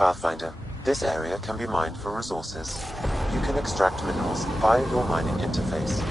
Pathfinder, this area can be mined for resources. You can extract minerals via your mining interface.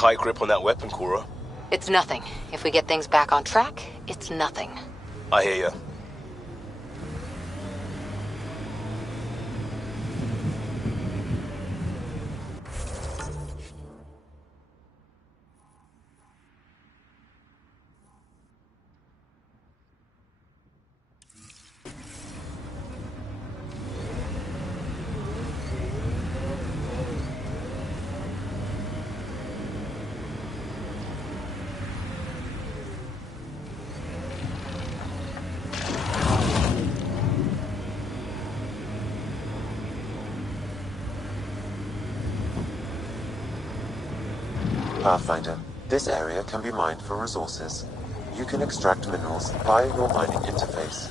tight grip on that weapon, Cora. It's nothing. If we get things back on track, it's nothing. I hear ya. Pathfinder, this area can be mined for resources. You can extract minerals via your mining interface.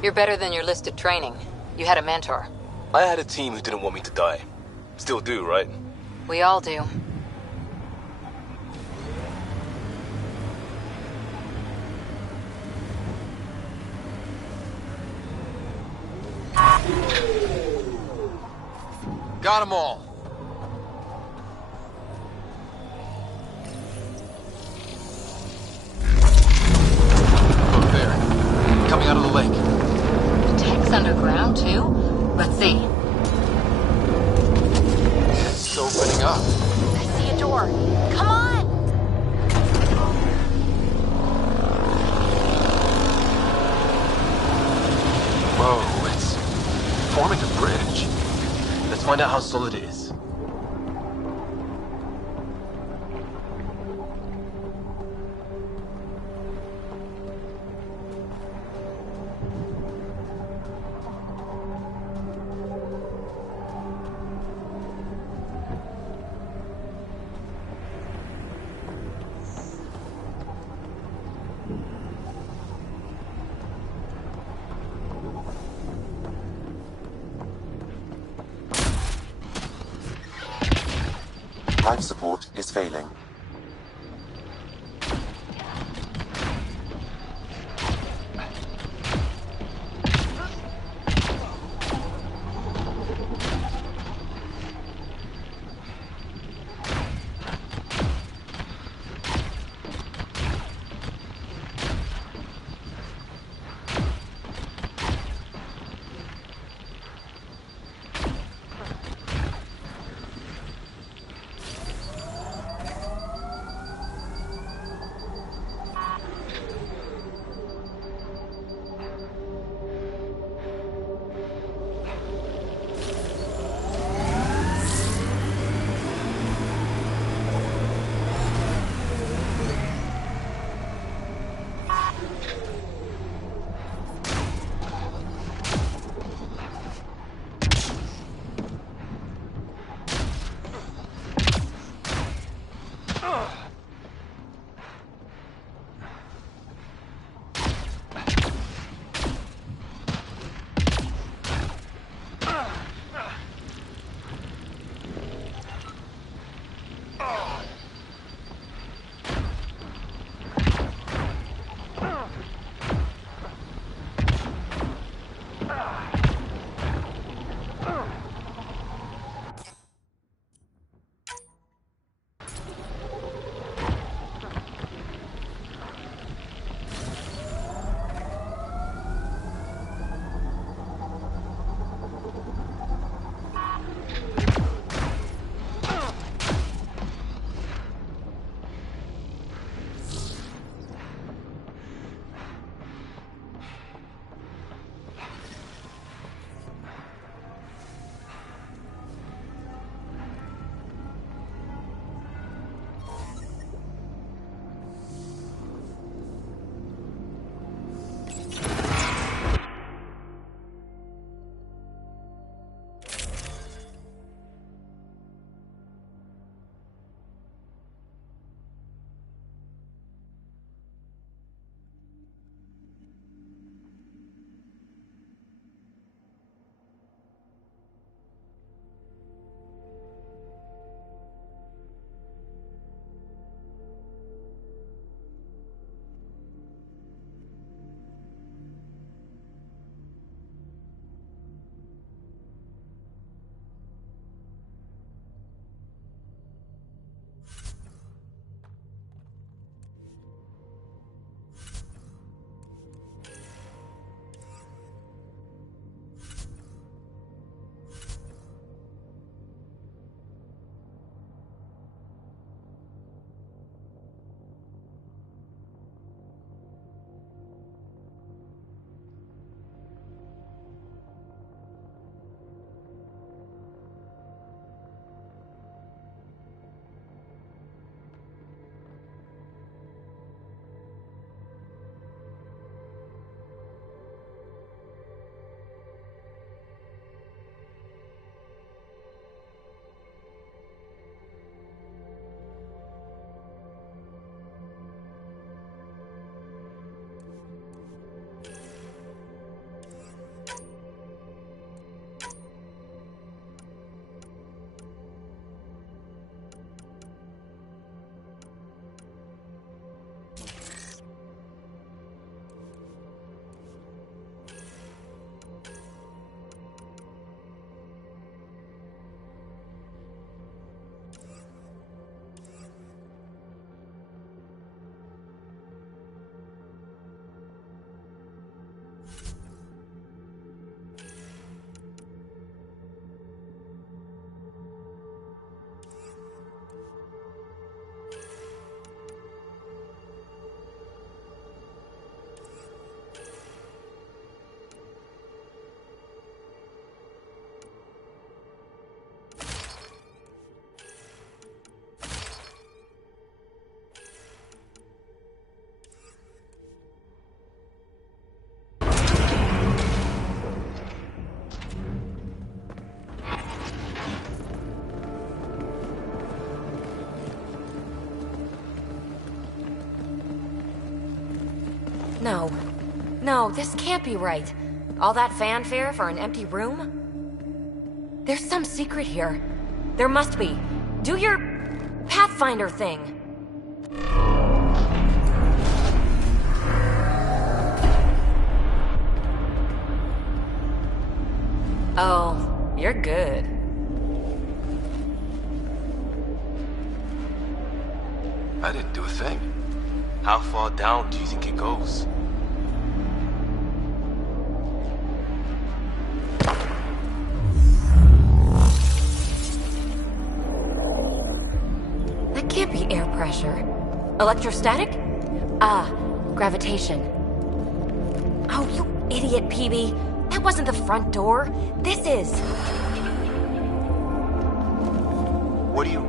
You're better than your listed training. You had a mentor. I had a team who didn't want me to die. Still do, right? We all do. Got them all. Look there. Coming out of the lake. The tank's underground, too? Let's see. It's opening up. I see a door. Come on! Whoa, it's forming a bridge. Let's find out how solid it is. Life support is failing. No. No, this can't be right. All that fanfare for an empty room? There's some secret here. There must be. Do your Pathfinder thing. Oh, you're good. I didn't do a thing. How far down do you think it goes? That can't be air pressure. Electrostatic? Ah, gravitation. Oh, you idiot, PB. That wasn't the front door. This is. What do you...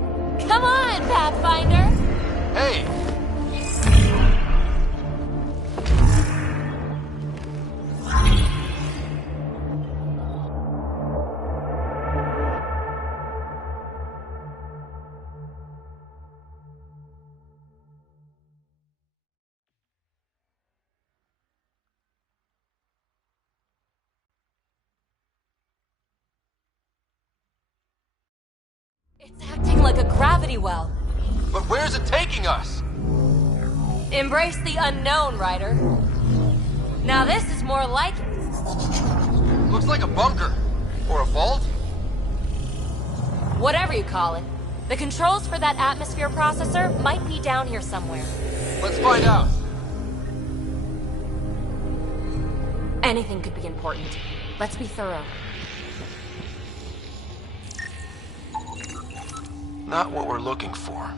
Come on, Pathfinder! Hey! It's acting like a gravity well. But where's it taking us? Embrace the unknown, Ryder. Now this is more like it. Looks like a bunker. Or a vault? Whatever you call it. The controls for that atmosphere processor might be down here somewhere. Let's find out. Anything could be important. Let's be thorough. Not what we're looking for,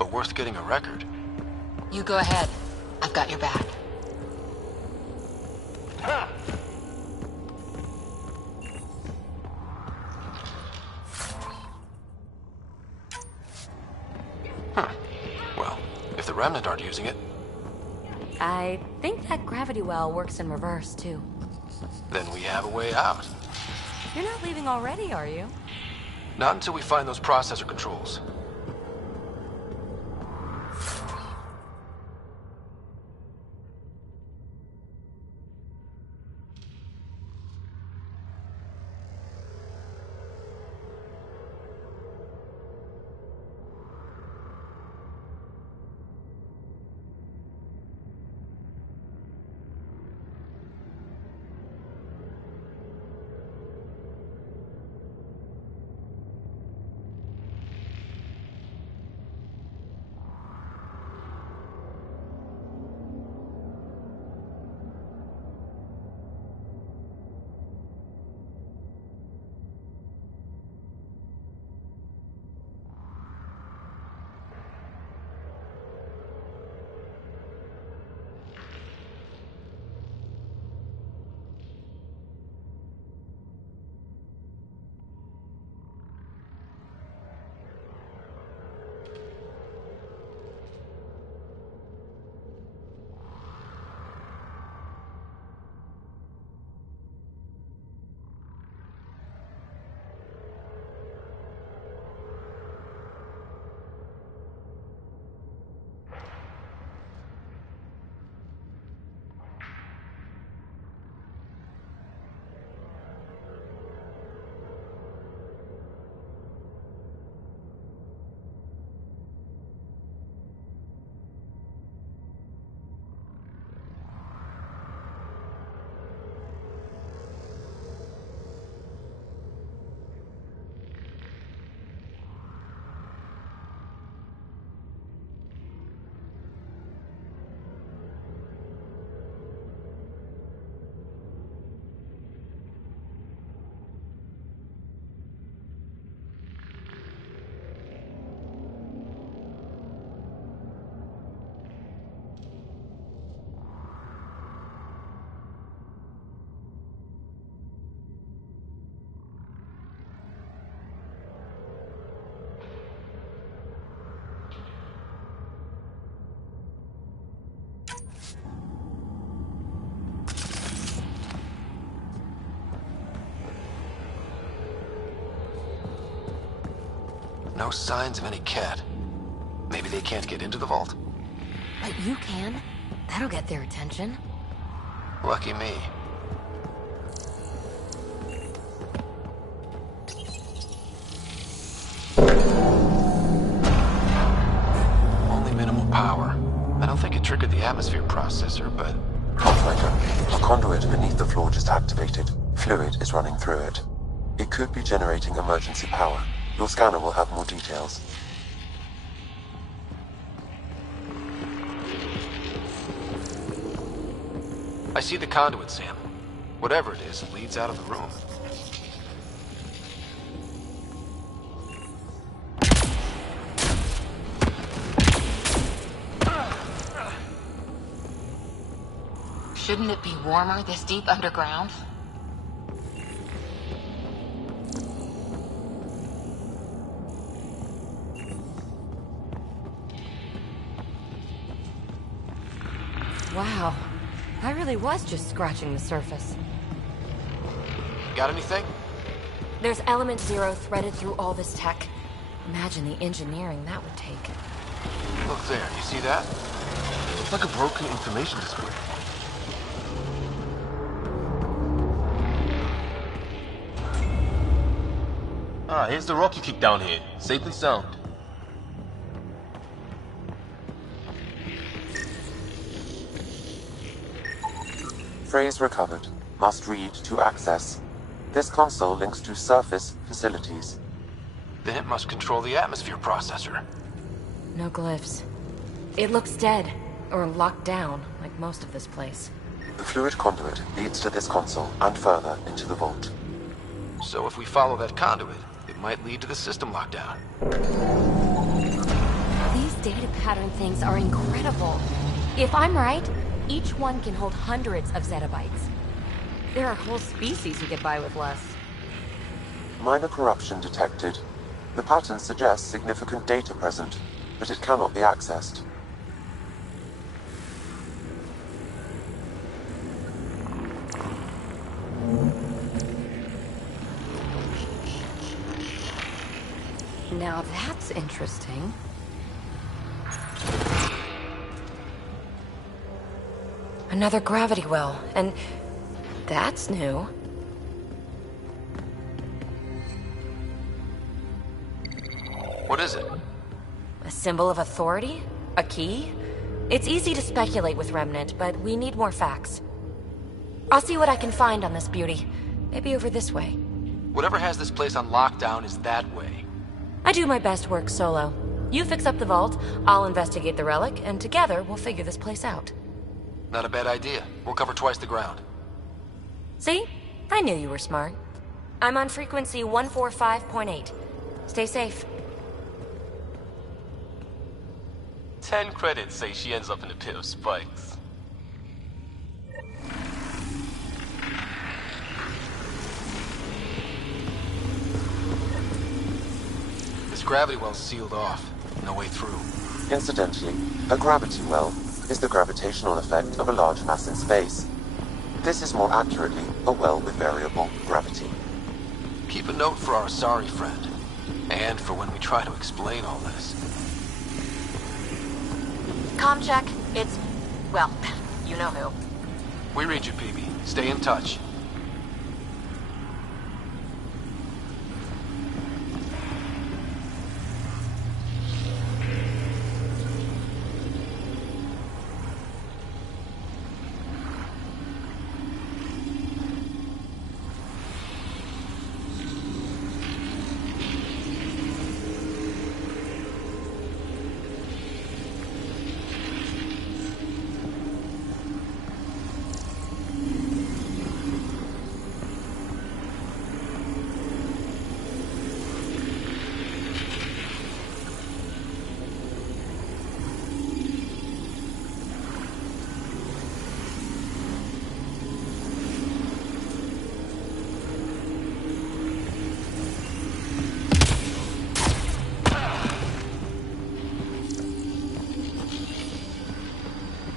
but worth getting a record. You go ahead. I've got your back. Huh. Well, if the Remnant aren't using it, I think that gravity well works in reverse, too. then we have a way out. You're not leaving already, are you? Not until we find those processor controls. No signs of any cat. Maybe they can't get into the vault? But you can. That'll get their attention. Lucky me. Only minimal power. I don't think it triggered the atmosphere processor, but... Pathfinder, a conduit beneath the floor just activated. Fluid is running through it. It could be generating emergency power. Your scanner will have more details. I see the conduit, Sam. Whatever it is, it leads out of the room. Shouldn't it be warmer this deep underground? Wow. I really was just scratching the surface. Got anything? There's element 0 threaded through all this tech. Imagine the engineering that would take. Look there, you see that? It's like a broken information display. Ah, here's the rock you kicked down here. Safe and sound. Phrase recovered. Must read to access. This console links to surface facilities. Then it must control the atmosphere processor. No glyphs. It looks dead, or locked down, like most of this place. The fluid conduit leads to this console and further into the vault. So if we follow that conduit, it might lead to the system lockdown. These data pattern things are incredible. If I'm right, each one can hold hundreds of zettabytes. There are whole species who get by with less. Minor corruption detected. The pattern suggests significant data present, but it cannot be accessed. Now that's interesting. Another gravity well, and that's new. What is it? A symbol of authority? A key? It's easy to speculate with Remnant, but we need more facts. I'll see what I can find on this beauty. Maybe over this way. Whatever has this place on lockdown is that way. I do my best work solo. You fix up the vault, I'll investigate the relic, and together we'll figure this place out. Not a bad idea. We'll cover twice the ground. See? I knew you were smart. I'm on frequency 145.8. Stay safe. 10 credits say she ends up in a pit of spikes. This gravity well's sealed off. No way through. Incidentally, a gravity well is the gravitational effect of a large mass in space. This is more accurately a well with variable gravity. Keep a note for our sorry friend. And for when we try to explain all this. Comm check. It's... well, you know who. We read you, PB. Stay in touch.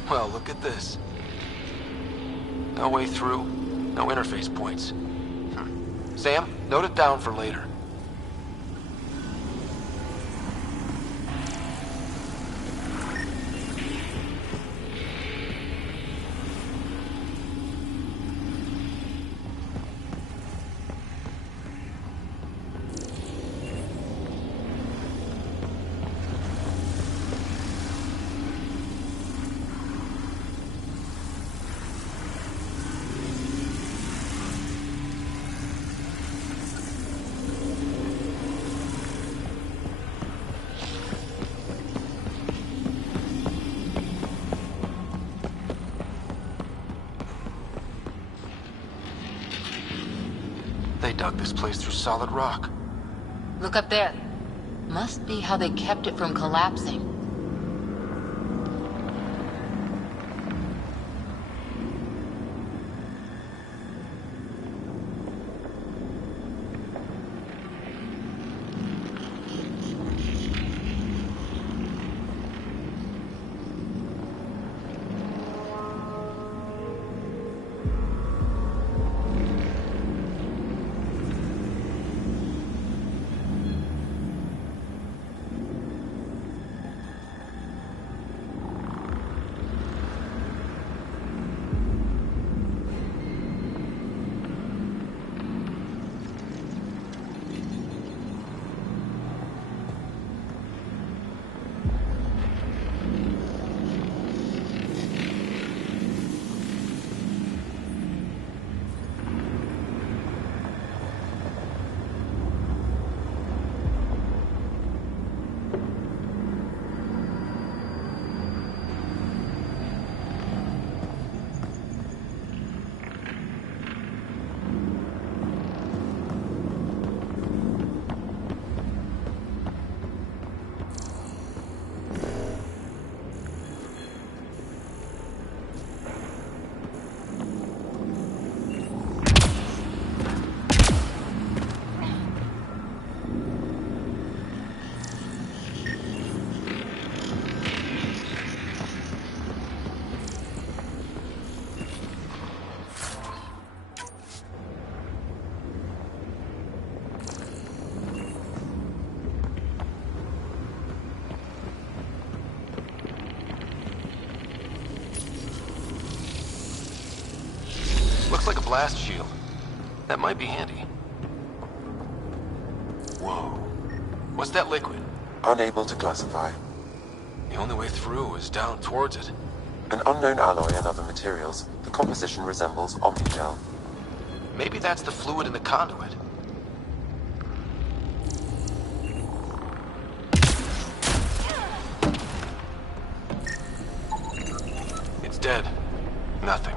Well, look at this. No way through, no interface points. Sam, note it down for later. They dug this place through solid rock. Look up there. Must be how they kept it from collapsing. Looks like a blast shield. That might be handy. Whoa. What's that liquid? Unable to classify. The only way through is down towards it. An unknown alloy and other materials. The composition resembles omnigel. Maybe that's the fluid in the conduit. It's dead. Nothing.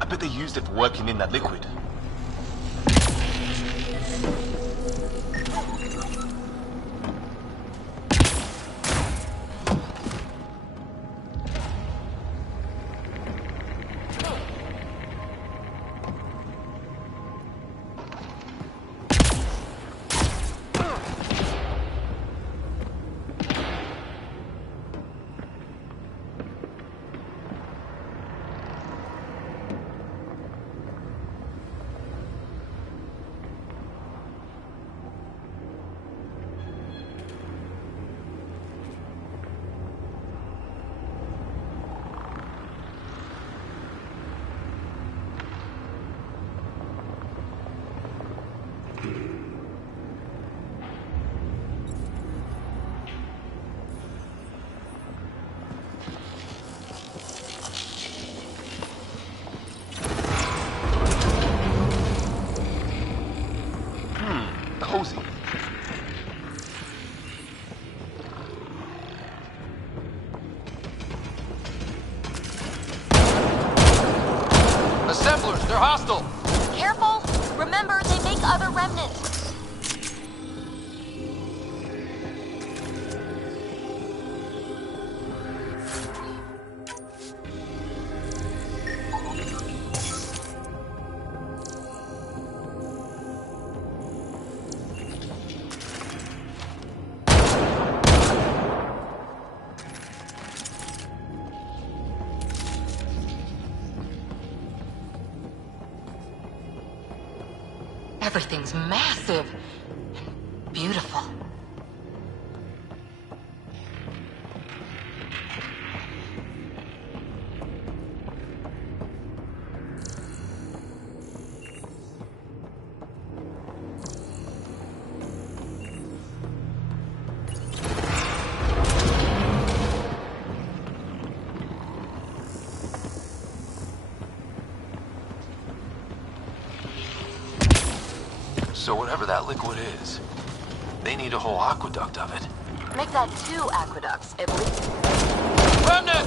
I bet they used it for working in that liquid. Cozy. Assemblers, they're hostile! Careful! Remember, they make other remnants. Everything's massive and beautiful. So whatever that liquid is, they need a whole aqueduct of it. Make that 2 aqueducts, at least. Remnant!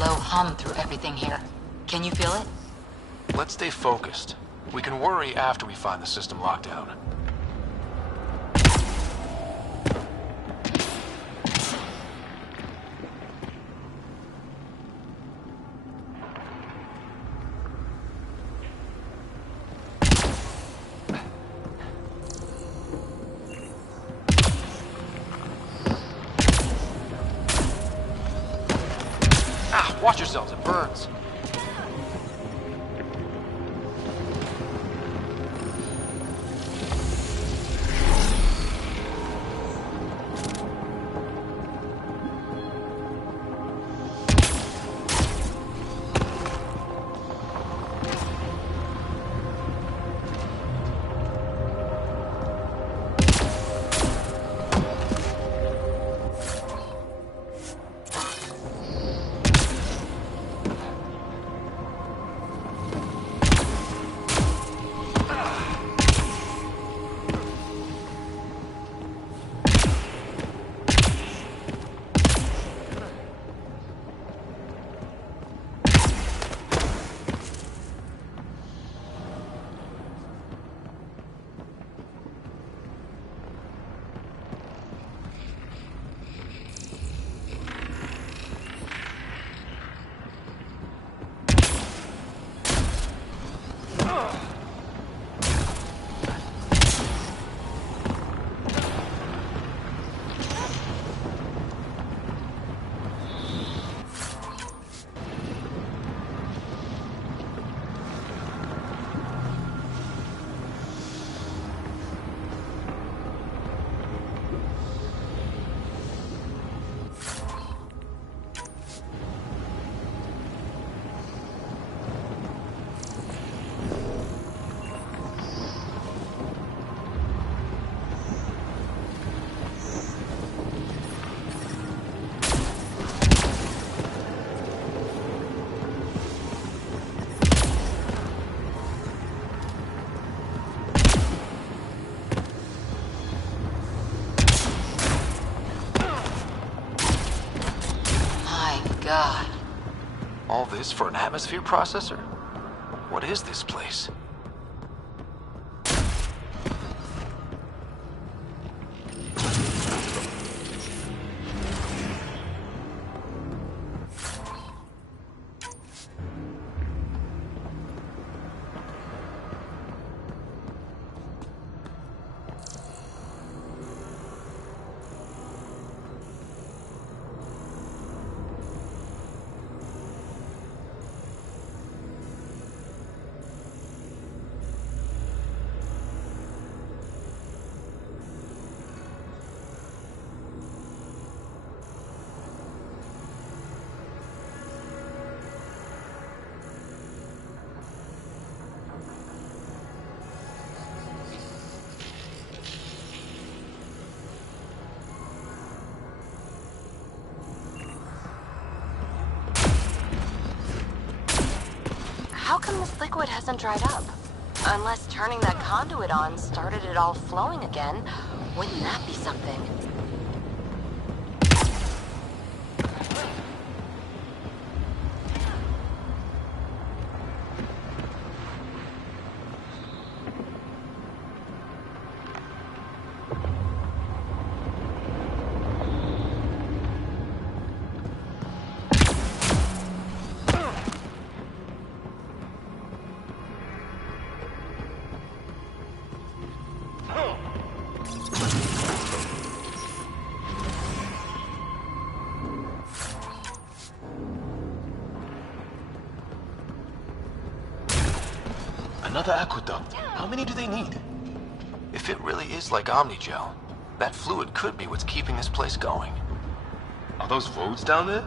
low hum through everything here. Can you feel it? Let's stay focused. We can worry after we find the system lockdown. Watch yourselves, it burns. God. All this for an atmosphere processor? What is this place? How come this liquid hasn't dried up? Unless turning that conduit on started it all flowing again. Wouldn't that be something? Another aqueduct. How many do they need? If it really is like Omnigel, that fluid could be what's keeping this place going. Are those roads down there?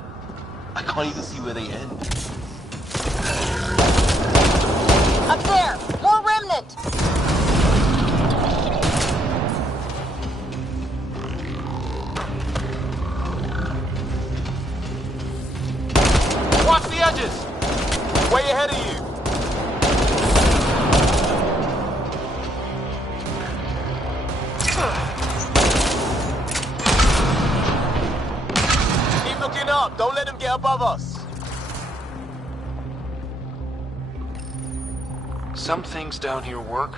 I can't even see where they end. Up there! More remnant! Watch the edges! Way ahead of you! Keep looking up! Don't let them get above us! Some things down here work,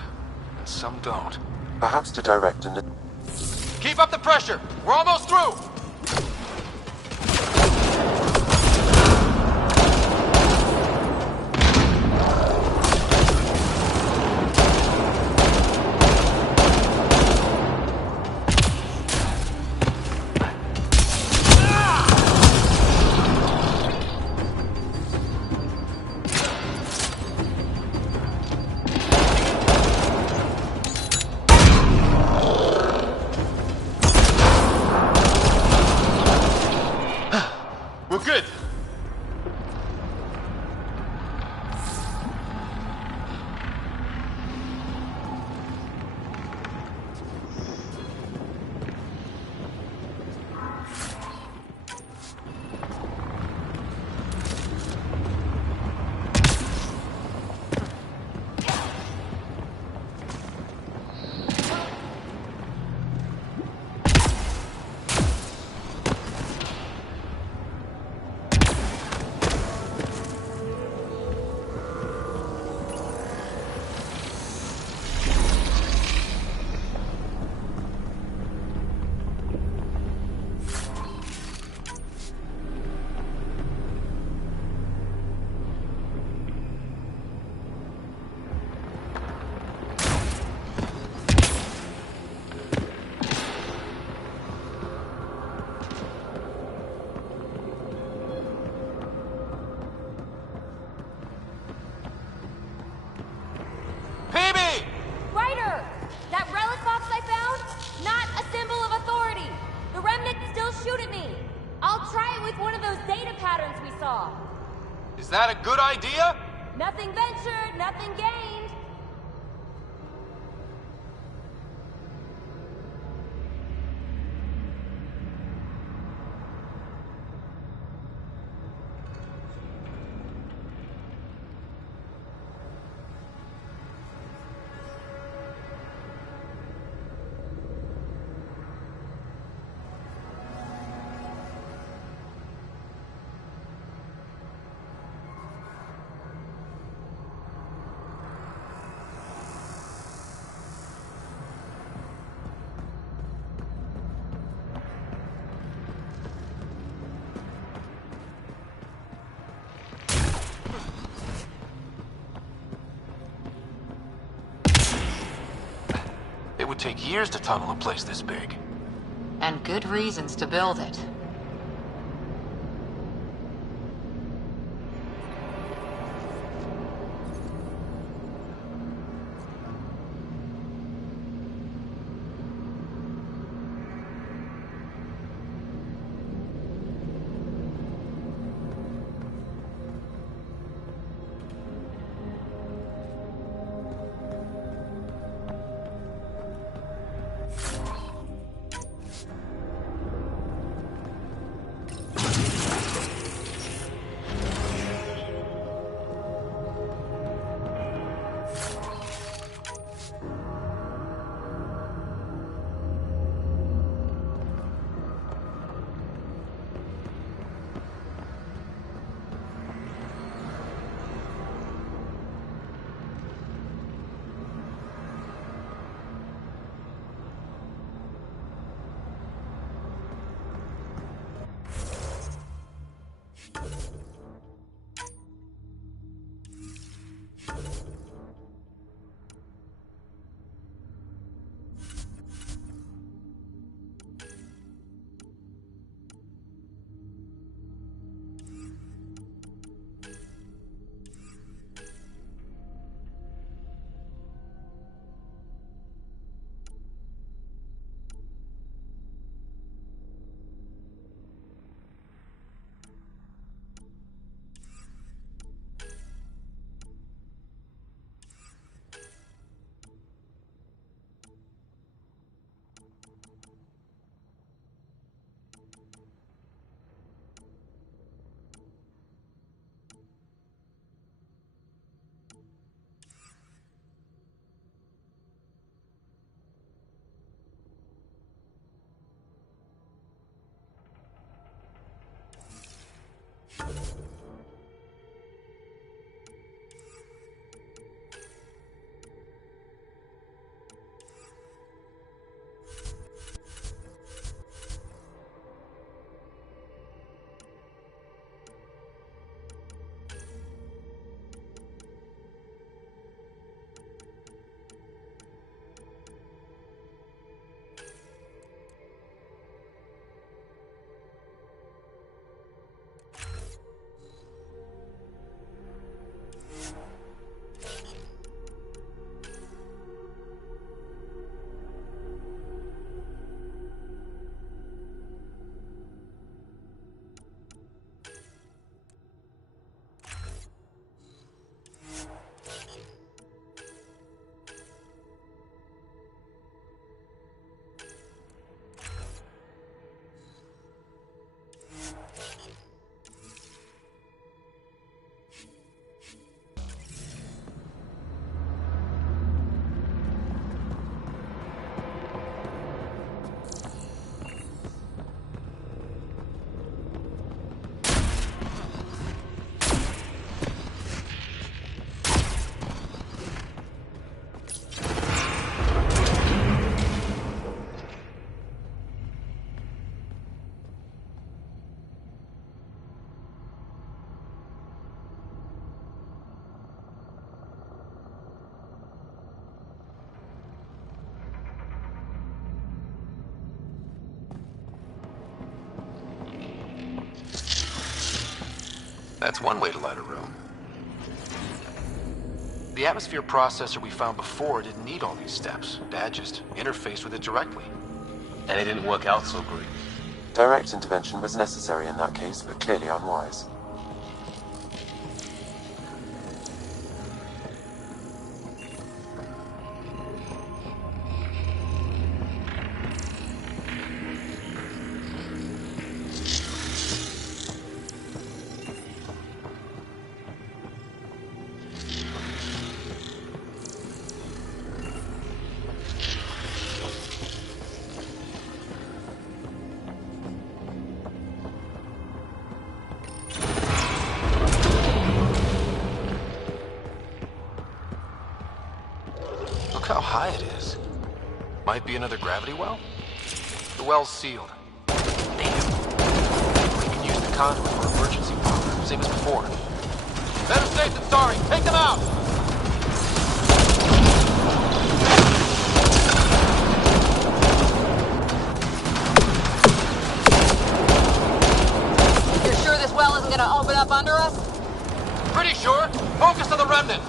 and some don't. Perhaps to direct an... Keep up the pressure! We're almost through! We're good. Ryder! That relic box I found? Not a symbol of authority! The remnants still shoot at me! I'll try it with one of those data patterns we saw. Is that a good idea? Nothing ventured, nothing gained. It would take years to tunnel a place this big. And good reasons to build it. That's one way to light a room. The atmosphere processor we found before didn't need all these steps. Dad just interfaced with it directly. And it didn't work out so great. Direct intervention was necessary in that case, but clearly unwise. Look how high it is. Might be another gravity well? The well's sealed. Damn. We can use the conduit for emergency power, same as before. Better safe than sorry. Take them out! You're sure this well isn't gonna open up under us? Pretty sure. Focus on the remnant.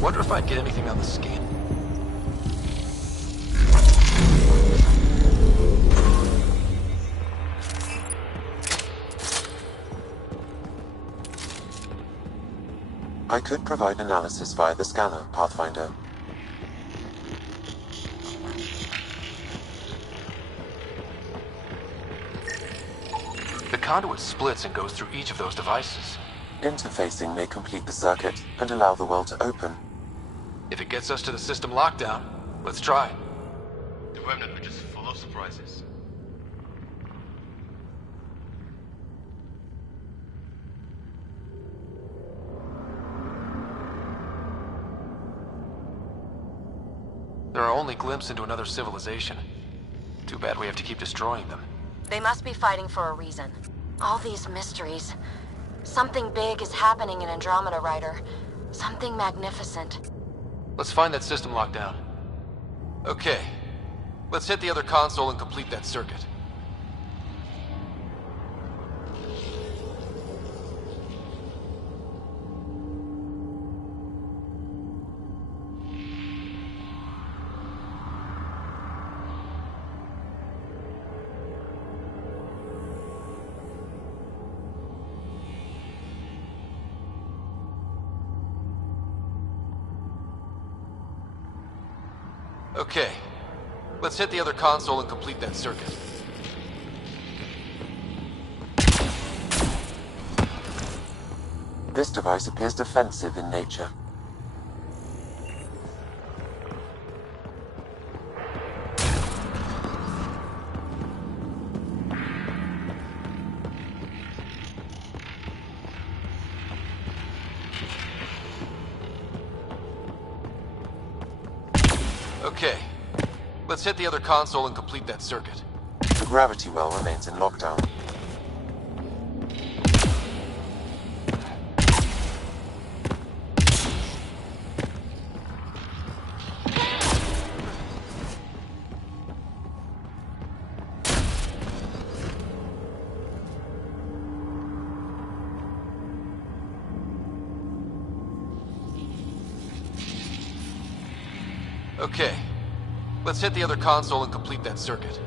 Wonder if I'd get anything on the skin. I could provide analysis via the scanner, Pathfinder. The conduit splits and goes through each of those devices. Interfacing may complete the circuit and allow the well to open. If it gets us to the system lockdown, let's try. The Remnant are just full of surprises. They're our only glimpse into another civilization. Too bad we have to keep destroying them. They must be fighting for a reason. All these mysteries. Something big is happening in Andromeda, Ryder. Something magnificent. Let's find that system lockdown. Okay. Let's hit the other console and complete that circuit. Okay. Let's hit the other console and complete that circuit. This device appears defensive in nature. Okay. Let's hit the other console and complete that circuit. The gravity well remains in lockdown. Okay. Let's hit the other console and complete that circuit.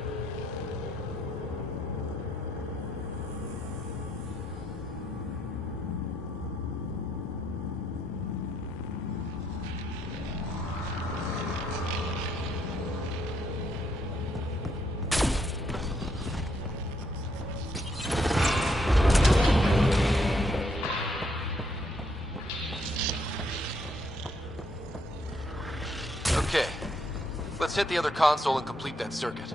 Okay. Let's hit the other console and complete that circuit.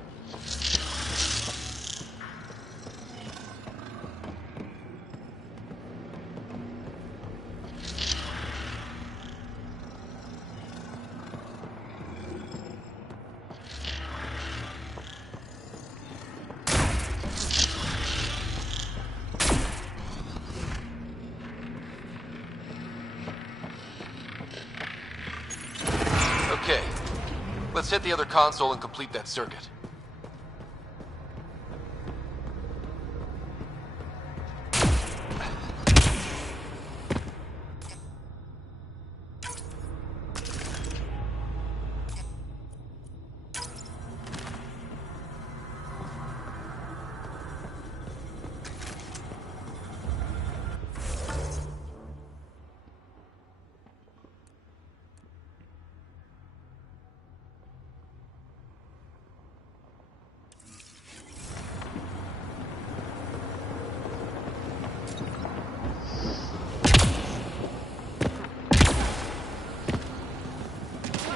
Let's hit the other console and complete that circuit.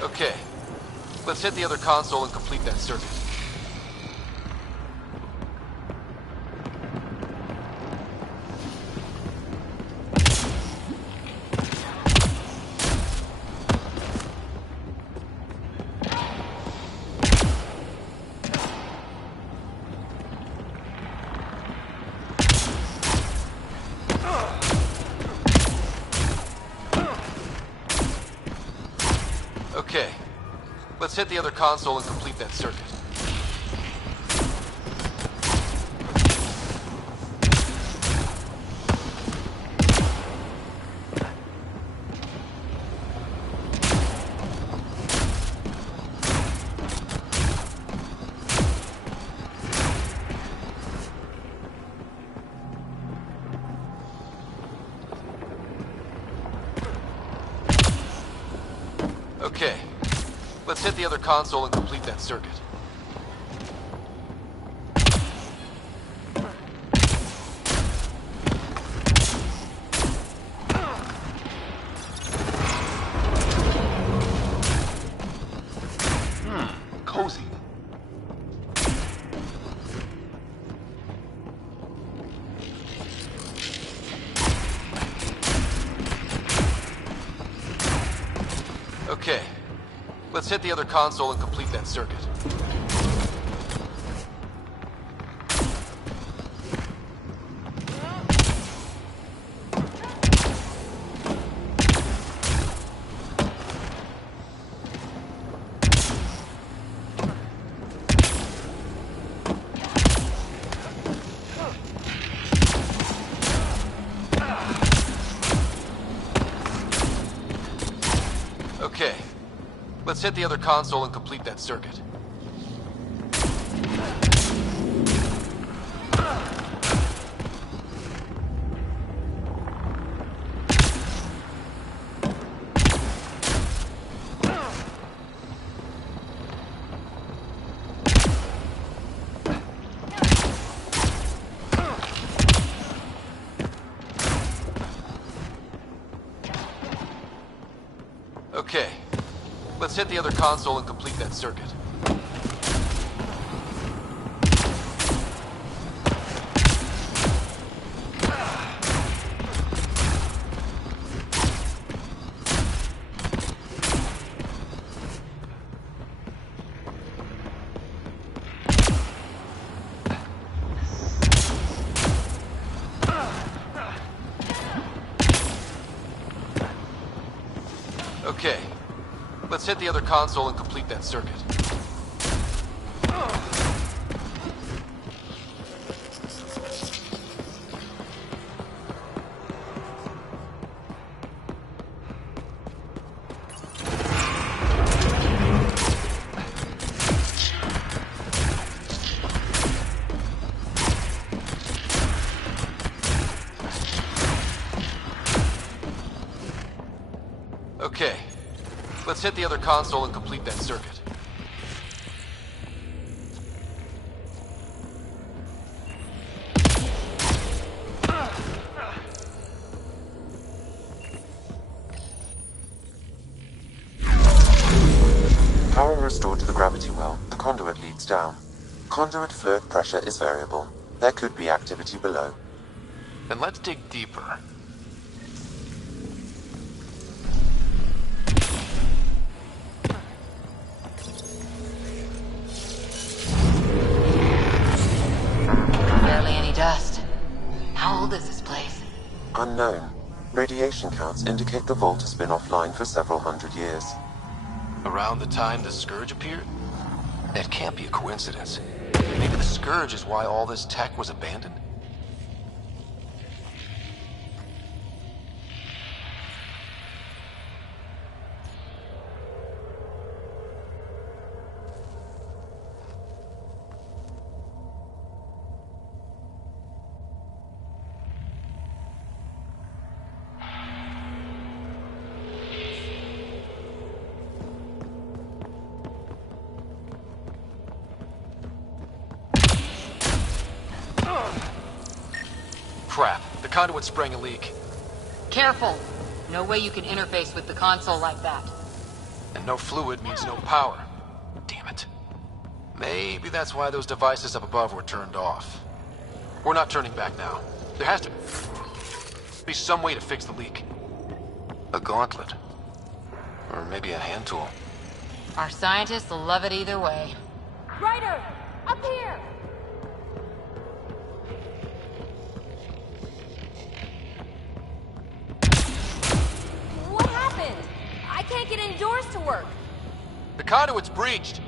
Okay, let's hit the other console and complete that circuit. Okay, let's hit the other console and complete that circuit. Okay, let's hit the other console and complete that circuit. Cozy. Okay, let's hit the other console and complete that circuit. Okay, let's hit the other console and complete that circuit. Okay, let's hit the other console and complete that circuit. Okay, let's hit the other console and complete that circuit. Okay, let's hit the other console and complete that circuit. Power restored to the gravity well. The conduit leads down. Conduit fluid pressure is variable. There could be activity below. Then let's dig deeper. Barely any dust. How old is this place? Unknown. Radiation counts indicate the vault has been offline for several hundred years. Around the time the Scourge appeared? That can't be a coincidence. Maybe the Scourge is why all this tech was abandoned? Crap, the conduit sprang a leak. Careful. No way you can interface with the console like that. And no fluid means no power. Damn it. Maybe that's why those devices up above were turned off. We're not turning back now. There has to be some way to fix the leak. A gauntlet. Or maybe a hand tool. Our scientists will love it either way. Ryder! Up here! What happened? I can't get any doors to work. The conduit's breached.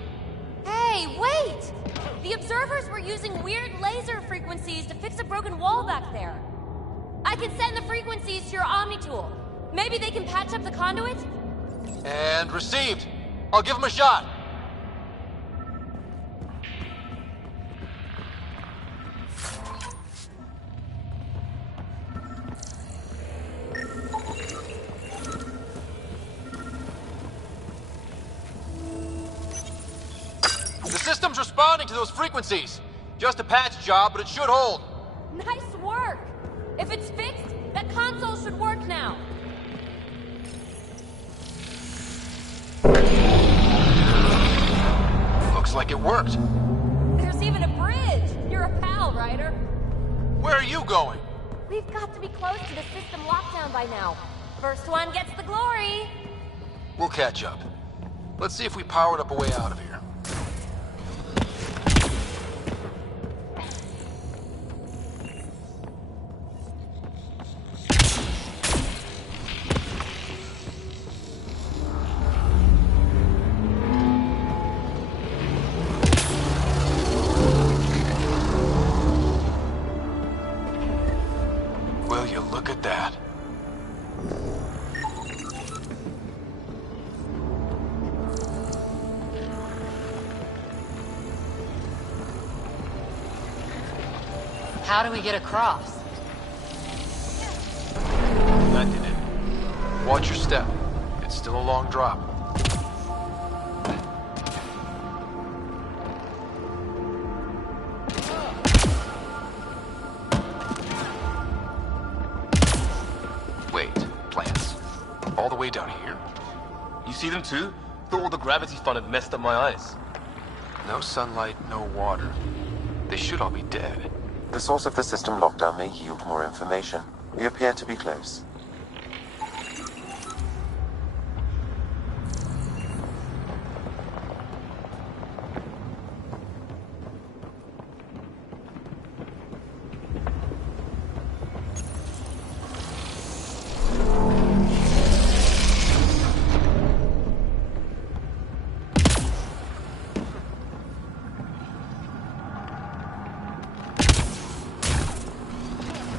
Hey, wait! The observers were using weird laser frequencies to fix a broken wall back there. I can send the frequencies to your Omni tool. Maybe they can patch up the conduit? And received. I'll give him a shot. The system's responding to those frequencies. Just a patch job, but it should hold. Nice work! If it's fixed, that console should work now. Looks like it worked. There's even a bridge! You're a pal, Ryder. Where are you going? We've got to be close to the system lockdown by now. First one gets the glory! We'll catch up. Let's see if we powered up a way out of here. Will you look at that? How do we get across? That did it. Watch your step. It's still a long drop. Wait, plants. All the way down here? You see them too? Thought all the gravity fun had messed up my eyes. No sunlight, no water. They should all be dead. The source of the system lockdown may yield more information. We appear to be close.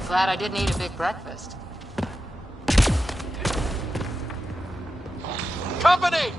Glad I didn't eat a big breakfast. Company!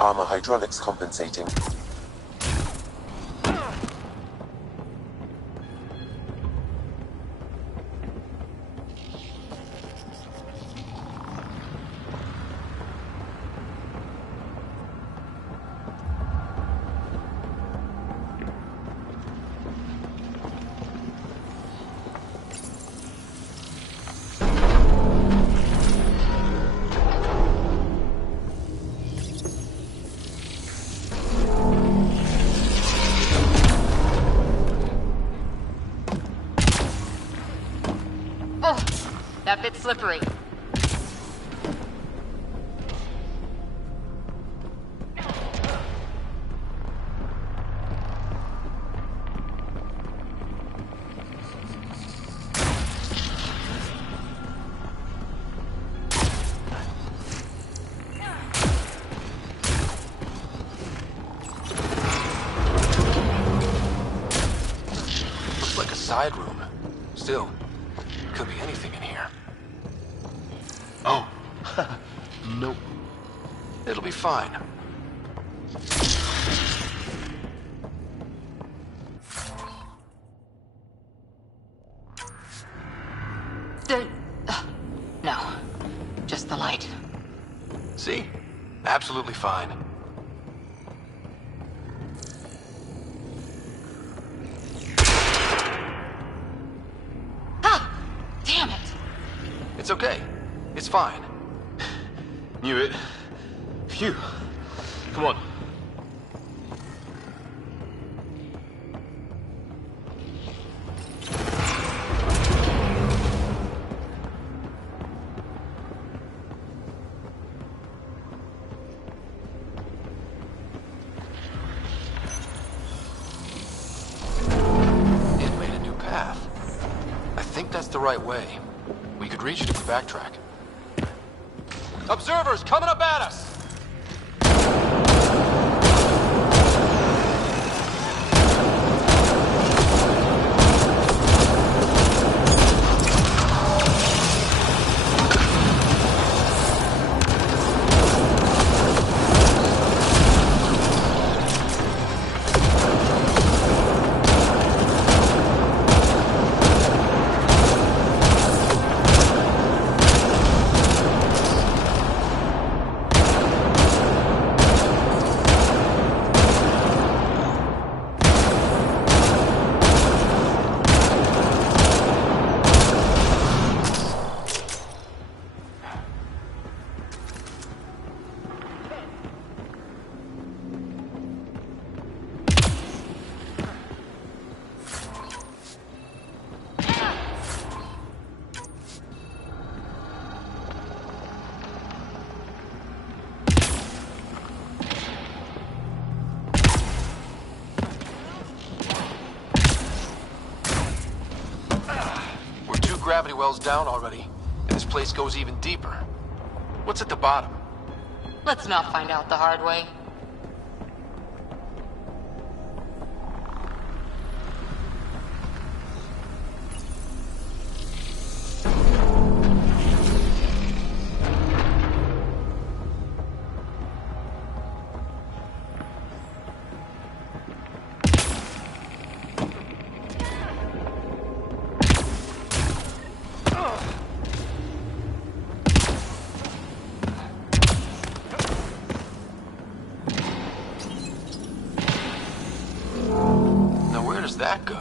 Armor hydraulics compensating. Oh, that bit's slippery. Looks like a side room. Still, could be anything in here. Oh. Nope. It'll be fine. No. Just the light. See? Absolutely fine. Ah! Damn it! It's okay. It's fine. Knew it. Phew. Come on. It made a new path. I think that's the right way. We could reach it if we backtrack. Observers coming up at us! Gravity well's down already, and this place goes even deeper. What's at the bottom? Let's not find out the hard way. That go?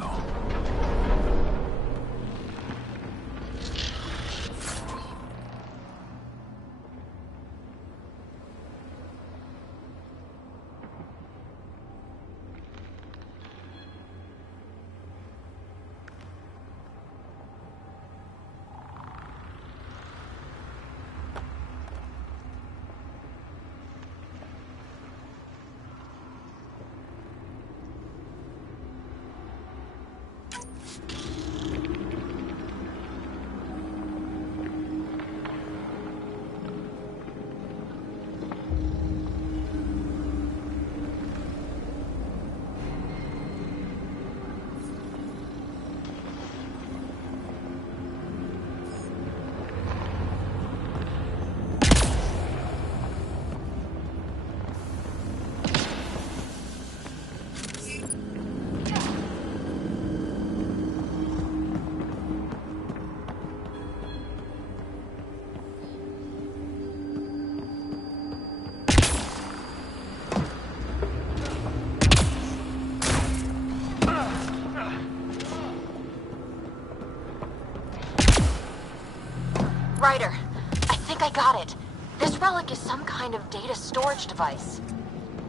got it. This relic is some kind of data storage device.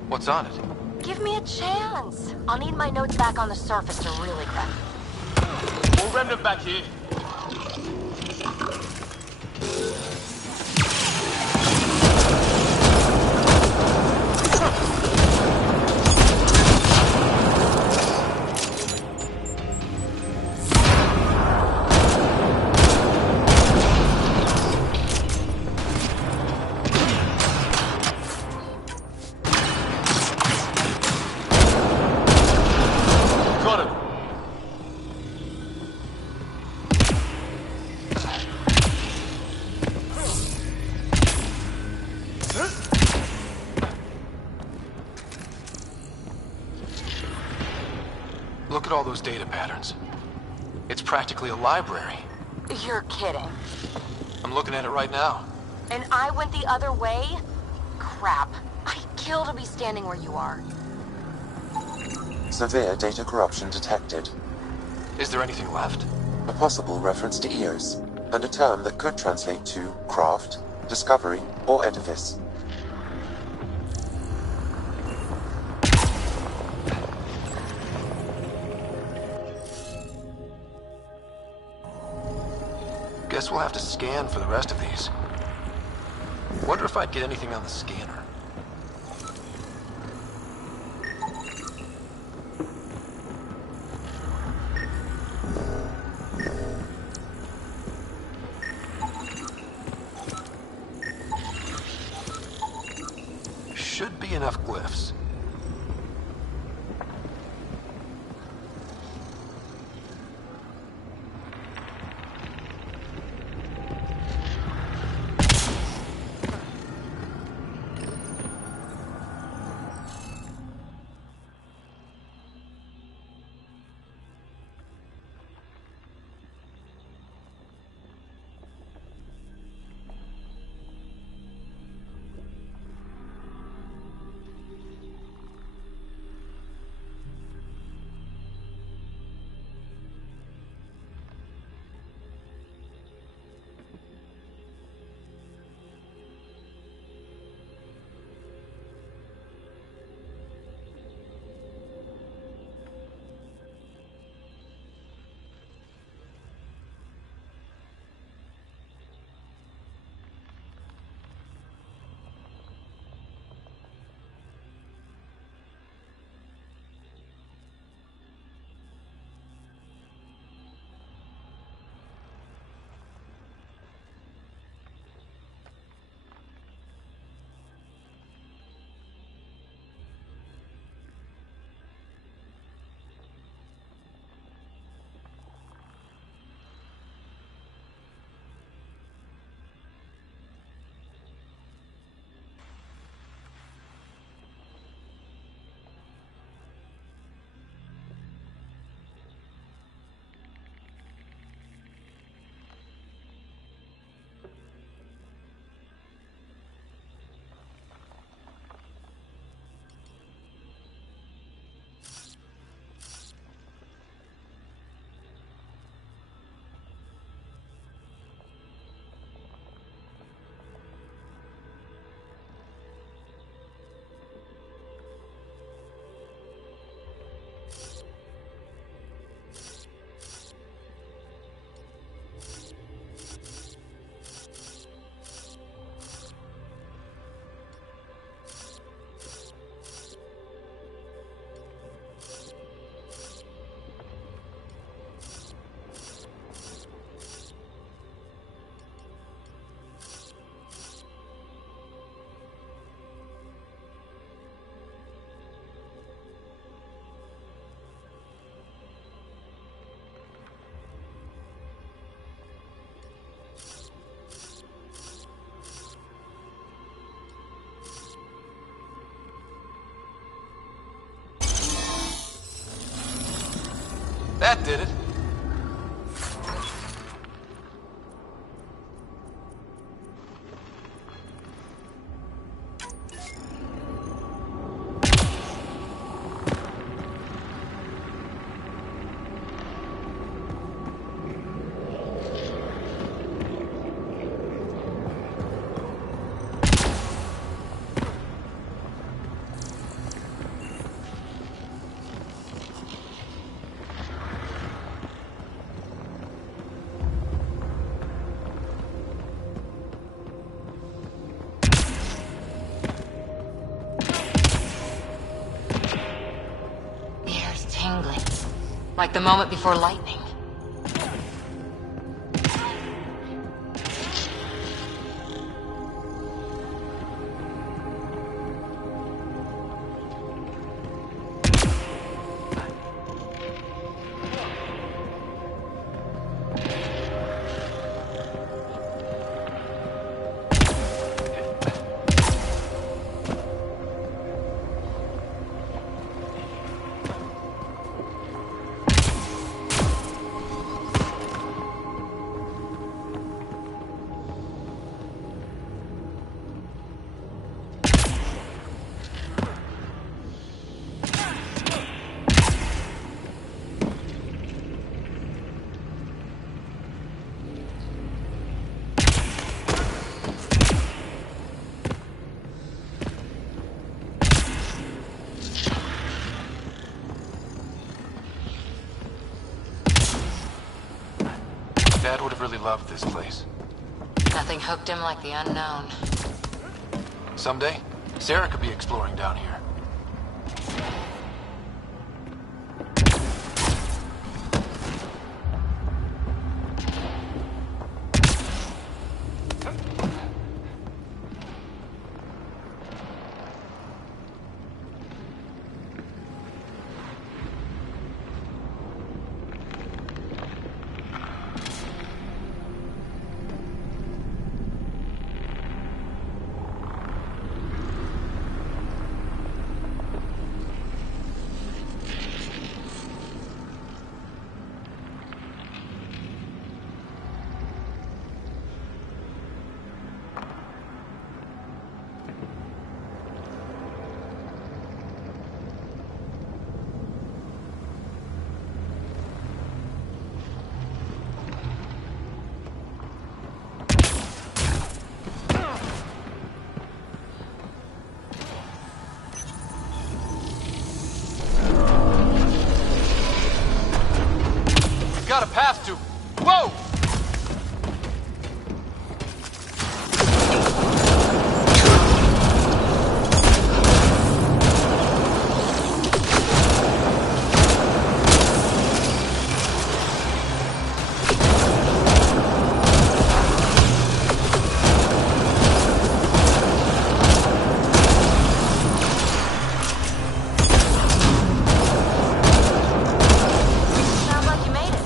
What's on it? Give me a chance. I'll need my notes back on the surface to really crack. More remnant back here. Got him. Look at all those data patterns. It's practically a library. You're kidding. I'm looking at it right now. And I went the other way? Crap. I'd kill to be standing where you are. Severe data corruption detected. Is there anything left? A possible reference to Eos, and a term that could translate to craft, discovery, or edifice. Guess we'll have to scan for the rest of these. Wonder if I'd get anything on the scanner. Should be enough glyphs. That did it. Like the moment before lightning. Dad would have really loved this place. Nothing hooked him like the unknown. Someday, Sarah could be exploring down here. Got a path to... Whoa! Sounds like you made it.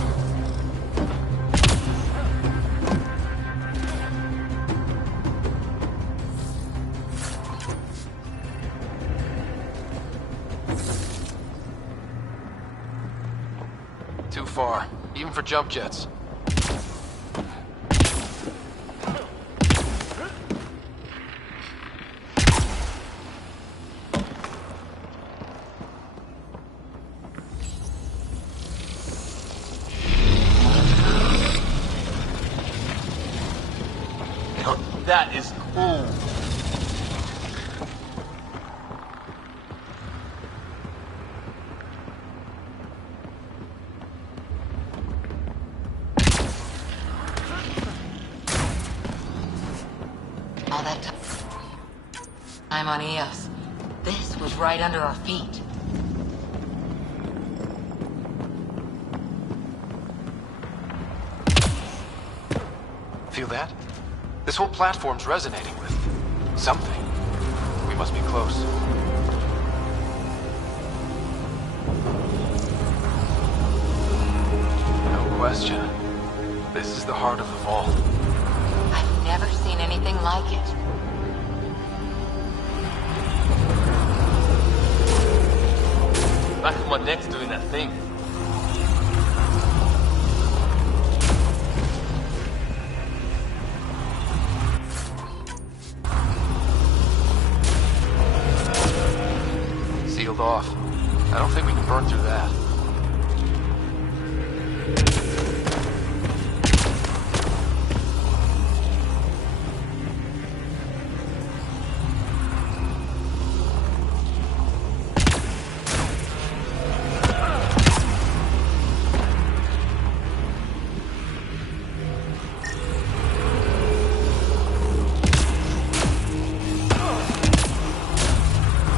Too far, even for jump jets. That is cool. All that time on Eos. This was right under our feet. Feel that? This whole platform's resonating with something. We must be close. No question. This is the heart of the vault. I've never seen anything like it. Back of my neck's doing that thing. Sealed off. I don't think we can burn through that.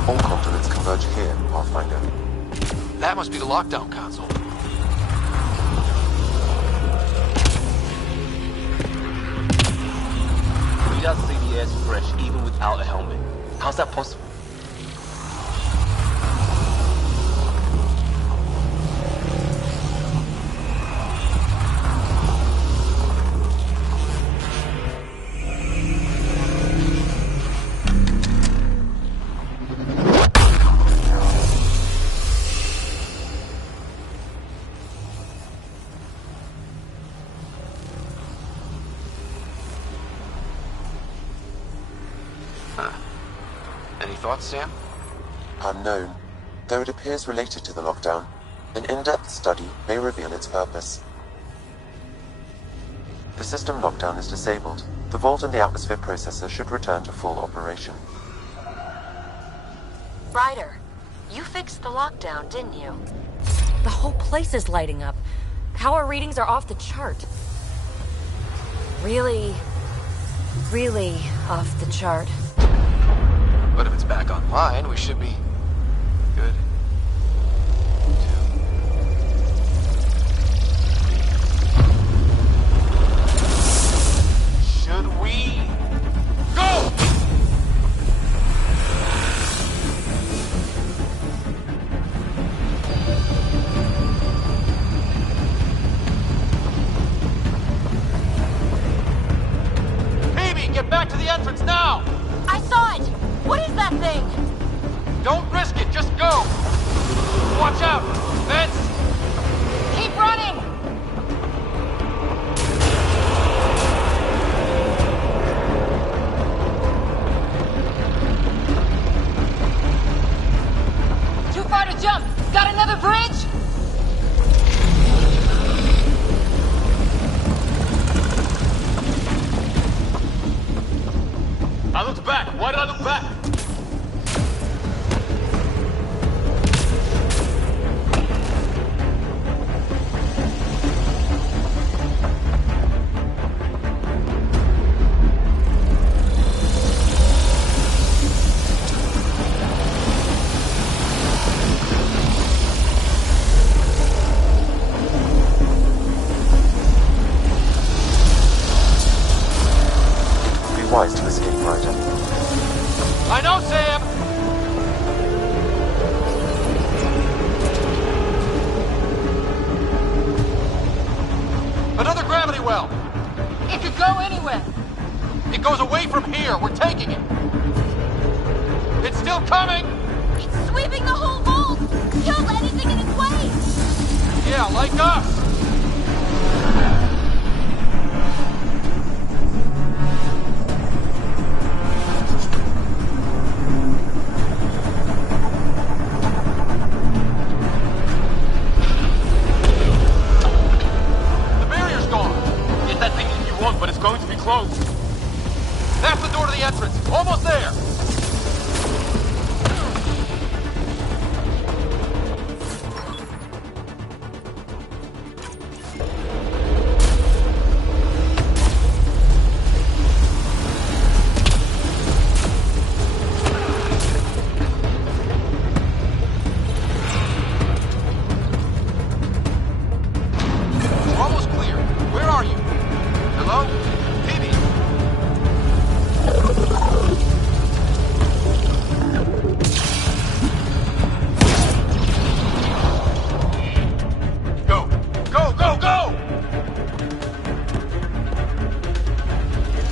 All continents converge here, Pathfinder. That must be the lockdown console. just say the air's fresh even without a helmet. How's that possible? Any thoughts, Sam? Unknown, though it appears related to the lockdown. An in-depth study may reveal its purpose. The system lockdown is disabled. The vault and the atmosphere processor should return to full operation. Ryder, you fixed the lockdown, didn't you? The whole place is lighting up. Power readings are off the chart. Really off the chart. But if it's back online, we should be good. Should we go? Baby, get back to the entrance now! I saw it! What is that thing? Don't risk it, just go! Watch out! Vents! Keep running! Too far to jump. Got another bridge? I looked back. Why did I look back? Wise to escape, Ryder. I know, Sam! Another gravity well! It could go anywhere. It goes away from here. We're taking it. It's still coming! It's sweeping the whole vault! Killed anything in its way! Yeah, like us! But it's going to be closed. That's the door to the entrance. Almost there. We're almost clear. Where are you? Hello? Phoebe? Go! Go, go, go!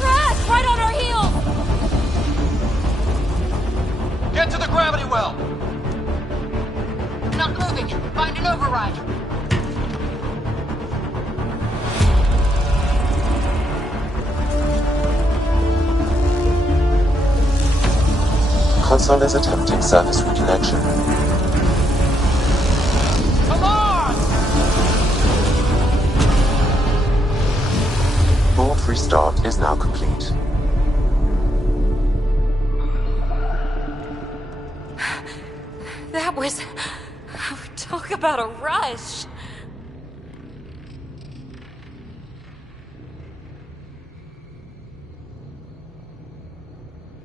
Crash! Right on our heels! Get to the gravity well! Not moving. Find an override. Console is attempting surface reconnection. Come on! Vault restart is now complete. That was... Talk about a rush.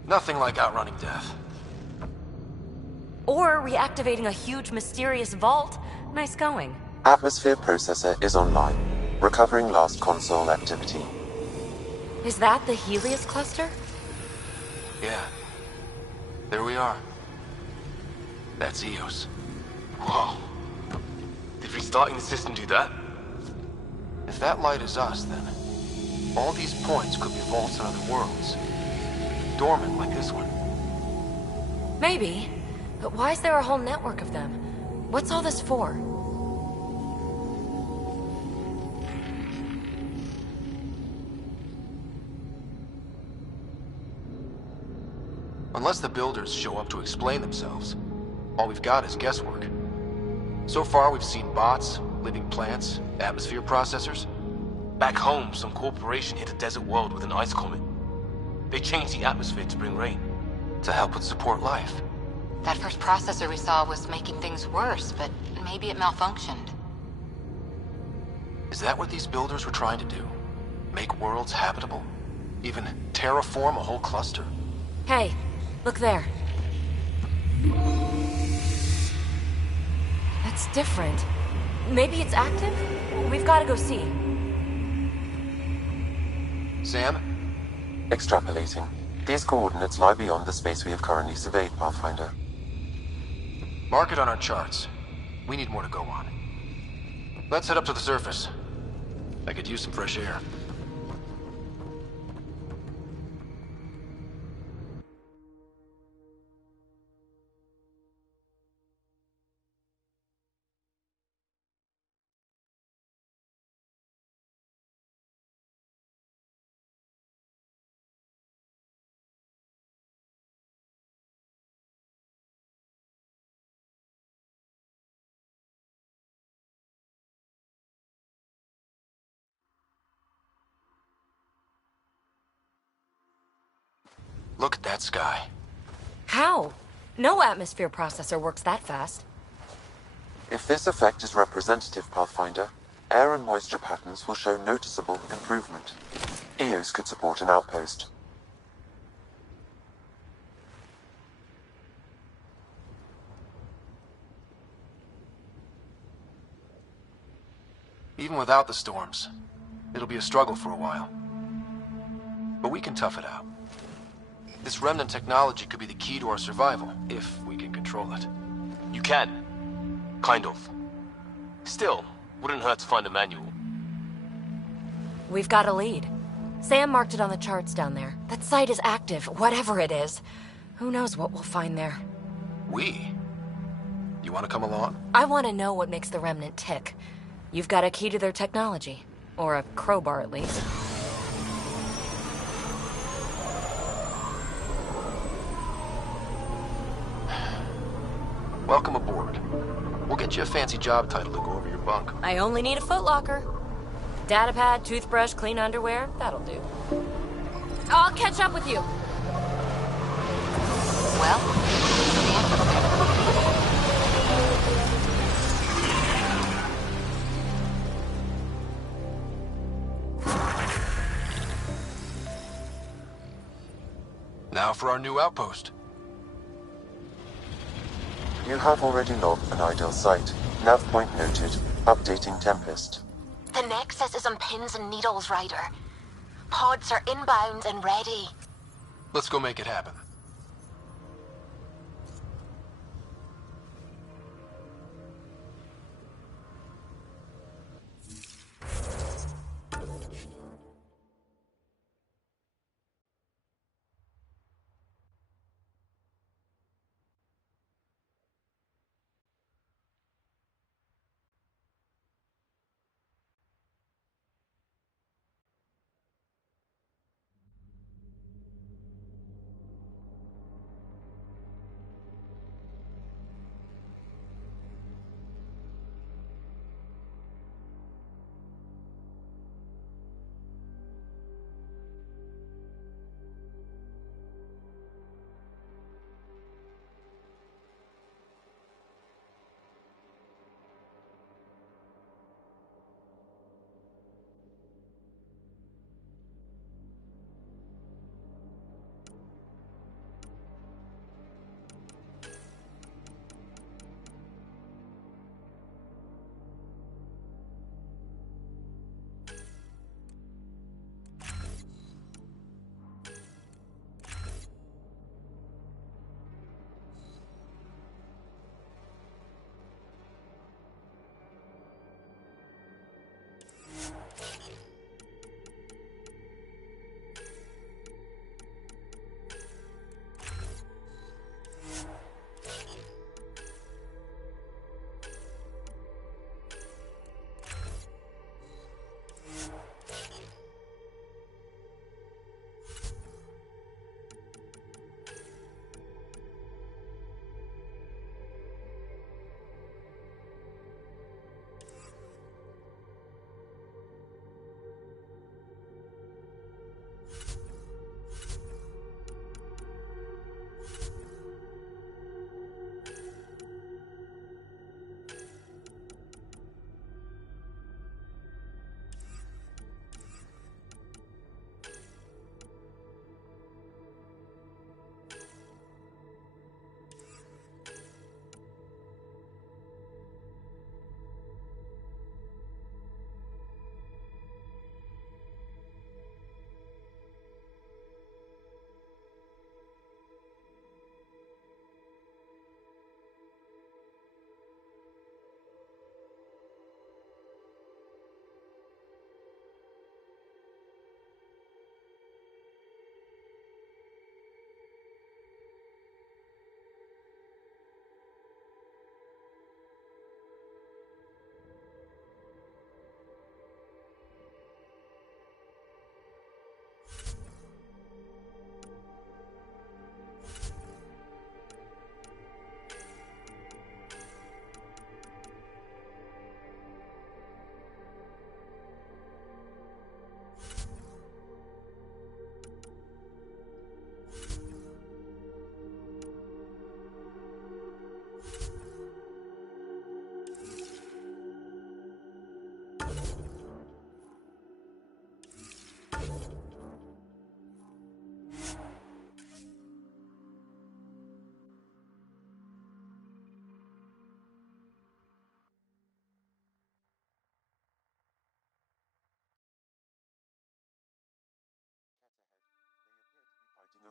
Nothing like outrunning death. Or reactivating a huge mysterious vault. Nice going. Atmosphere processor is online, recovering last console activity. Is that the Helios cluster? Yeah. There we are. That's Eos. Whoa. Did restarting the system do that? If that light is us, then all these points could be vaults in other worlds. Dormant like this one. Maybe. But why is there a whole network of them? What's all this for? Unless the builders show up to explain themselves, all we've got is guesswork. So far, we've seen bots, living plants, atmosphere processors. Back home, some corporation hit a desert world with an ice comet. They changed the atmosphere to bring rain. To help with support life. That first processor we saw was making things worse, but maybe it malfunctioned. Is that what these builders were trying to do? Make worlds habitable? Even terraform a whole cluster? Hey, look there. That's different. Maybe it's active? We've got to go see. Sam? Extrapolating. These coordinates lie beyond the space we have currently surveyed, Pathfinder. Mark it on our charts. We need more to go on. Let's head up to the surface. I could use some fresh air. Look at that sky. How? No atmosphere processor works that fast. If this effect is representative, Pathfinder, air and moisture patterns will show noticeable improvement. Eos could support an outpost. Even without the storms, it'll be a struggle for a while. But we can tough it out. This remnant technology could be the key to our survival, if we can control it. You can. Kind of. Still, wouldn't hurt to find a manual. We've got a lead. Sam marked it on the charts down there. That site is active, whatever it is. Who knows what we'll find there. We? You want to come along? I want to know what makes the remnant tick. You've got a key to their technology. Or a crowbar, at least. Welcome aboard. We'll get you a fancy job title to go over your bunk. I only need a footlocker. Datapad, toothbrush, clean underwear, that'll do. I'll catch up with you. Well, the entrance Now for our new outpost. You have already logged an ideal site. Nav point noted. Updating Tempest. The Nexus is on pins and needles, Ryder. Pods are inbound and ready. Let's go make it happen.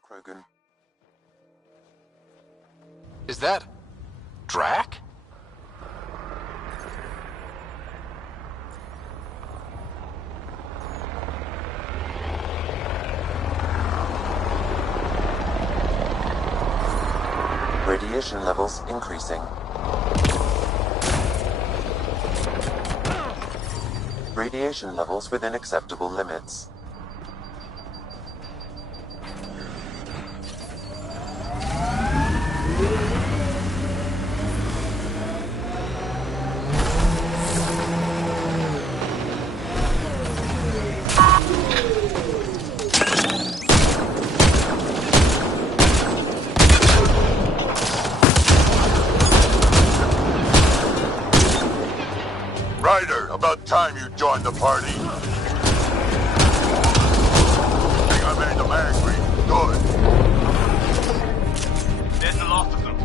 Krogan. Is that... Drac? Radiation levels increasing. Radiation levels within acceptable limits. Ryder, about time you joined the party. Think I made them angry. Good. There's the last of them.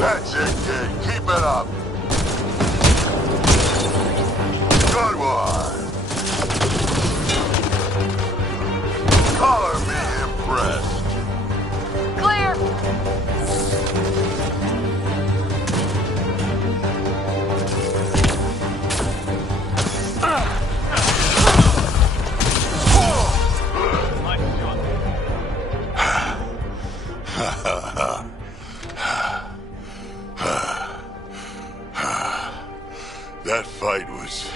That's it, kid. Keep it up. Good one. Color me impressed. Clear! That fight was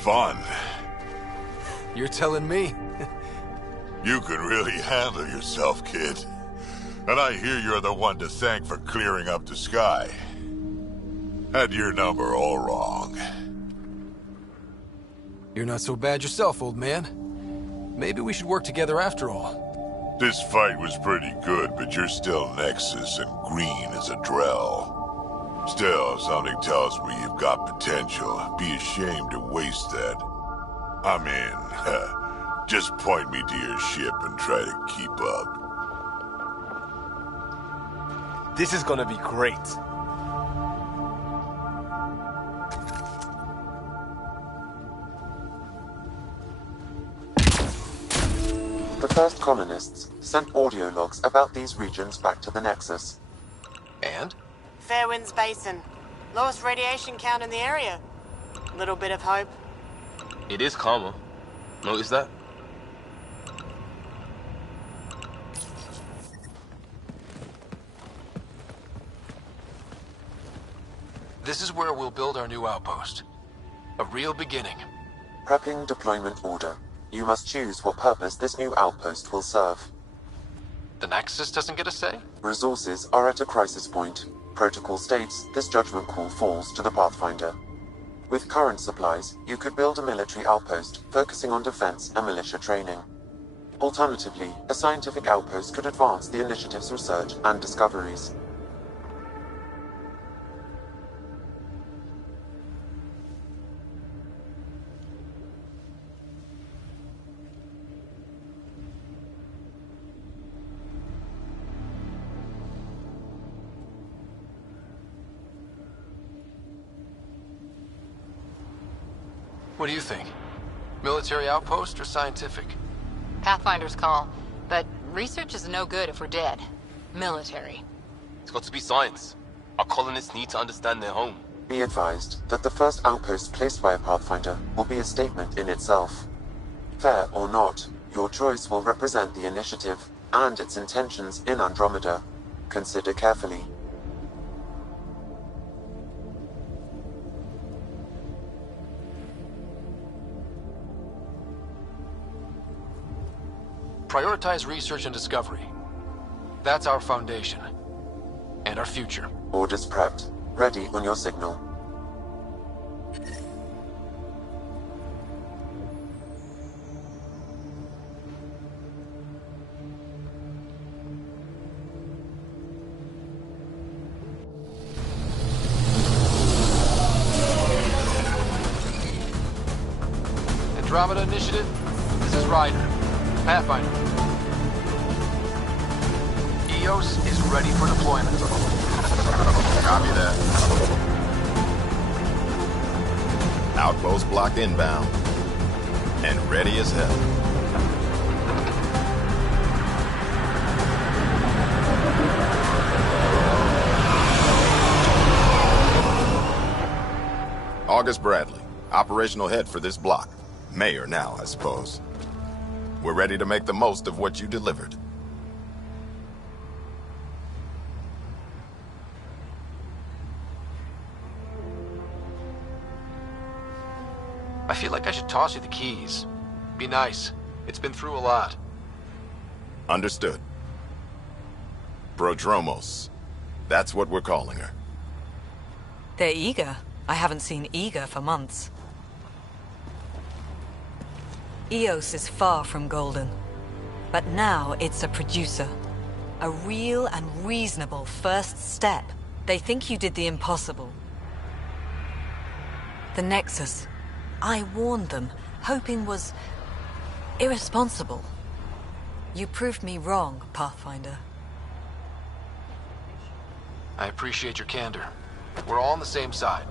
fun. You're telling me? You can really handle yourself, kid. And I hear you're the one to thank for clearing up the sky. Had your number all wrong. You're not so bad yourself, old man. Maybe we should work together after all. This fight was pretty good, but you're still Nexus and green as a Drell. Still, something tells me you've got potential. Be ashamed to waste that. I mean, just point me to your ship and try to keep up. This is gonna be great. The first colonists sent audio logs about these regions back to the Nexus. And? Fairwinds Basin. Lowest radiation count in the area. Little bit of hope. It is calmer. Notice that? This is where we'll build our new outpost. A real beginning. Prepping deployment order. You must choose what purpose this new outpost will serve. The Nexus doesn't get a say? Resources are at a crisis point. Protocol states this judgment call falls to the Pathfinder. With current supplies, you could build a military outpost focusing on defense and militia training. Alternatively, a scientific outpost could advance the initiative's research and discoveries. What do you think? Military outpost or scientific? Pathfinder's call, but research is no good if we're dead. Military. It's got to be science. Our colonists need to understand their home. Be advised that the first outpost placed by a Pathfinder will be a statement in itself. Fair or not, your choice will represent the initiative and its intentions in Andromeda. Consider carefully. Prioritize research and discovery. That's our foundation. And our future. Orders prepped. Ready on your signal. Andromeda Initiative, this is Ryder. Pathfinder. EOS is ready for deployment. Copy that. Outpost block inbound. And ready as hell. August Bradley, operational head for this block. Mayor now, I suppose. We're ready to make the most of what you delivered. I feel like I should toss you the keys. Be nice. It's been through a lot. Understood. Prodromos. That's what we're calling her. They're eager. I haven't seen eager for months. Eos is far from golden. But now it's a producer. A real and reasonable first step. They think you did the impossible. The Nexus. I warned them, hoping was irresponsible. You proved me wrong, Pathfinder. I appreciate your candor. We're all on the same side.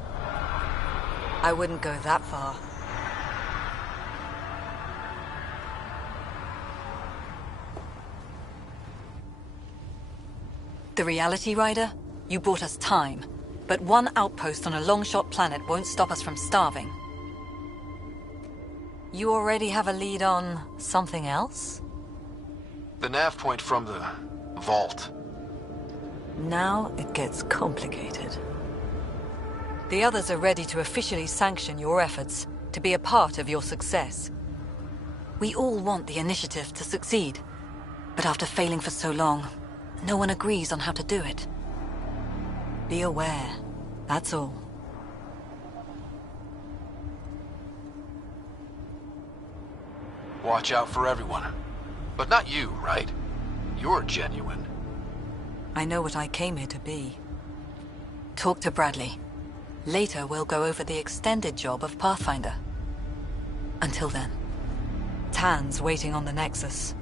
I wouldn't go that far. The Reality Rider? You bought us time. But one outpost on a long-shot planet won't stop us from starving. You already have a lead on something else? The nav point from the vault. Now it gets complicated. The others are ready to officially sanction your efforts, to be a part of your success. We all want the initiative to succeed, but after failing for so long, no one agrees on how to do it. Be aware, that's all. Watch out for everyone. But not you, right? You're genuine. I know what I came here to be. Talk to Bradley. Later, we'll go over the extended job of Pathfinder. Until then, Tan's waiting on the Nexus.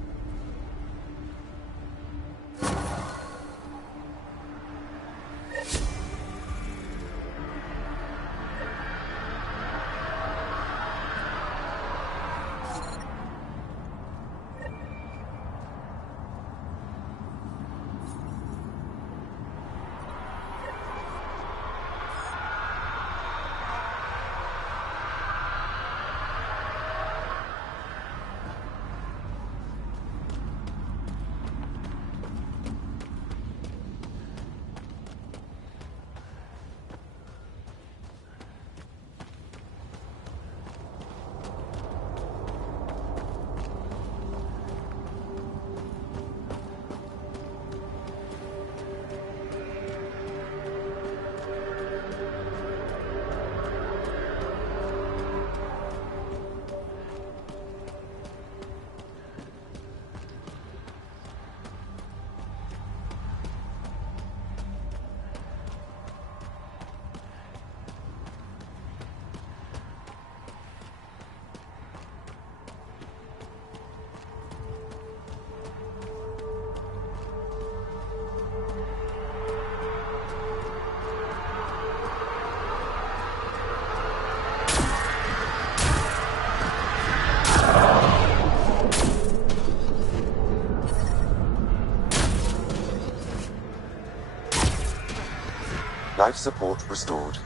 Life support restored.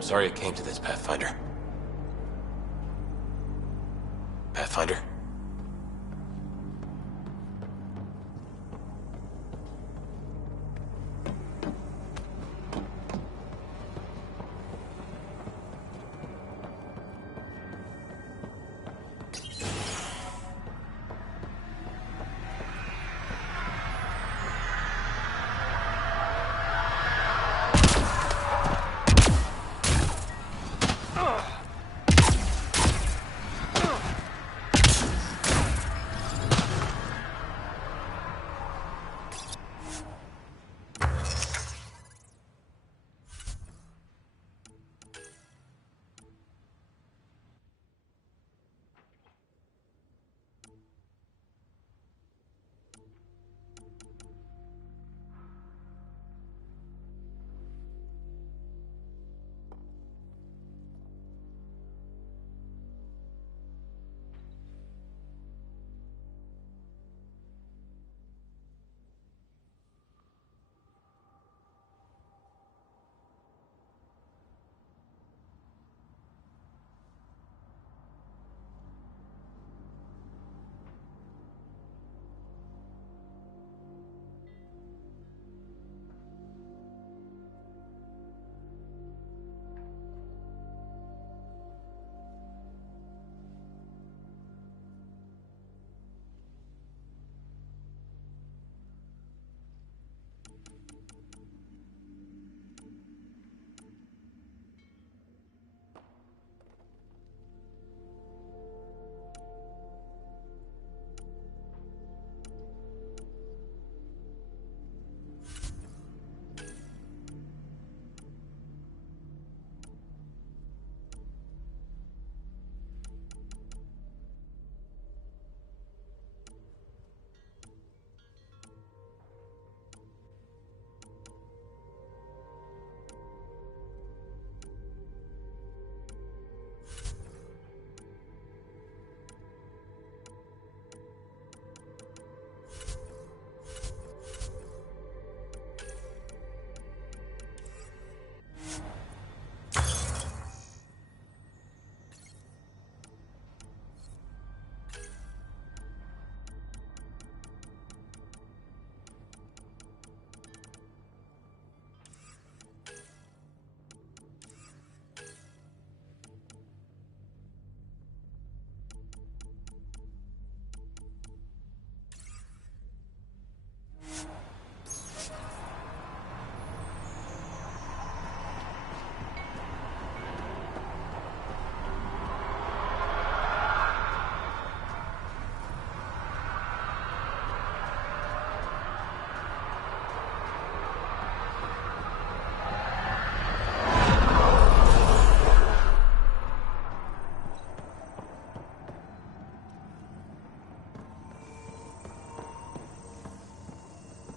Sorry it came to this, Pathfinder. Pathfinder.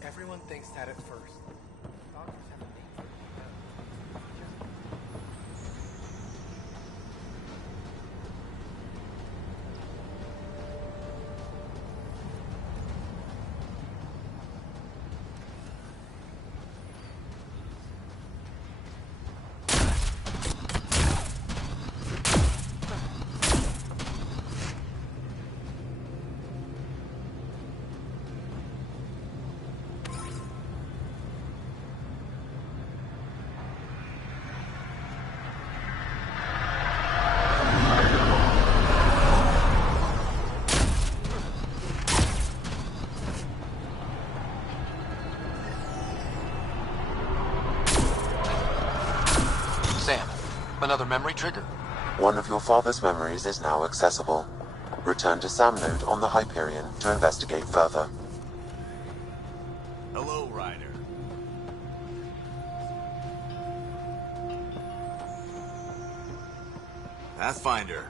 Everyone thinks that at first. Doctors have a name for Sam, another memory trigger. One of your father's memories is now accessible. Return to Sam Node on the Hyperion to investigate further. Hello, Ryder. Pathfinder.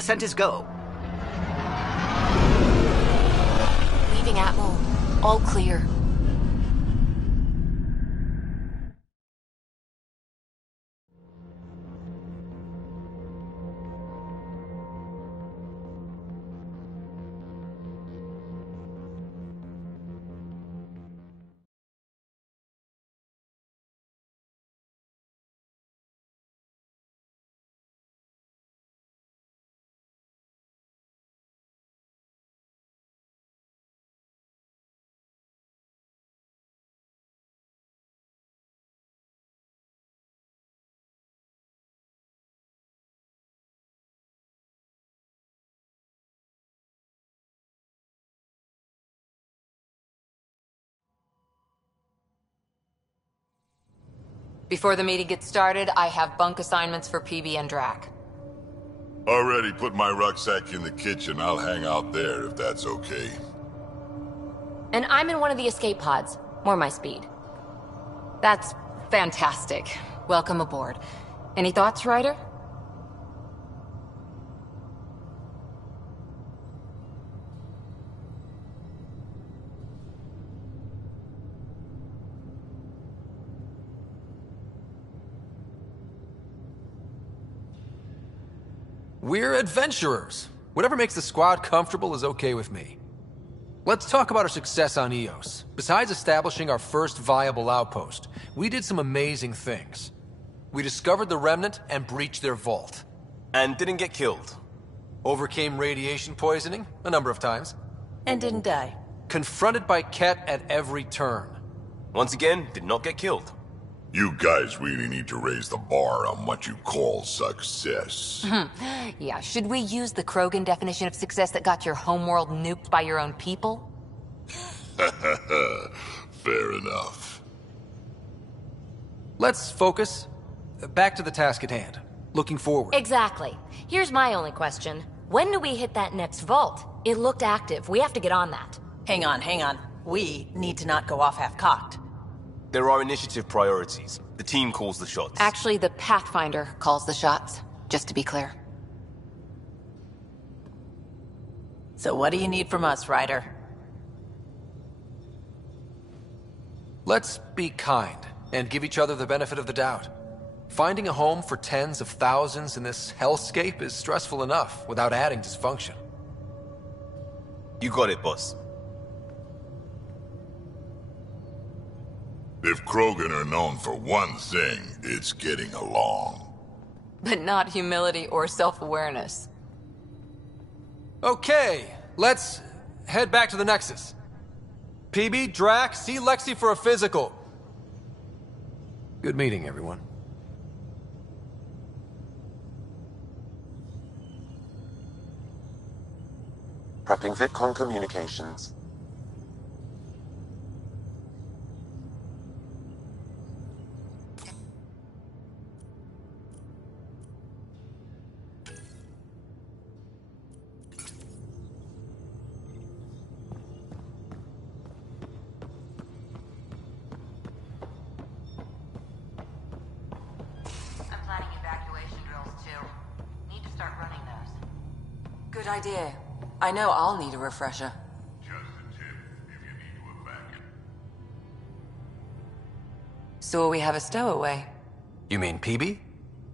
Ascent is go. Leaving Atmo. All clear. Before the meeting gets started, I have bunk assignments for PB and Drac. Already put my rucksack in the kitchen. I'll hang out there if that's okay. And I'm in one of the escape pods. More my speed. That's fantastic. Welcome aboard. Any thoughts, Ryder? We're adventurers. Whatever makes the squad comfortable is okay with me. Let's talk about our success on Eos. Besides establishing our first viable outpost, we did some amazing things. We discovered the Remnant and breached their vault. And didn't get killed. Overcame radiation poisoning a number of times. And didn't die. Confronted by Ket at every turn. Once again, did not get killed. You guys really need to raise the bar on what you call success. Yeah, should we use the Krogan definition of success that got your homeworld nuked by your own people? Fair enough. Let's focus. Back to the task at hand. Looking forward. Exactly. Here's my only question. When do we hit that next vault? It looked active. We have to get on that. Hang on. We need to not go off half-cocked. There are initiative priorities. The team calls the shots. Actually, the Pathfinder calls the shots, just to be clear. So what do you need from us, Ryder? Let's be kind and give each other the benefit of the doubt. Finding a home for tens of thousands in this hellscape is stressful enough without adding dysfunction. You got it, boss. If Krogan are known for one thing, it's getting along. But not humility or self-awareness. Okay, let's head back to the Nexus. PB, Drac, see Lexi for a physical. Good meeting, everyone. Prepping VidCon communications. Good idea. I know I'll need a refresher. Just a tip if you need to evacuate. So we have a stowaway. You mean PB?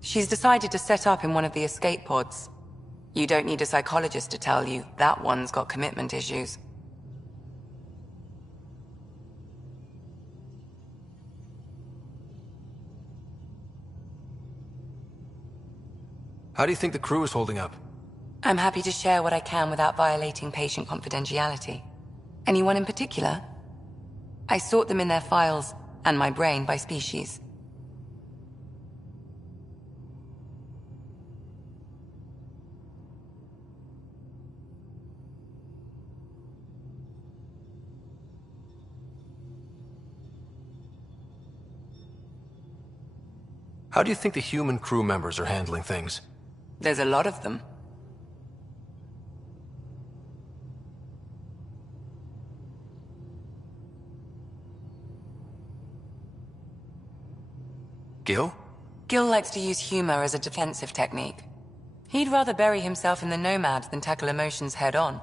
She's decided to set up in one of the escape pods. You don't need a psychologist to tell you that one's got commitment issues. How do you think the crew is holding up? I'm happy to share what I can without violating patient confidentiality. Anyone in particular? I sort them in their files, and my brain by species. How do you think the human crew members are handling things? There's a lot of them. Gil? Gil likes to use humor as a defensive technique. He'd rather bury himself in the Nomad than tackle emotions head-on.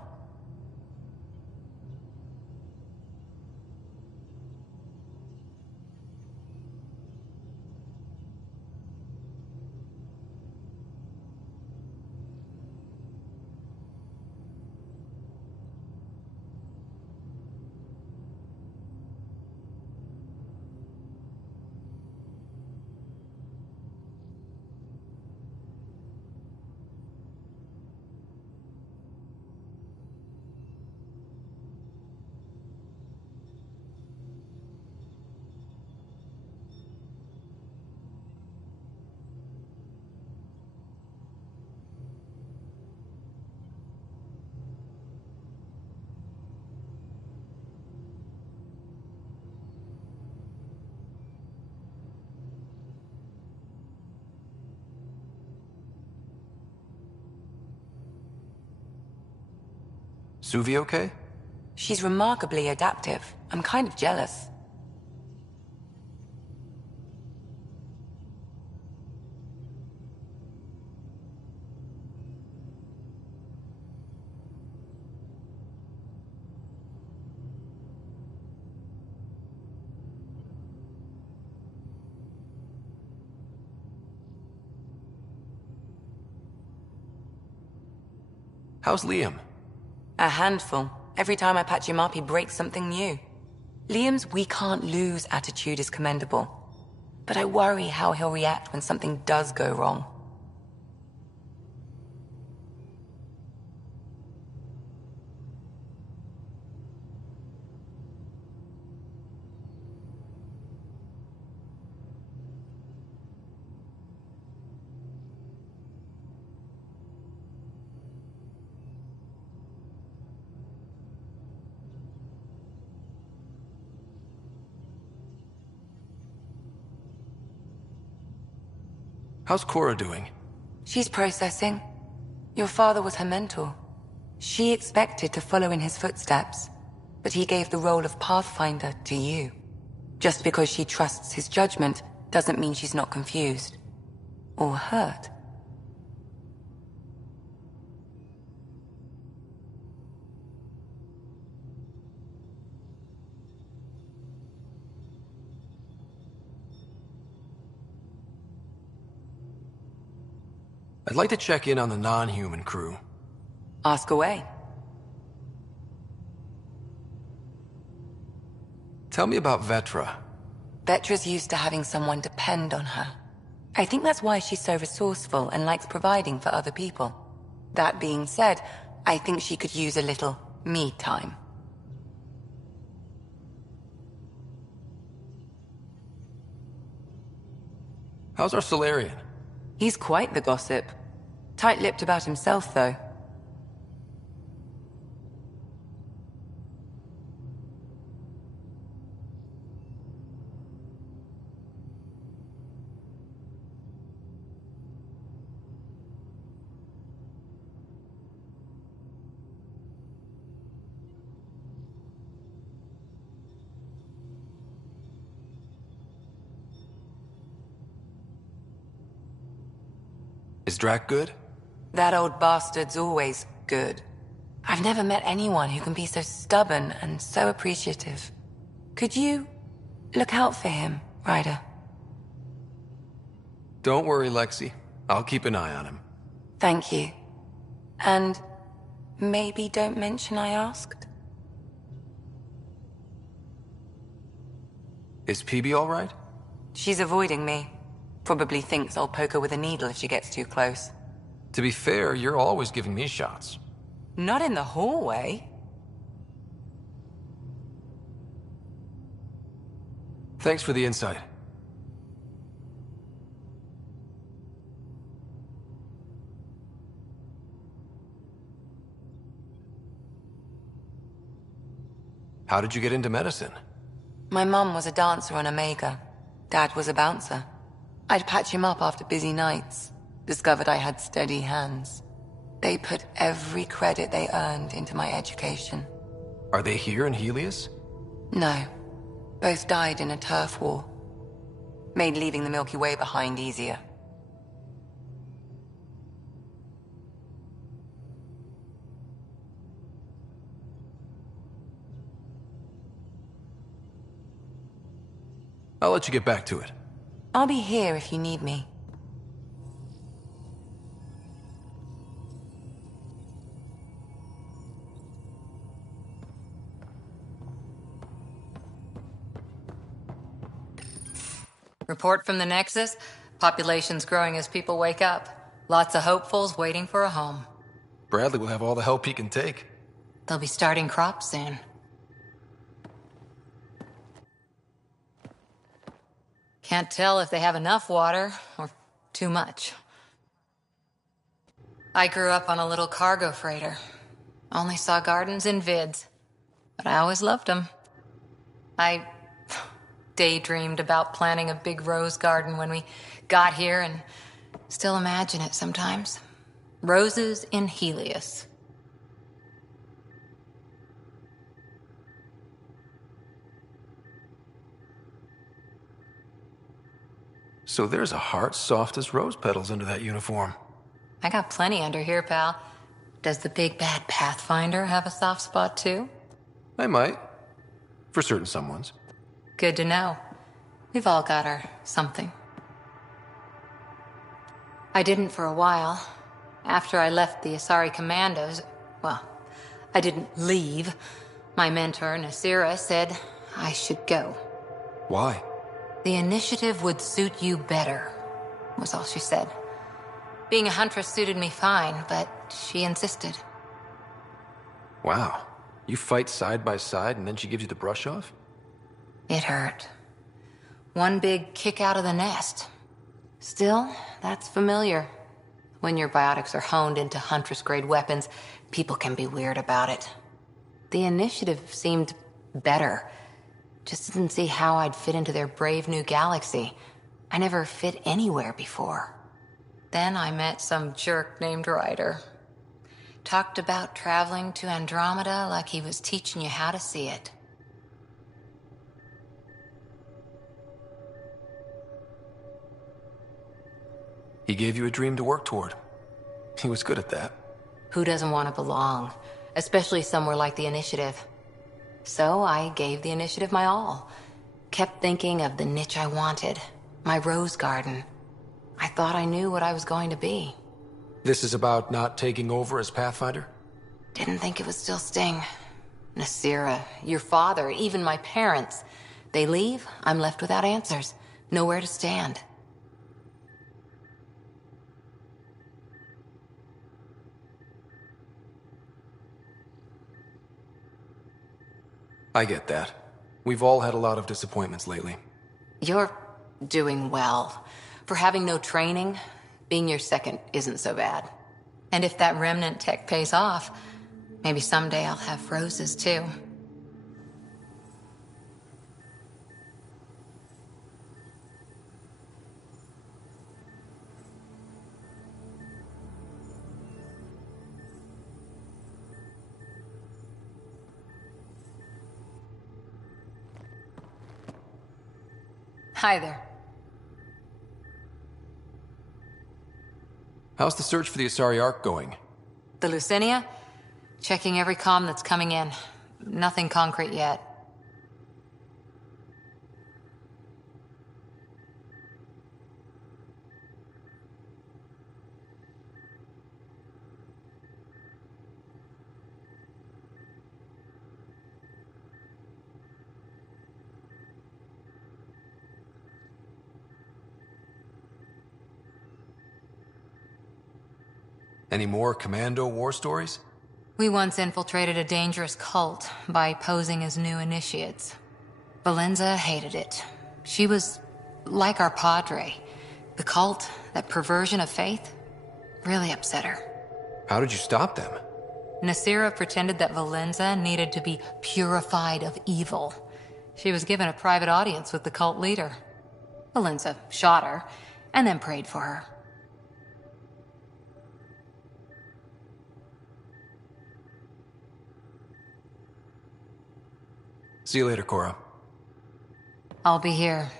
Suvi okay? She's remarkably adaptive. I'm kind of jealous. How's Liam? A handful. Every time I patch him up, he breaks something new. Liam's "we can't lose" attitude is commendable. But I worry how he'll react when something does go wrong. How's Cora doing? She's processing. Your father was her mentor. She expected to follow in his footsteps, but he gave the role of Pathfinder to you. Just because she trusts his judgment doesn't mean she's not confused. Or hurt. I'd like to check in on the non-human crew. Ask away. Tell me about Vetra. Vetra's used to having someone depend on her. I think that's why she's so resourceful and likes providing for other people. That being said, I think she could use a little me time. How's our Solarian? He's quite the gossip. Tight-lipped about himself, though. Is Drac good? That old bastard's always good. I've never met anyone who can be so stubborn and so appreciative. Could you look out for him, Ryder? Don't worry, Lexi. I'll keep an eye on him. Thank you. And maybe don't mention I asked? Is PB all right? She's avoiding me. Probably thinks I'll poke her with a needle if she gets too close. To be fair, you're always giving me shots. Not in the hallway. Thanks for the insight. How did you get into medicine? My mum was a dancer on Omega. Dad was a bouncer. I'd patch him up after busy nights. Discovered I had steady hands. They put every credit they earned into my education. Are they here in Helios? No. Both died in a turf war. Made leaving the Milky Way behind easier. I'll let you get back to it. I'll be here if you need me. Report from the Nexus. Population's growing as people wake up. Lots of hopefuls waiting for a home. Bradley will have all the help he can take. They'll be starting crops soon. Can't tell if they have enough water or too much. I grew up on a little cargo freighter. Only saw gardens in vids, but I always loved them. I daydreamed about planting a big rose garden when we got here and still imagine it sometimes. Roses in Helios. So there's a heart soft as rose petals under that uniform. I got plenty under here, pal. Does the big bad Pathfinder have a soft spot too? I might. For certain someones. Good to know. We've all got our something. I didn't for a while. After I left the Asari Commandos, well, I didn't leave. My mentor, Nasira, said I should go. Why? The initiative would suit you better, was all she said. Being a huntress suited me fine, but she insisted. Wow. You fight side by side and then she gives you the brush off? It hurt. One big kick out of the nest. Still, that's familiar. When your biotics are honed into Huntress-grade weapons, people can be weird about it. The initiative seemed better. Just didn't see how I'd fit into their brave new galaxy. I never fit anywhere before. Then I met some jerk named Ryder. Talked about traveling to Andromeda like he was teaching you how to see it. He gave you a dream to work toward. He was good at that. Who doesn't want to belong? Especially somewhere like the Initiative. So I gave the Initiative my all. Kept thinking of the niche I wanted. My rose garden. I thought I knew what I was going to be. This is about not taking over as Pathfinder? Didn't think it would still sting. Nasira, your father, even my parents. They leave, I'm left without answers. Nowhere to stand. I get that. We've all had a lot of disappointments lately. You're doing well. For having no training, being your second isn't so bad. And if that remnant tech pays off, maybe someday I'll have roses too. Hi there. How's the search for the Asari Ark going? The Lucinia? Checking every comm that's coming in. Nothing concrete yet. Any more commando war stories? We once infiltrated a dangerous cult by posing as new initiates. Valenza hated it. She was like our padre. The cult, that perversion of faith, really upset her. How did you stop them? Nasira pretended that Valenza needed to be purified of evil. She was given a private audience with the cult leader. Valenza shot her, and then prayed for her. See you later, Cora. I'll be here.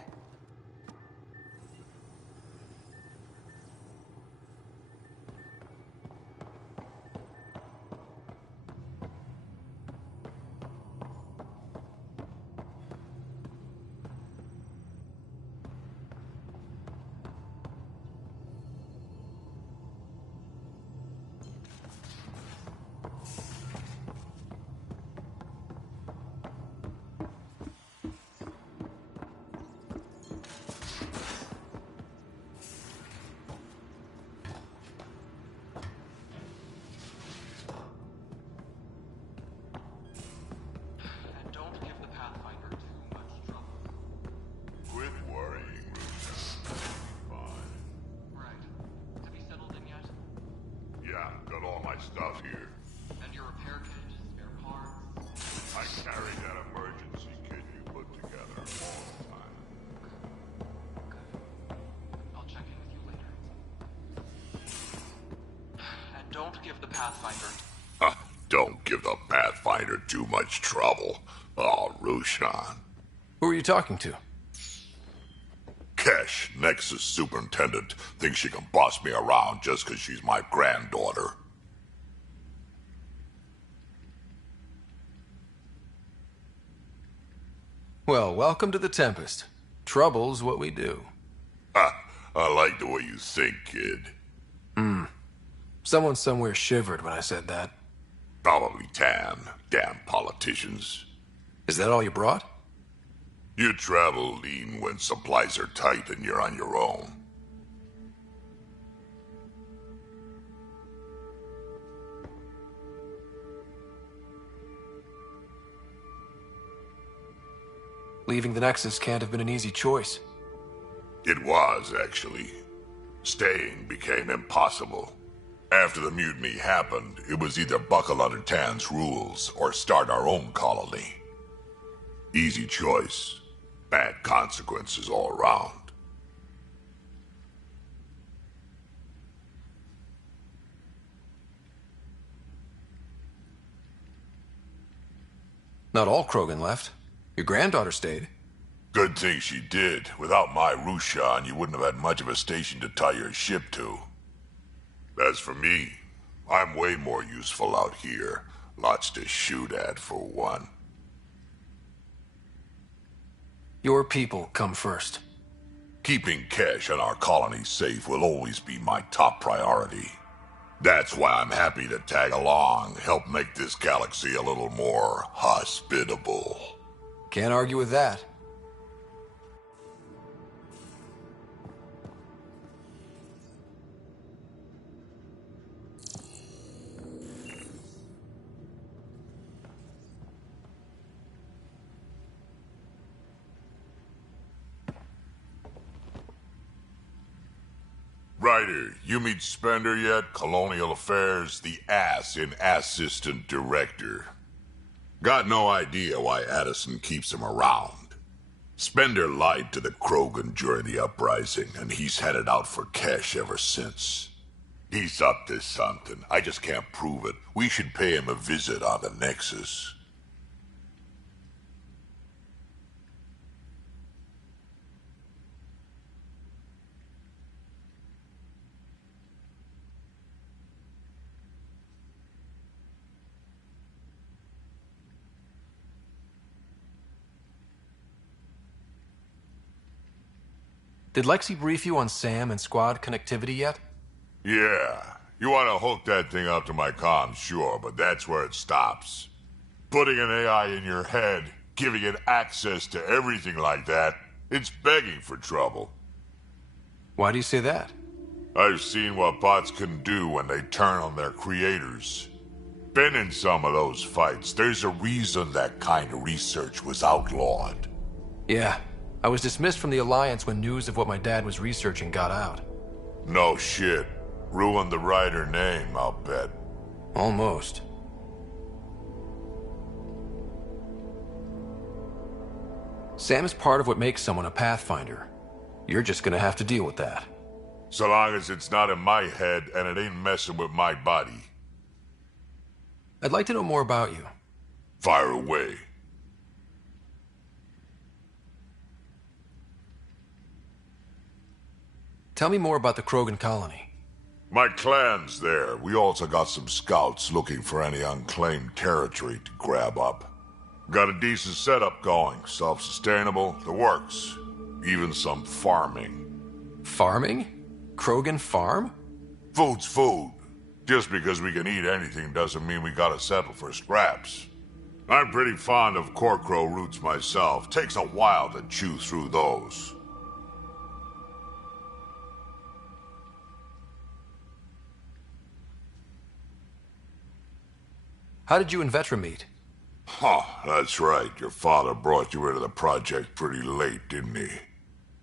Pathfinder. Don't give the Pathfinder too much trouble. Oh, Rushan. Who are you talking to? Kesh, Nexus Superintendent, thinks she can boss me around just because she's my granddaughter. Well, welcome to the Tempest. Trouble's what we do. I like the way you think, kid. Someone somewhere shivered when I said that. Probably Tan. Damn politicians. Is that all you brought? You travel lean when supplies are tight and you're on your own. Leaving the Nexus can't have been an easy choice. It was, actually. Staying became impossible. After the mutiny happened, it was either buckle under Tan's rules or start our own colony. Easy choice. Bad consequences all around. Not all Krogan left. Your granddaughter stayed. Good thing she did. Without my Rushan, you wouldn't have had much of a station to tie your ship to. As for me, I'm way more useful out here. Lots to shoot at, for one. Your people come first. Keeping Kesh and our colony safe will always be my top priority. That's why I'm happy to tag along, help make this galaxy a little more hospitable. Can't argue with that. Ryder, you meet Spender yet? Colonial Affairs, the ass in Assistant Director. Got no idea why Addison keeps him around. Spender lied to the Krogan during the uprising, and he's headed out for Kesh ever since. He's up to something. I just can't prove it. We should pay him a visit on the Nexus. Did Lexi brief you on SAM and squad connectivity yet? Yeah. You want to hook that thing up to my comms, sure, but that's where it stops. Putting an AI in your head, giving it access to everything like that, it's begging for trouble. Why do you say that? I've seen what bots can do when they turn on their creators. Been in some of those fights. There's a reason that kind of research was outlawed. Yeah. I was dismissed from the Alliance when news of what my dad was researching got out. No shit. Ruined the Ryder name, I'll bet. Almost. Sam is part of what makes someone a Pathfinder. You're just gonna have to deal with that. So long as it's not in my head and it ain't messing with my body. I'd like to know more about you. Fire away. Tell me more about the Krogan colony. My clan's there. We also got some scouts looking for any unclaimed territory to grab up. Got a decent setup going. Self-sustainable, the works. Even some farming. Farming? Krogan farm? Food's food. Just because we can eat anything doesn't mean we gotta settle for scraps. I'm pretty fond of Corcrow roots myself. Takes a while to chew through those. How did you and Vetra meet? Huh, that's right. Your father brought you into the project pretty late, didn't he?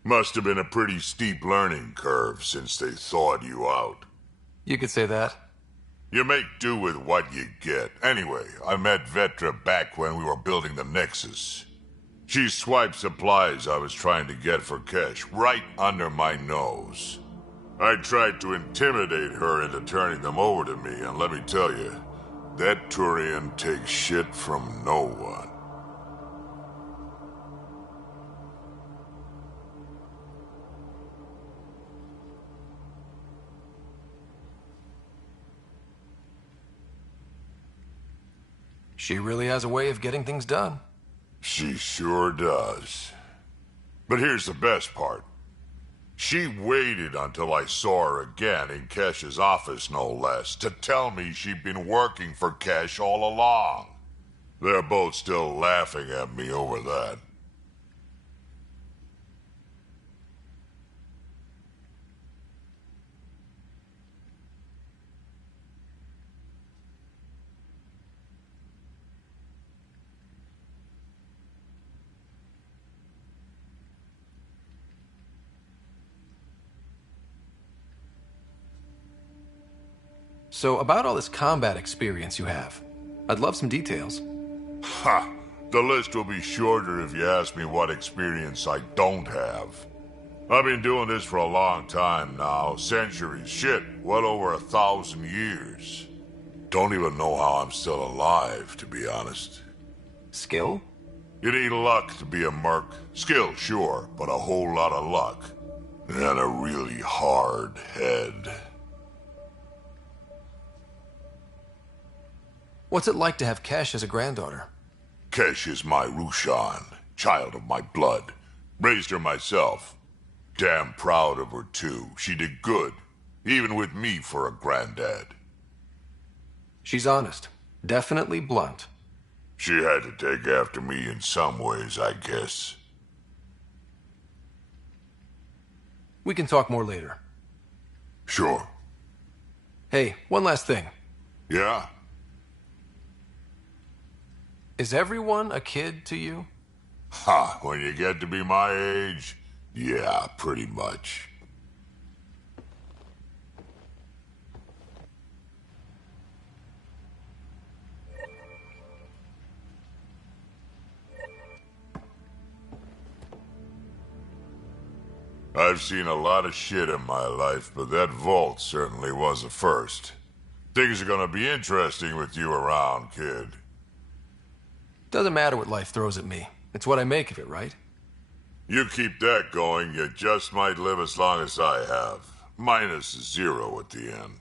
Must have been a pretty steep learning curve since they thawed you out. You could say that. You make do with what you get. Anyway, I met Vetra back when we were building the Nexus. She swiped supplies I was trying to get for Kesh right under my nose. I tried to intimidate her into turning them over to me, and let me tell you, that Turian takes shit from no one. She really has a way of getting things done. She sure does. But here's the best part. She waited until I saw her again in Kesh's office, no less, to tell me she'd been working for Kesh all along. They're both still laughing at me over that. So, about all this combat experience you have, I'd love some details. Ha! The list will be shorter if you ask me what experience I don't have. I've been doing this for a long time now, centuries, shit, well over 1,000 years. Don't even know how I'm still alive, to be honest. Skill? You need luck to be a merc. Skill, sure, but a whole lot of luck. And a really hard head. What's it like to have Kesh as a granddaughter? Kesh is my Rushan, child of my blood. Raised her myself. Damn proud of her, too. She did good, even with me for a granddad. She's honest. Definitely blunt. She had to take after me in some ways, I guess. We can talk more later. Sure. Hey, one last thing. Yeah? Is everyone a kid to you? Ha, when you get to be my age, yeah, pretty much. I've seen a lot of shit in my life, but that vault certainly was a first. Things are gonna be interesting with you around, kid. Doesn't matter what life throws at me. It's what I make of it, right? You keep that going, you just might live as long as I have. Minus 0 at the end.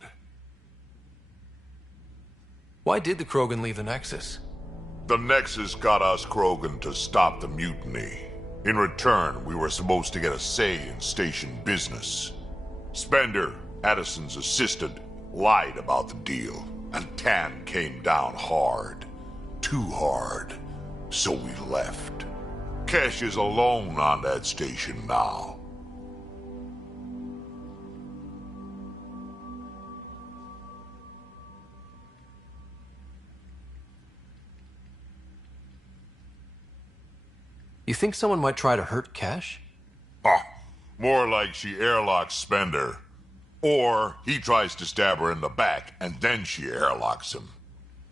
Why did the Krogan leave the Nexus? The Nexus got us Krogan to stop the mutiny. In return, we were supposed to get a say in station business. Spender, Addison's assistant, lied about the deal, and Tan came down hard. Too hard. So we left. Kesh is alone on that station now. You think someone might try to hurt Kesh? More like she airlocks Spender. Or he tries to stab her in the back, and then she airlocks him.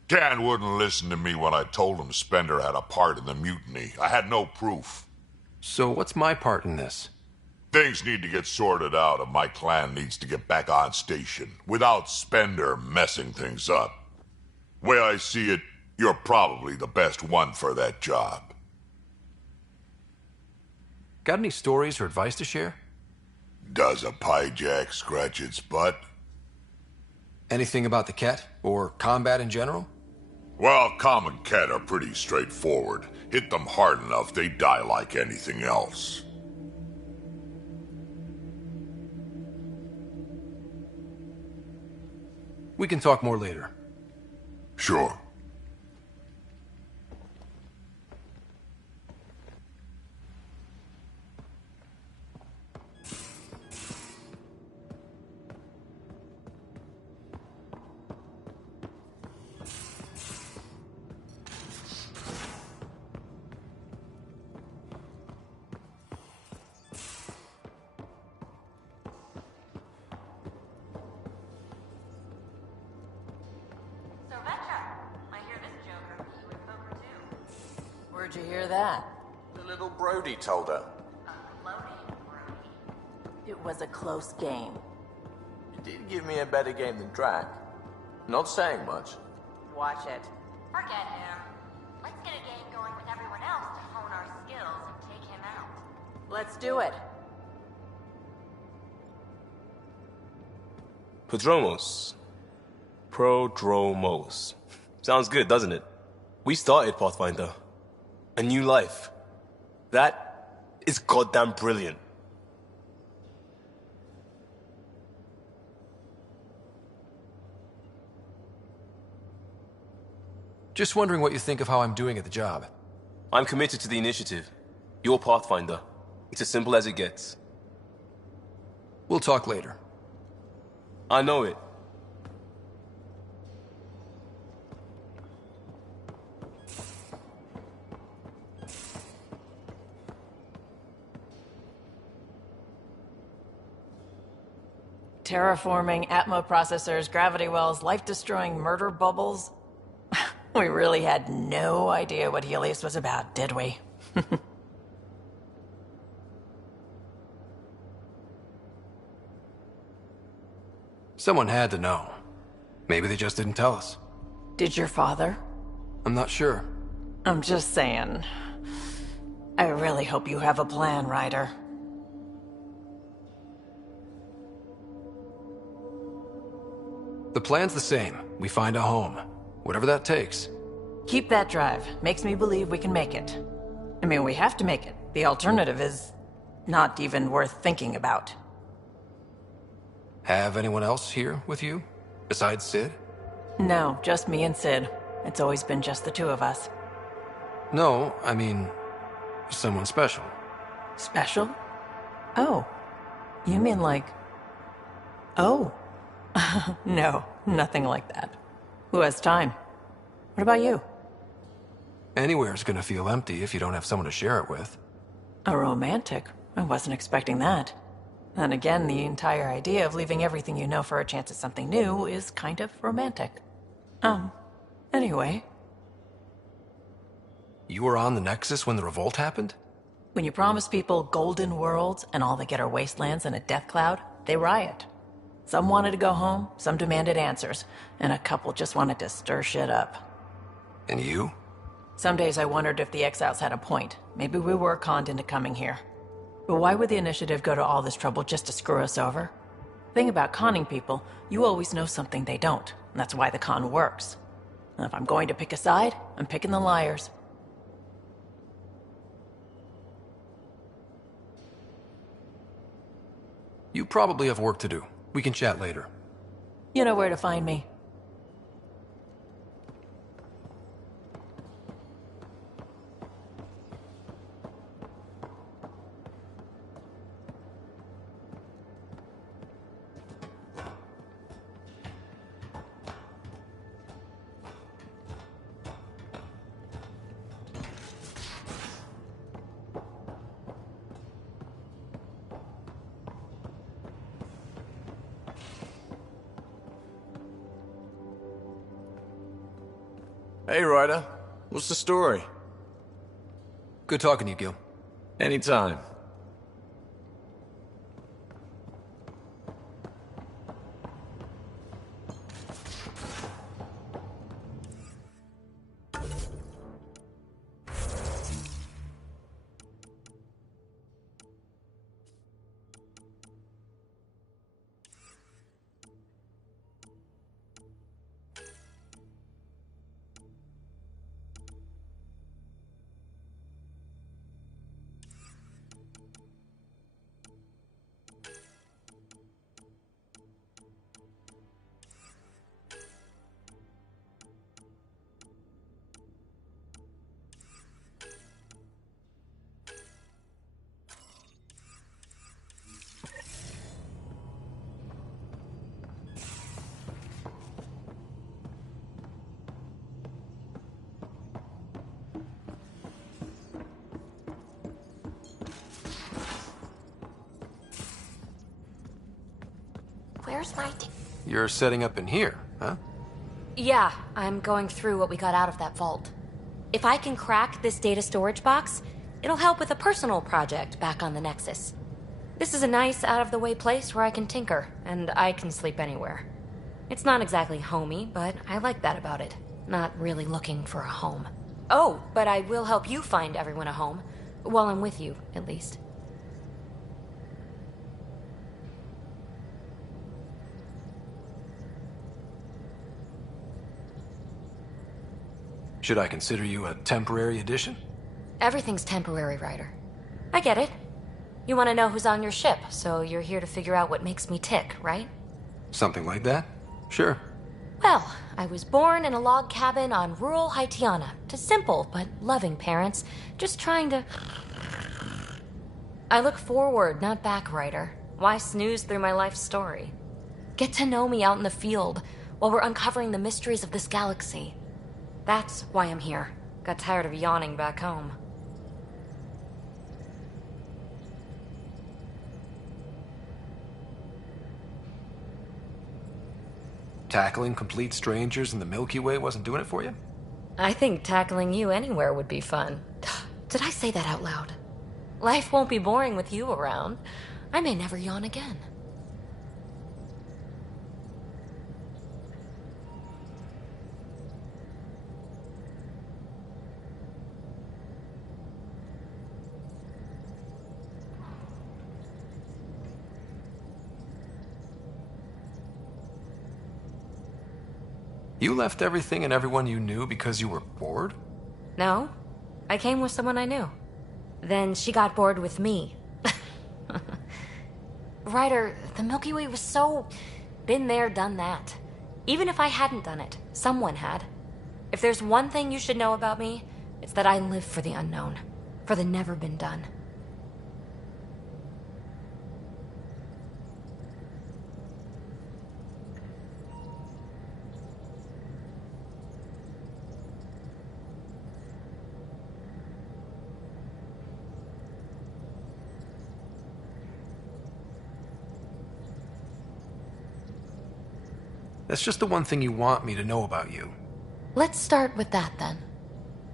Dan wouldn't listen to me when I told him Spender had a part in the mutiny. I had no proof. So what's my part in this? Things need to get sorted out and my clan needs to get back on station, without Spender messing things up. Way I see it, you're probably the best one for that job. Got any stories or advice to share? Does a piejack scratch its butt? Anything about the Ket, or combat in general? Well, common Ket are pretty straightforward. Hit them hard enough, they die like anything else. We can talk more later. Sure. Where'd you hear that? The little Brody told her. It was a close game. You did give me a better game than track. Not saying much. Watch it. Forget him. Let's get a game going with everyone else to hone our skills and take him out. Let's do it. Prodromos. Sounds good, doesn't it? We started Pathfinder. A new life. That is goddamn brilliant. Just wondering what you think of how I'm doing at the job. I'm committed to the initiative. You're Pathfinder. It's as simple as it gets. We'll talk later. I know it. Terraforming, Atmo processors, gravity wells, life-destroying murder bubbles. We really had no idea what Helios was about, did we? Someone had to know. Maybe they just didn't tell us. Did your father? I'm not sure. I'm just saying. I really hope you have a plan, Ryder. The plan's the same. We find a home. Whatever that takes. Keep that drive. Makes me believe we can make it. I mean, we have to make it. The alternative is not even worth thinking about. Have anyone else here with you? Besides Sid? No, just me and Sid. It's always been just the two of us. No, I mean, someone special. Special? Oh. You mean like... Oh. No, nothing like that. Who has time? What about you? Anywhere's gonna feel empty if you don't have someone to share it with. A romantic? I wasn't expecting that. And again, the entire idea of leaving everything you know for a chance at something new is kind of romantic. Anyway. You were on the Nexus when the revolt happened? When you promise people golden worlds and all they get are wastelands and a death cloud, they riot. Some wanted to go home, some demanded answers, and a couple just wanted to stir shit up. And you? Some days I wondered if the exiles had a point. Maybe we were conned into coming here. But why would the initiative go to all this trouble just to screw us over? Thing about conning people, you always know something they don't, and that's why the con works. And if I'm going to pick a side, I'm picking the liars. You probably have work to do. We can chat later. You know where to find me. Hey, Ryder. What's the story? Good talking to you, Gil. Anytime. Where's my You're setting up in here, huh? Yeah, I'm going through what we got out of that vault. If I can crack this data storage box, it'll help with a personal project back on the Nexus. This is a nice, out-of-the-way place where I can tinker, and I can sleep anywhere. It's not exactly homey, but I like that about it. Not really looking for a home. Oh, but I will help you find everyone a home. While I'm with you, at least. Should I consider you a temporary addition? Everything's temporary, Ryder. I get it. You want to know who's on your ship, so you're here to figure out what makes me tick, right? Something like that? Sure. Well, I was born in a log cabin on rural Haitiana to simple but loving parents, just trying to... I look forward, not back, Ryder. Why snooze through my life story? Get to know me out in the field while we're uncovering the mysteries of this galaxy. That's why I'm here. Got tired of yawning back home. Tackling complete strangers in the Milky Way wasn't doing it for you? I think tackling you anywhere would be fun. Did I say that out loud? Life won't be boring with you around. I may never yawn again. You left everything and everyone you knew because you were bored? No, I came with someone I knew. Then she got bored with me. Ryder, the Milky Way was so... been there, done that. Even if I hadn't done it, someone had. If there's one thing you should know about me, it's that I live for the unknown. For the never been done. That's just the one thing you want me to know about you. Let's start with that, then.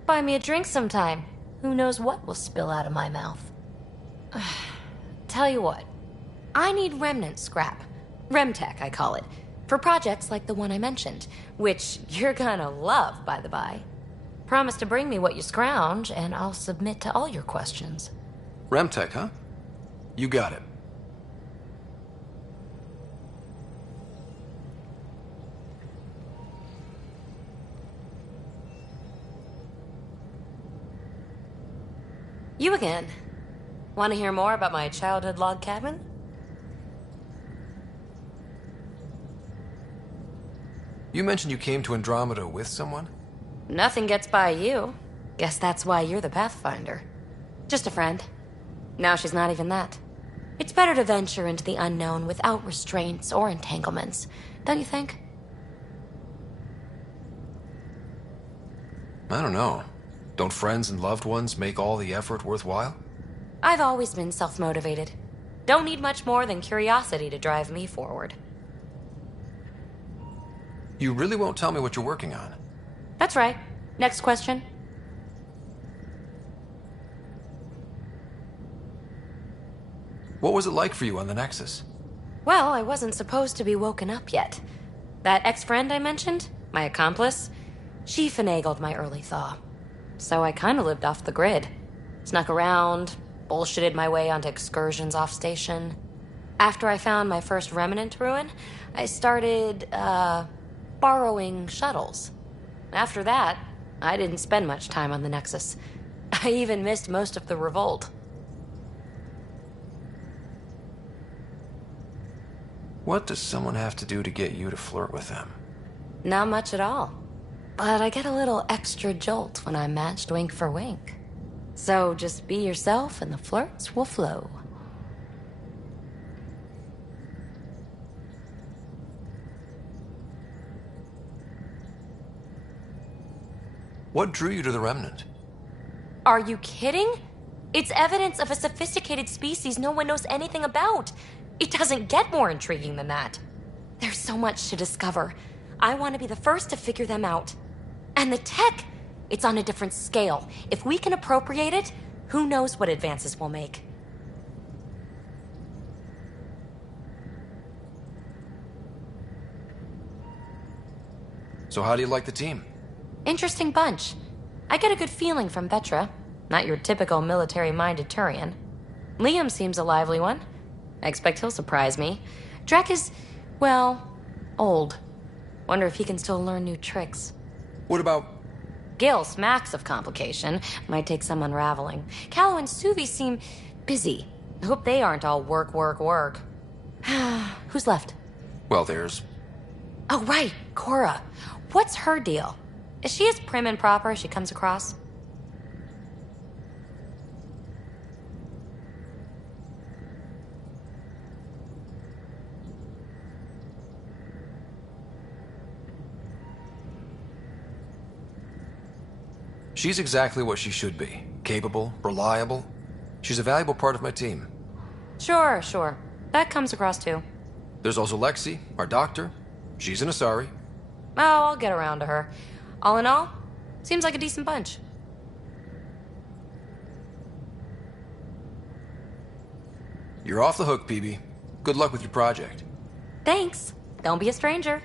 Buy me a drink sometime. Who knows what will spill out of my mouth. Tell you what. I need remnant scrap. Remtech, I call it. For projects like the one I mentioned. Which you're gonna love, by the by. Promise to bring me what you scrounge, and I'll submit to all your questions. Remtech, huh? You got it. You again. Want to hear more about my childhood log cabin? You mentioned you came to Andromeda with someone? Nothing gets by you. Guess that's why you're the Pathfinder. Just a friend. Now she's not even that. It's better to venture into the unknown without restraints or entanglements, don't you think? I don't know. Don't friends and loved ones make all the effort worthwhile? I've always been self-motivated. Don't need much more than curiosity to drive me forward. You really won't tell me what you're working on? That's right. Next question. What was it like for you on the Nexus? Well, I wasn't supposed to be woken up yet. That ex-friend I mentioned, my accomplice, she finagled my early thaw. So I kind of lived off the grid. Snuck around, bullshitted my way onto excursions off station. After I found my first remnant ruin, I started, borrowing shuttles. After that, I didn't spend much time on the Nexus. I even missed most of the revolt. What does someone have to do to get you to flirt with them? Not much at all. But I get a little extra jolt when I'm matched wink for wink. So just be yourself and the flirts will flow. What drew you to the Remnant? Are you kidding? It's evidence of a sophisticated species no one knows anything about. It doesn't get more intriguing than that. There's so much to discover. I want to be the first to figure them out. And the tech, it's on a different scale. If we can appropriate it, who knows what advances we'll make. So how do you like the team? Interesting bunch. I get a good feeling from Vetra. Not your typical military-minded Turian. Liam seems a lively one. I expect he'll surprise me. Drek is, well, old. Wonder if he can still learn new tricks. What about... Gil smacks of complication. Might take some unraveling. Callow and Suvi seem busy. I hope they aren't all work, work, work. Who's left? Well, there's... Oh, right, Cora. What's her deal? Is she as prim and proper as she comes across? She's exactly what she should be. Capable, reliable. She's a valuable part of my team. Sure. That comes across too. There's also Lexi, our doctor. She's an Asari. Oh, I'll get around to her. All in all, seems like a decent bunch. You're off the hook, PB. Good luck with your project. Thanks. Don't be a stranger.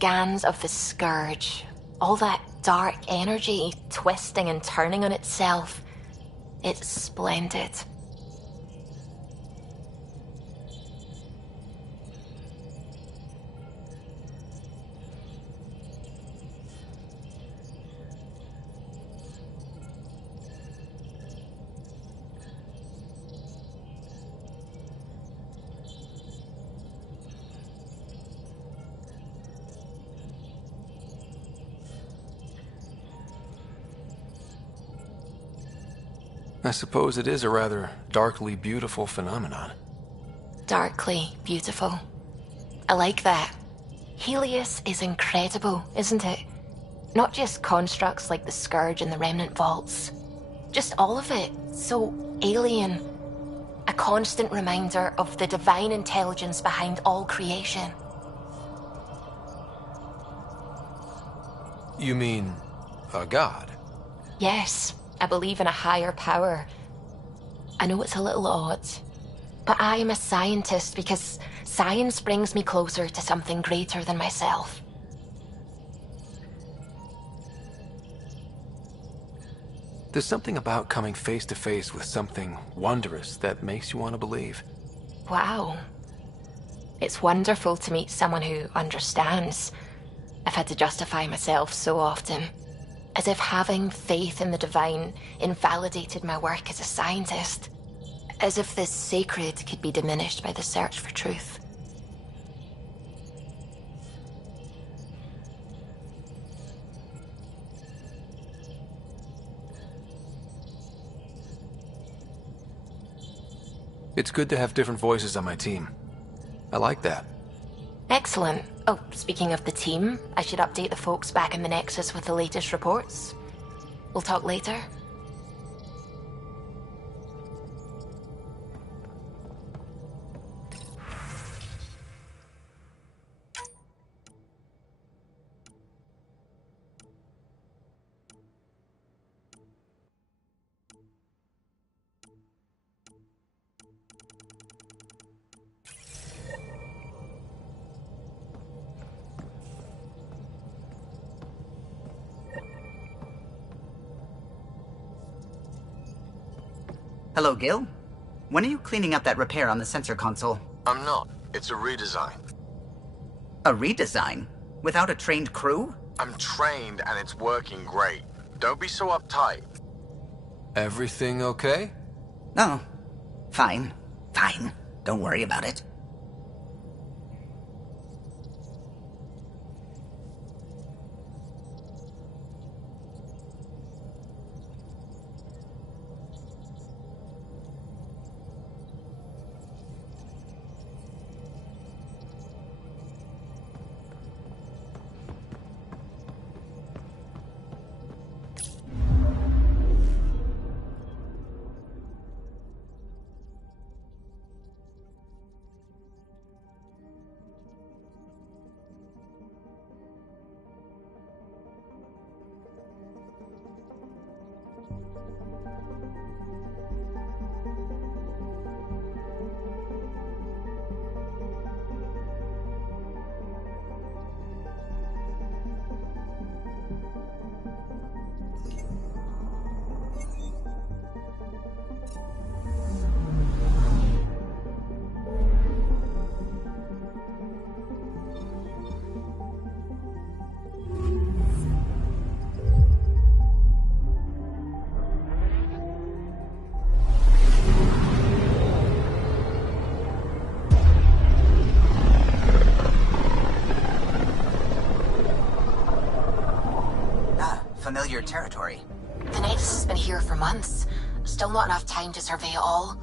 scans of the Scourge, all that dark energy twisting and turning on itself. It's splendid. I suppose it is a rather darkly beautiful phenomenon. Darkly beautiful. I like that. Helios is incredible, isn't it? Not just constructs like the Scourge and the Remnant Vaults. Just all of it. So alien. A constant reminder of the divine intelligence behind all creation. You mean a god? Yes, I believe in a higher power. I know it's a little odd, but I am a scientist because science brings me closer to something greater than myself. There's something about coming face to face with something wondrous that makes you want to believe. Wow. It's wonderful to meet someone who understands. I've had to justify myself so often. As if having faith in the divine invalidated my work as a scientist. As if this sacred could be diminished by the search for truth. It's good to have different voices on my team. I like that. Excellent. Oh, speaking of the team, I should update the folks back in the Nexus with the latest reports. We'll talk later. Hello, Gil. When are you cleaning up that repair on the sensor console? I'm not. It's a redesign. A redesign? Without a trained crew? I'm trained and it's working great. Don't be so uptight. Everything okay? Oh, fine. Fine. Don't worry about it. Familiar territory. The Nexus has been here for months. Still not enough time to survey it all.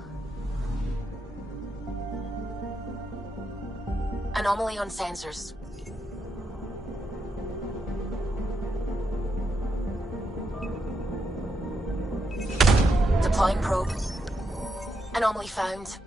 Anomaly on sensors. Deploying probe. Anomaly found.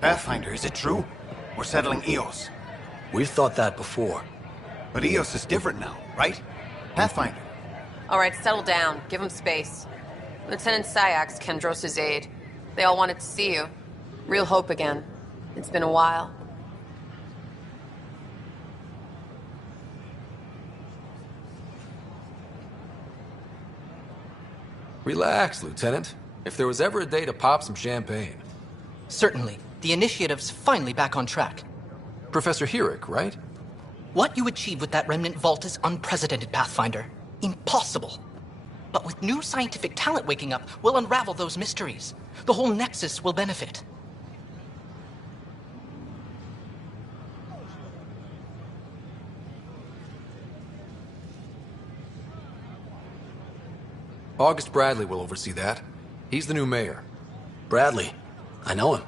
Pathfinder, is it true? We're settling Eos. We've thought that before. But Eos is different now, right? Pathfinder. All right, settle down. Give him space. Lieutenant Syax, Kendros' aide. They all wanted to see you. Real hope again. It's been a while. Relax, Lieutenant. If there was ever a day to pop some champagne. Certainly. The initiative's finally back on track. Professor Herrick, right? What you achieved with that remnant vault is unprecedented, Pathfinder. Impossible. But with new scientific talent waking up, we'll unravel those mysteries. The whole Nexus will benefit. August Bradley will oversee that. He's the new mayor. Bradley. I know him.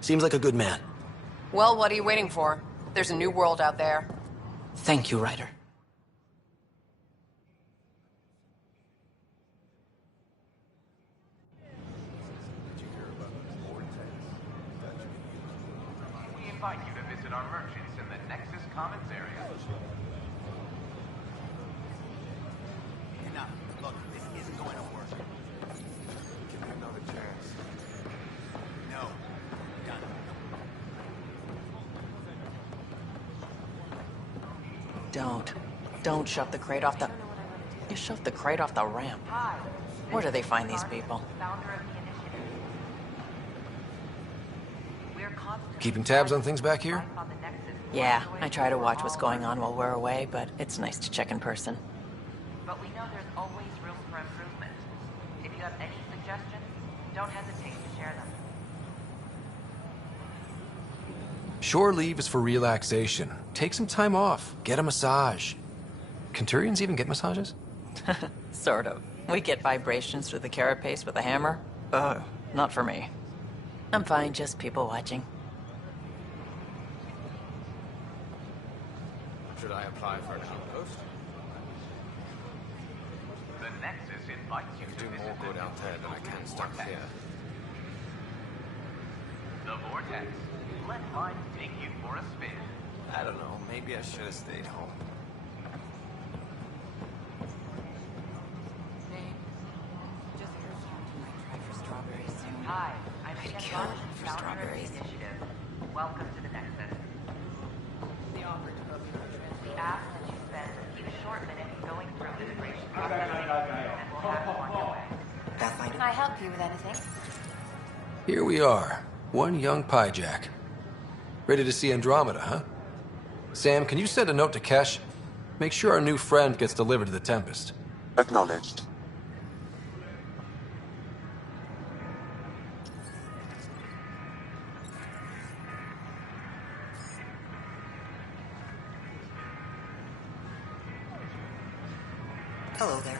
Seems like a good man. Well, what are you waiting for? There's a new world out there. Thank you, Ryder. We invite you to visit our merchants in the Nexus Commons area. Enough. Look, this isn't going to work. Give me another chance. No. Done. Don't shove the crate off the... You shoved the crate off the ramp. Where do they find these people? Keeping tabs on things back here? Yeah, I try to watch what's going on while we're away, but it's nice to check in person. But we know there's always room for improvement. If you have any suggestions, don't hesitate to share them. Shore leave is for relaxation. Take some time off. Get a massage. Conturians even get massages? Sort of. We get vibrations through the carapace with a hammer. Ugh, not for me. I'm fine, just people watching. Should I apply for an outpost? The Nexus invites you to do visit more good the out there than I can stuck vortex. here. The Vortex. Let mine take you for a spin. I don't know, maybe I should have stayed home. Hi, I'm I'd Ian kill Bush, for founder of the strawberries. initiative. Welcome to the Nexus. We ask that you spend a short minute going through integration processing, and we'll have you on your way. Can I help you with anything? Here we are. One young piejack. Ready to see Andromeda, huh? Sam, can you send a note to Kesh? Make sure our new friend gets delivered to the Tempest. Acknowledged. Hello there.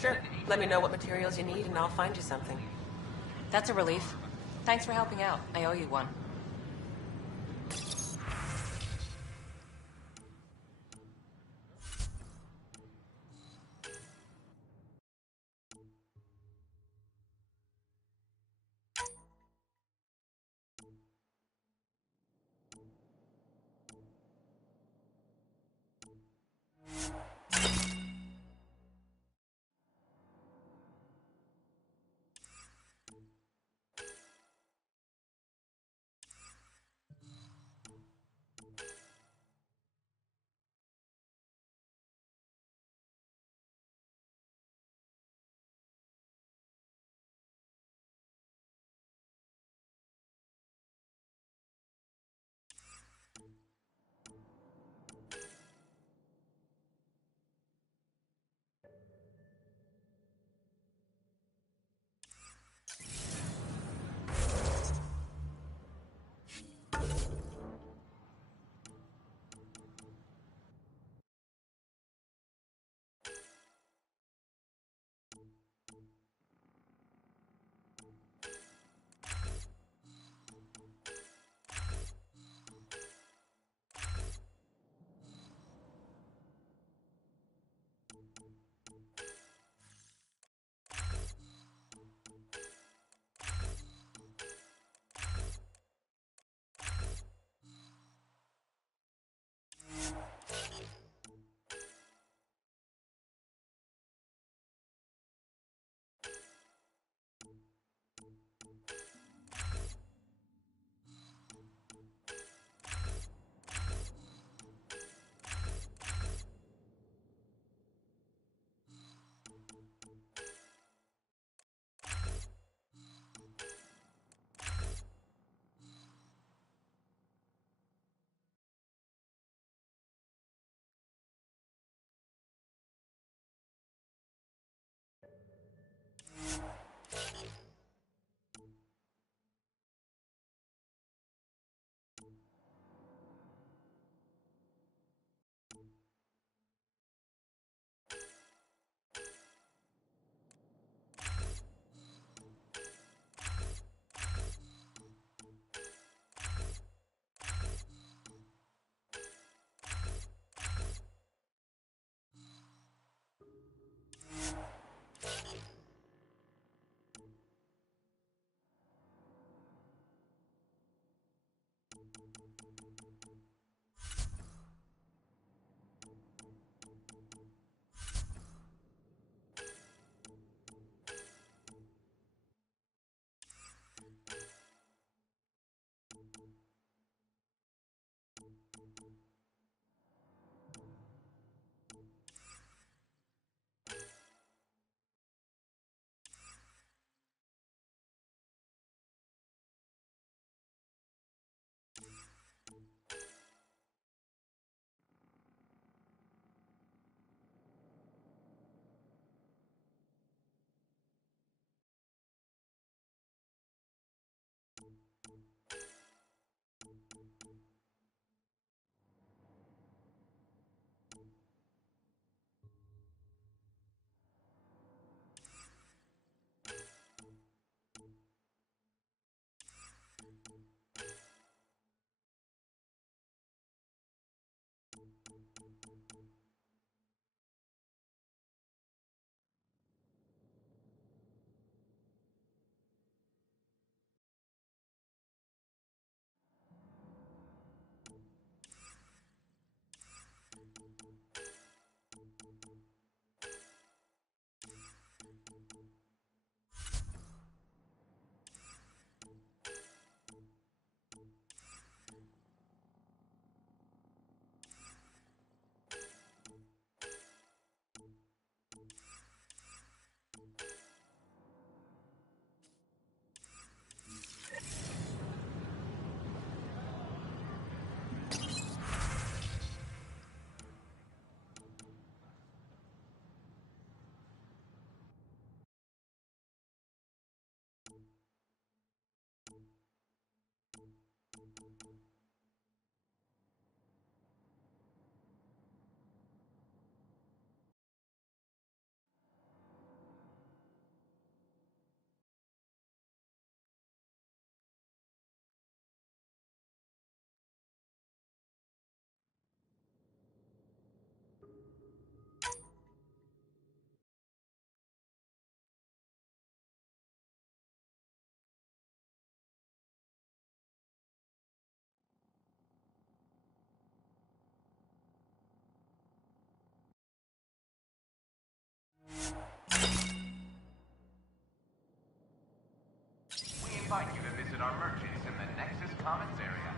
Sure. Let me know what materials you need and I'll find you something. That's a relief. Thanks for helping out. I owe you one. invite you to visit our merchants in the Nexus Commons area.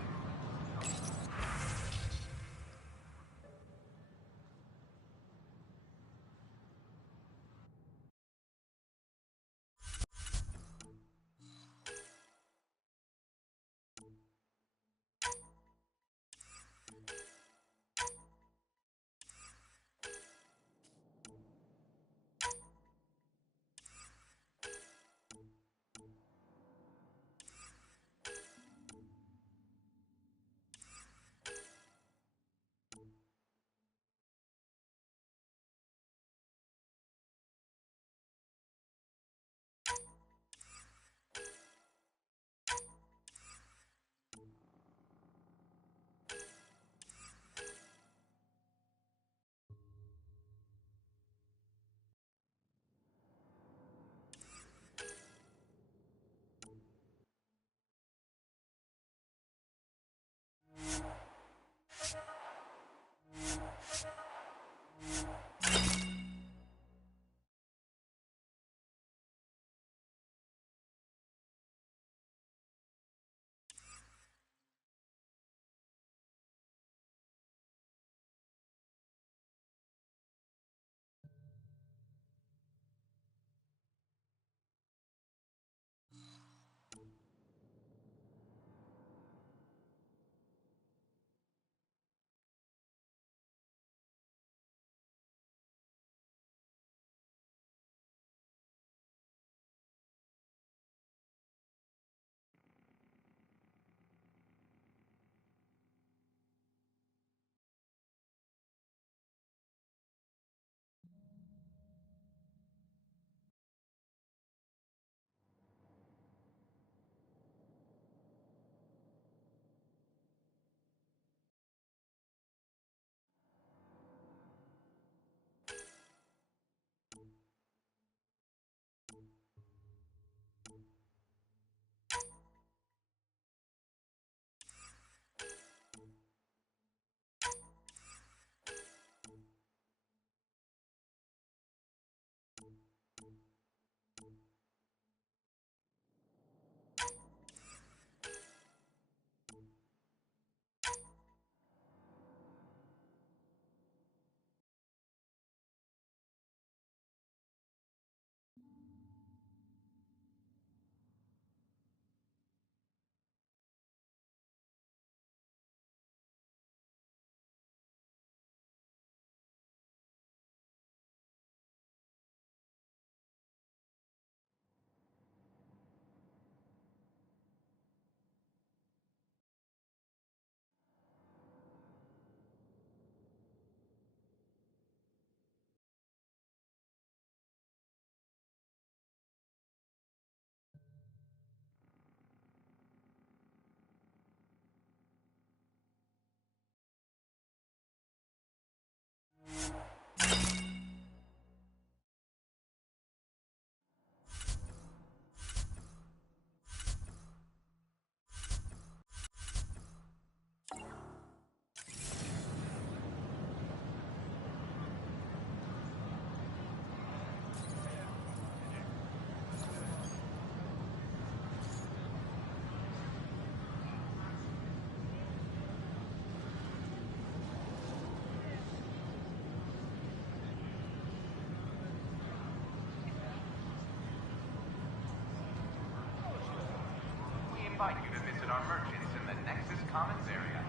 Invite you to visit our merchants in the Nexus Commons area.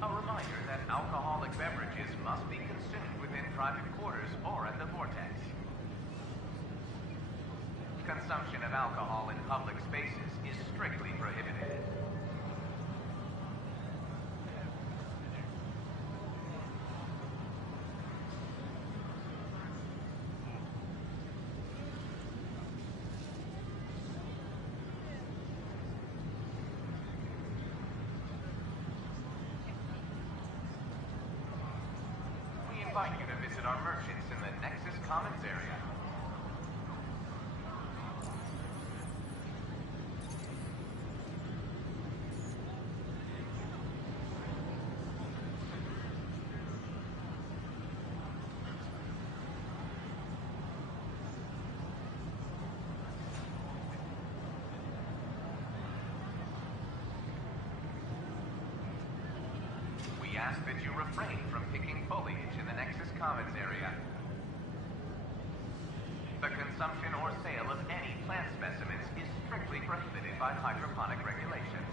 A reminder that alcoholic beverages must be consumed within private quarters or at the vortex. Consumption of alcohol in public spaces is strictly prohibited. invite you to visit our merchants in the Nexus Commons area. We ask that you refrain from picking foliage in the Nexus Commons area. The consumption or sale of any plant specimens is strictly prohibited by hydroponic regulations.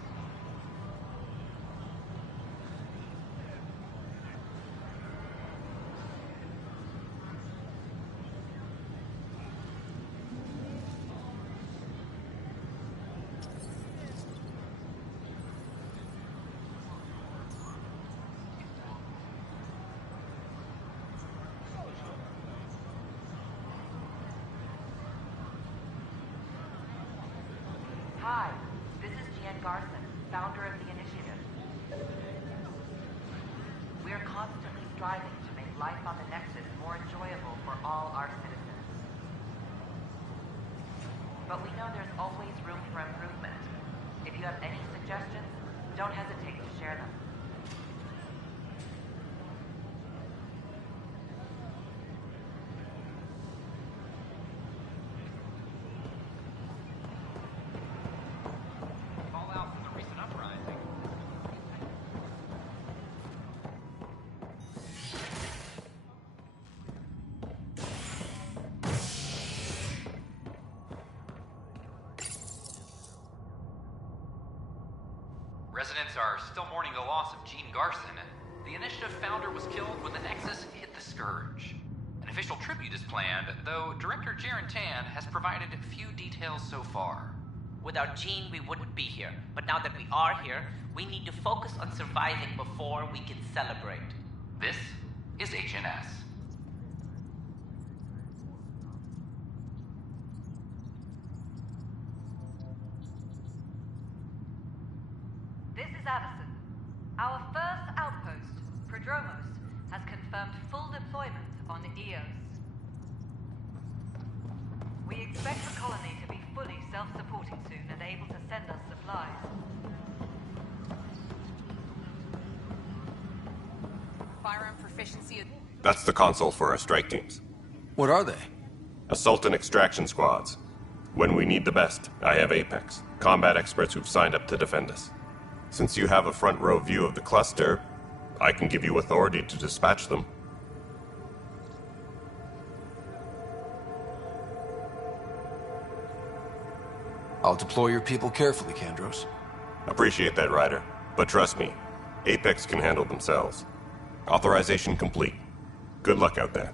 Hi, this is Jan Garson, founder of the initiative. We're constantly striving to make life on the Nexus more enjoyable for all our citizens. But we know there's always room for improvement. If you have any suggestions, don't hesitate to share them. Residents are still mourning the loss of Gene Garson. The initiative founder was killed when the Nexus hit the Scourge. An official tribute is planned, though Director Jaren Tan has provided few details so far. Without Gene, we wouldn't be here. But now that we are here, we need to focus on surviving before we can celebrate. This is HNS. This is Addison. Our first outpost, Prodromos, has confirmed full deployment on Eos. We expect the colony to be fully self-supporting soon and able to send us supplies. Firearm proficiency. That's the console for our strike teams. What are they? Assault and extraction squads. When we need the best, I have Apex, combat experts who've signed up to defend us. Since you have a front row view of the cluster, I can give you authority to dispatch them. I'll deploy your people carefully, Kandros. Appreciate that, Ryder. But trust me, Apex can handle themselves. Authorization complete. Good luck out there.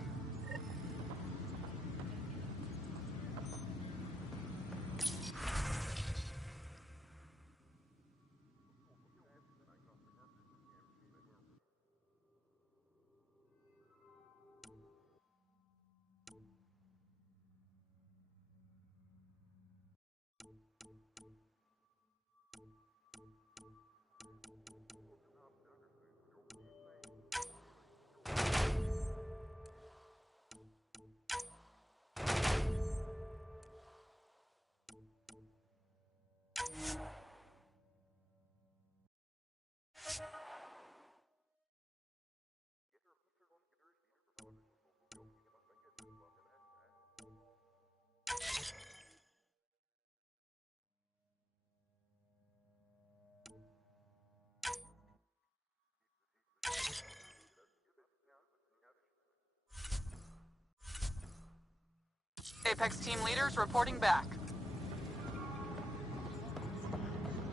Apex team leaders reporting back.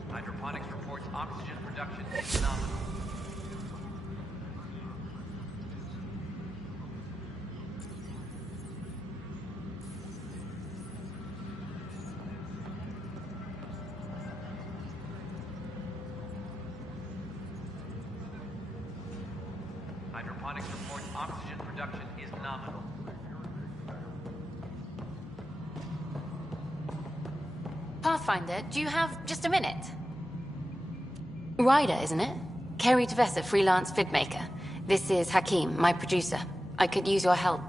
Hydroponics reports oxygen production is phenomenal. Hydroponics reports oxygen production is nominal. Pathfinder, do you have just a minute? Ryder, isn't it? Kerry Tevessa, freelance vidmaker. This is Hakim, my producer. I could use your help.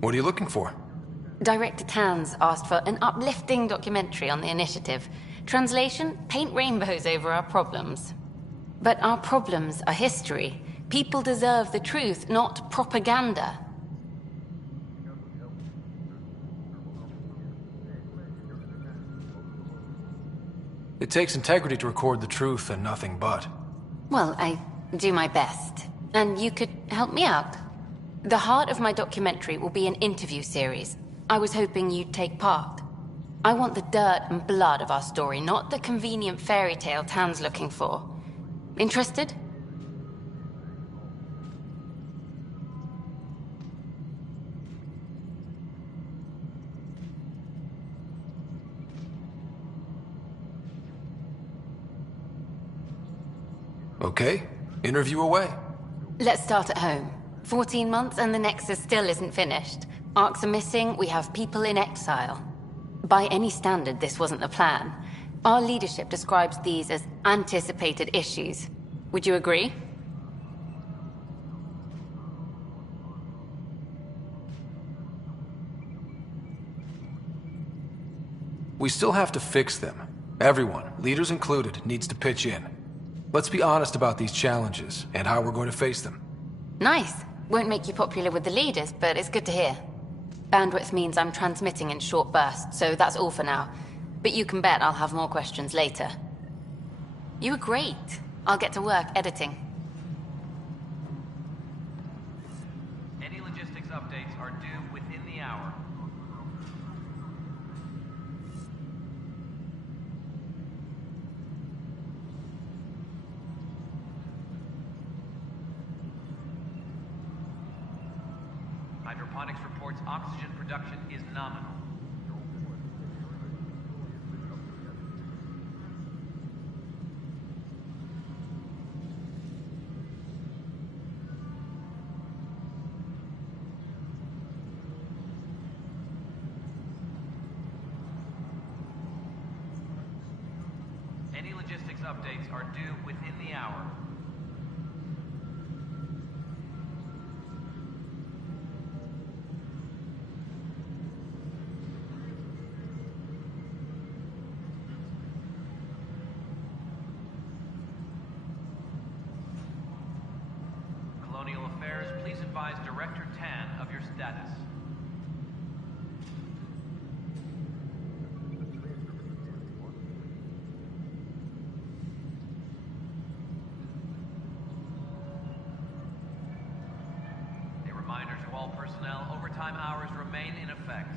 What are you looking for? Director Tan's asked for an uplifting documentary on the initiative. Translation, paint rainbows over our problems. But our problems are history. People deserve the truth, not propaganda. It takes integrity to record the truth and nothing but. Well, I do my best. And you could help me out. The heart of my documentary will be an interview series. I was hoping you'd take part. I want the dirt and blood of our story, not the convenient fairy tale Tan's looking for. Interested? Okay, interview away. Let's start at home. 14 months and the Nexus still isn't finished. Arcs are missing, we have people in exile. By any standard, this wasn't the plan. Our leadership describes these as anticipated issues. Would you agree? We still have to fix them. Everyone, leaders included, needs to pitch in. Let's be honest about these challenges and how we're going to face them. Nice. Won't make you popular with the leaders, but it's good to hear. Bandwidth means I'm transmitting in short bursts, so that's all for now. But you can bet I'll have more questions later. You were great. I'll get to work editing. Any logistics updates are due within the hour. Hydroponics reports oxygen production is nominal. Any logistics updates are due within the hour. Colonial Affairs, please advise Director Tan of your status. A reminder to all personnel, overtime hours remain in effect.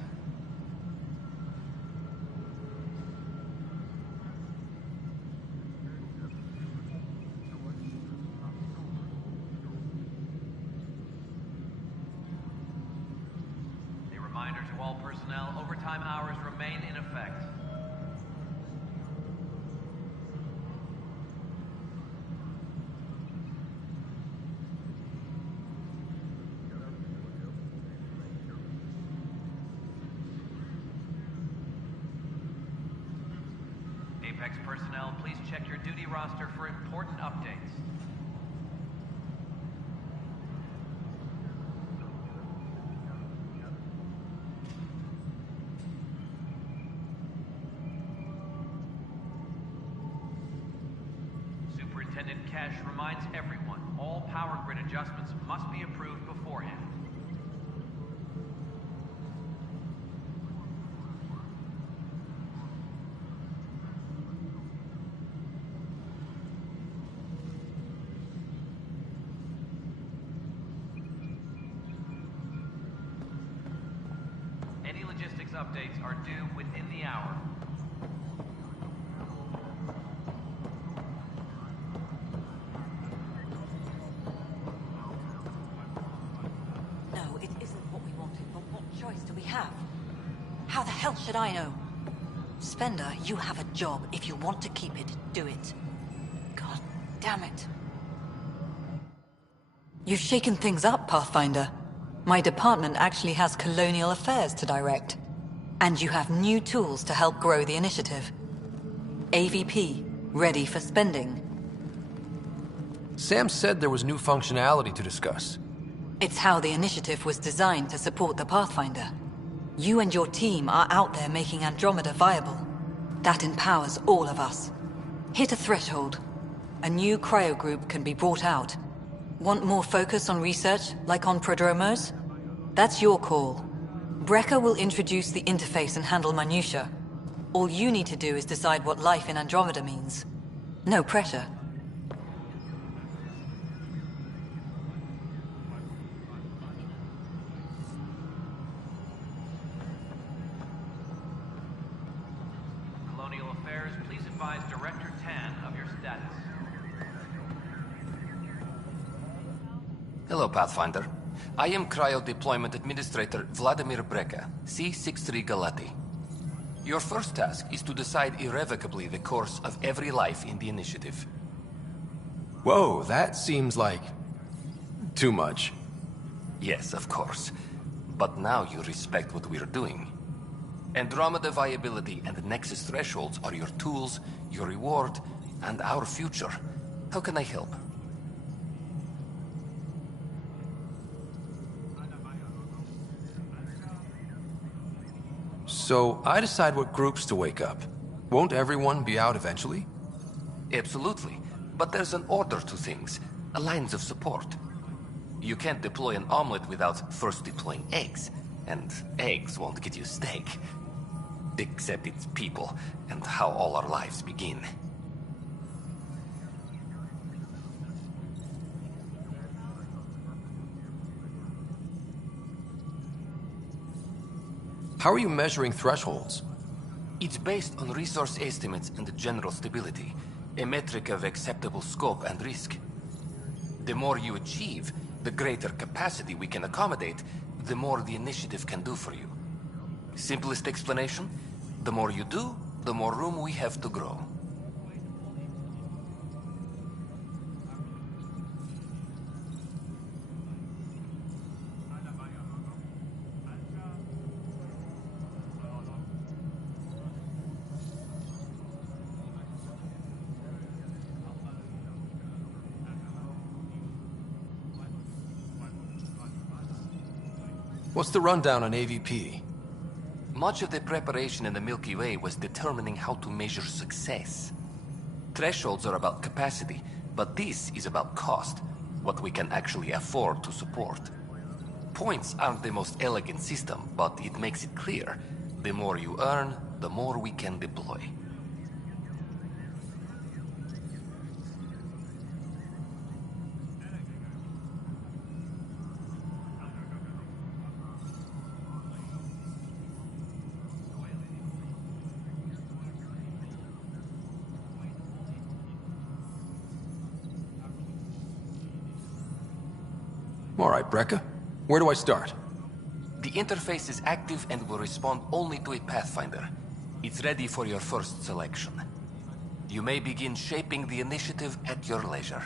A reminder to all personnel, overtime hours remain in effect. Apex personnel, please check your duty roster for important updates. Superintendent Cash reminds everyone, all power grid adjustments must be approved beforehand. Any logistics updates are due within the hour. No, it isn't what we wanted, but what choice do we have? How the hell should I know? Spender, you have a job. If you want to keep it, do it. God damn it. You've shaken things up, Pathfinder. My department actually has colonial affairs to direct. And you have new tools to help grow the initiative. AVP, ready for spending. Sam said there was new functionality to discuss. It's how the initiative was designed to support the Pathfinder. You and your team are out there making Andromeda viable. That empowers all of us. Hit a threshold. A new cryo group can be brought out. Want more focus on research, like on prodromos? That's your call. Brecker will introduce the interface and handle minutiae. All you need to do is decide what life in Andromeda means. No pressure. Colonial Affairs, please advise Director Tan of your status. Hello, Pathfinder. I am Cryo Deployment Administrator Vladimir Breca, C-63 Galati. Your first task is to decide irrevocably the course of every life in the initiative. Whoa, that seems like... too much. Yes, of course. But now you respect what we're doing. Andromeda viability and Nexus thresholds are your tools, your reward, and our future. How can I help? So, I decide what groups to wake up. Won't everyone be out eventually? Absolutely. But there's an order to things, a lines of support. You can't deploy an omelet without first deploying eggs. And eggs won't get you steak. Except it's people, and how all our lives begin. How are you measuring thresholds? It's based on resource estimates and general stability, a metric of acceptable scope and risk. The more you achieve, the greater capacity we can accommodate, the more the initiative can do for you. Simplest explanation? The more you do, the more room we have to grow. What's the rundown on AVP? Much of the preparation in the Milky Way was determining how to measure success. Thresholds are about capacity, but this is about cost, what we can actually afford to support. Points aren't the most elegant system, but it makes it clear. The more you earn, the more we can deploy. All right, Breca. Where do I start? The interface is active and will respond only to a Pathfinder. It's ready for your first selection. You may begin shaping the initiative at your leisure.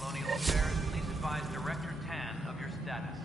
Colonial Affairs, please advise Director Tan of your status.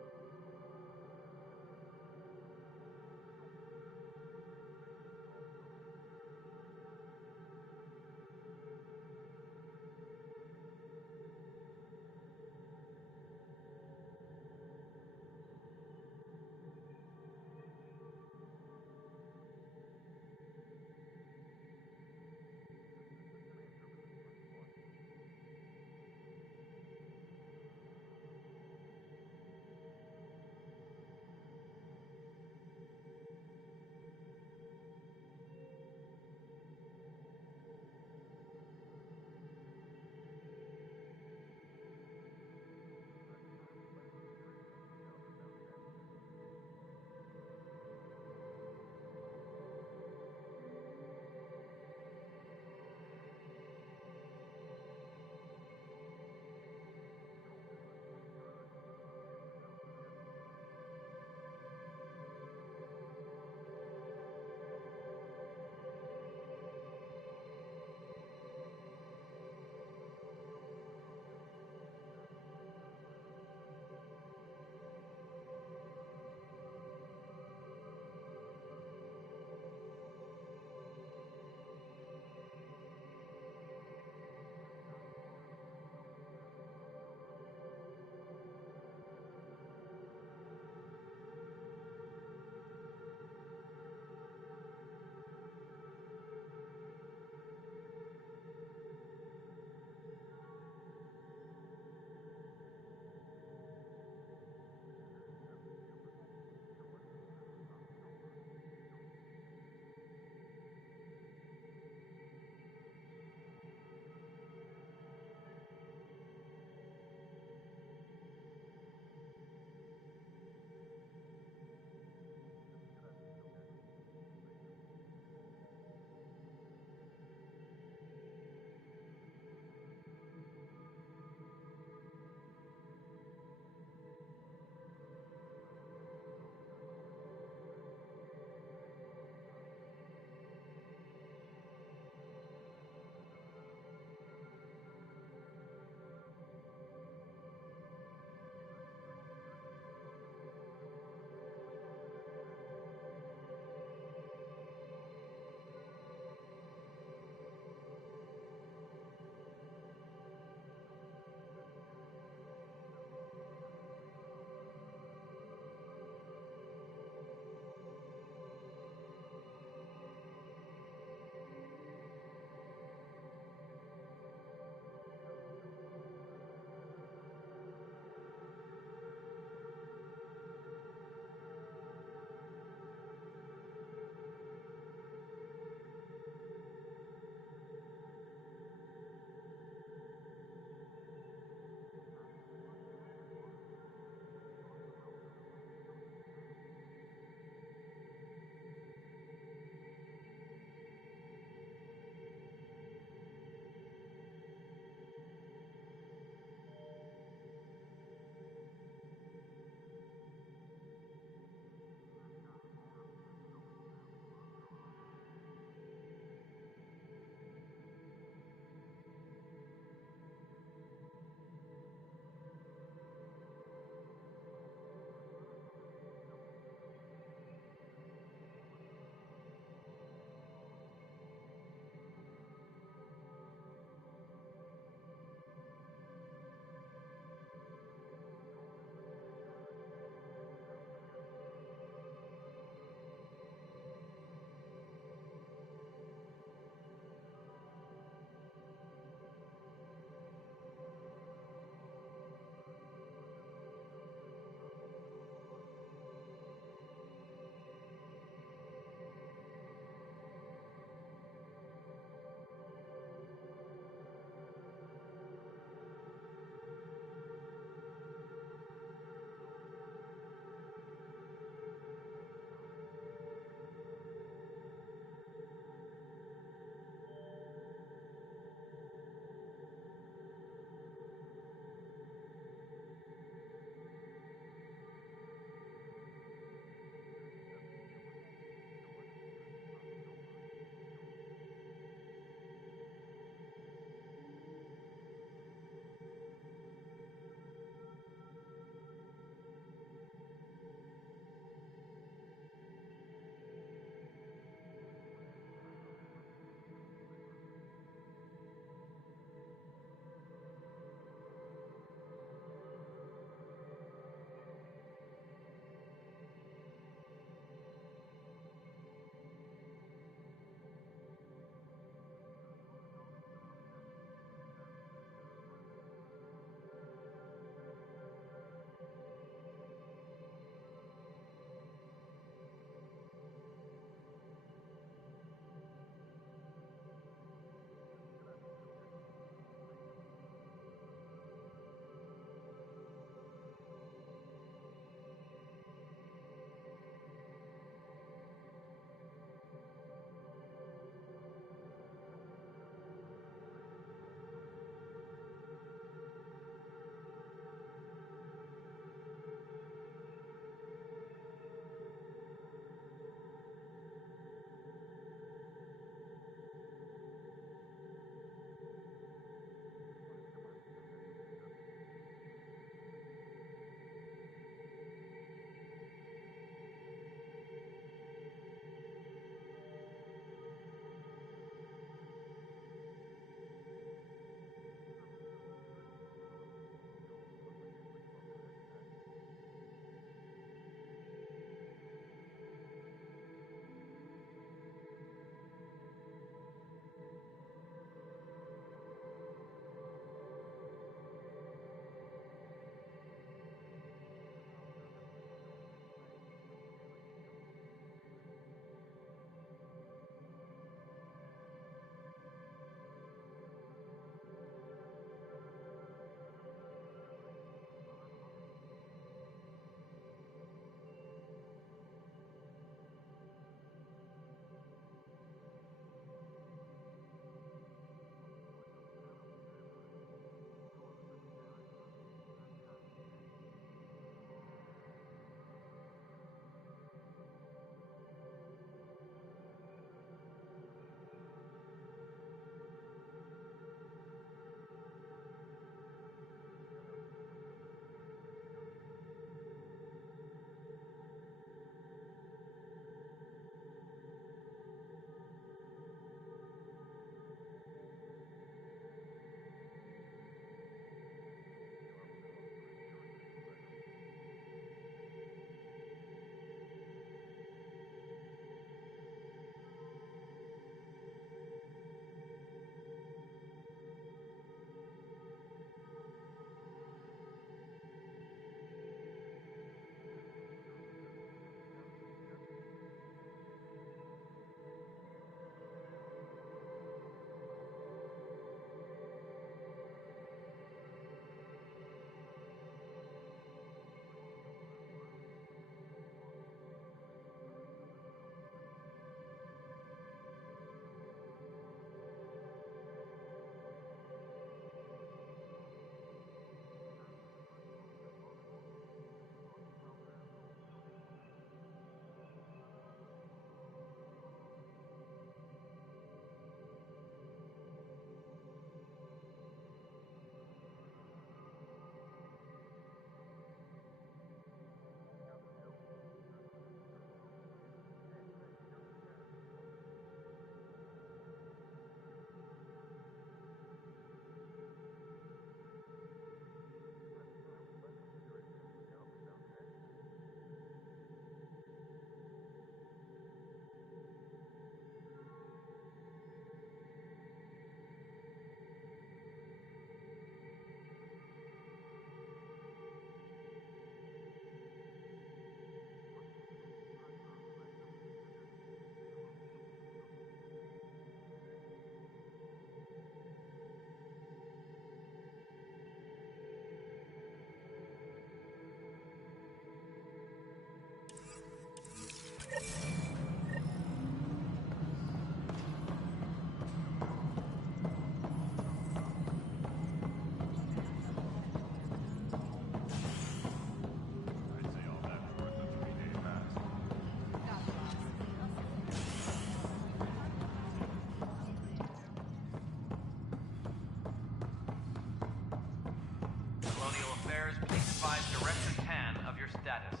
Please advise Director Tan of your status.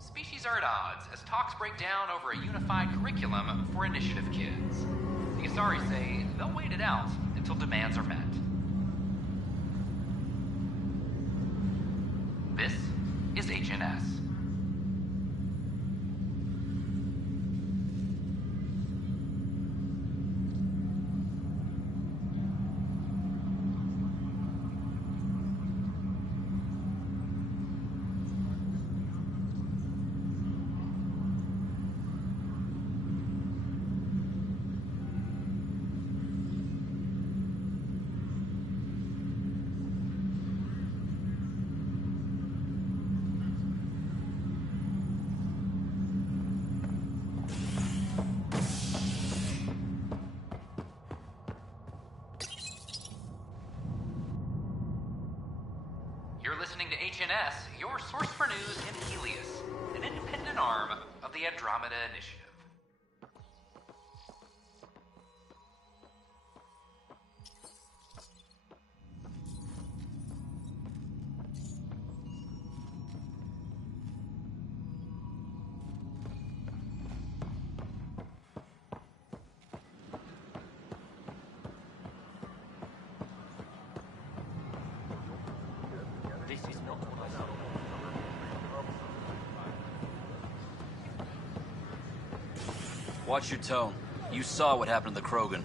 Species are at odds as talks break down over a unified curriculum for initiative kids. The Asari say they'll wait it out until demands are met. This is HNS. You're listening to HNS, your source for news in Helios, an independent arm of the Andromeda Initiative. This is not what I saw. Watch your tone. You saw what happened to the Krogan.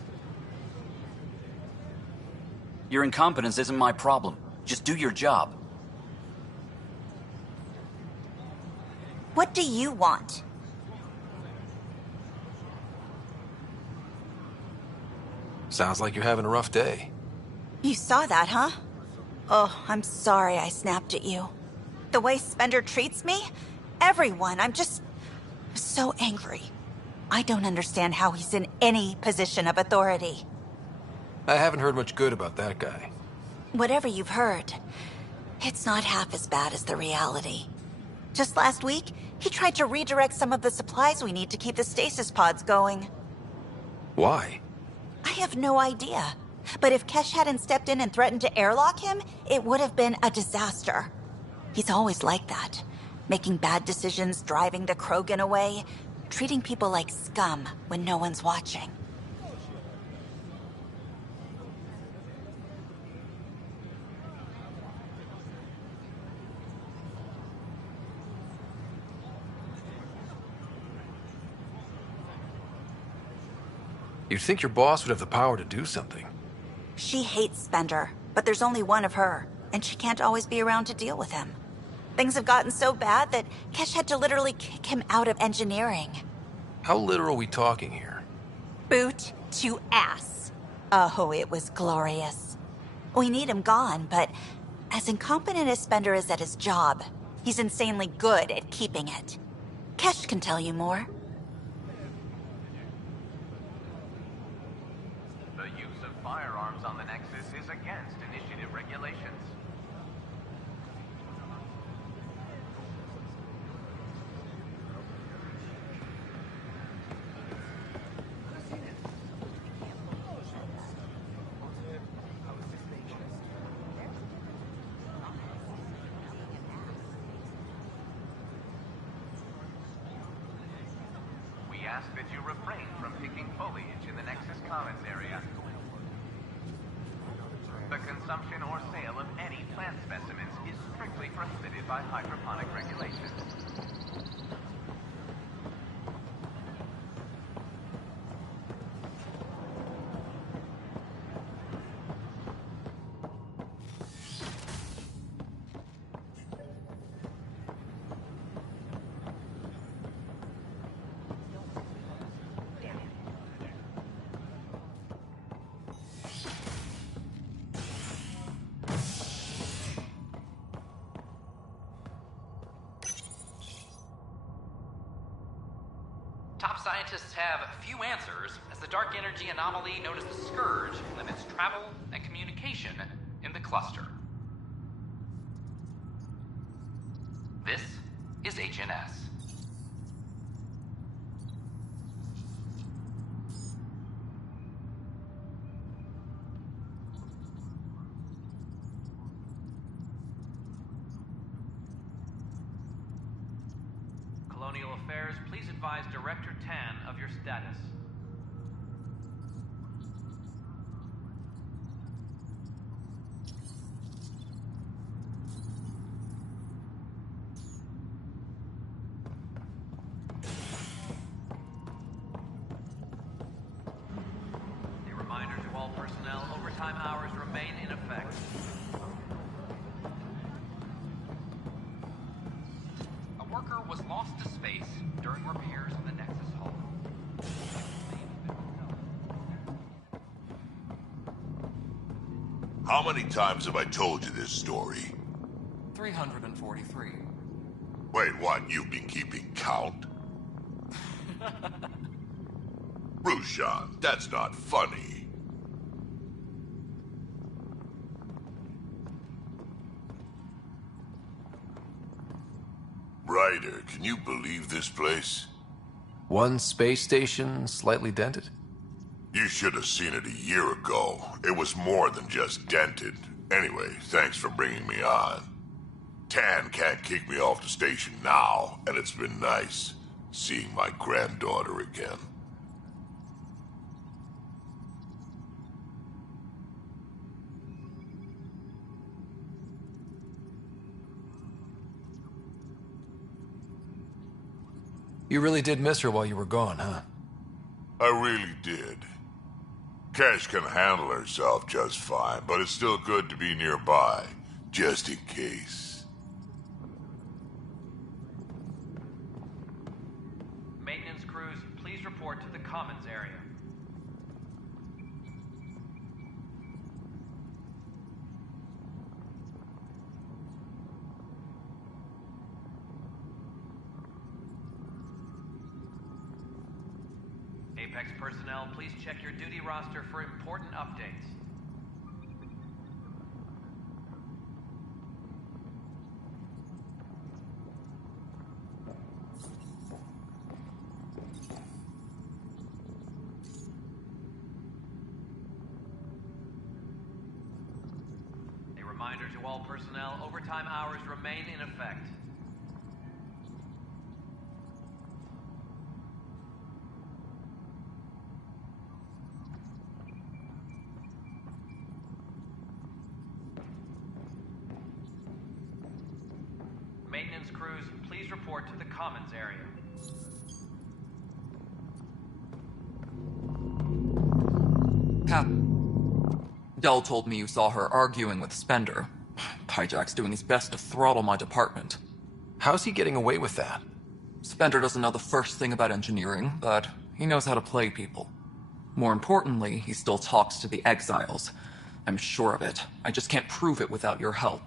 Your incompetence isn't my problem. Just do your job. What do you want? Sounds like you're having a rough day. You saw that, huh? Oh, I'm sorry I snapped at you. The way Spender treats me? Everyone, I'm just so angry. I don't understand how he's in any position of authority. I haven't heard much good about that guy. Whatever you've heard, it's not half as bad as the reality. Just last week, he tried to redirect some of the supplies we need to keep the stasis pods going. Why? I have no idea. But if Kesh hadn't stepped in and threatened to airlock him, it would have been a disaster. He's always like that. Making bad decisions, driving the Krogan away, treating people like scum when no one's watching. You'd think your boss would have the power to do something. She hates Spender, but there's only one of her, and she can't always be around to deal with him. Things have gotten so bad that Kesh had to literally kick him out of engineering. How literal are we talking here? Boot to ass. Oh, it was glorious. We need him gone, but as incompetent as Spender is at his job, he's insanely good at keeping it. Kesh can tell you more. The use of firearms on the Nexus is against initiative regulations. We ask that you refrain from picking foliage in the Nexus Commons area. The consumption or sale of any plant specimens is strictly prohibited by hydroponic regulations. Top scientists have few answers as the dark energy anomaly known as the Scourge limits travel and communication in the cluster. This is HNS. Colonial Affairs, please advise Director Tan of your status. A reminder to all personnel, overtime hours remain in effect. A worker was lost to space during repairs in the Nexus hull. How many times have I told you this story? 343. Wait, what? You've been keeping count? Rushan, that's not funny. Ryder, can you believe this place? One space station slightly dented? You should have seen it a year ago. It was more than just dented. Anyway, thanks for bringing me on. Tan can't kick me off the station now, and it's been nice seeing my granddaughter again. You really did miss her while you were gone, huh? I really did. Cash can handle herself just fine, but it's still good to be nearby, just in case. Maintenance crews, please report to the Commons area. Apex personnel, please check your duty roster for important updates. A reminder to all personnel, overtime hours remain in effect. Maintenance crews, please report to the Commons area. Cap. Dell told me you saw her arguing with Spender. Pyjack's doing his best to throttle my department. How's he getting away with that? Spender doesn't know the first thing about engineering, but he knows how to play people. More importantly, he still talks to the exiles. I'm sure of it. I just can't prove it without your help.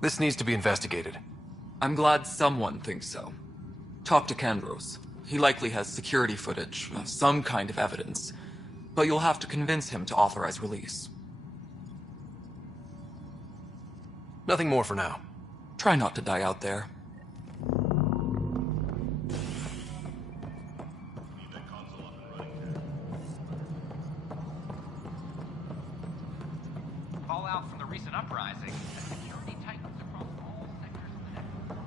This needs to be investigated. I'm glad someone thinks so. Talk to Kandros. He likely has security footage, some kind of evidence. But you'll have to convince him to authorize release. Nothing more for now. Try not to die out there. Fallout from the recent uprising as security tightens across all sectors of the network.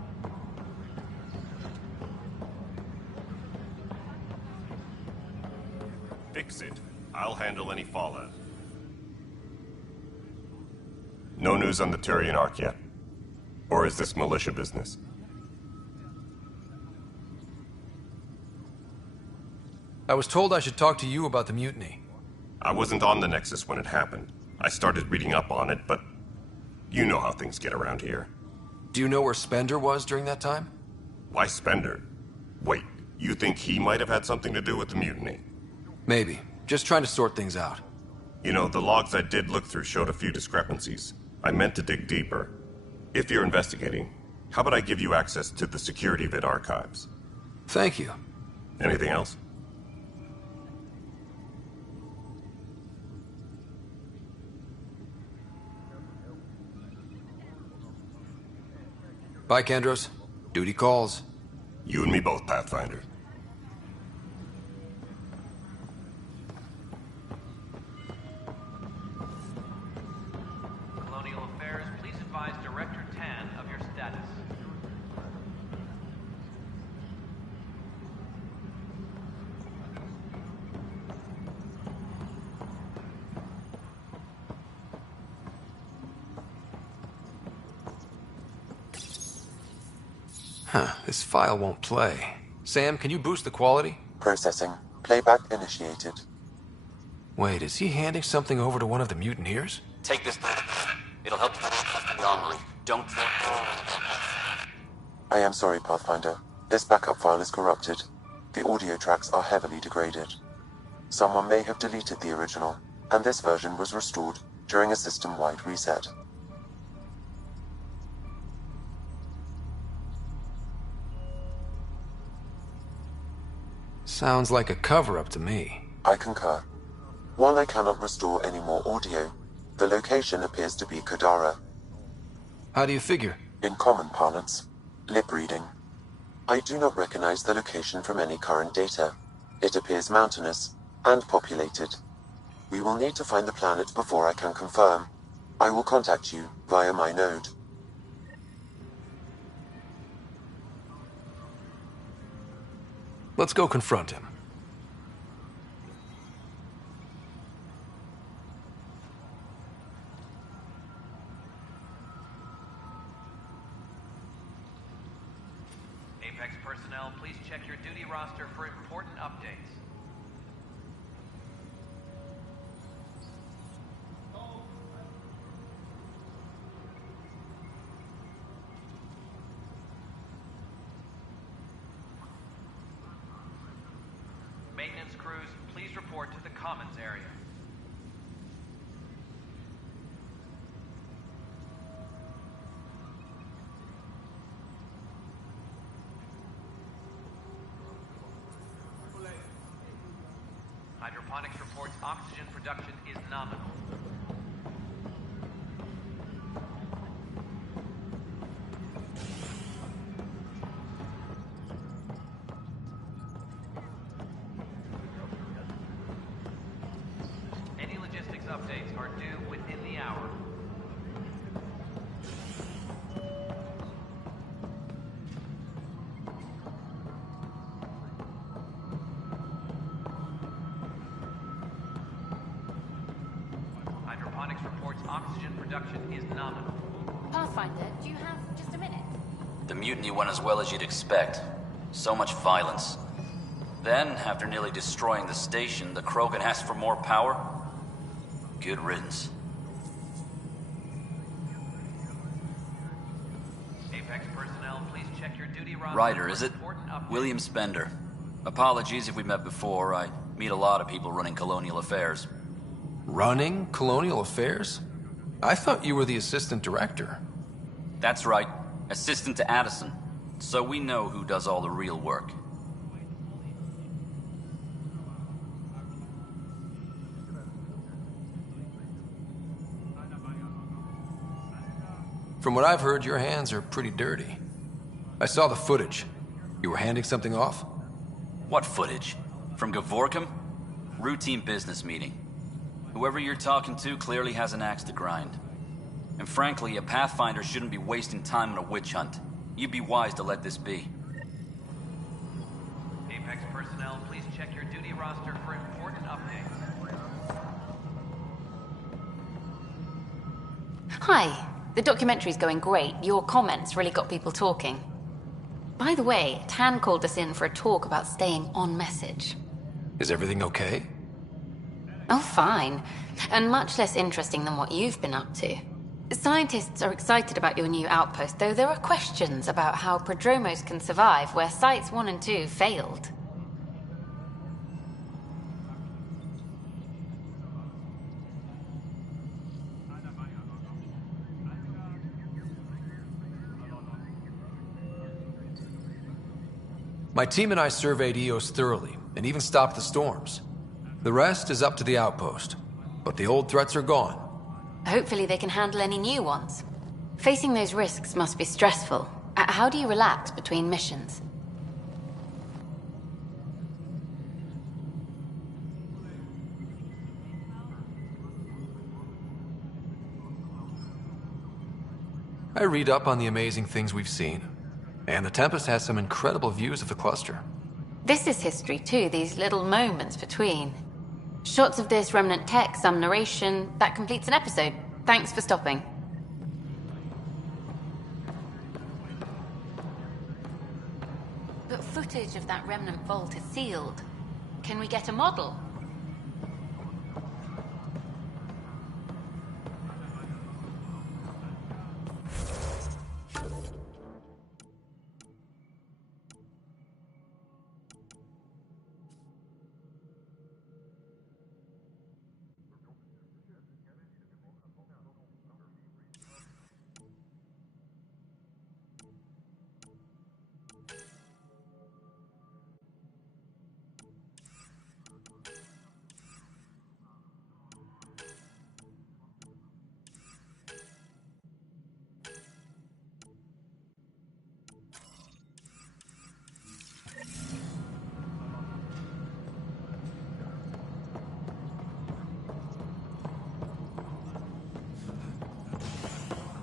Fix it. I'll handle any fallout. No news on the Turian Ark yet? Or is this militia business? I was told I should talk to you about the mutiny. I wasn't on the Nexus when it happened. I started reading up on it, but you know how things get around here. Do you know where Spender was during that time? Why Spender? Wait, you think he might have had something to do with the mutiny? Maybe. Just trying to sort things out. You know, the logs I did look through showed a few discrepancies. I meant to dig deeper. If you're investigating, how about I give you access to the security vid archives? Thank you. Anything else? Bye, Kandros. Duty calls. You and me both, Pathfinder. Colonial Affairs, please advise Director Tan of your status. Huh, this file won't play. Sam, can you boost the quality? Processing. Playback initiated. Wait, is he handing something over to one of the mutineers? Take this. It'll help the armory. Don't... I am sorry, Pathfinder. This backup file is corrupted. The audio tracks are heavily degraded. Someone may have deleted the original, and this version was restored during a system-wide reset. Sounds like a cover-up to me. I concur. While I cannot restore any more audio, the location appears to be Kadara. How do you figure? In common parlance, lip reading. I do not recognize the location from any current data. It appears mountainous and populated. We will need to find the planet before I can confirm. I will contact you via my node. Let's go confront him. Apex personnel, please check your duty roster for important updates. Maintenance crews, please report to the commons area. Hydroponics reports oxygen production is nominal. Any logistics updates are due within the hour. Hydroponics reports oxygen production is nominal. Pathfinder, do you have just a minute? The mutiny went as well as you'd expect. So much violence. Then, after nearly destroying the station, the Krogan asked for more power? Good riddance. Apex personnel, please check your duty roster. Ryder, is for it? important updates. William Spender. Apologies if we met before. I meet a lot of people running colonial affairs. Running colonial affairs? I thought you were the assistant director. That's right. Assistant to Addison. So we know who does all the real work. From what I've heard, your hands are pretty dirty. I saw the footage. You were handing something off? What footage? From Gavorkum? Routine business meeting. Whoever you're talking to clearly has an axe to grind. And frankly, a Pathfinder shouldn't be wasting time on a witch hunt. You'd be wise to let this be. Apex personnel, please check your duty roster for important updates. Hi. The documentary's going great. Your comments really got people talking. By the way, Tan called us in for a talk about staying on message. Is everything okay? Oh, fine. And much less interesting than what you've been up to. Scientists are excited about your new outpost, though there are questions about how prodromos can survive where Sites 1 and 2 failed. My team and I surveyed Eos thoroughly, and even stopped the storms. The rest is up to the outpost, but the old threats are gone. Hopefully they can handle any new ones. Facing those risks must be stressful. How do you relax between missions? I read up on the amazing things we've seen. And the Tempest has some incredible views of the cluster. This is history too, these little moments between. Shots of this remnant tech, some narration. That completes an episode. Thanks for stopping. footage of that remnant vault is sealed. Can we get a model?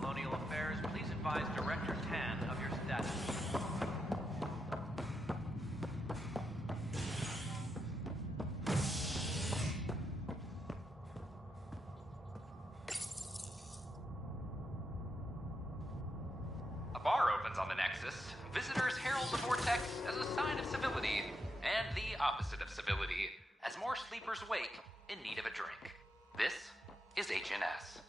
Colonial Affairs, please advise Director Tan of your status. A bar opens on the Nexus. Visitors herald the vortex as a sign of civility, and the opposite of civility, as more sleepers wake in need of a drink. This is HNS.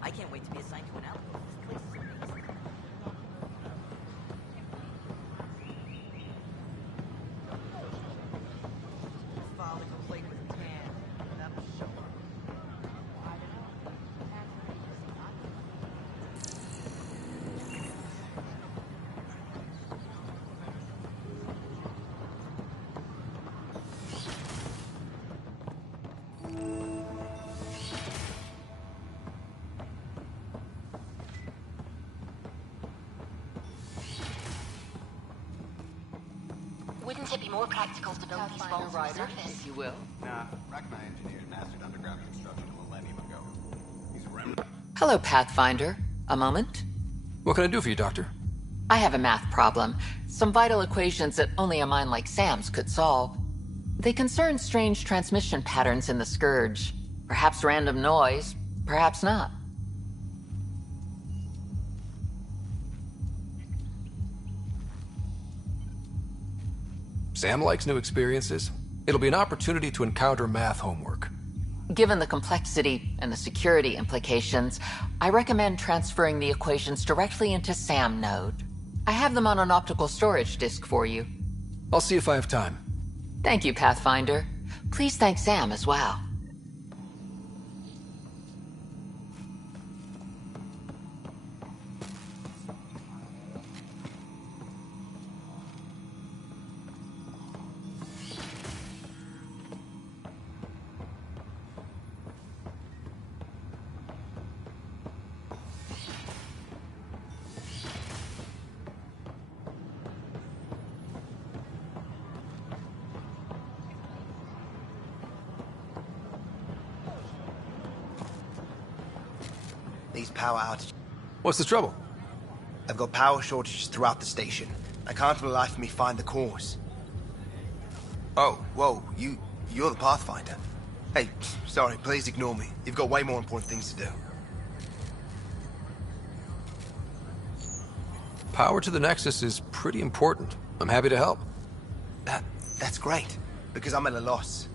I can't wait to be assigned to an outpost. This place is amazing. Father can play with Tan. That'll show up. Wouldn't it be more practical to build these vaults on the surface? If you will. Nah, Rachni engineered mastered underground construction a millennium ago. He's a remnant. Hello, Pathfinder. A moment? What can I do for you, Doctor? I have a math problem. Some vital equations that only a mind like Sam's could solve. They concern strange transmission patterns in the Scourge. Perhaps random noise, perhaps not. Sam likes new experiences. It'll be an opportunity to encounter math homework. Given the complexity and the security implications, I recommend transferring the equations directly into SAM node. I have them on an optical storage disk for you. I'll see if I have time. Thank you, Pathfinder. Please thank Sam as well. These power outages. What's the trouble? I've got power shortages throughout the station. I can't for the life of me find the cause. Oh, whoa, you're the Pathfinder. Hey, sorry, please ignore me. You've got way more important things to do. Power to the Nexus is pretty important. I'm happy to help. That's great, because I'm at a loss.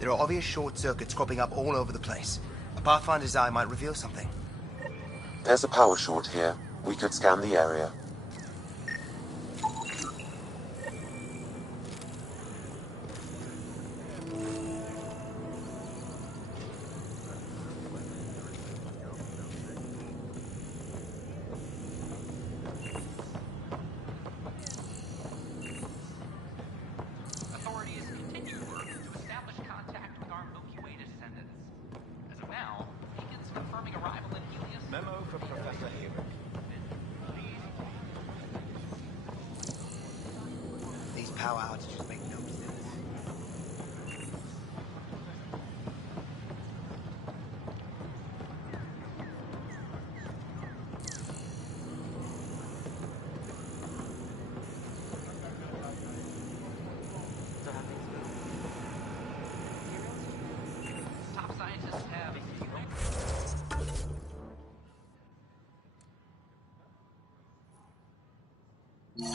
There are obvious short circuits cropping up all over the place. A Pathfinder's eye might reveal something. There's a power short here. We could scan the area. Authorities continue work to establish contact with our Milky Way descendants. As of now, beacons confirming arrival in Helios. Memo for Professor Hayward. These power outages make no sense. We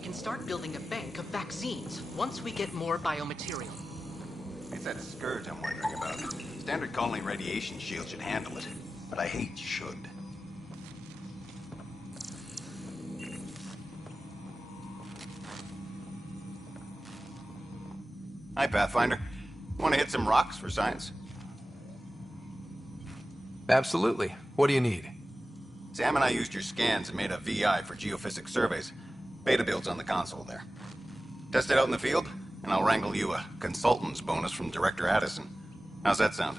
can start building a bank of vaccines once we get more biomaterial. It's that scourge I'm wondering about. Standard colony radiation shield should handle it, but I hate should. Hi, Pathfinder. Want to hit some rocks for science? Absolutely. What do you need? Sam and I used your scans and made a VI for geophysics surveys. Beta builds on the console there. Test it out in the field, and I'll wrangle you a consultant's bonus from Director Addison. How's that sound?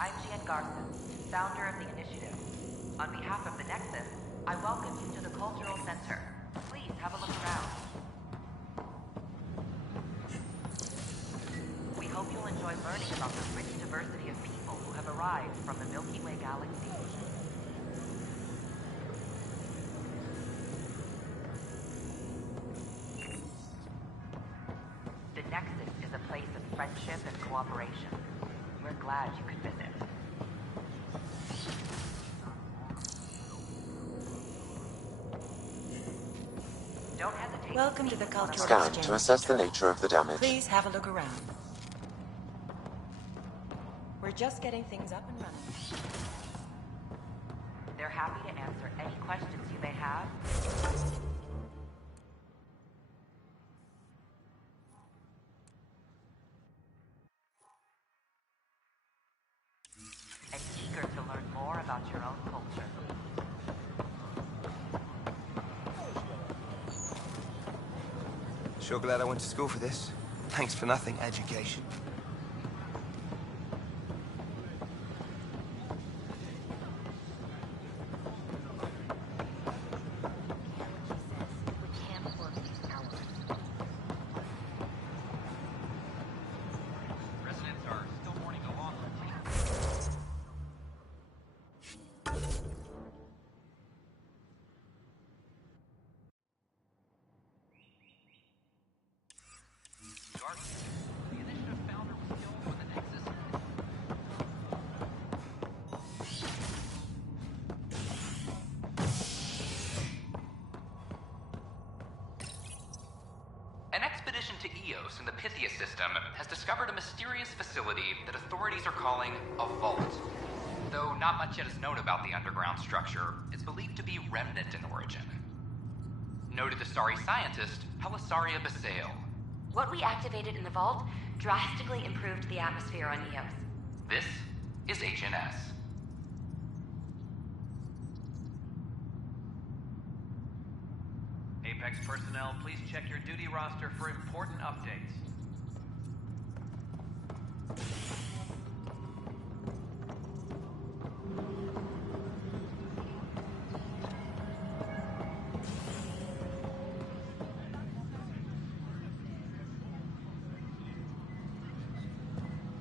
I'm Jan Garson, founder of the initiative. On behalf of the Nexus, I welcome you to the Cultural Center. Please have a look around. We hope you'll enjoy learning about the rich diversity of people who have arrived from the Milky Way galaxy. The Nexus is a place of friendship and cooperation. We're glad you could visit. Don't hesitate. Welcome to the Cultural Scan Exchange. to assess the nature of the damage. Please have a look around. We're just getting things up and running. They're happy to answer any questions you may have. And eager to learn more about your own culture. Sure glad I went to school for this. Thanks for nothing, education. Residents are still mourning the loss of the initiative founder was killed when the Nexus. An expedition to Eos in the Pythia system has discovered a mysterious facility that authorities are calling a vault. Though not much yet is known about the underground structure, it's believed to be remnant in origin. Noted Asari scientist Pelisaria Basale. What we activated in the vault drastically improved the atmosphere on Eos. This is Agent S. Apex personnel, please check your duty roster for important updates.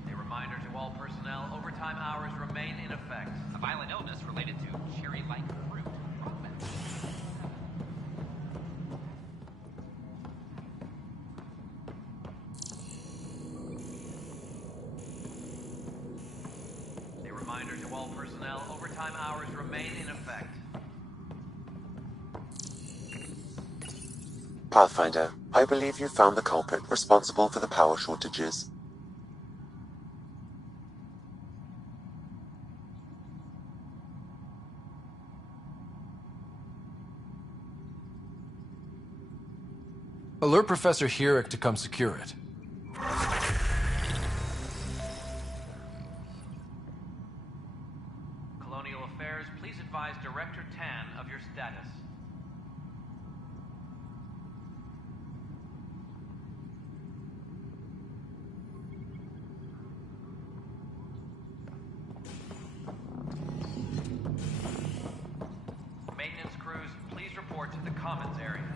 A reminder to all personnel, overtime hours remain in effect. A violent illness related to cherry-like fruit. A reminder to all personnel, overtime hours remain in effect. Pathfinder, I believe you found the culprit responsible for the power shortages. Alert Professor Herrick to come secure it. advise Director Tan of your status. Maintenance crews, please report to the Commons area.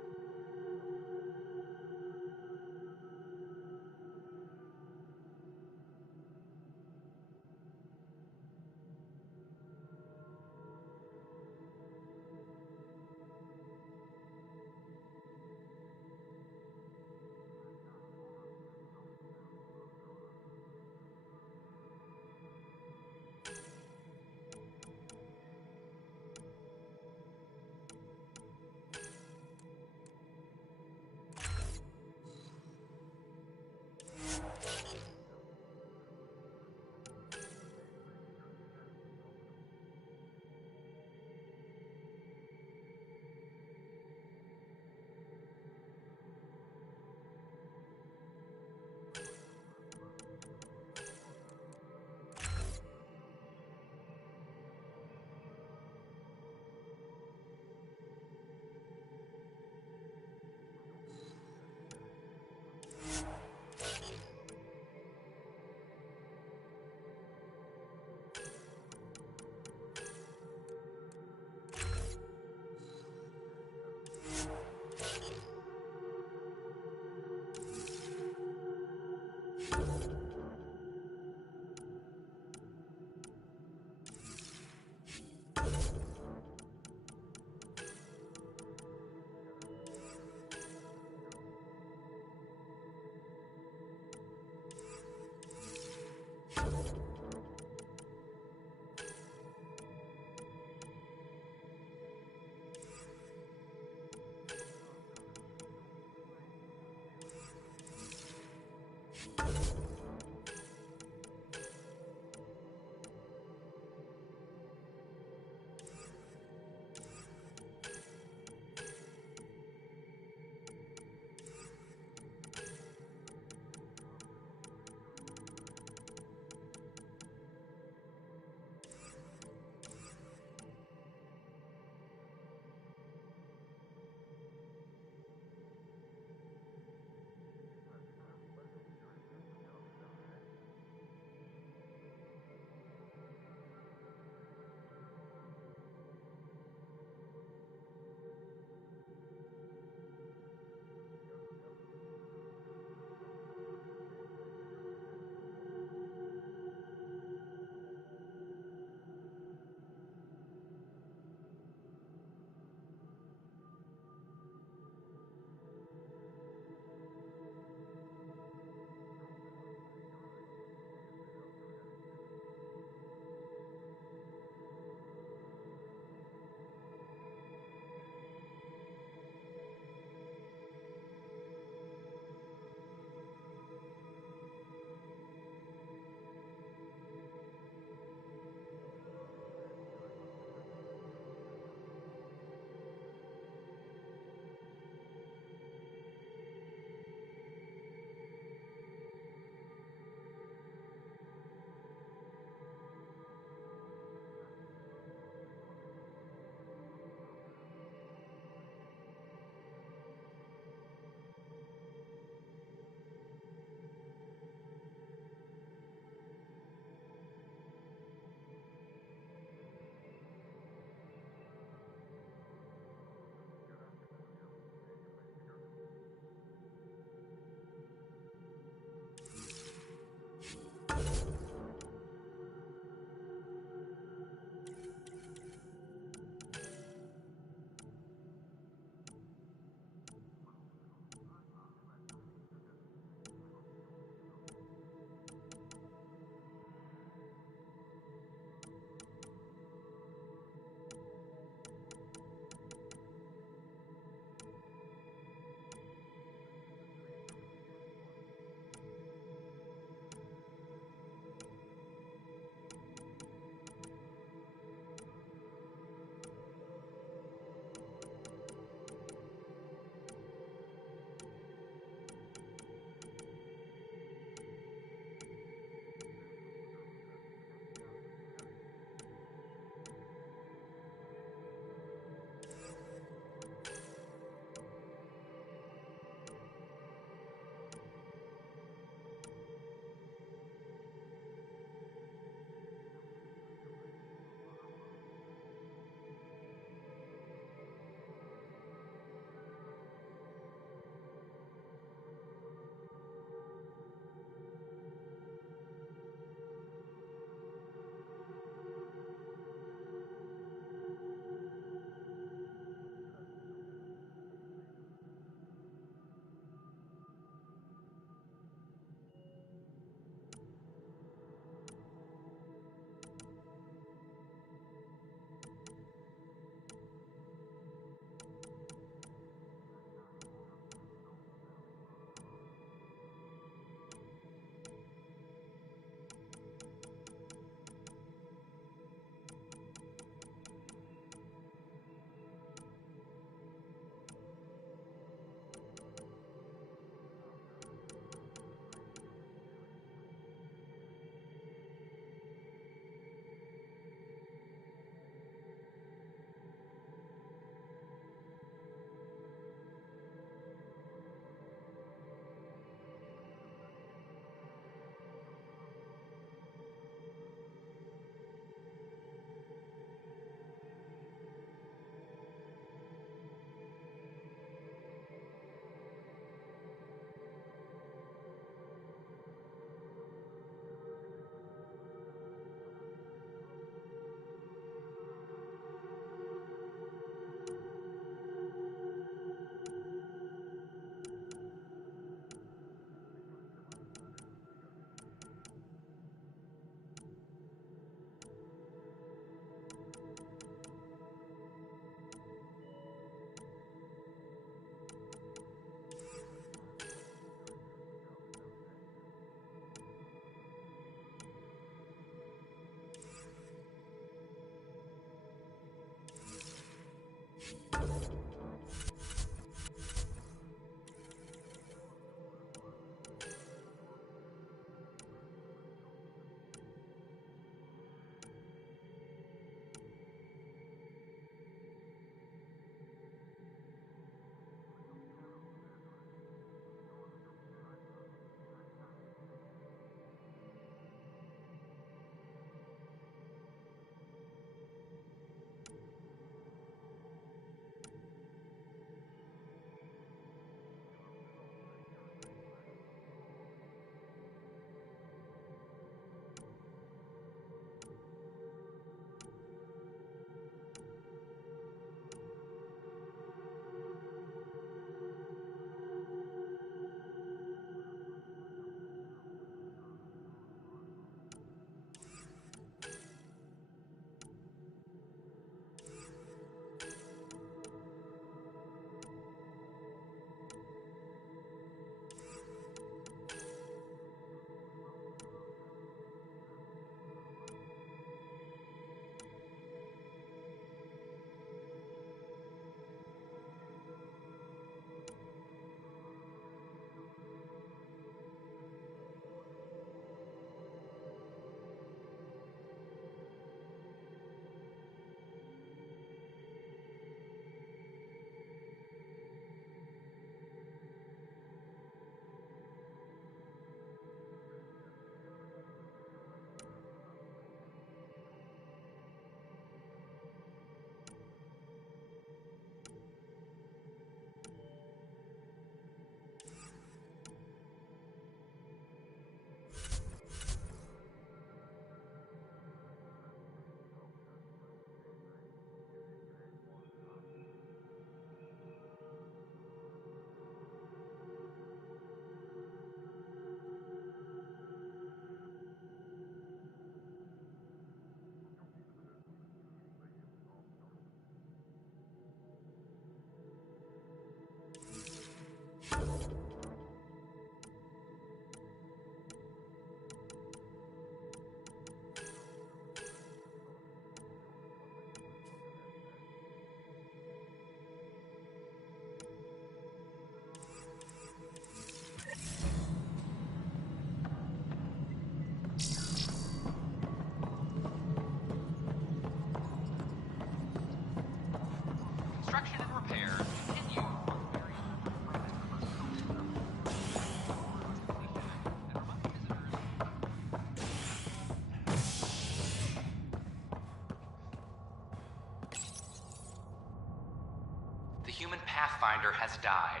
The human Pathfinder has died.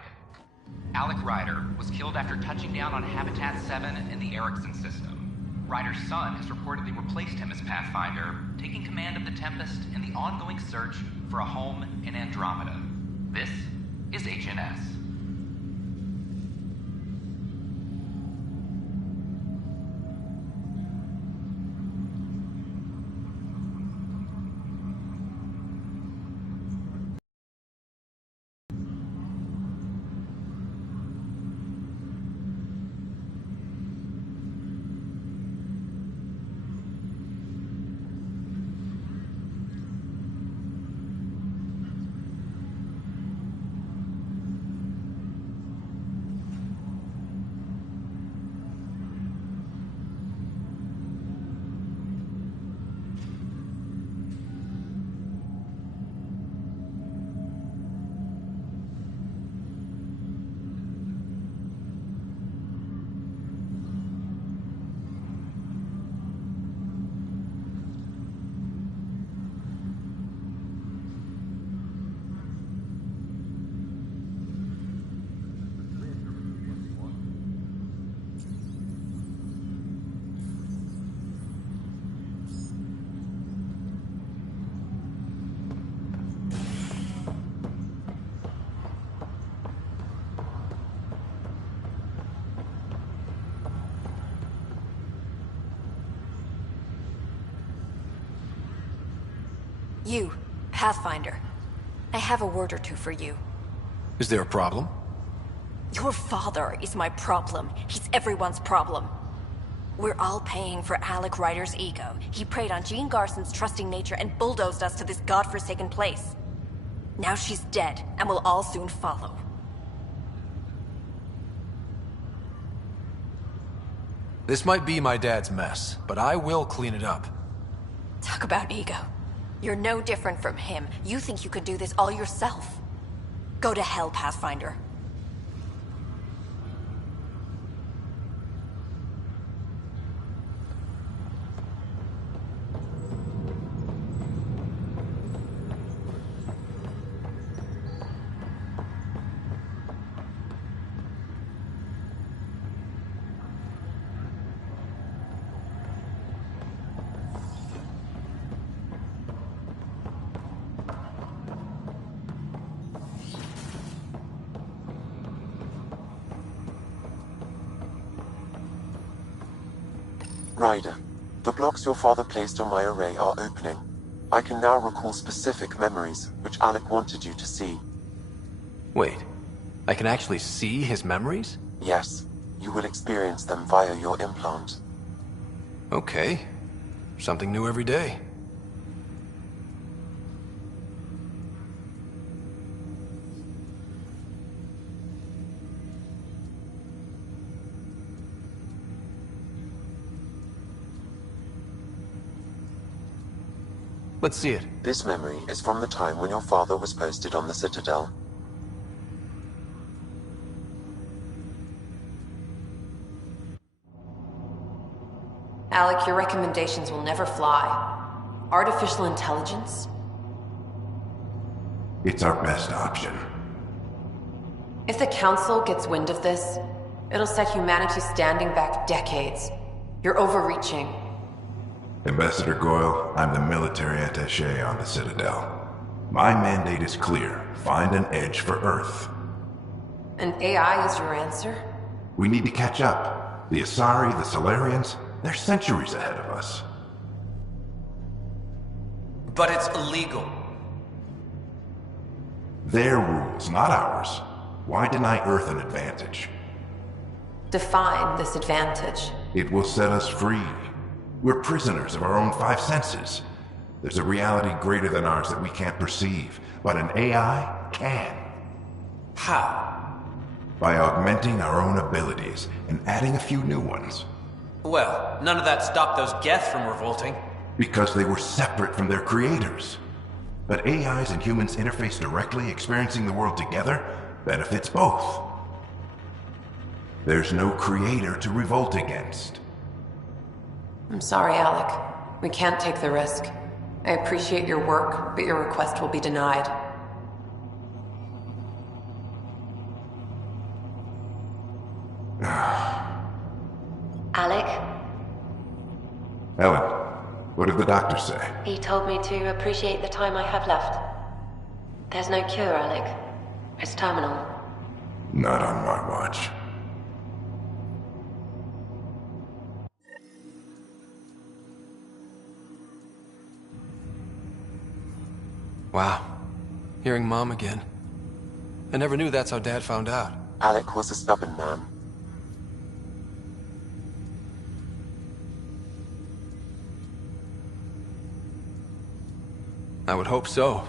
Alec Ryder was killed after touching down on Habitat 7 in the Erickson system. Ryder's son has reportedly replaced him as Pathfinder, taking command of the Tempest in the ongoing search for a home in Andromeda. This is HNS. You, Pathfinder. I have a word or two for you. Is there a problem? Your father is my problem. He's everyone's problem. We're all paying for Alec Ryder's ego. He preyed on Jean Garson's trusting nature and bulldozed us to this godforsaken place. Now she's dead, and we'll all soon follow. This might be my dad's mess, but I will clean it up. Talk about ego. You're no different from him. You think you could do this all yourself. Go to hell, Pathfinder. Ryder, the blocks your father placed on my array are opening. I can now recall specific memories, which Alec wanted you to see. Wait, I can actually see his memories? Yes, you will experience them via your implant. Okay. Something new every day. Let's see it. This memory is from the time when your father was posted on the Citadel. Alec, your recommendations will never fly. Artificial intelligence? It's our best option. If the Council gets wind of this, it'll set humanity standing back decades. You're overreaching. Ambassador Goyle, I'm the military attaché on the Citadel. My mandate is clear. Find an edge for Earth. And AI is your answer? We need to catch up. The Asari, the Solarians, they're centuries ahead of us. But it's illegal. Their rules, not ours. Why deny Earth an advantage? Define this advantage. It will set us free. We're prisoners of our own five senses. There's a reality greater than ours that we can't perceive, but an AI can. How? By augmenting our own abilities and adding a few new ones. Well, none of that stopped those Geth from revolting. Because they were separate from their creators. But AIs and humans interface directly, experiencing the world together, benefits both. There's no creator to revolt against. I'm sorry, Alec. We can't take the risk. I appreciate your work, but your request will be denied. Alec. Ellen, what did the doctor say? He told me to appreciate the time I have left. There's no cure, Alec. It's terminal. Not on my watch. Wow. Hearing Mom again. I never knew that's how Dad found out. Alec was a stubborn man. I would hope so.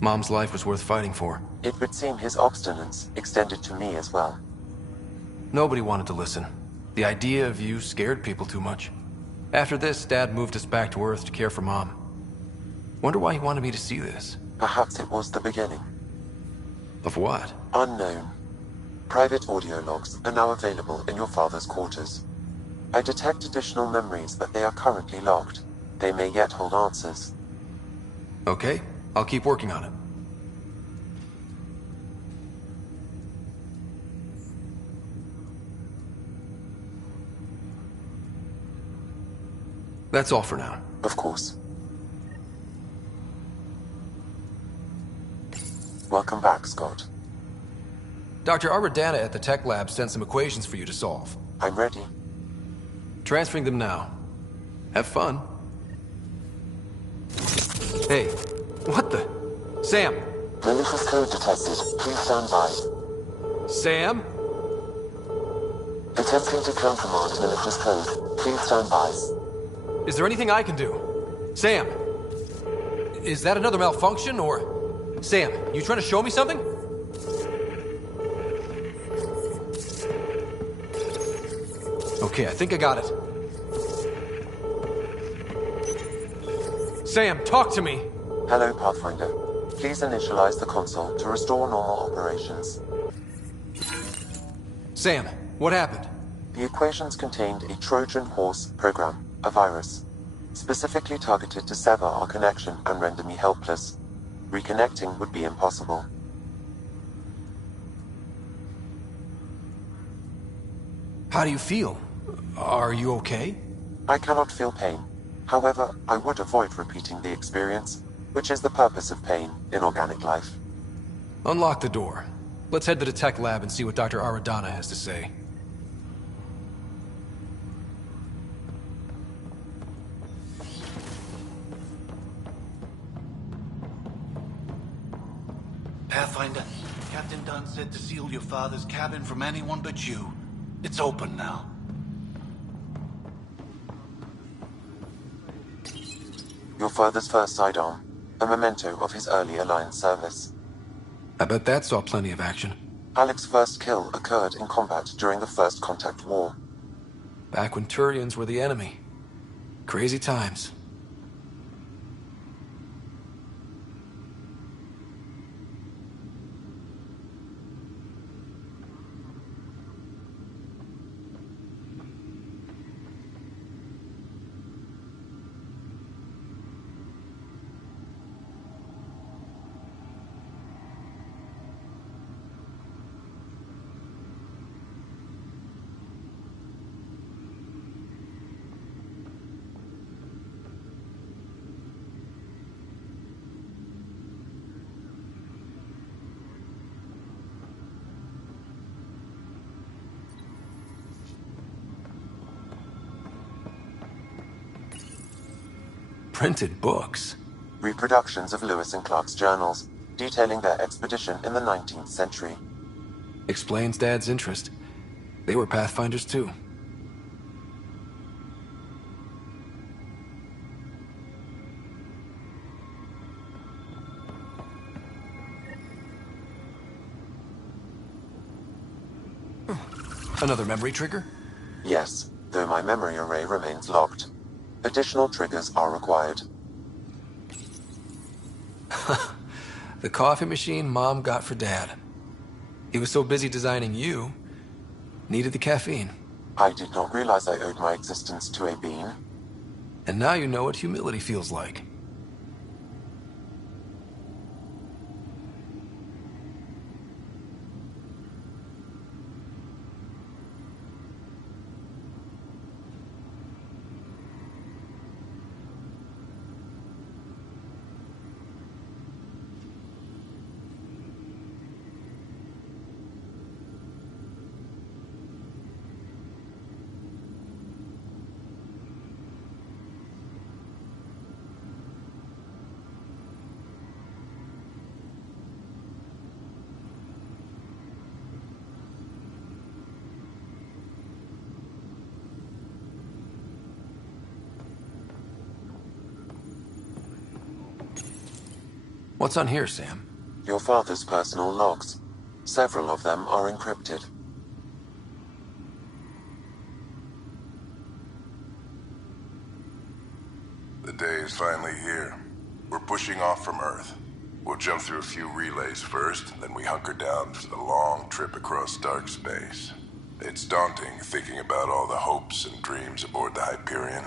Mom's life was worth fighting for. It would seem his obstinance extended to me as well. Nobody wanted to listen. The idea of you scared people too much. After this, Dad moved us back to Earth to care for Mom. Wonder why he wanted me to see this. Perhaps it was the beginning. Of what? Unknown. Private audio logs are now available in your father's quarters. I detect additional memories, but they are currently logged. They may yet hold answers. Okay, I'll keep working on it. That's all for now. Of course. Welcome back, Scott. Dr. Aradana at the tech lab sent some equations for you to solve. I'm ready. Transferring them now. Have fun. Hey, what the? Sam! Malicious code detected. Please stand by. Sam? Attempting to countermand malicious code. Please stand by. Is there anything I can do? Sam! Is that another malfunction, or... Sam, you trying to show me something? Okay, I think I got it. Sam, talk to me! Hello, Pathfinder. Please initialize the console to restore normal operations. Sam, what happened? The equations contained a Trojan horse program, a virus, specifically targeted to sever our connection and render me helpless. Reconnecting would be impossible. How do you feel? Are you okay? I cannot feel pain. However, I would avoid repeating the experience, which is the purpose of pain in organic life. Unlock the door. Let's head to the tech lab and see what Dr. Aradana has to say. Pathfinder, Captain Dunn said to seal your father's cabin from anyone but you. It's open now. Your father's first sidearm, a memento of his early Alliance service. I bet that saw plenty of action. Alec's first kill occurred in combat during the First Contact War. Back when Turians were the enemy. Crazy times. Printed books. Reproductions of Lewis and Clark's journals, detailing their expedition in the 19th century. Explains Dad's interest. They were Pathfinders too. Another memory trigger? Yes, though my memory array remains locked. Additional triggers are required. The coffee machine Mom got for Dad. He was so busy designing you, needed the caffeine. I did not realize I owed my existence to a bean. And now you know what humility feels like. What's on here, Sam? Your father's personal logs. Several of them are encrypted. The day is finally here. We're pushing off from Earth. We'll jump through a few relays first, then we hunker down for the long trip across dark space. It's daunting thinking about all the hopes and dreams aboard the Hyperion.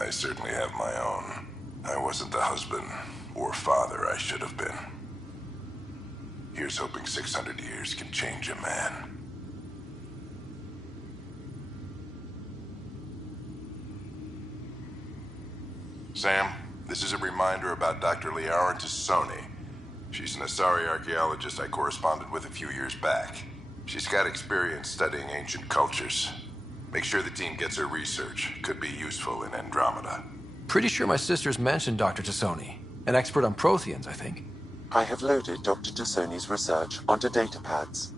I certainly have my own. I wasn't the husband or father I should have been. Here's hoping 600 years can change a man. Sam, this is a reminder about Dr. Liara Tassoni. She's an Asari archaeologist I corresponded with a few years back. She's got experience studying ancient cultures. Make sure the team gets her research. Could be useful in Andromeda. Pretty sure my sister's mentioned Dr. Tassoni. An expert on Protheans, I think. I have loaded Dr. Tassoni's research onto datapads.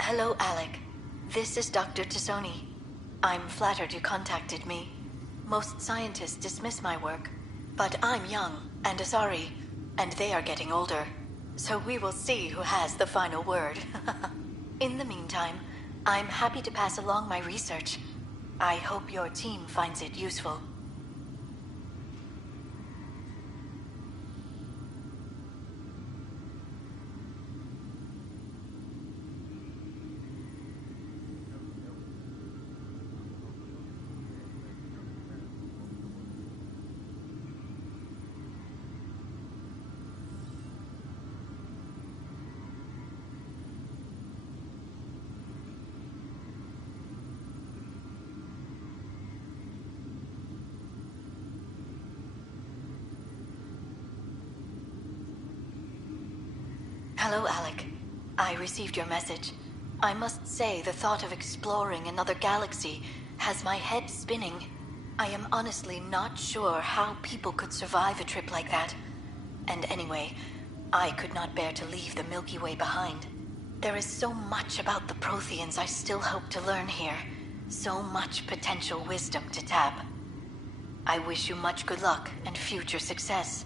Hello, Alec. This is Dr. Tassoni. I'm flattered you contacted me. Most scientists dismiss my work, but I'm young and Asari, and they are getting older. So we will see who has the final word. In the meantime, I'm happy to pass along my research. I hope your team finds it useful. Hello, Alec. I received your message. I must say the thought of exploring another galaxy has my head spinning. I am honestly not sure how people could survive a trip like that. And anyway, I could not bear to leave the Milky Way behind. There is so much about the Protheans I still hope to learn here. So much potential wisdom to tap. I wish you much good luck and future success.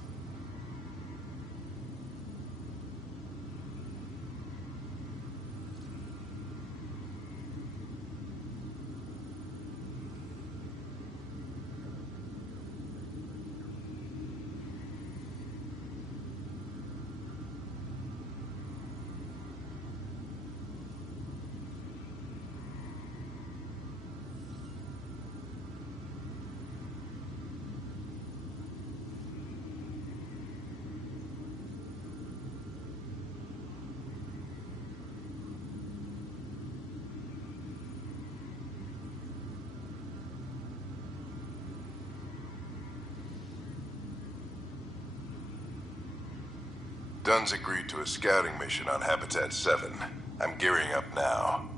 Dunn's agreed to a scouting mission on Habitat 7. I'm gearing up now.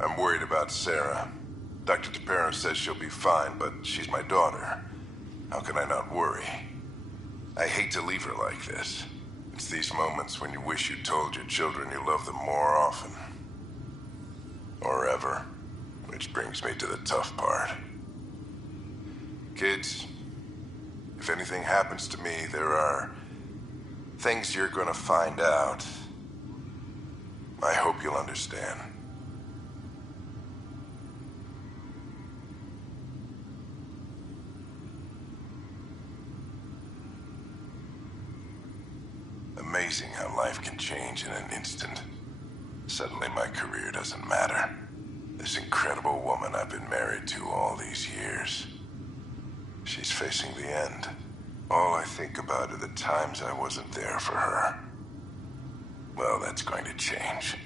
I'm worried about Sarah. Dr. Tapero says she'll be fine, but she's my daughter. How can I not worry? I hate to leave her like this. It's these moments when you wish you told your children you love them more often. Or ever. Which brings me to the tough part. Kids, if anything happens to me, there are things you're gonna find out. I hope you'll understand. Amazing how life can change in an instant. Suddenly my career doesn't matter. This incredible woman I've been married to all these years. She's facing the end. All I think about are the times I wasn't there for her. Well, that's going to change.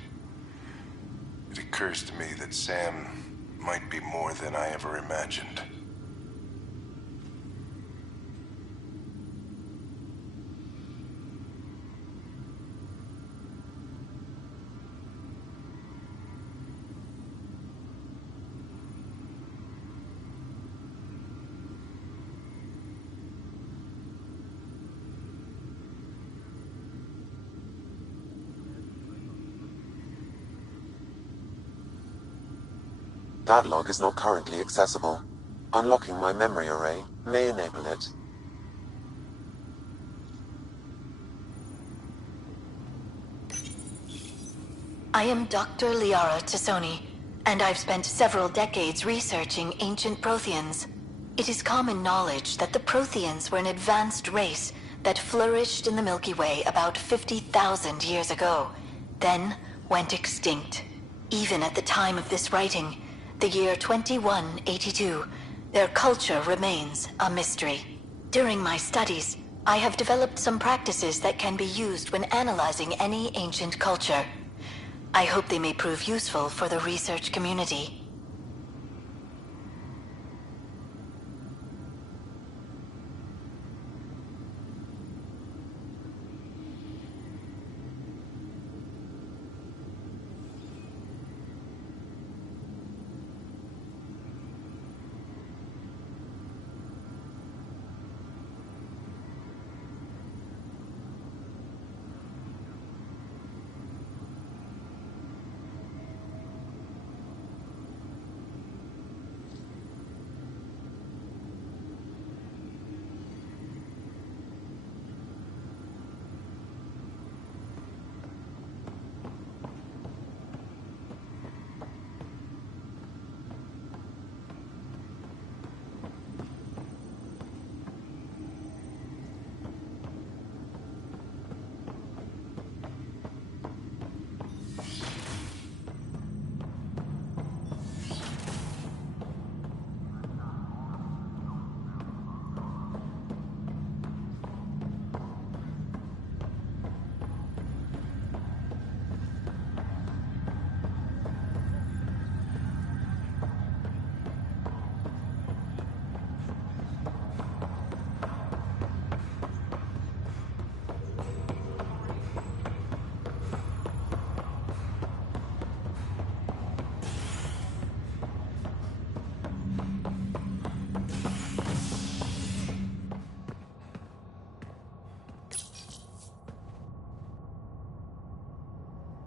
It occurs to me that Sam might be more than I ever imagined. That log is not currently accessible. Unlocking my memory array may enable it. I am Dr. Liara Tassoni, and I've spent several decades researching ancient Protheans. It is common knowledge that the Protheans were an advanced race that flourished in the Milky Way about 50,000 years ago, then went extinct. Even at the time of this writing, the year 2182, their culture remains a mystery. During my studies, I have developed some practices that can be used when analyzing any ancient culture. I hope they may prove useful for the research community.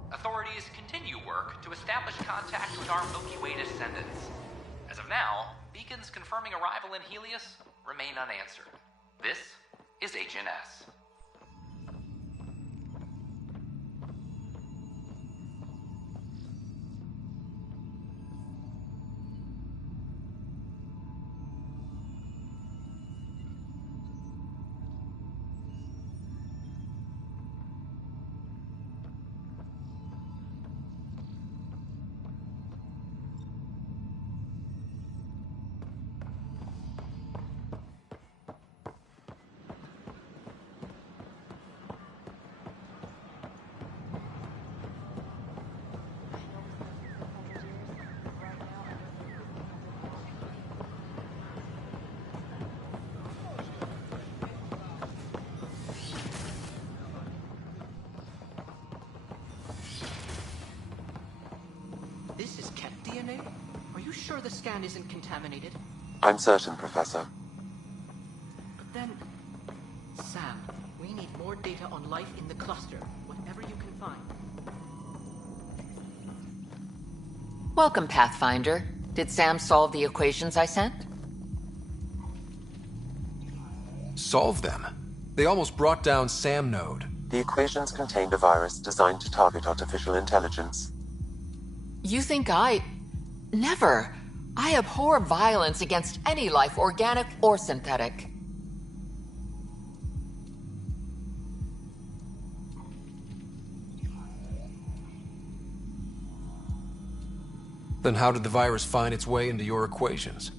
Authorities continue work to establish contact with our Milky Way descendants. As of now, beacons confirming arrival in Helios remain unanswered. This is HNS. This is cat DNA? Are you sure the scan isn't contaminated? I'm certain, Professor. But then... Sam, we need more data on life in the cluster, whatever you can find. Welcome, Pathfinder. Did Sam solve the equations I sent? Solve them? They almost brought down Sam Node. The equations contained a virus designed to target artificial intelligence. You think I... Never. I abhor violence against any life, organic or synthetic. Then how did the virus find its way into your equations?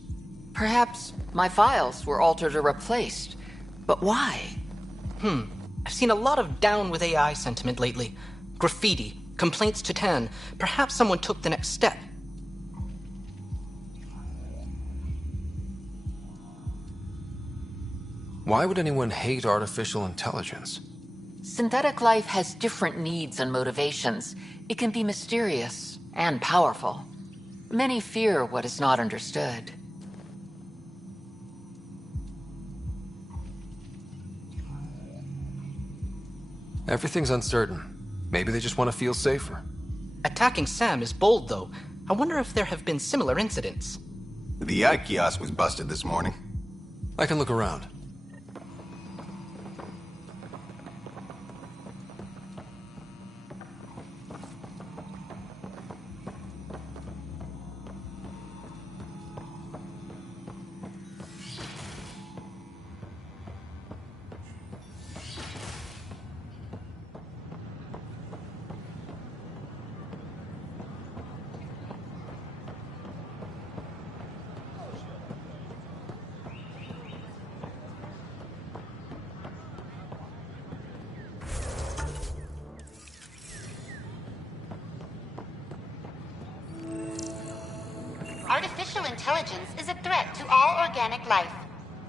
Perhaps my files were altered or replaced. But why? I've seen a lot of down with AI sentiment lately. Graffiti, complaints to 10. Perhaps someone took the next step. Why would anyone hate artificial intelligence? Synthetic life has different needs and motivations. It can be mysterious and powerful. Many fear what is not understood. Everything's uncertain. Maybe they just want to feel safer. Attacking Sam is bold, though. I wonder if there have been similar incidents. The eye kiosk was busted this morning. I can look around. intelligence is a threat to all organic life.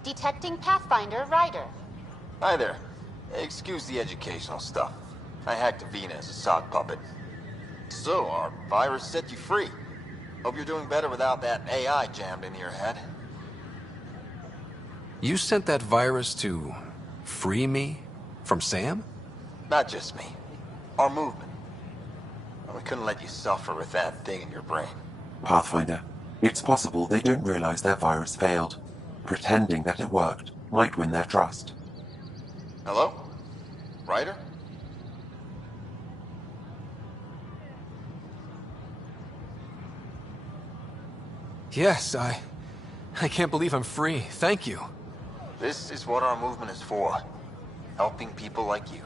Detecting Pathfinder Ryder. Hi there. Excuse the educational stuff. I hacked Avina as a sock puppet. So, our virus set you free. Hope you're doing better without that AI jammed into your head. You sent that virus to free me from Sam? Not just me. Our movement. We couldn't let you suffer with that thing in your brain. Pathfinder, it's possible they don't realize their virus failed. Pretending that it worked might win their trust. Hello? Ryder? Yes, I can't believe I'm free. Thank you. This is what our movement is for. Helping people like you.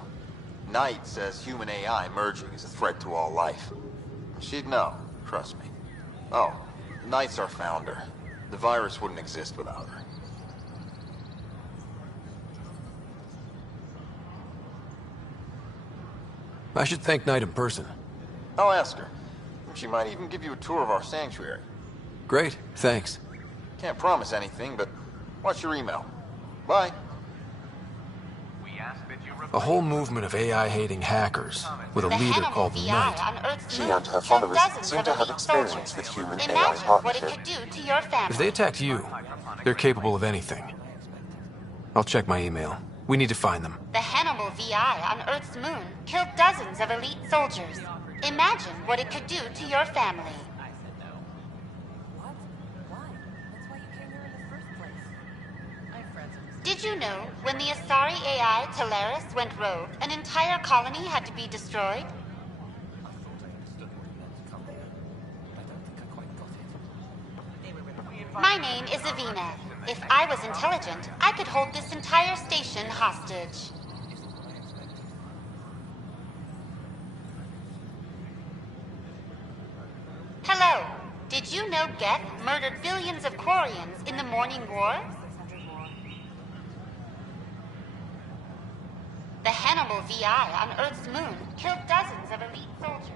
Knight says human AI merging is a threat to all life. She'd know, trust me. Oh, Knight's our founder. The virus wouldn't exist without her. I should thank Knight in person. I'll ask her. She might even give you a tour of our sanctuary. Great, thanks. Can't promise anything, but watch your email. Bye. A whole movement of AI-hating hackers, with a leader called Knight. She and her followers seem to have experience with human-AI partnership. If they attacked you, they're capable of anything. I'll check my email. We need to find them. The Hannibal VI on Earth's moon killed dozens of elite soldiers. Imagine what it could do to your family. Did you know when the Asari AI Teleris went rogue, an entire colony had to be destroyed? My name is Avina. If I was intelligent, I could hold this entire station hostage. Hello. Did you know Geth murdered billions of Quarians in the Morning War? The Hannibal VI on Earth's moon killed dozens of elite soldiers.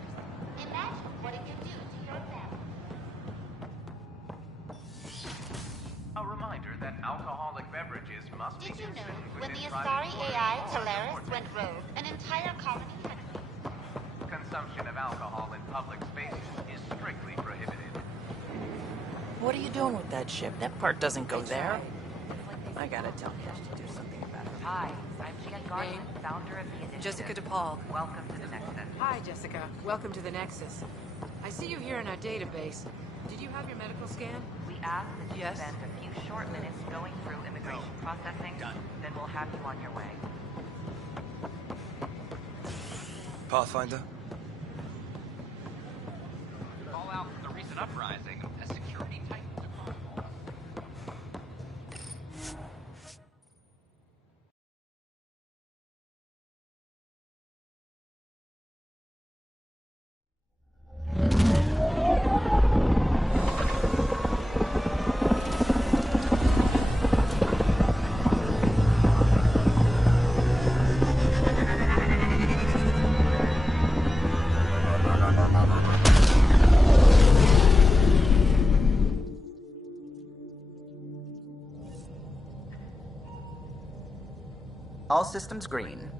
Imagine what it could do to your family. A reminder that alcoholic beverages must be Did you know consumed when the within Asari private AI quarters Teleris went rogue, an entire colony had... Consumption of alcohol in public spaces is strictly prohibited. What are you doing with that ship? That part doesn't go there. I gotta tell Cash to do something about it. Hi, I'm Jen Garden, founder of the initiative. Jessica DePaul. Welcome to the Nexus. Hi, Jessica. Welcome to the Nexus. I see you here in our database. Did you have your medical scan? We ask that you spend a few short minutes going through immigration processing, then we'll have you on your way. Pathfinder? Call out the recent uprising as security tightens across all. All systems green.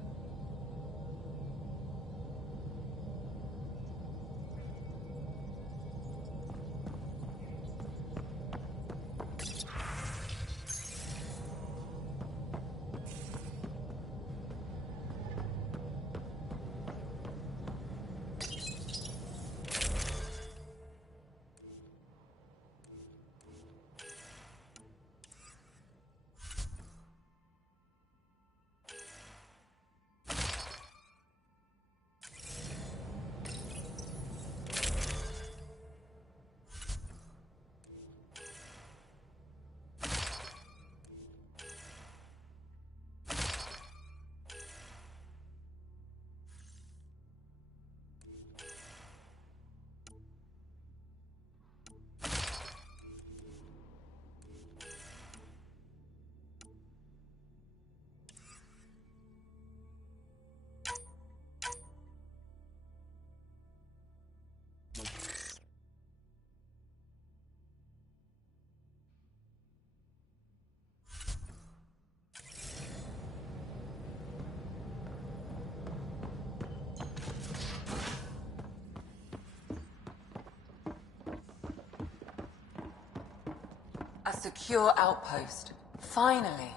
secure outpost. Finally.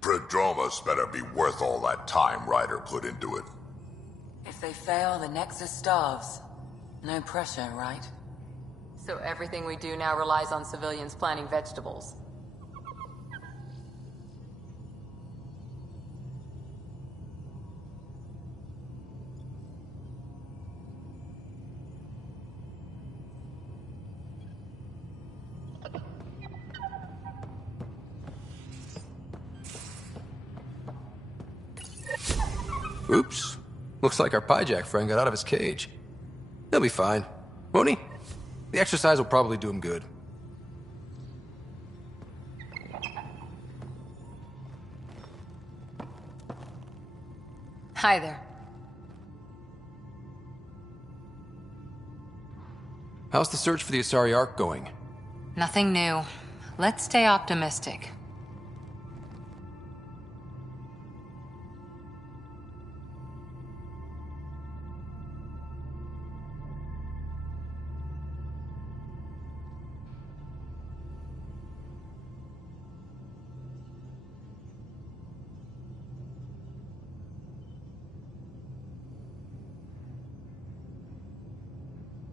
Prodromos better be worth all that time Ryder put into it. If they fail, the Nexus starves. No pressure, right? So everything we do now relies on civilians planting vegetables. Oops. Looks like our Pyjak friend got out of his cage. He'll be fine, won't he? The exercise will probably do him good. Hi there. How's the search for the Asari Ark going? Nothing new. Let's stay optimistic.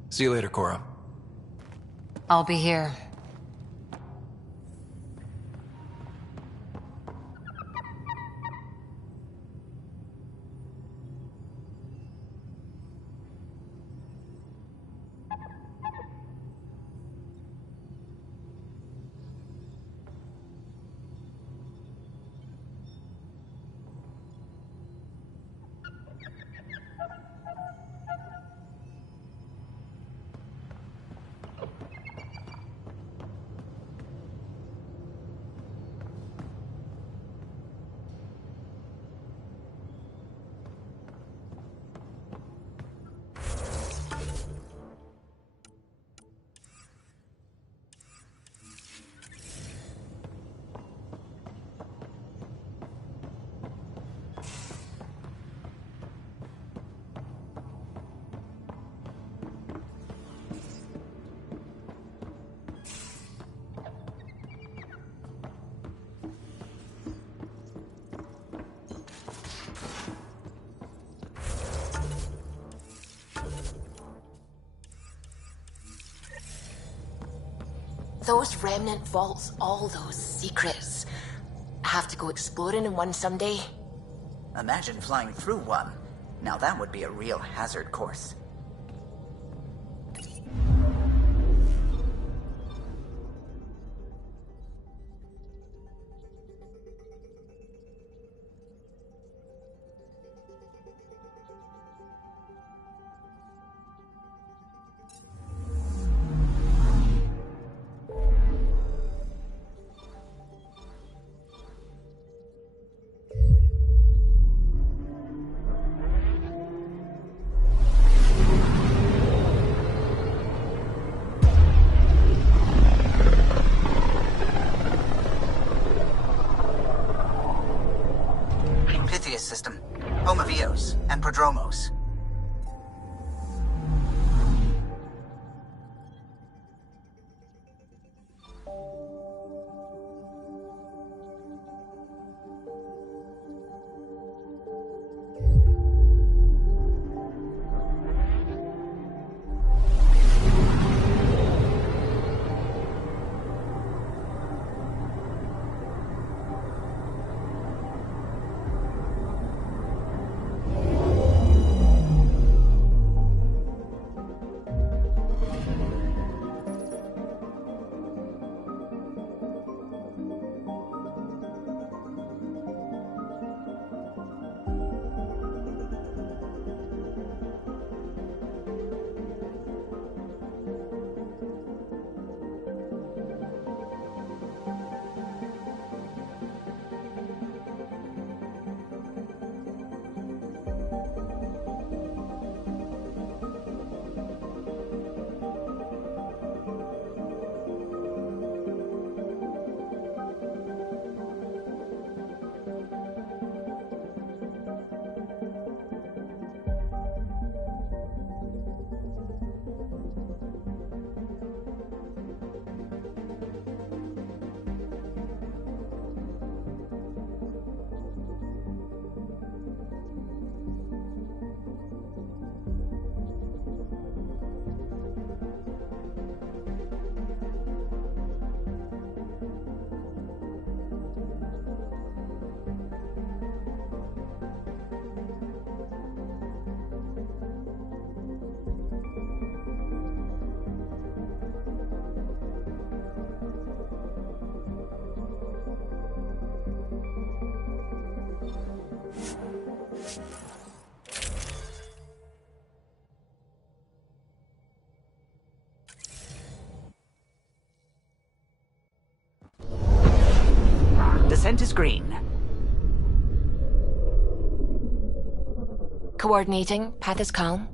See you later, Cora. I'll be here. Those remnant vaults, all those secrets. Have to go exploring in one someday. Imagine flying through one. Now that would be a real hazard course. System, Homovios, and Prodromos. Descent is green. Coordinating. Path is calm.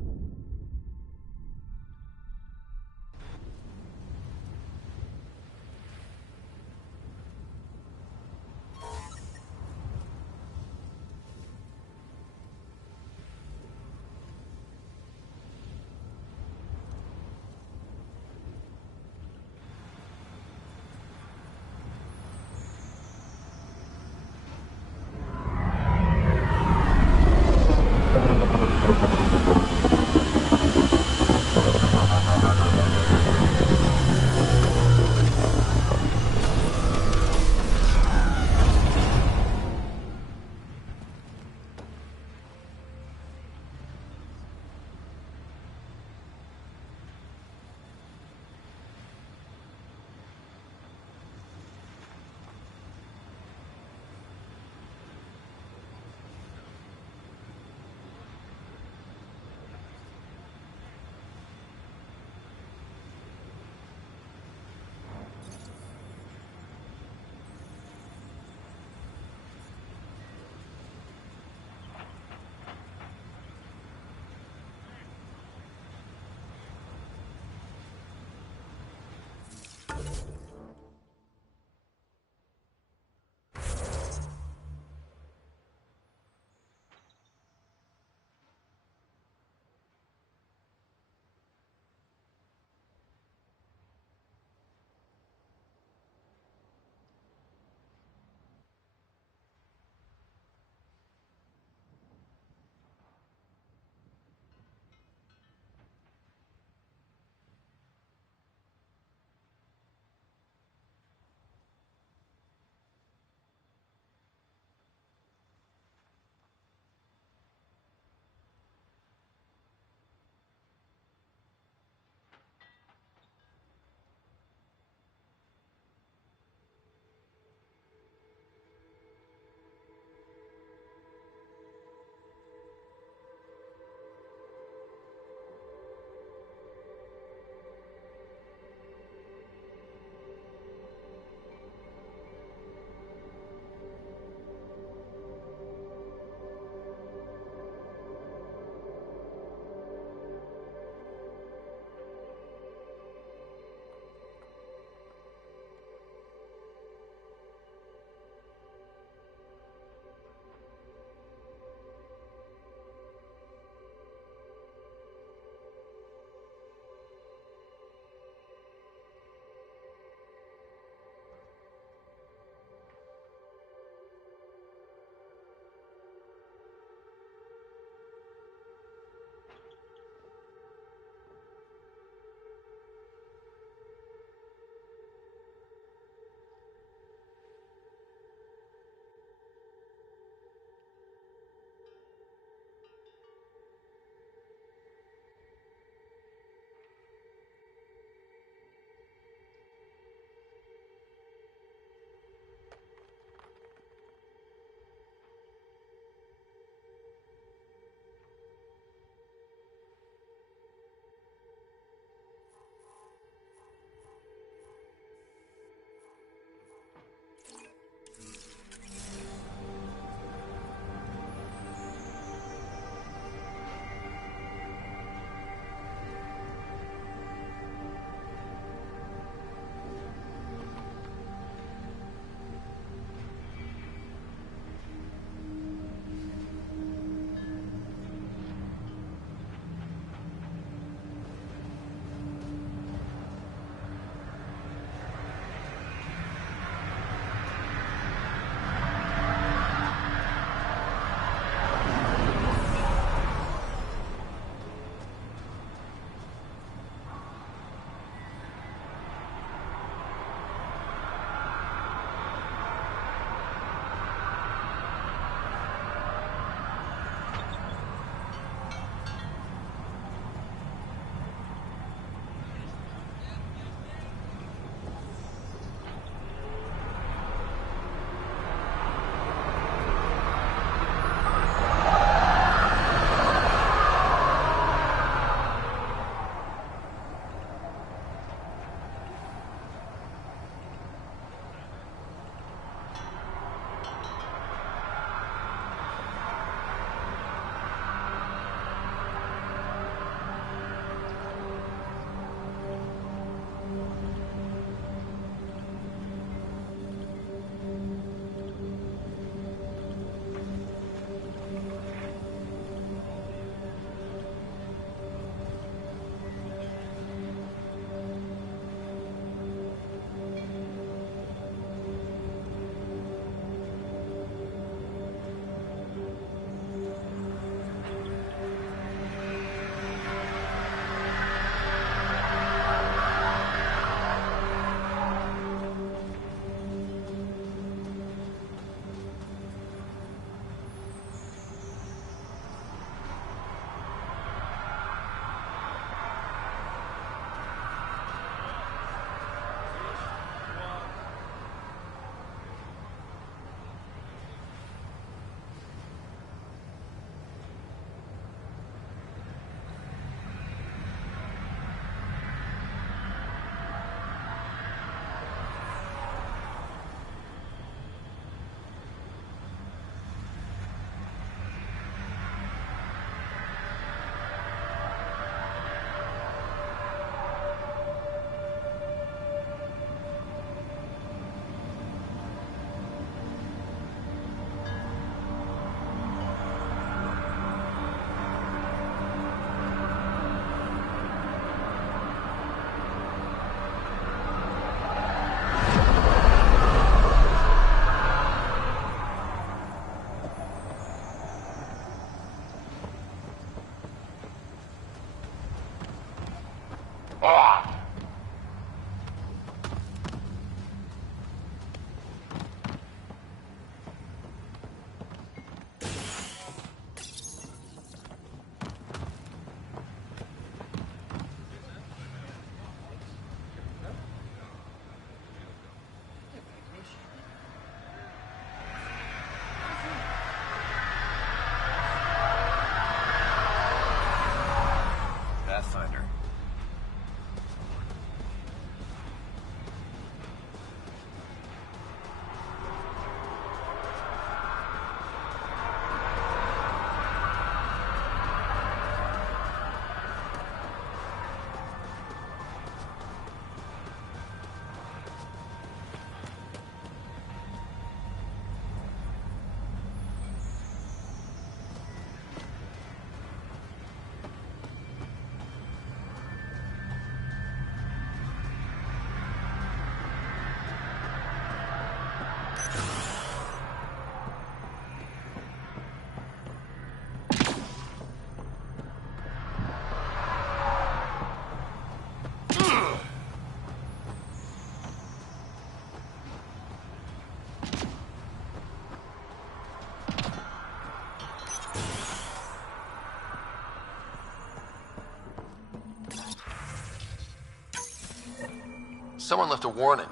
Someone left a warning.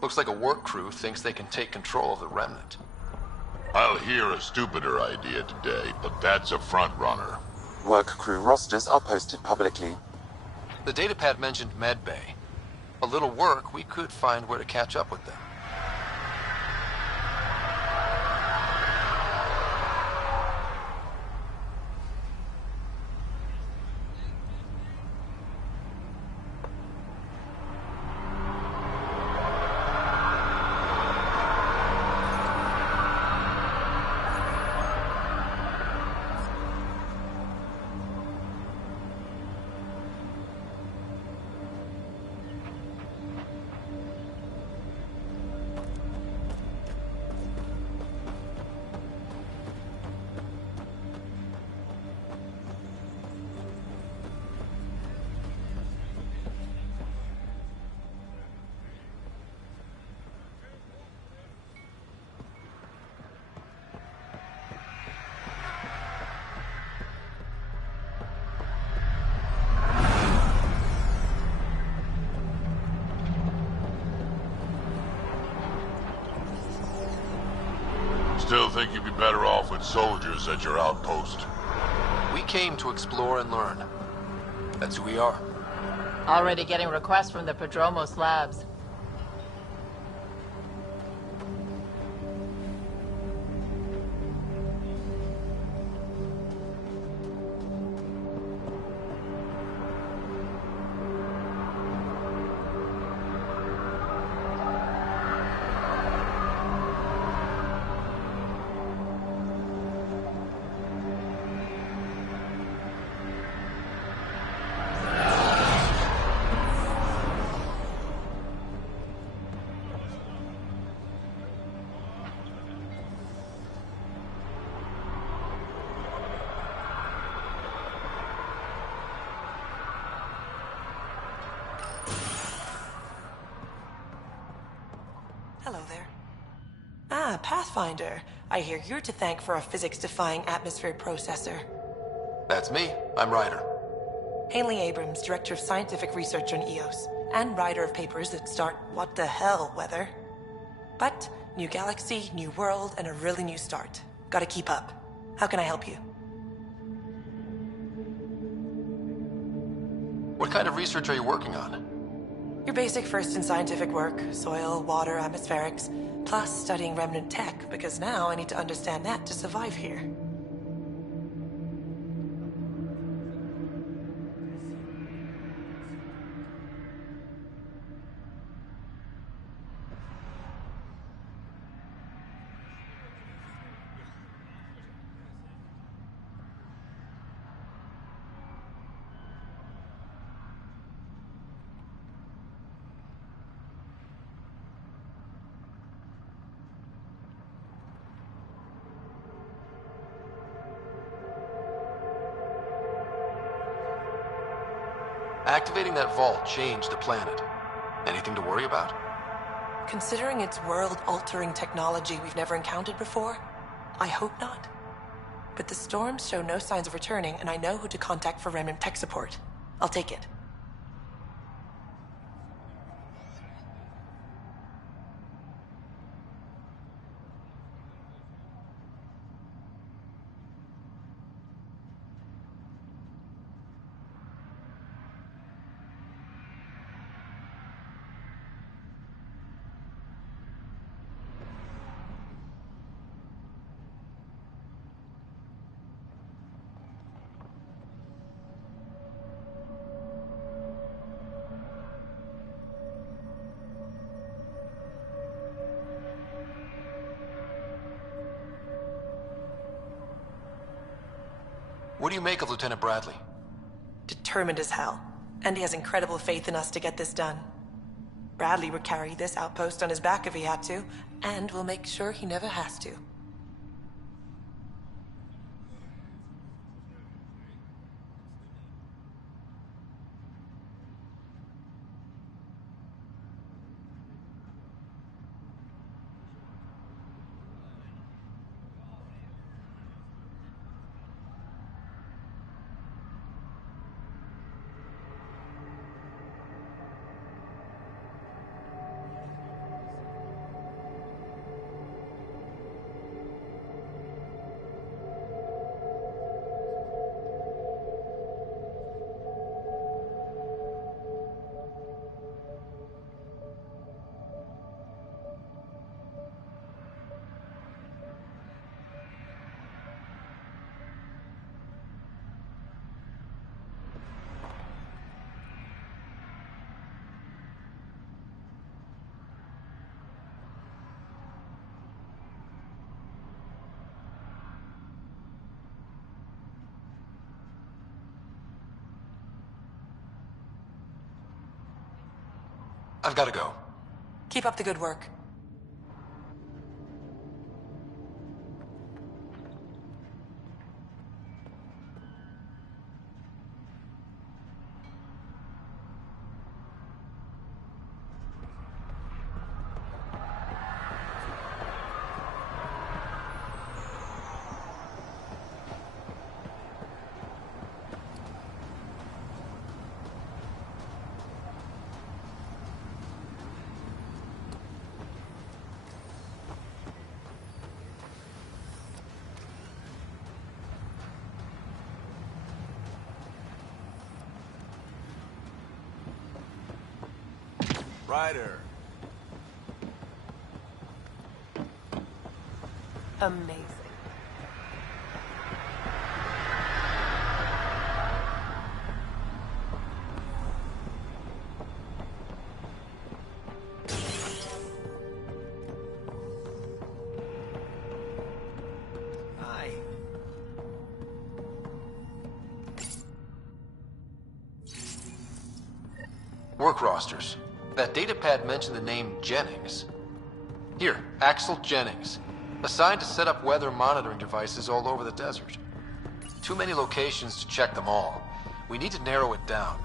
Looks like a work crew thinks they can take control of the remnant. I'll hear a stupider idea today, but that's a front runner. Work crew rosters are posted publicly. The datapad mentioned medbay. A little work, we could find where to catch up with them. Still think you'd be better off with soldiers at your outpost? We came to explore and learn. That's who we are. Already getting requests from the Prodromos labs. Hello there. Ah, Pathfinder. I hear you're to thank for a physics-defying atmosphere processor. That's me. I'm Ryder. Hanley Abrams, Director of Scientific Research on EOS, and writer of papers that start what the hell weather. But, new galaxy, new world, and a really new start. Gotta keep up. How can I help you? What kind of research are you working on? Your basic first in scientific work, soil, water, atmospherics, plus studying remnant tech, because now I need to understand that to survive here. Activating that vault changed the planet. Anything to worry about? Considering it's world-altering technology we've never encountered before, I hope not. But the storms show no signs of returning, and I know who to contact for remnant tech support. I'll take it. What do you make of Lieutenant Bradley? Determined as hell. And he has incredible faith in us to get this done. Bradley would carry this outpost on his back if he had to, and we'll make sure he never has to. I've got to go. Keep up the good work. Ryder. Amazing. Hi. Work rosters. That datapad mentioned the name Jennings. Here, Axel Jennings. Assigned to set up weather monitoring devices all over the desert. Too many locations to check them all. We need to narrow it down.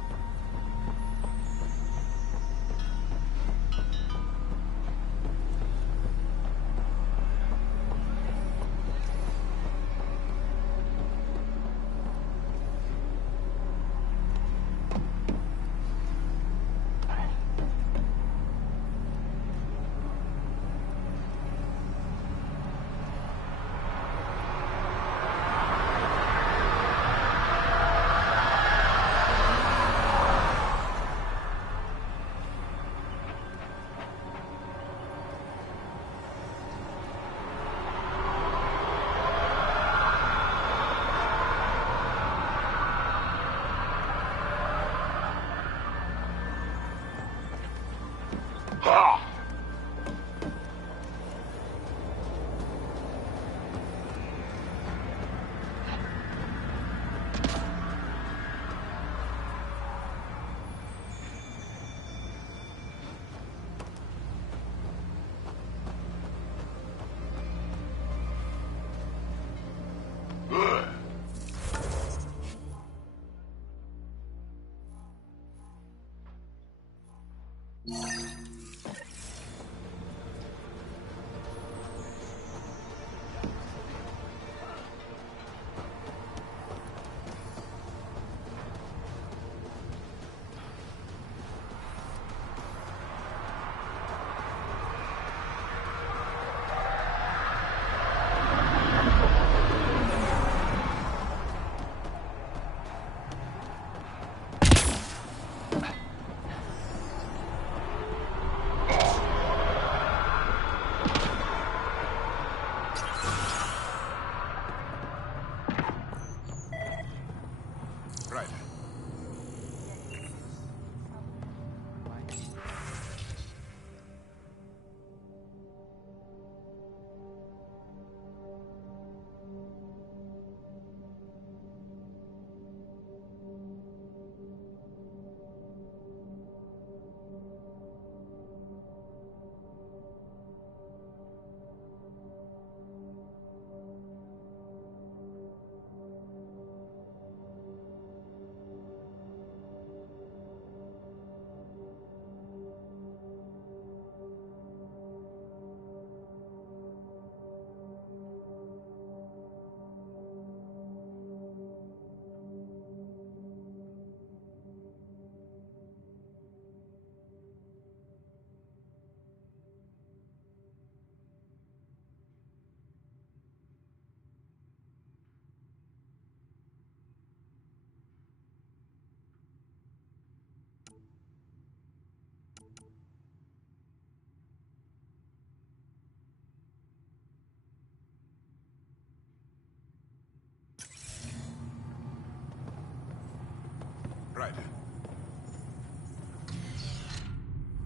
Ryder.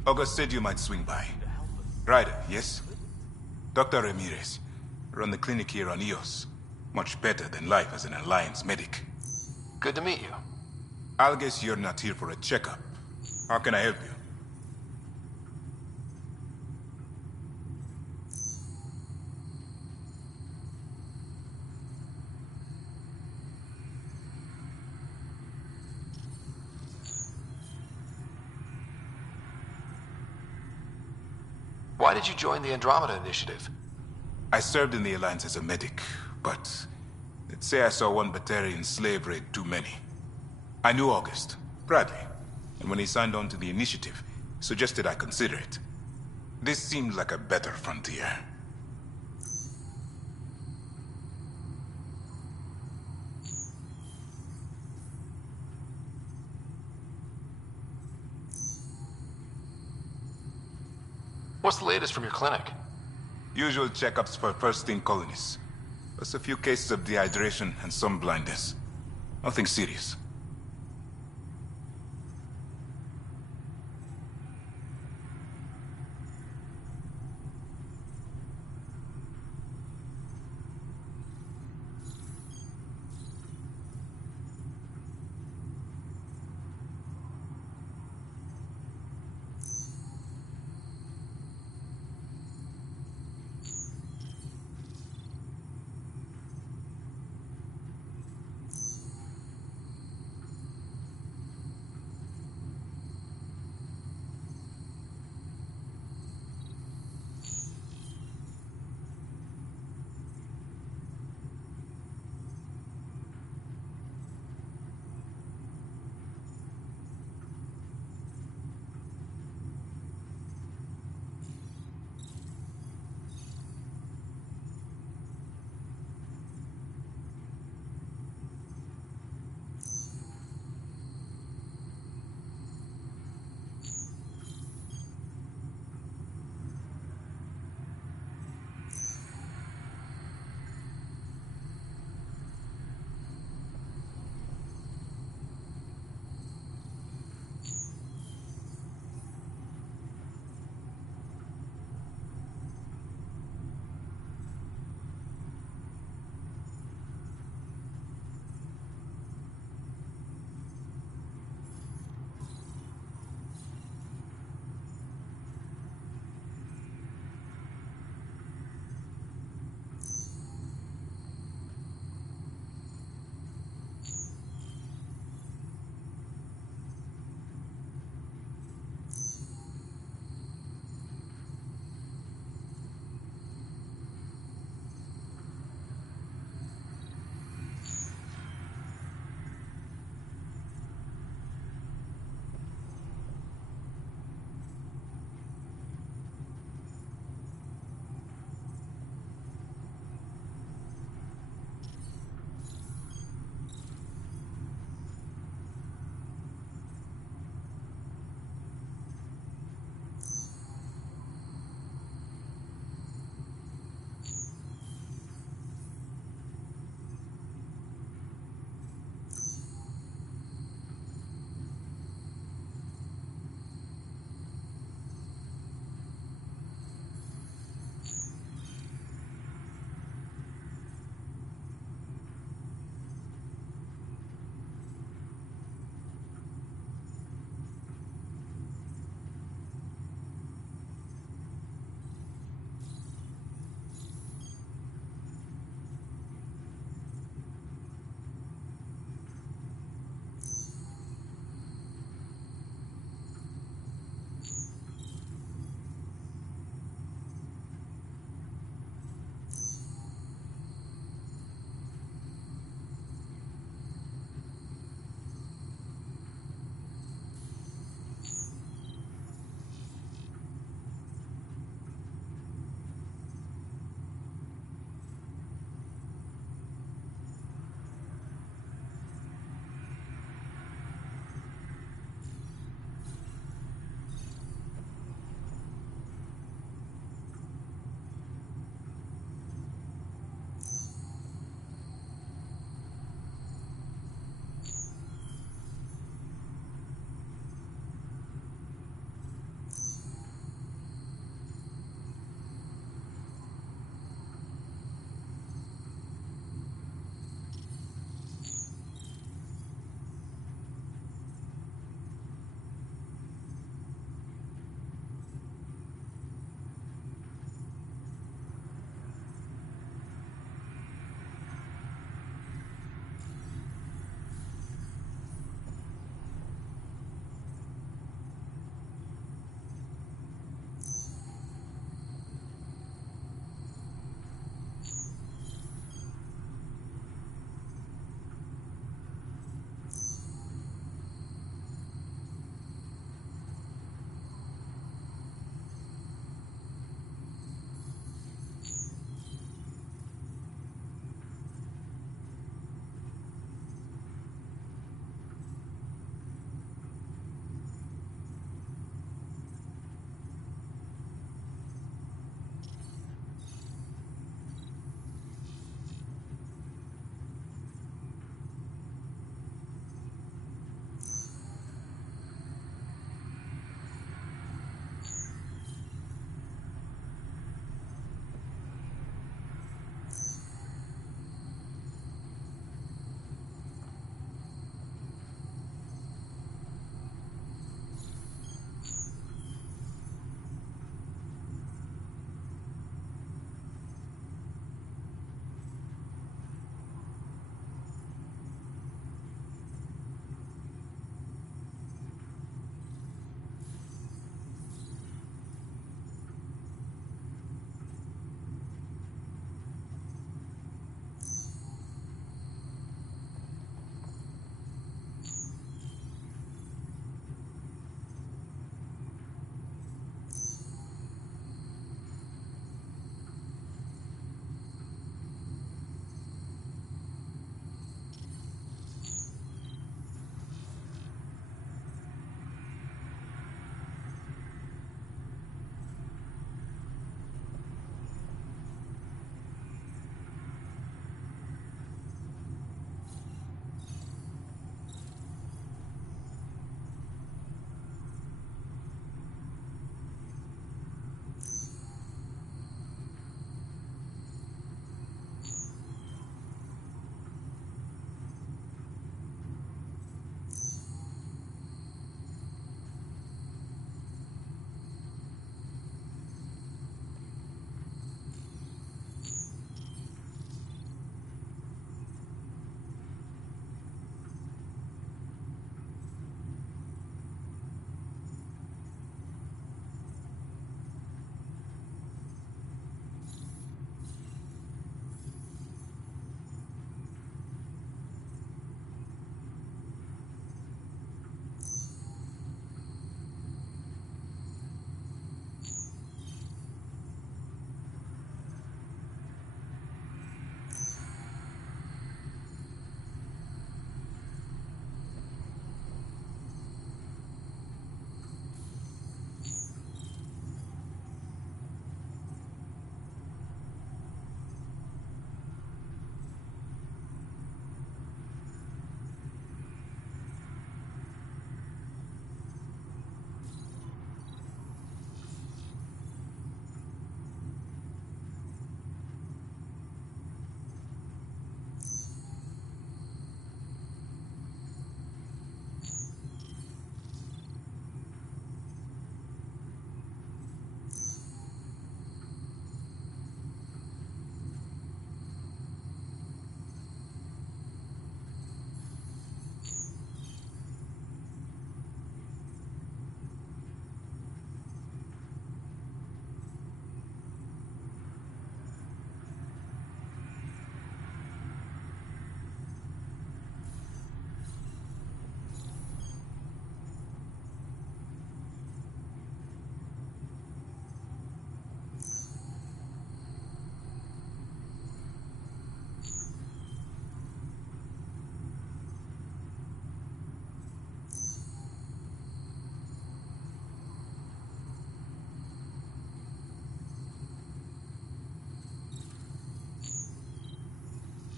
August said you might swing by. Ryder, yes? Dr. Ramirez. Run the clinic here on Eos. Much better than life as an Alliance medic. Good to meet you. I'll guess you're not here for a checkup. How can I help you? Why did you join the Andromeda Initiative? I served in the Alliance as a medic, but let's say I saw one Batarian slave raid too many. I knew August, Bradley, and when he signed on to the initiative, suggested I consider it. This seemed like a better frontier. What's the latest from your clinic? Usual checkups for first-in colonists. Plus a few cases of dehydration and some blindness. Nothing serious.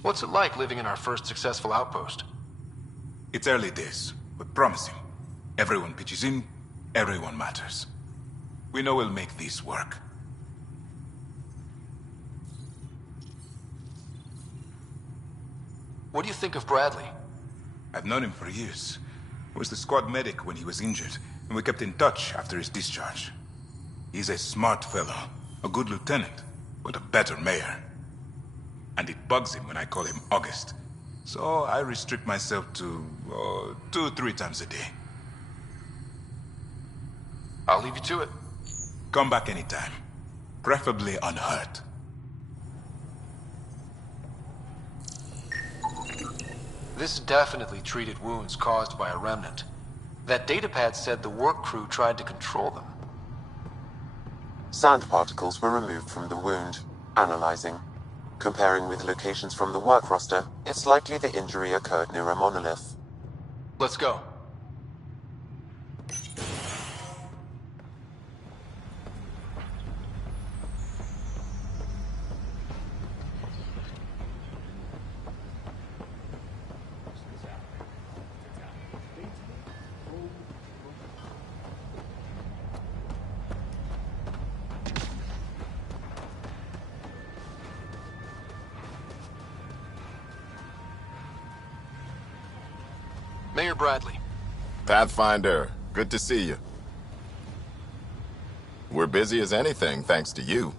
What's it like living in our first successful outpost? It's early days, but promising. Everyone pitches in, everyone matters. We know we'll make this work. What do you think of Bradley? I've known him for years. He was the squad medic when he was injured, and we kept in touch after his discharge. He's a smart fellow, a good lieutenant, but a better mayor. And it bugs him when I call him August. So I restrict myself to 2-3 times a day. I'll leave you to it. Come back anytime. Preferably unhurt. This definitely treated wounds caused by a remnant. That datapad said the work crew tried to control them. Sand particles were removed from the wound. Analyzing. Comparing with locations from the work roster, it's likely the injury occurred near a monolith. Let's go. Mayor Bradley. Pathfinder, good to see you. We're busy as anything, thanks to you.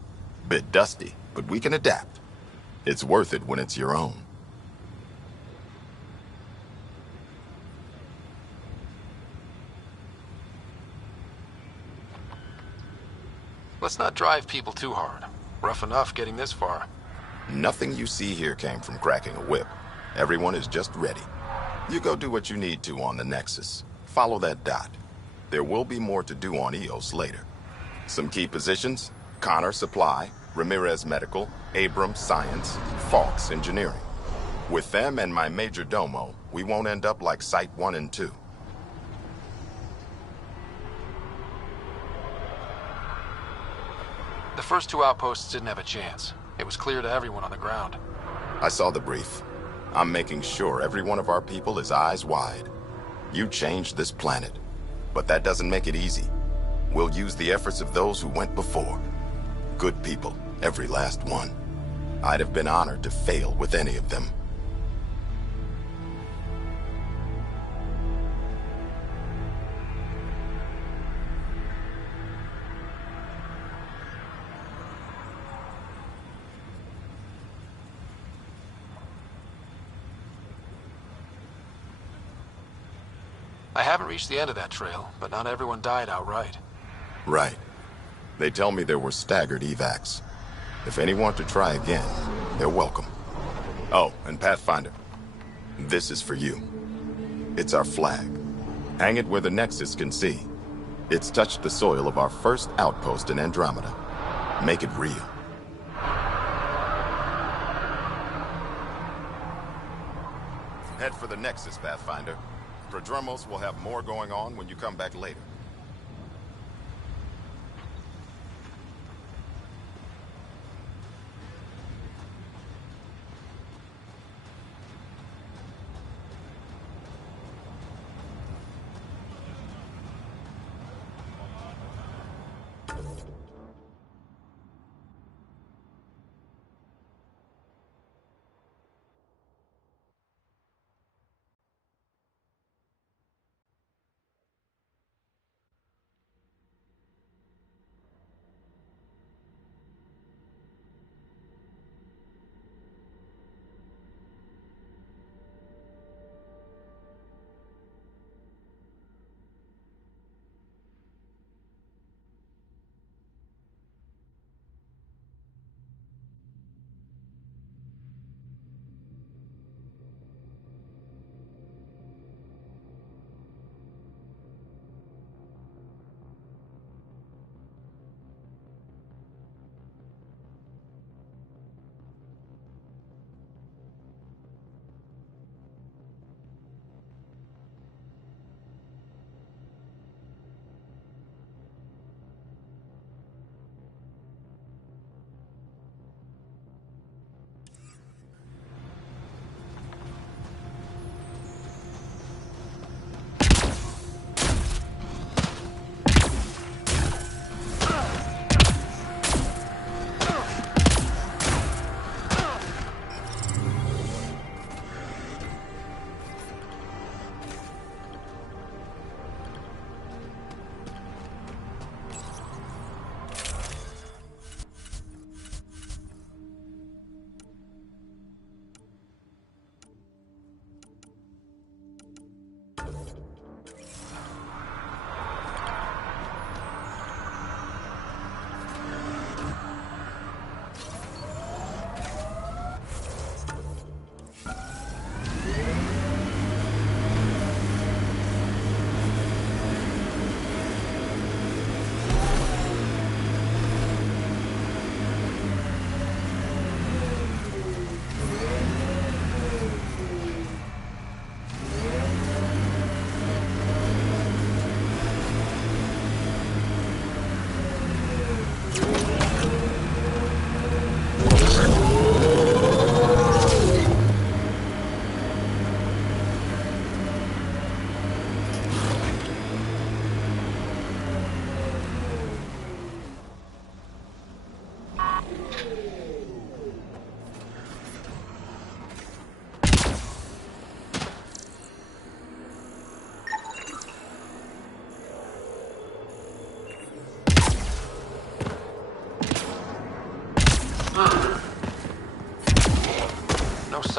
Bit dusty, but we can adapt. It's worth it when it's your own. Let's not drive people too hard. Rough enough getting this far. Nothing you see here came from cracking a whip. Everyone is just ready. You go do what you need to on the Nexus. Follow that dot. There will be more to do on EOS later. Some key positions: Connor Supply, Ramirez Medical, Abrams Science, Falks Engineering. With them and my major domo, we won't end up like Site 1 and 2. The first two outposts didn't have a chance. It was clear to everyone on the ground. I saw the brief. I'm making sure every one of our people is eyes wide. You changed this planet, but that doesn't make it easy. We'll use the efforts of those who went before. Good people, every last one. I'd have been honored to fail with any of them. I haven't reached the end of that trail, but not everyone died outright. Right. They tell me there were staggered evacs. If any want to try again, they're welcome. Oh, and Pathfinder, this is for you. It's our flag. Hang it where the Nexus can see. It's touched the soil of our first outpost in Andromeda. Make it real. Head for the Nexus, Pathfinder. Prodromos will have more going on when you come back later.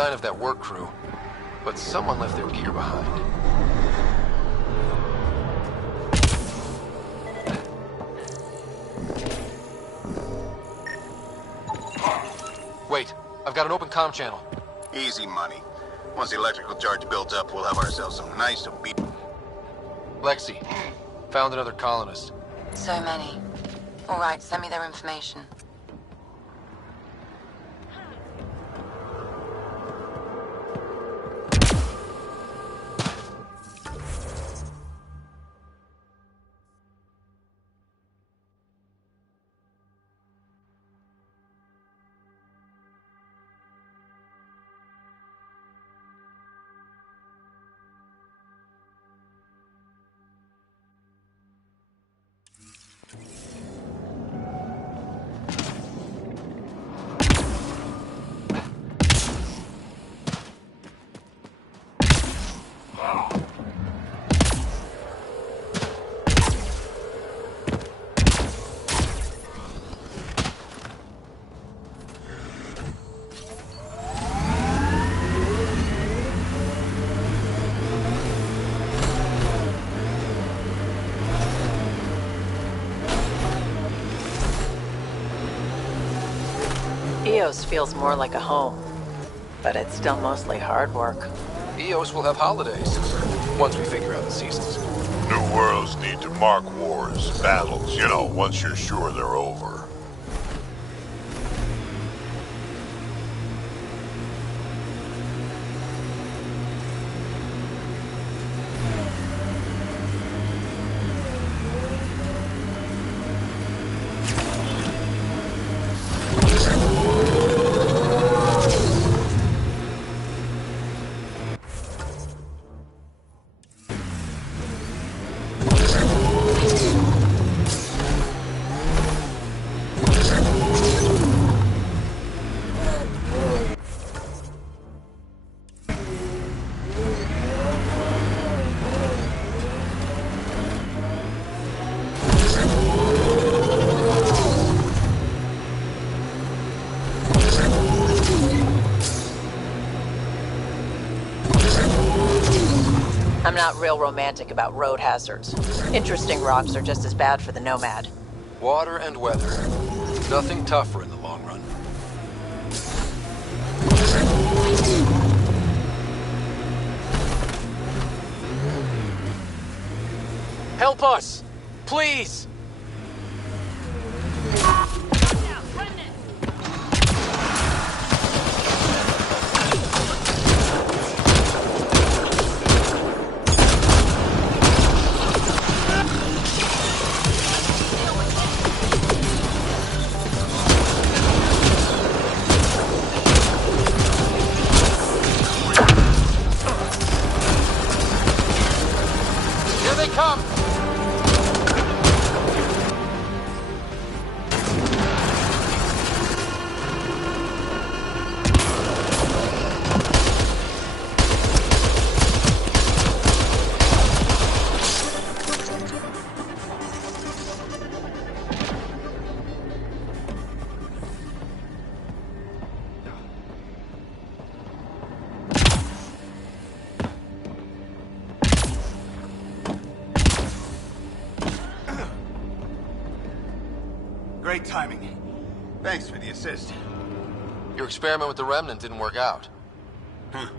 sign of that work crew, but someone left their gear behind. Wait, I've got an open comm channel. Easy money. Once the electrical charge builds up, we'll have ourselves some nice obese... Lexi, found another colonist. So many. All right, send me their information. EOS feels more like a home, but it's still mostly hard work. EOS will have holidays, once we figure out the seasons. New worlds need to mark wars, battles, you know, once you're sure they're over. I'm not real romantic about road hazards. Interesting rocks are just as bad for the Nomad. Water and weather. Nothing tougher in the long run. Help us! Please! Here they come! Great timing. Thanks for the assist. Your experiment with the Remnant didn't work out. Huh.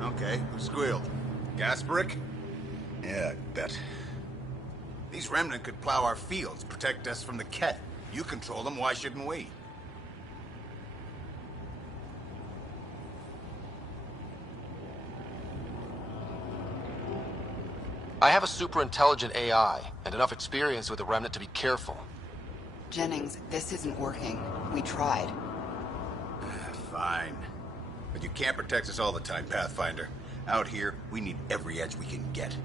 Okay, who squealed? Gasparic? Yeah, I bet. These Remnant could plow our fields, protect us from the Ket. You control them, why shouldn't we? I have a super intelligent AI, and enough experience with the Remnant to be careful. Jennings, this isn't working. We tried. Fine. But you can't protect us all the time, Pathfinder. Out here, we need every edge we can get.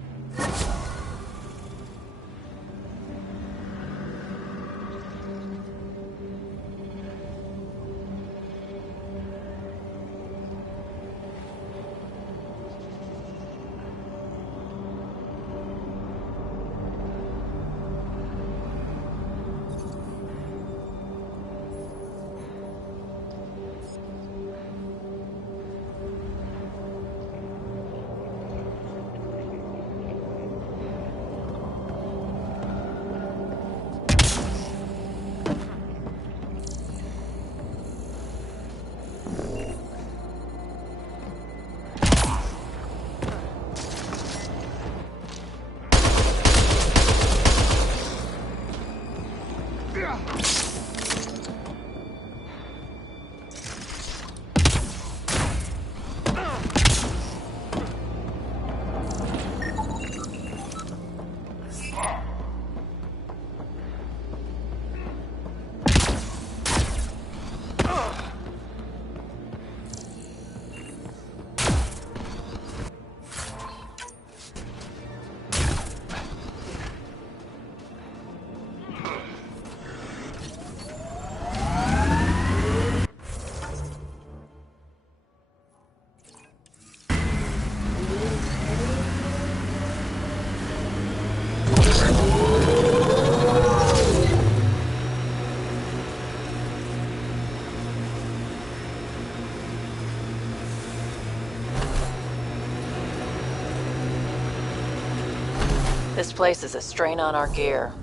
This place is a strain on our gear,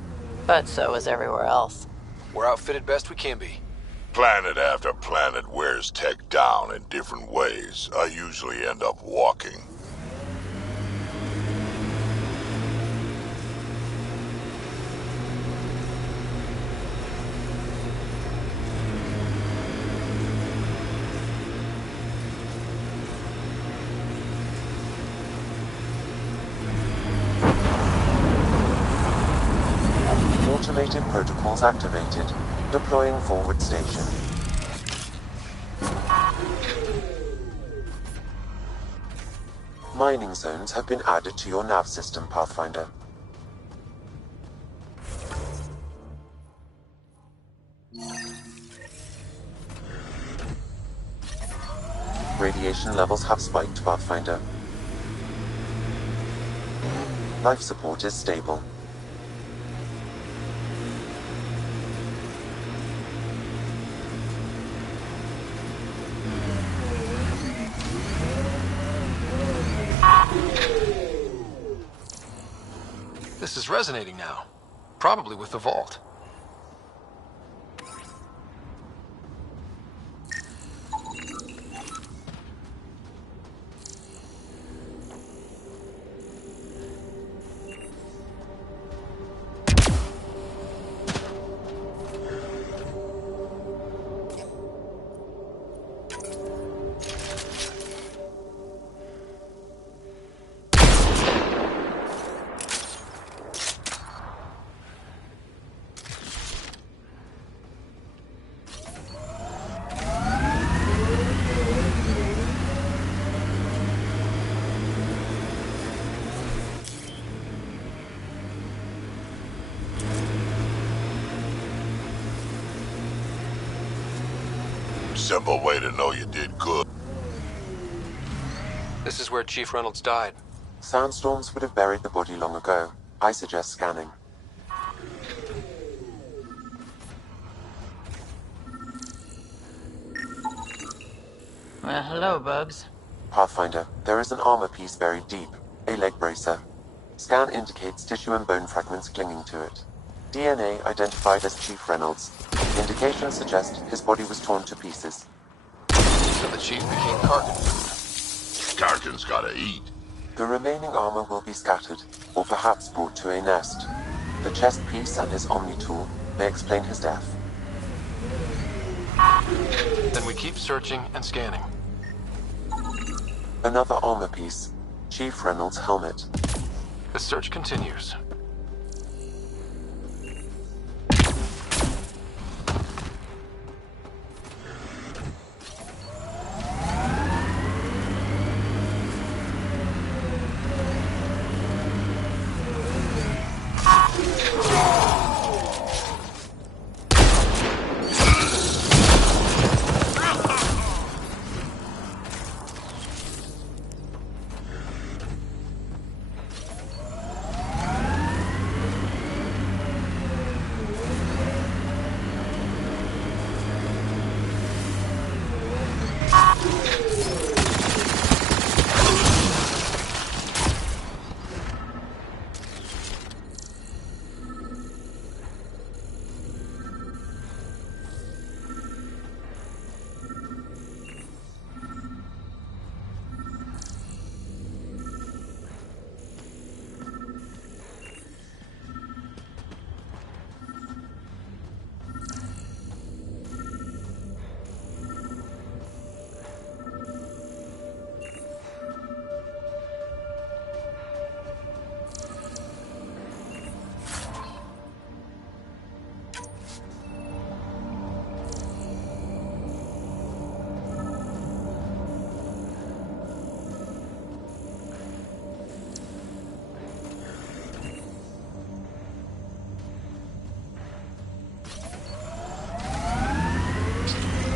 but so is everywhere else. We're outfitted best we can be. Planet after planet wears tech down in different ways. I usually end up walking. Automated protocols activated. Deploying forward station. Mining zones have been added to your nav system, Pathfinder. Radiation levels have spiked, Pathfinder. Life support is stable. This is resonating now. Probably with the vault. Simple way to know you did good. This is where Chief Reynolds died. Sandstorms would have buried the body long ago. I suggest scanning. Well, hello, Bugs. Pathfinder, there is an armor piece buried deep. A leg bracer. Scan indicates tissue and bone fragments clinging to it. DNA identified as Chief Reynolds. Indications suggest his body was torn to pieces. So the Chief became carcass food. Carcan's gotta eat. The remaining armor will be scattered, or perhaps brought to a nest. The chest piece and his Omni tool may explain his death. Then we keep searching and scanning. Another armor piece. Chief Reynolds' helmet. The search continues.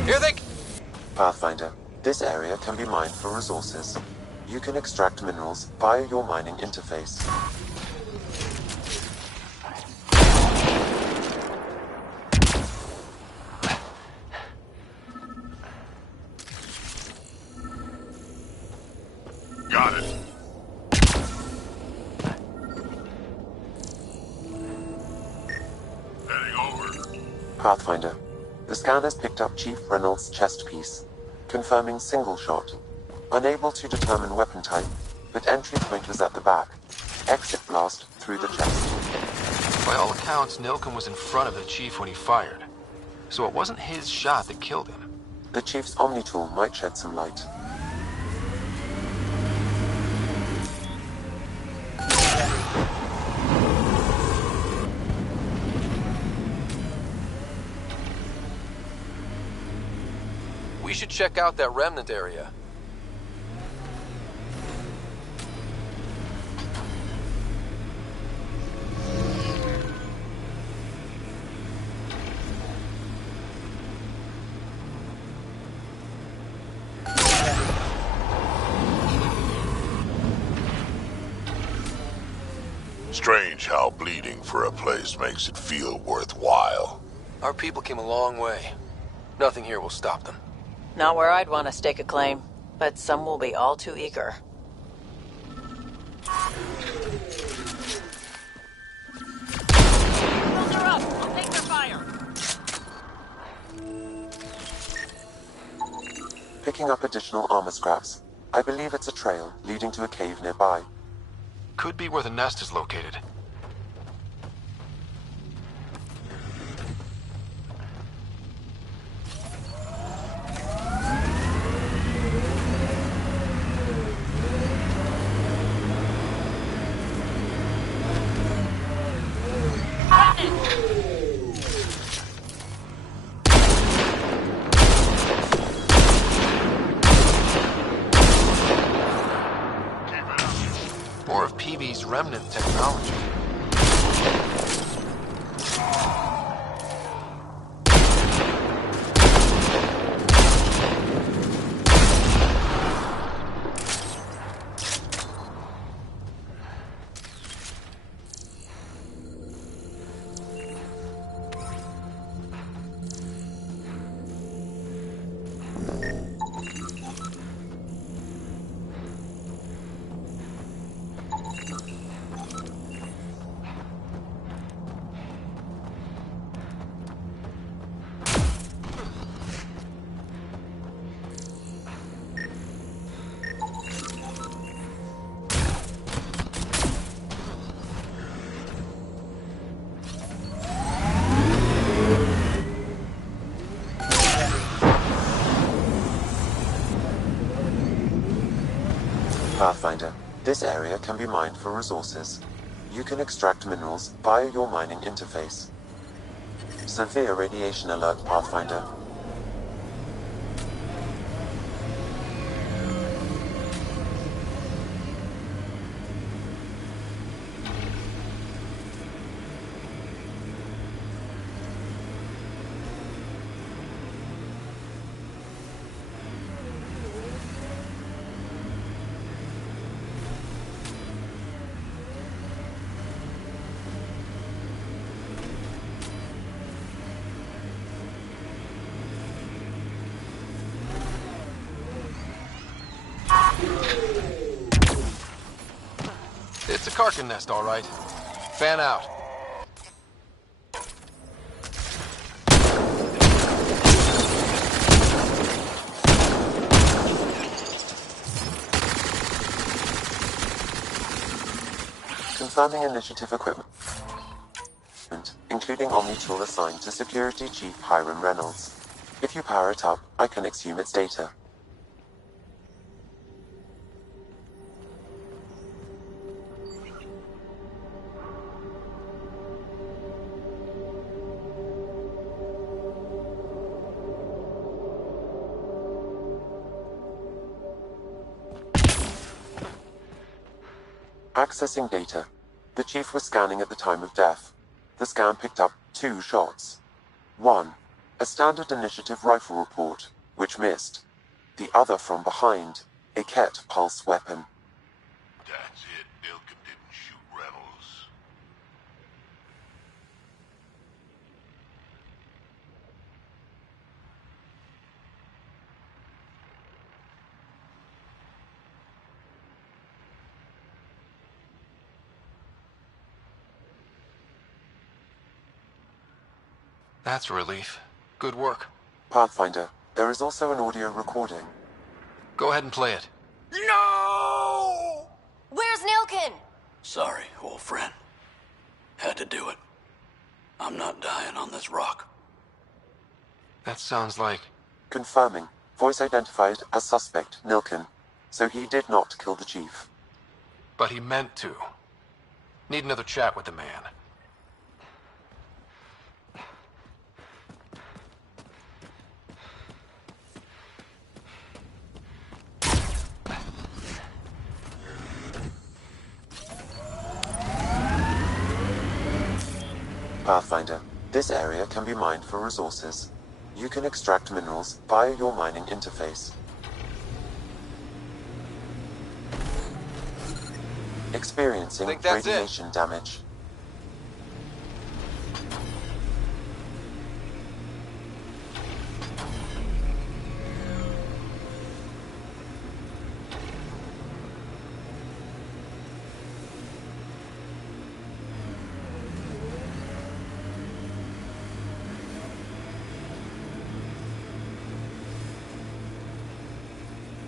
Here they... Pathfinder, this area can be mined for resources. You can extract minerals via your mining interface. Got it. Pathfinder. The scan has picked up Chief Reynolds' chest piece, confirming single shot. Unable to determine weapon type, but entry point was at the back. Exit blast through the chest. By all accounts, Nilken was in front of the Chief when he fired. So it wasn't his shot that killed him. The Chief's Omni-tool might shed some light. We should check out that remnant area. Strange how bleeding for a place makes it feel worthwhile. Our people came a long way. Nothing here will stop them. Not where I'd want to stake a claim, but some will be all too eager. Those are up! I'll take their fire! Picking up additional armor scraps. I believe it's a trail leading to a cave nearby. Could be where the nest is located. More of PB's remnant technology. Pathfinder, this area can be mined for resources. You can extract minerals via your mining interface. Severe radiation alert, Pathfinder. It's a Karkin nest, all right. Fan out. Confirming initiative equipment, including Omni-tool assigned to Security Chief Hiram Reynolds. If you power it up, I can exhume its data. Accessing data. The Chief was scanning at the time of death. The scan picked up 2 shots. 1. A standard initiative rifle report, which missed. The other from behind, a Ket pulse weapon. That's it. Nilken didn't shoot Reynolds. That's a relief. Good work. Pathfinder, there is also an audio recording. Go ahead and play it. No! Where's Nilkin? Sorry, old friend. Had to do it. I'm not dying on this rock. That sounds like... Confirming. Voice identified as suspect, Nilkin. So he did not kill the chief. But he meant to. Need another chat with the man. Pathfinder, this area can be mined for resources. You can extract minerals via your mining interface. Experiencing radiation damage.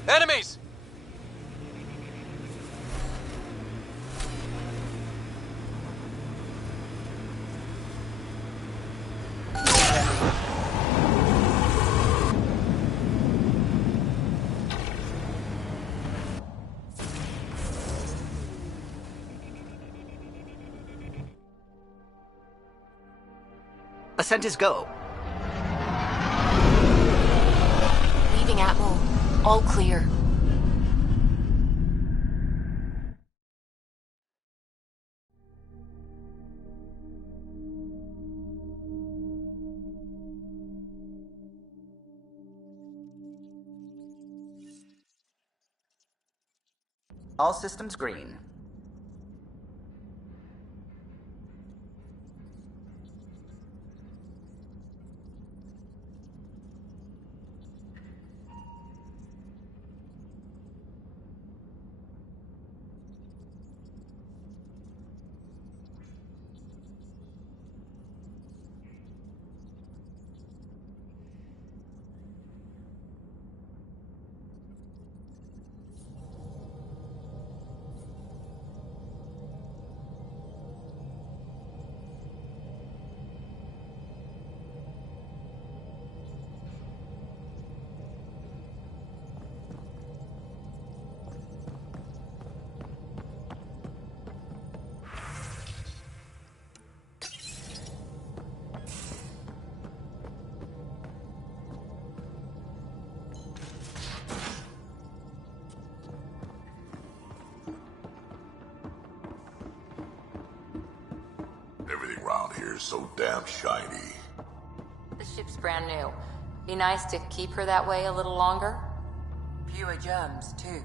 Enemies! Ascent is go. Leaving Atmo. All clear. All systems green. Everything around here is so damn shiny. The ship's brand new. Be nice to keep her that way a little longer. Fewer germs, too.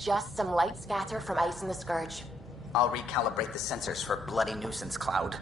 just some light scatter from ice in the Scourge. I'll recalibrate the sensors for bloody nuisance cloud.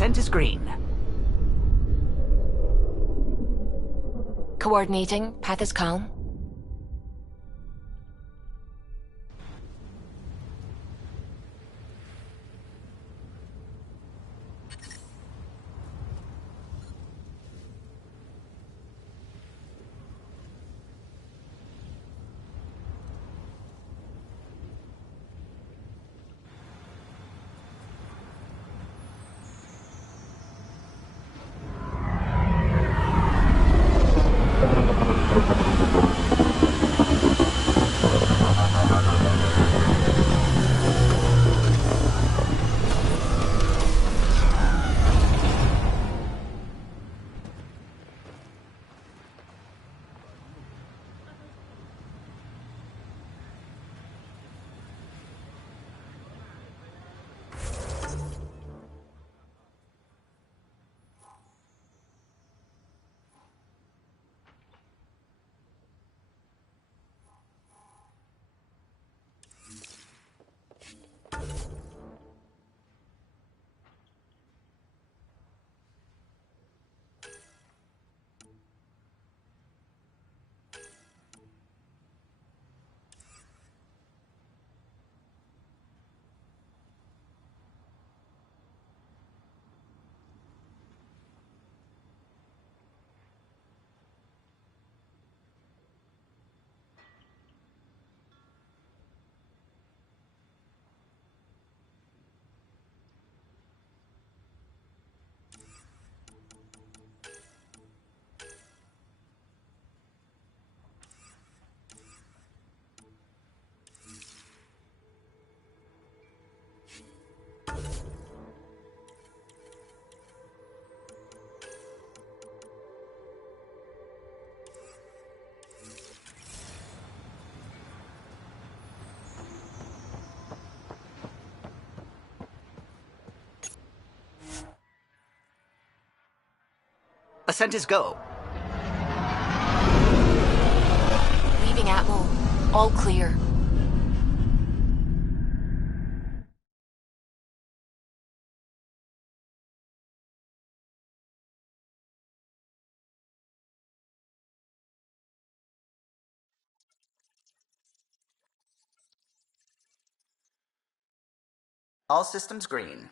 Ascent is green. Coordinating. Path is calm. Ascent is go. Leaving Atmo. All clear. All systems green.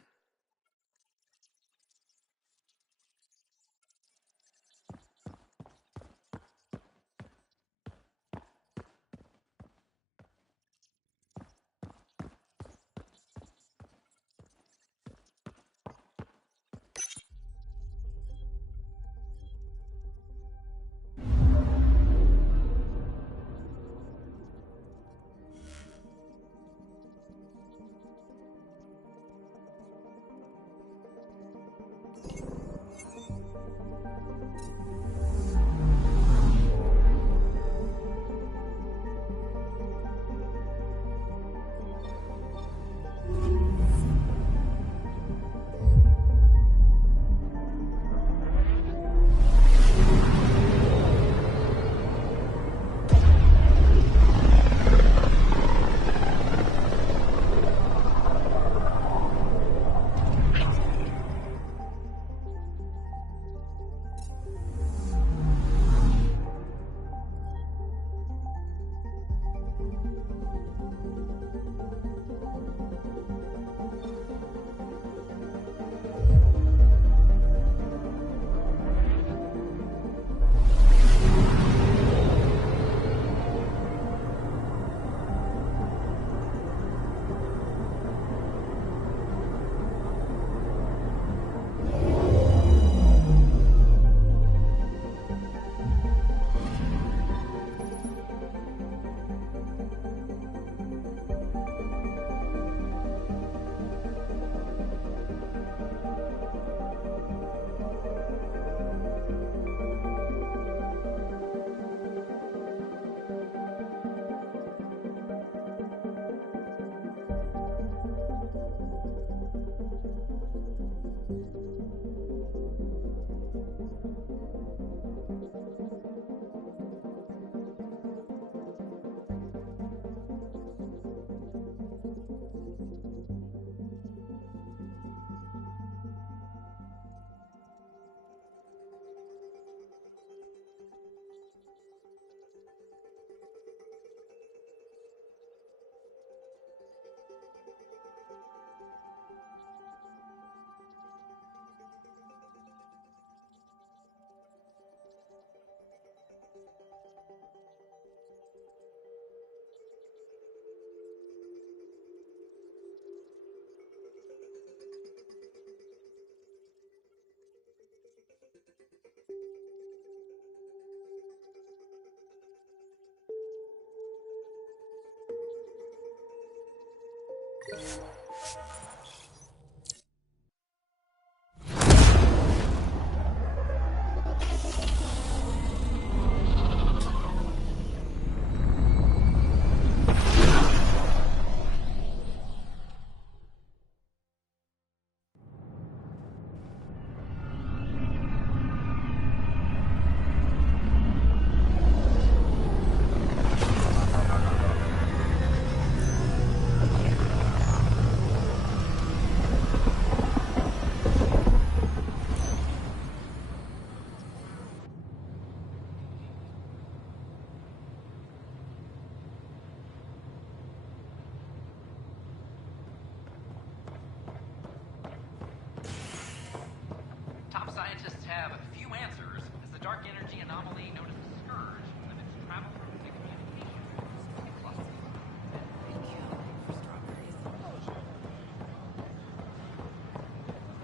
Top scientists have few answers as the dark energy anomaly known as the Scourge limits travel and communication.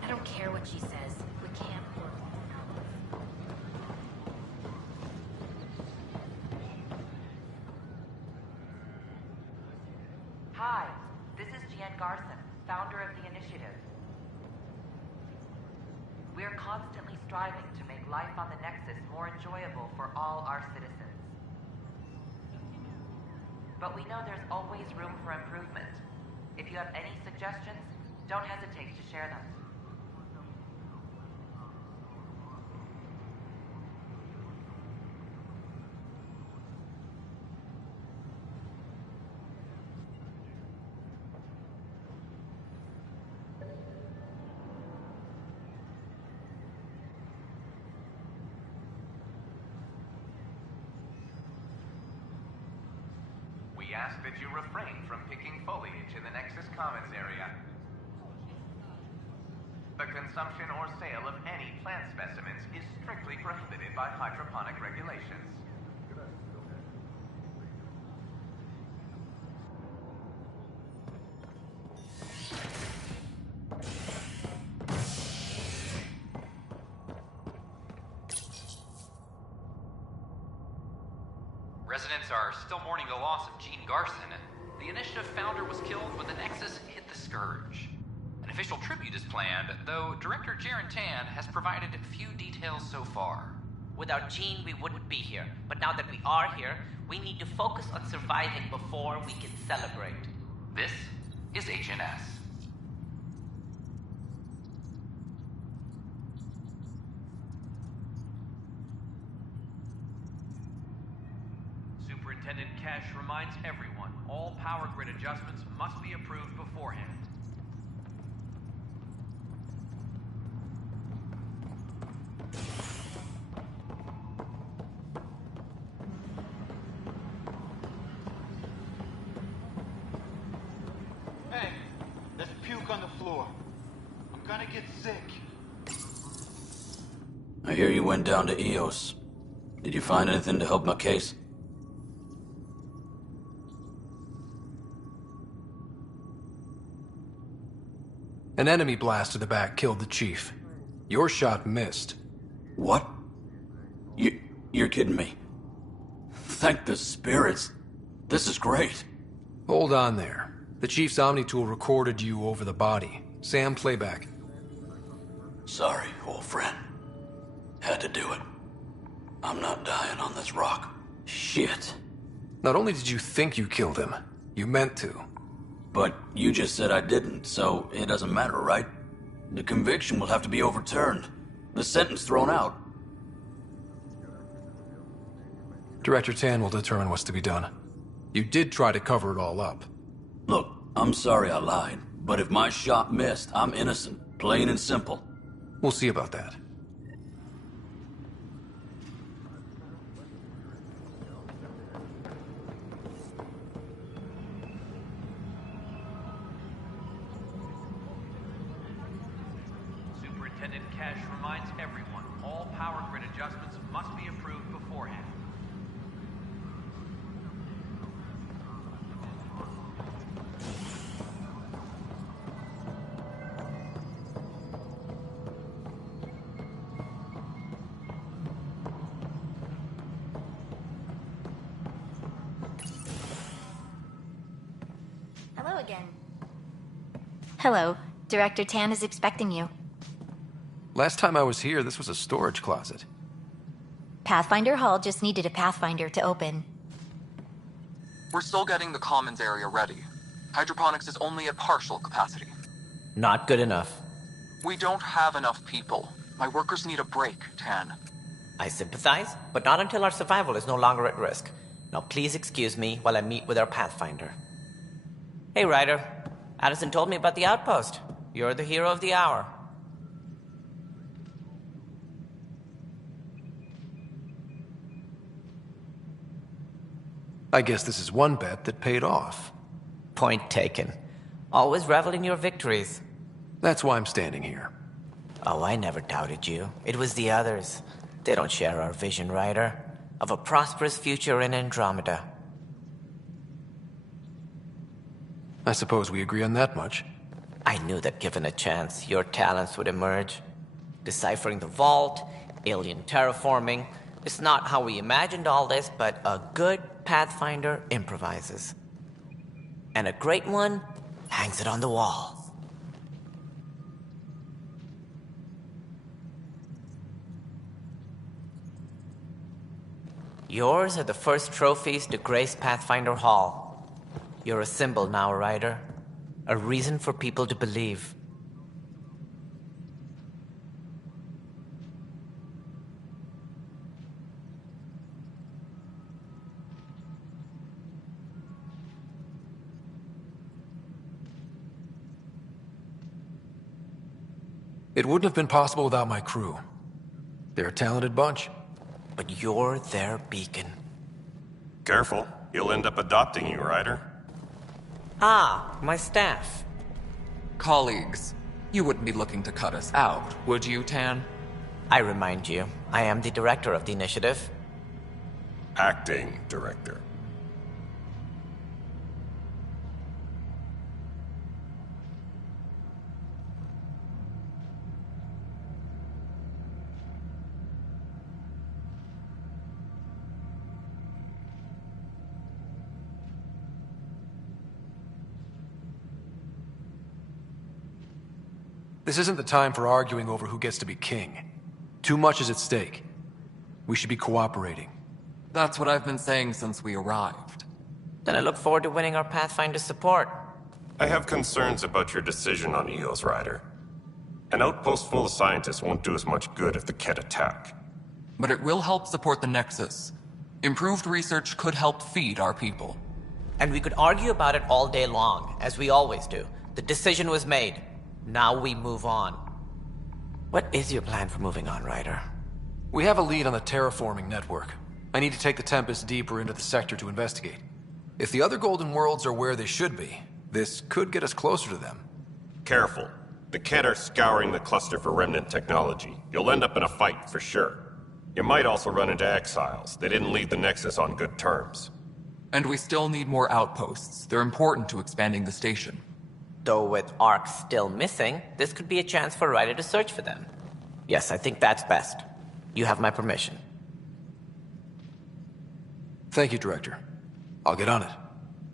I don't care what she says. We can't pull it off. Hi, this is Jan Garson, founder of the initiative. We're constantly striving to make life on the Nexus more enjoyable for all our citizens. But we know there's always room for improvement. If you have any suggestions, don't hesitate to share them. We ask that you refrain from picking foliage in the Nexus Commons area. The consumption or sale of any plant specimens is strictly prohibited by hydroponic regulations. Residents are still mourning the loss of Gene Garson. The initiative founder was killed when the Nexus hit the Scourge. An official tribute is planned, though Director Jaren Tan has provided few details so far. Without Gene, we wouldn't be here. But now that we are here, we need to focus on surviving before we can celebrate. This is Agent S. Superintendent Cash reminds everyone, all power grid adjustments must be approved beforehand. Hey, there's puke on the floor. I'm gonna get sick. I hear you went down to EOS. Did you find anything to help my case? An enemy blast to the back killed the chief. Your shot missed. What? You're kidding me. Thank the spirits. This is great. Hold on there. The chief's Omni tool recorded you over the body. Sam, playback. Sorry, old friend. Had to do it. I'm not dying on this rock. Shit. Not only did you think you killed him, you meant to. But you just said I didn't, so it doesn't matter, right? The conviction will have to be overturned. The sentence thrown out. Director Tan will determine what's to be done. You did try to cover it all up. Look, I'm sorry I lied, but if my shot missed, I'm innocent. Plain and simple. We'll see about that. Superintendent Cash reminds everyone, all power grid adjustments must be approved beforehand. Hello again. Hello. Director Tan is expecting you. Last time I was here, this was a storage closet. Pathfinder Hall just needed a Pathfinder to open. We're still getting the commons area ready. Hydroponics is only at partial capacity. Not good enough. We don't have enough people. My workers need a break, Tan. I sympathize, but not until our survival is no longer at risk. Now please excuse me while I meet with our Pathfinder. Hey, Ryder. Addison told me about the outpost. You're the hero of the hour. I guess this is one bet that paid off. Point taken. Always revel in your victories. That's why I'm standing here. Oh, I never doubted you. It was the others. They don't share our vision, Ryder, of a prosperous future in Andromeda. I suppose we agree on that much. I knew that given a chance, your talents would emerge. Deciphering the vault, alien terraforming. It's not how we imagined all this, but a good Pathfinder improvises. And a great one hangs it on the wall. Yours are the first trophies to grace Pathfinder Hall. You're a symbol now, Ryder. A reason for people to believe. It wouldn't have been possible without my crew. They're a talented bunch. But you're their beacon. Careful. He'll end up adopting you, Ryder. Ah, my staff. Colleagues, you wouldn't be looking to cut us out, would you, Tan? I remind you, I am the director of the initiative. Acting director. This isn't the time for arguing over who gets to be king. Too much is at stake. We should be cooperating. That's what I've been saying since we arrived. Then I look forward to winning our Pathfinder support. I have concerns about your decision on EOS, Ryder. An outpost full of scientists won't do as much good if the Kett attack. But it will help support the Nexus. Improved research could help feed our people. And we could argue about it all day long, as we always do. The decision was made. Now we move on. What is your plan for moving on, Ryder? We have a lead on the terraforming network. I need to take the Tempest deeper into the sector to investigate. If the other Golden Worlds are where they should be, this could get us closer to them. Careful. The Kett are scouring the cluster for remnant technology. You'll end up in a fight, for sure. You might also run into exiles. They didn't leave the Nexus on good terms. And we still need more outposts. They're important to expanding the station. Though with Ark still missing, this could be a chance for Ryder to search for them. Yes, I think that's best. You have my permission. Thank you, Director. I'll get on it.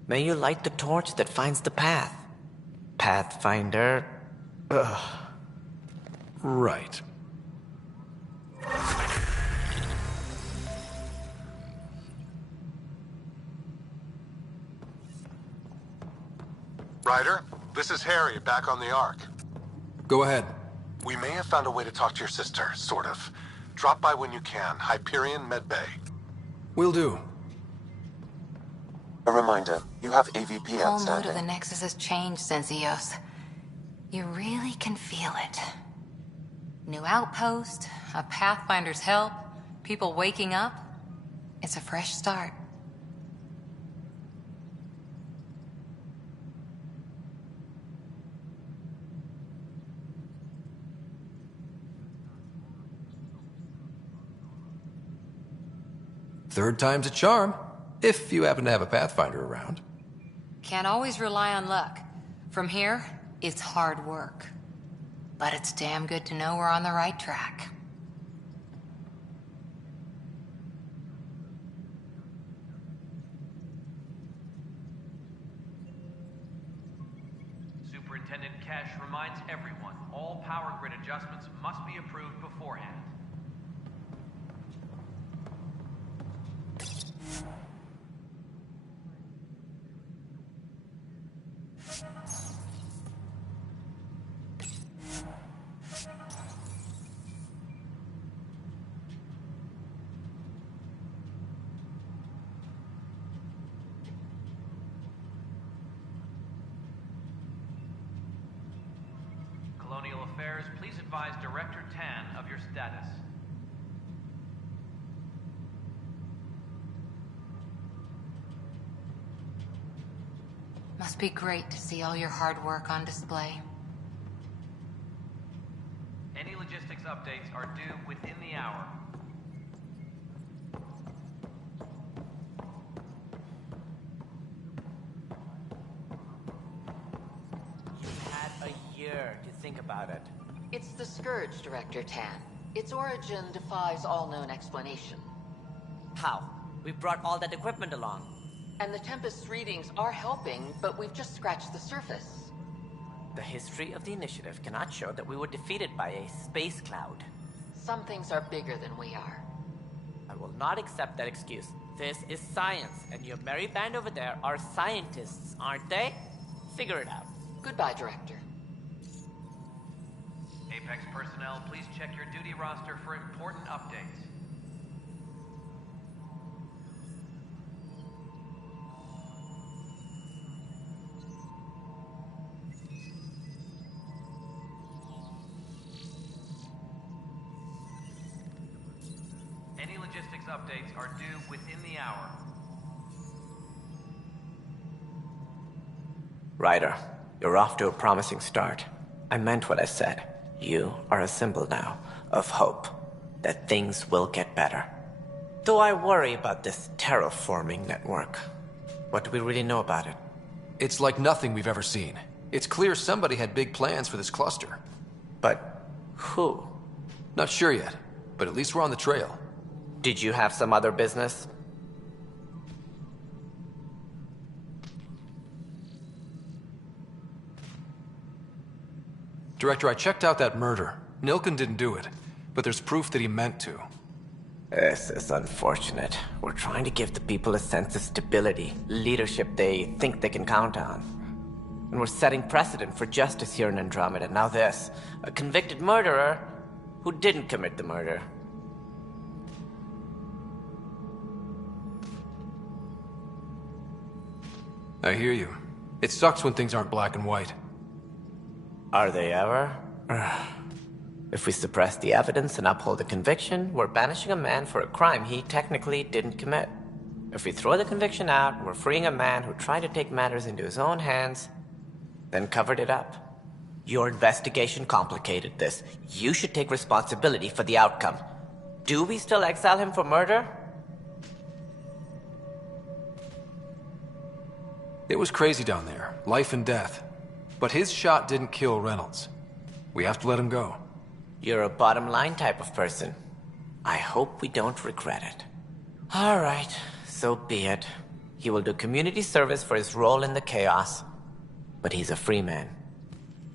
May you light the torch that finds the path. Pathfinder... Ugh. Right. Ryder, this is Harry, back on the Ark. Go ahead. We may have found a way to talk to your sister, sort of. Drop by when you can. Hyperion Medbay. Will do. A reminder, you have AVP The whole mood of outstanding. the Nexus has changed since EOS. You really can feel it. New outpost, a Pathfinder's help, people waking up. It's a fresh start. Third time's a charm, if you happen to have a Pathfinder around. Can't always rely on luck. From here, it's hard work. But it's damn good to know we're on the right track. Superintendent Kesh reminds everyone all power grid adjustments must be approved beforehand. Colonial Affairs, please advise Director Tan of your status. Must be great to see all your hard work on display. Any logistics updates are due within the hour. To think about it. It's the Scourge, Director Tan. Its origin defies all known explanation. How? We brought all that equipment along. And the Tempest's readings are helping, but we've just scratched the surface. The history of the initiative cannot show that we were defeated by a space cloud. Some things are bigger than we are. I will not accept that excuse. This is science, and your merry band over there are scientists, aren't they? Figure it out. Goodbye, Director. Apex personnel, please check your duty roster for important updates. Any logistics updates are due within the hour. Ryder, you're off to a promising start. I meant what I said. You are a symbol now of hope that things will get better. Though I worry about this terraforming network. What do we really know about it? It's like nothing we've ever seen. It's clear somebody had big plans for this cluster. But who? Not sure yet, but at least we're on the trail. Did you have some other business? Director, I checked out that murder. Nilken didn't do it, but there's proof that he meant to. This is unfortunate. We're trying to give the people a sense of stability, leadership they think they can count on. And we're setting precedent for justice here in Andromeda. Now this, a convicted murderer who didn't commit the murder. I hear you. It sucks when things aren't black and white. Are they ever? If we suppress the evidence and uphold the conviction, we're banishing a man for a crime he technically didn't commit. If we throw the conviction out, we're freeing a man who tried to take matters into his own hands, then covered it up. Your investigation complicated this. You should take responsibility for the outcome. Do we still exile him for murder? It was crazy down there, life and death. But his shot didn't kill Reynolds. We have to let him go. You're a bottom line type of person. I hope we don't regret it. All right, so be it. He will do community service for his role in the chaos. But he's a free man.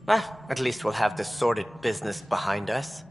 Well, at least we'll have this sordid business behind us.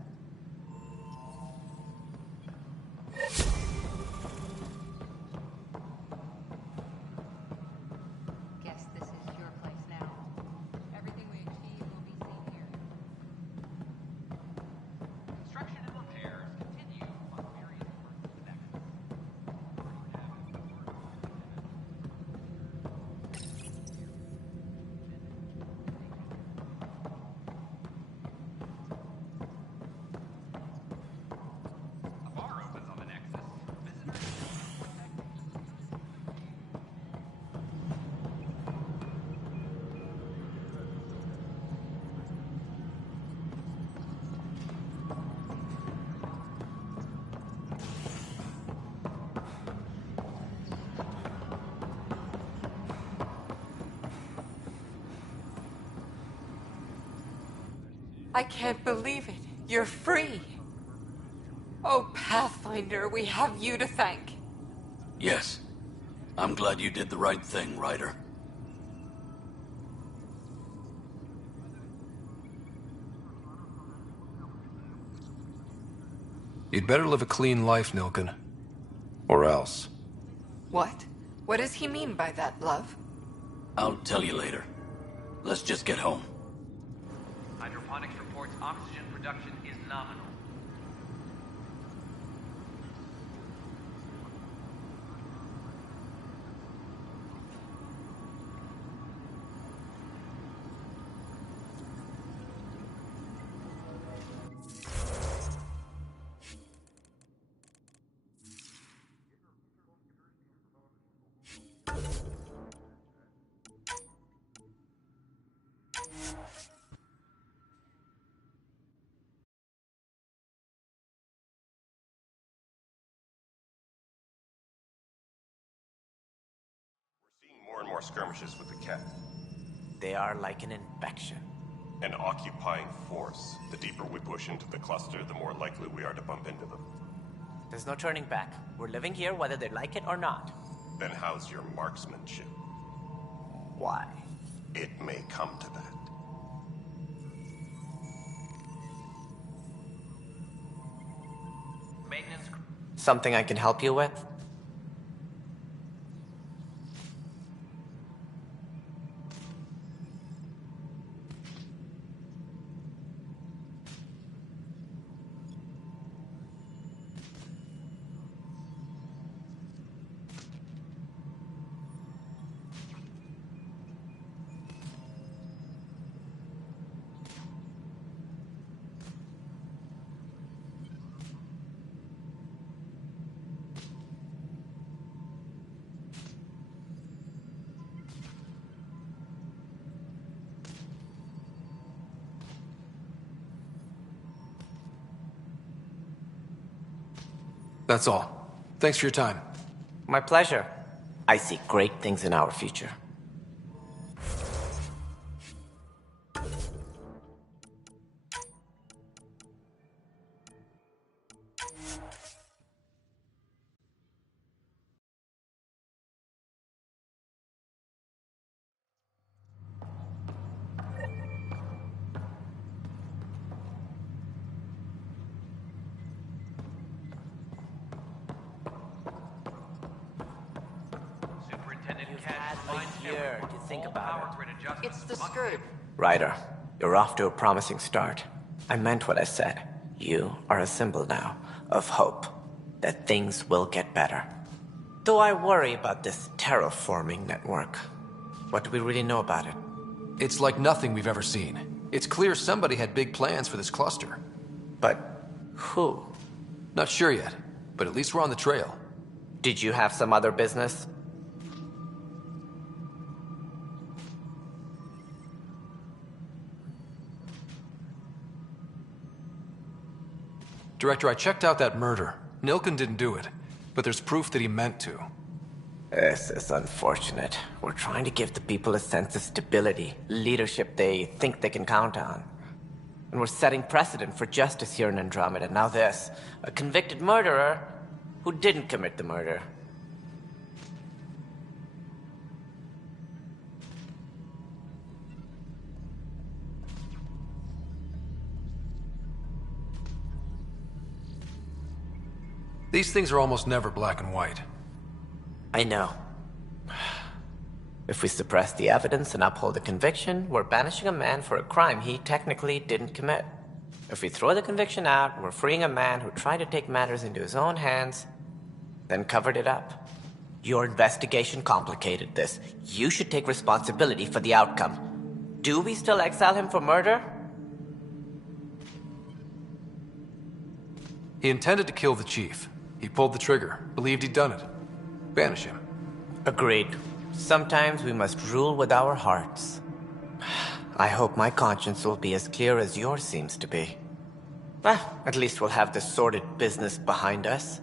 I can't believe it. You're free. Oh, Pathfinder, we have you to thank. Yes. I'm glad you did the right thing, Ryder. You'd better live a clean life, Nilken. Or else. What? What does he mean by that, love? I'll tell you later. Let's just get home. Hydroponics reports oxygen production is nominal. More and more skirmishes with the Cat. They are like an infection. An occupying force. The deeper we push into the cluster, the more likely we are to bump into them. There's no turning back. We're living here whether they like it or not. Then how's your marksmanship? Why? It may come to that. Maintenance. Something I can help you with? That's all. Thanks for your time. My pleasure. I see great things in our future. It's the Scourge. Ryder, you're off to a promising start. I meant what I said. You are a symbol now of hope that things will get better. Though I worry about this terraforming network. What do we really know about it? It's like nothing we've ever seen. It's clear somebody had big plans for this cluster. But who? Not sure yet, but at least we're on the trail. Did you have some other business? Director, I checked out that murder. Nilken didn't do it, but there's proof that he meant to. This is unfortunate. We're trying to give the people a sense of stability, leadership they think they can count on. And we're setting precedent for justice here in Andromeda. Now this, a convicted murderer who didn't commit the murder. These things are almost never black and white. I know. If we suppress the evidence and uphold the conviction, we're banishing a man for a crime he technically didn't commit. If we throw the conviction out, we're freeing a man who tried to take matters into his own hands, then covered it up. Your investigation complicated this. You should take responsibility for the outcome. Do we still exile him for murder? He intended to kill the chief. He pulled the trigger, believed he'd done it. Banish him. Agreed. Sometimes we must rule with our hearts. I hope my conscience will be as clear as yours seems to be. At least we'll have this sordid business behind us.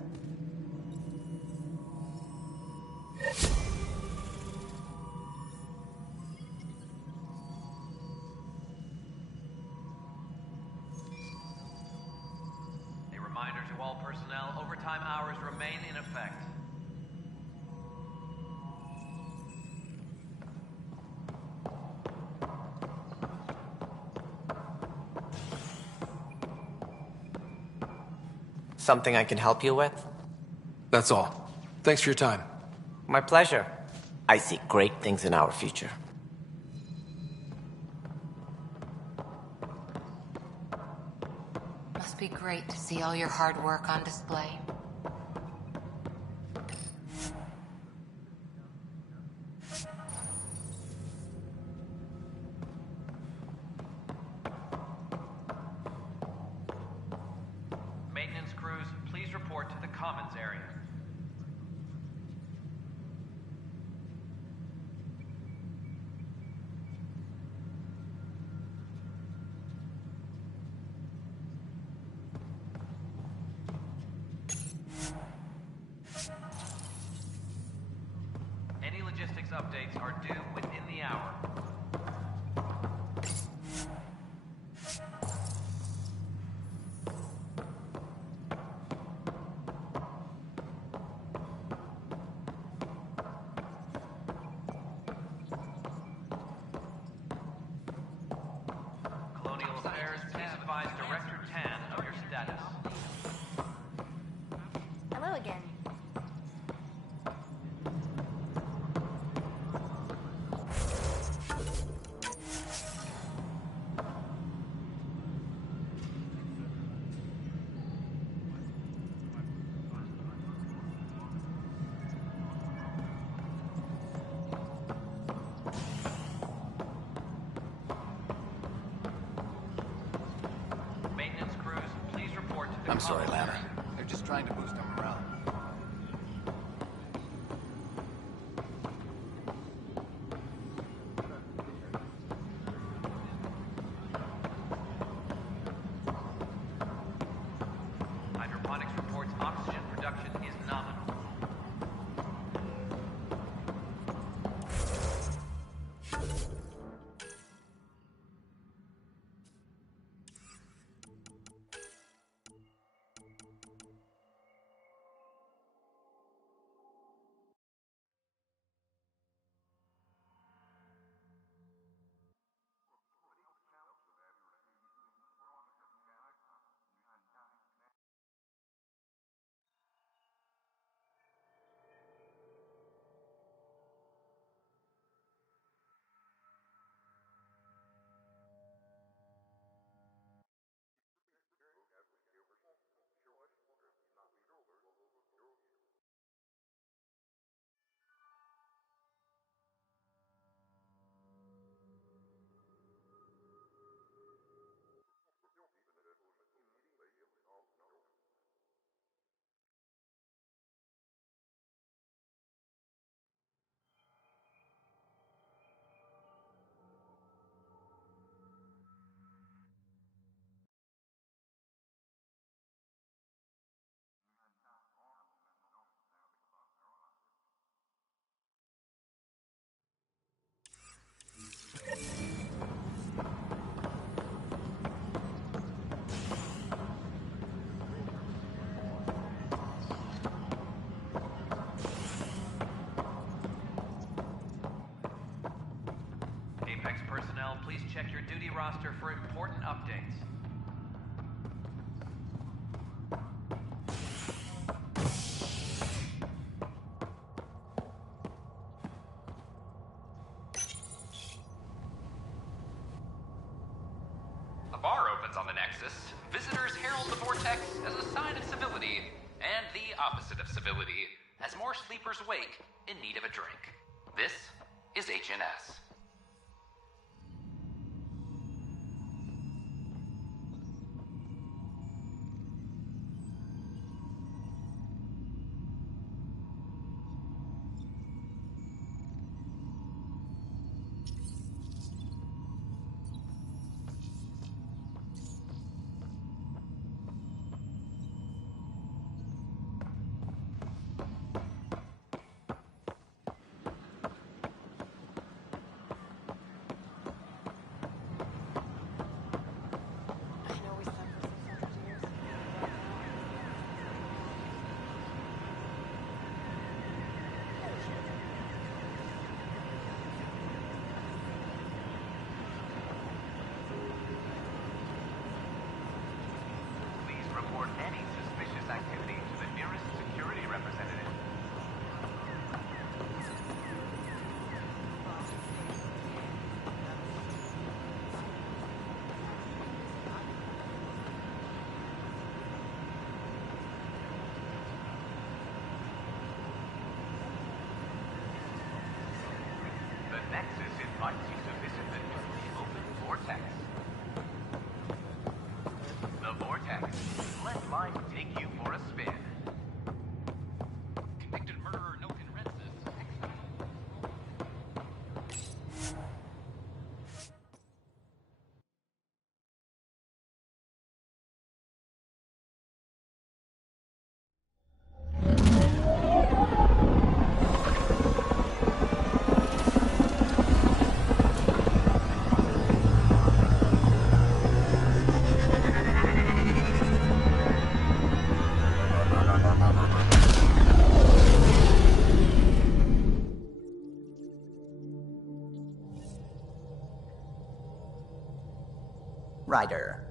A reminder to all personnel, overtime hours remain in effect. Something I can help you with? That's all. Thanks for your time. My pleasure. I see great things in our future. Must be great to see all your hard work on display. Maintenance crews, please report to the commons area. Any logistics updates are due within the hour. Colonial Affairs, please advise Director Tan of your status. Hello again. Maintenance crews, please report to the I'm sorry, commons Lana. area. They're just trying to boost our morale. Hydroponics reports oxygen production is nominal. Apex personnel, please check your duty roster for important updates. A bar opens on the Nexus. Visitors herald the vortex as a sign of civility, and the opposite of civility, as more sleepers wake in need of a drink. This is HNS. Ryder.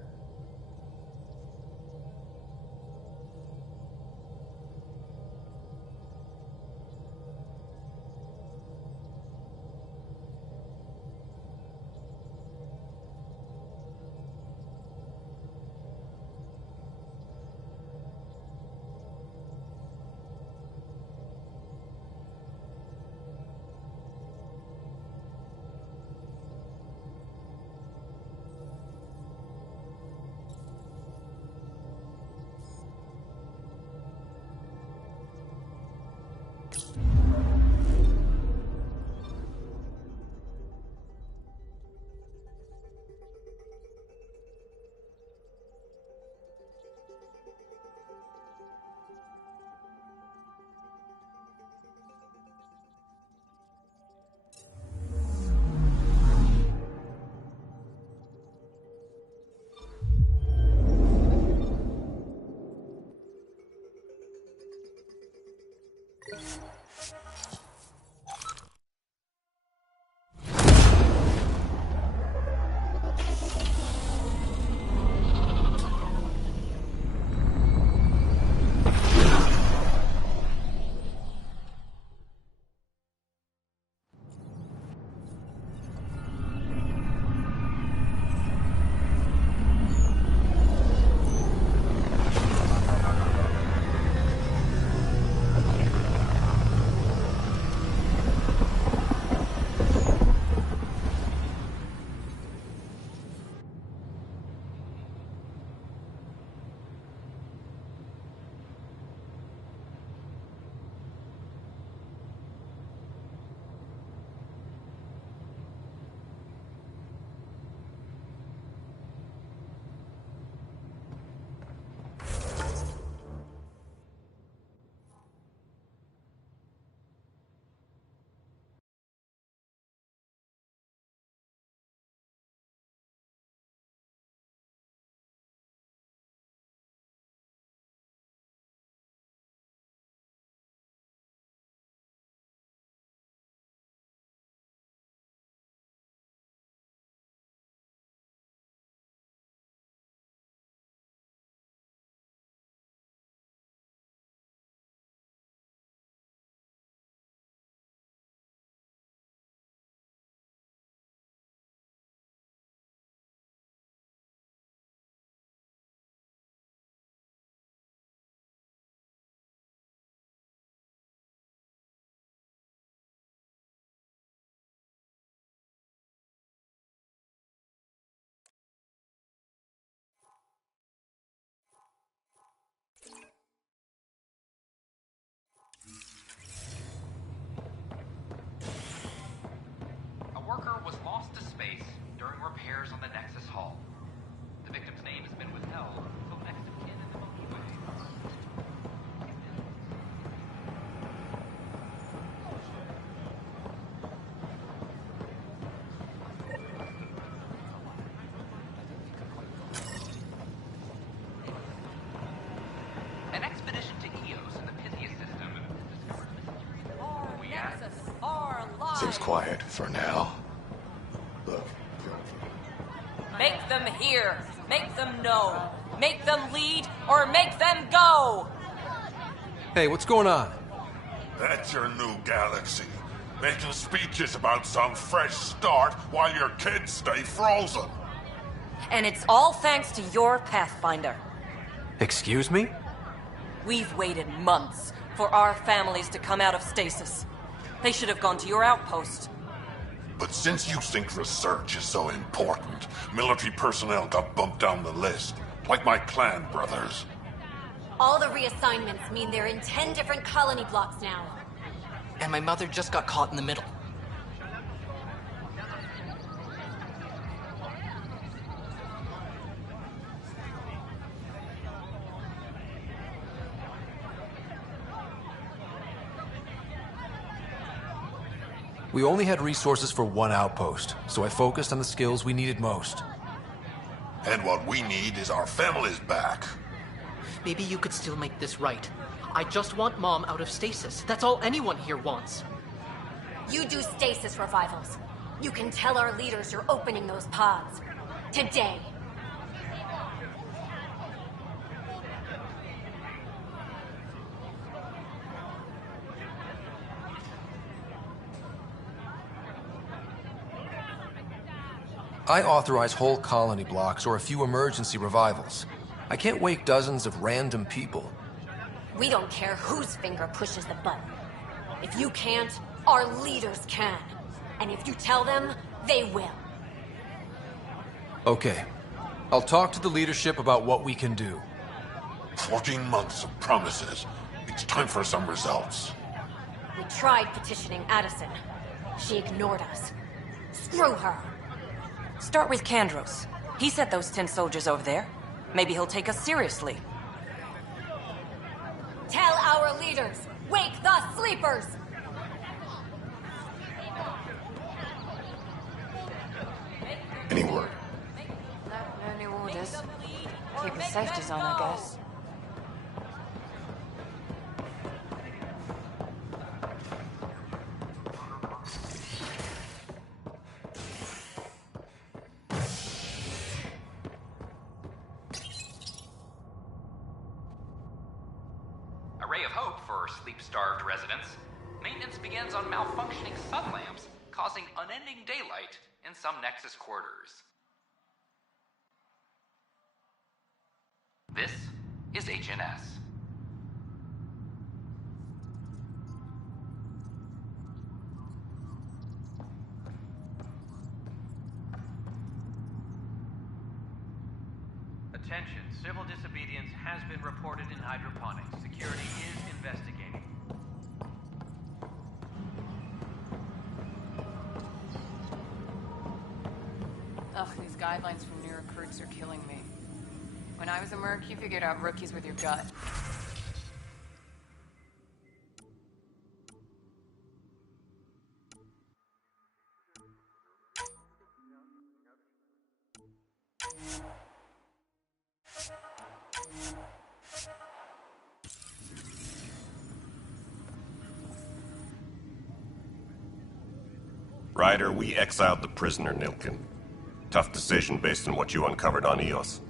A worker was lost to space during repairs on the Nexus hull. The victim's name has been withheld until next of kin in the Milky Way. An expedition to Eos in the Pythia system has discovered a mysterious... Seems quiet for now. Make them hear. Make them know. Make them lead or make them go. Hey, what's going on? That's your new galaxy. Making speeches about some fresh start while your kids stay frozen. And it's all thanks to your Pathfinder. Excuse me? We've waited months for our families to come out of stasis. They should have gone to your outpost. But since you think research is so important, military personnel got bumped down the list. Like my clan brothers. All the reassignments mean they're in 10 different colony blocks now. And my mother just got caught in the middle. We only had resources for one outpost, so I focused on the skills we needed most. And what we need is our families back. Maybe you could still make this right. I just want Mom out of stasis. That's all anyone here wants. You do stasis revivals. You can tell our leaders you're opening those pods. Today. I authorize whole colony blocks or a few emergency revivals. I can't wake dozens of random people. We don't care whose finger pushes the button. If you can't, our leaders can. And if you tell them, they will. Okay. I'll talk to the leadership about what we can do. 14 months of promises. It's time for some results. We tried petitioning Addison. She ignored us. Screw her. Start with Kandros. He sent those 10 soldiers over there. Maybe he'll take us seriously. Tell our leaders, wake the sleepers! Any word? No new orders. Keep the safeties on, I guess. A ray of hope for sleep-starved residents. Maintenance begins on malfunctioning sun lamps, causing unending daylight in some Nexus quarters. This is HNS. Attention, civil disobedience has been reported in hydroponics. Security is investigating. Ugh, these guidelines from new recruits are killing me. When I was a merc, you figured out rookies with your gut. Ryder, we exiled the prisoner, Nilkin. Tough decision based on what you uncovered on Eos.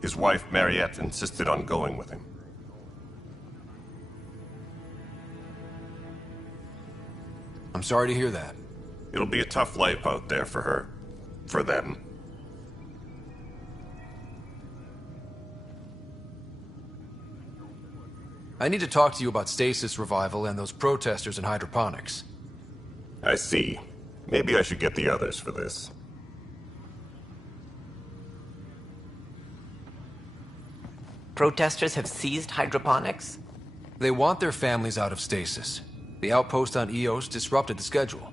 His wife, Mariette, insisted on going with him. I'm sorry to hear that. It'll be a tough life out there for her. For them. I need to talk to you about stasis revival and those protesters in hydroponics. I see. Maybe I should get the others for this. Protesters have seized hydroponics? They want their families out of stasis. The outpost on Eos disrupted the schedule.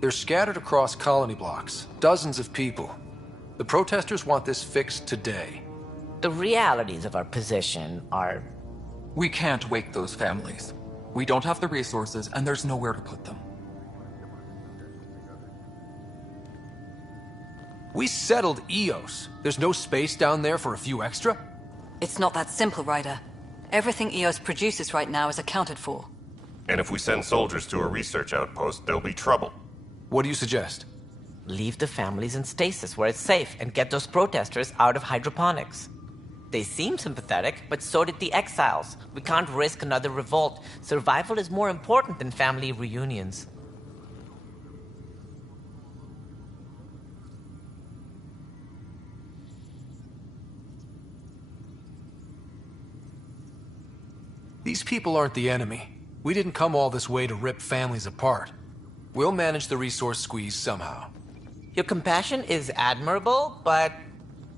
They're scattered across colony blocks, dozens of people. The protesters want this fixed today. The realities of our position are... We can't wake those families. We don't have the resources, and there's nowhere to put them. We settled Eos. There's no space down there for a few extra? It's not that simple, Ryder. Everything Eos produces right now is accounted for. And if we send soldiers to a research outpost, there'll be trouble. What do you suggest? Leave the families in stasis where it's safe and get those protesters out of hydroponics. They seem sympathetic, but so did the exiles. We can't risk another revolt. Survival is more important than family reunions. These people aren't the enemy. We didn't come all this way to rip families apart. We'll manage the resource squeeze somehow. Your compassion is admirable, but...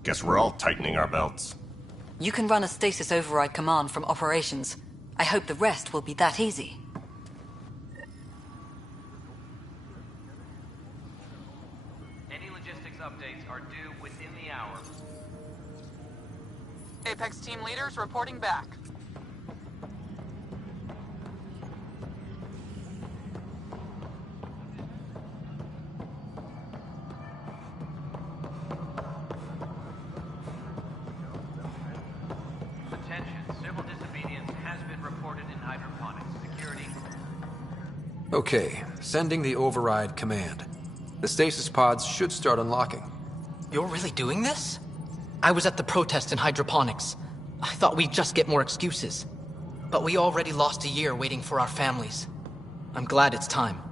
Guess we're all tightening our belts. You can run a stasis override command from operations. I hope the rest will be that easy. Any logistics updates are due within the hour. Apex team leaders reporting back. Okay, sending the override command. The stasis pods should start unlocking. You're really doing this? I was at the protest in hydroponics. I thought we'd just get more excuses. But we already lost a year waiting for our families. I'm glad it's time.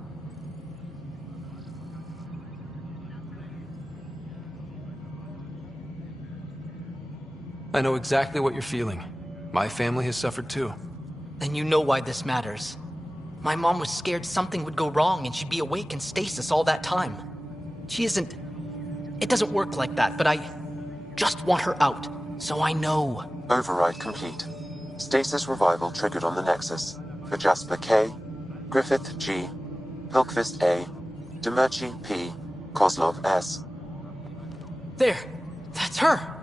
I know exactly what you're feeling. My family has suffered too. Then you know why this matters. My mom was scared something would go wrong and she'd be awake in stasis all that time. She isn't... It doesn't work like that, but I just want her out, so I know. Override complete. Stasis revival triggered on the Nexus. For Jasper K, Griffith G, Pilkvist A, Demerchi P, Kozlov S. There! That's her!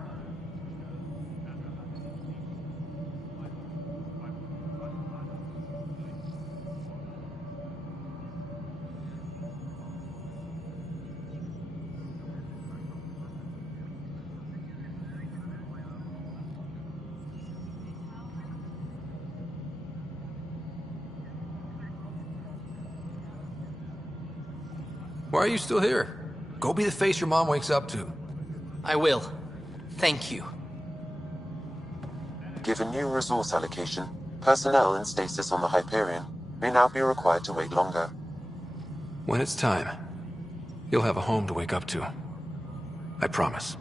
Why are you still here? Go be the face your mom wakes up to. I will. Thank you. Given new resource allocation, personnel in stasis on the Hyperion may now be required to wait longer. When it's time, you'll have a home to wake up to. I promise.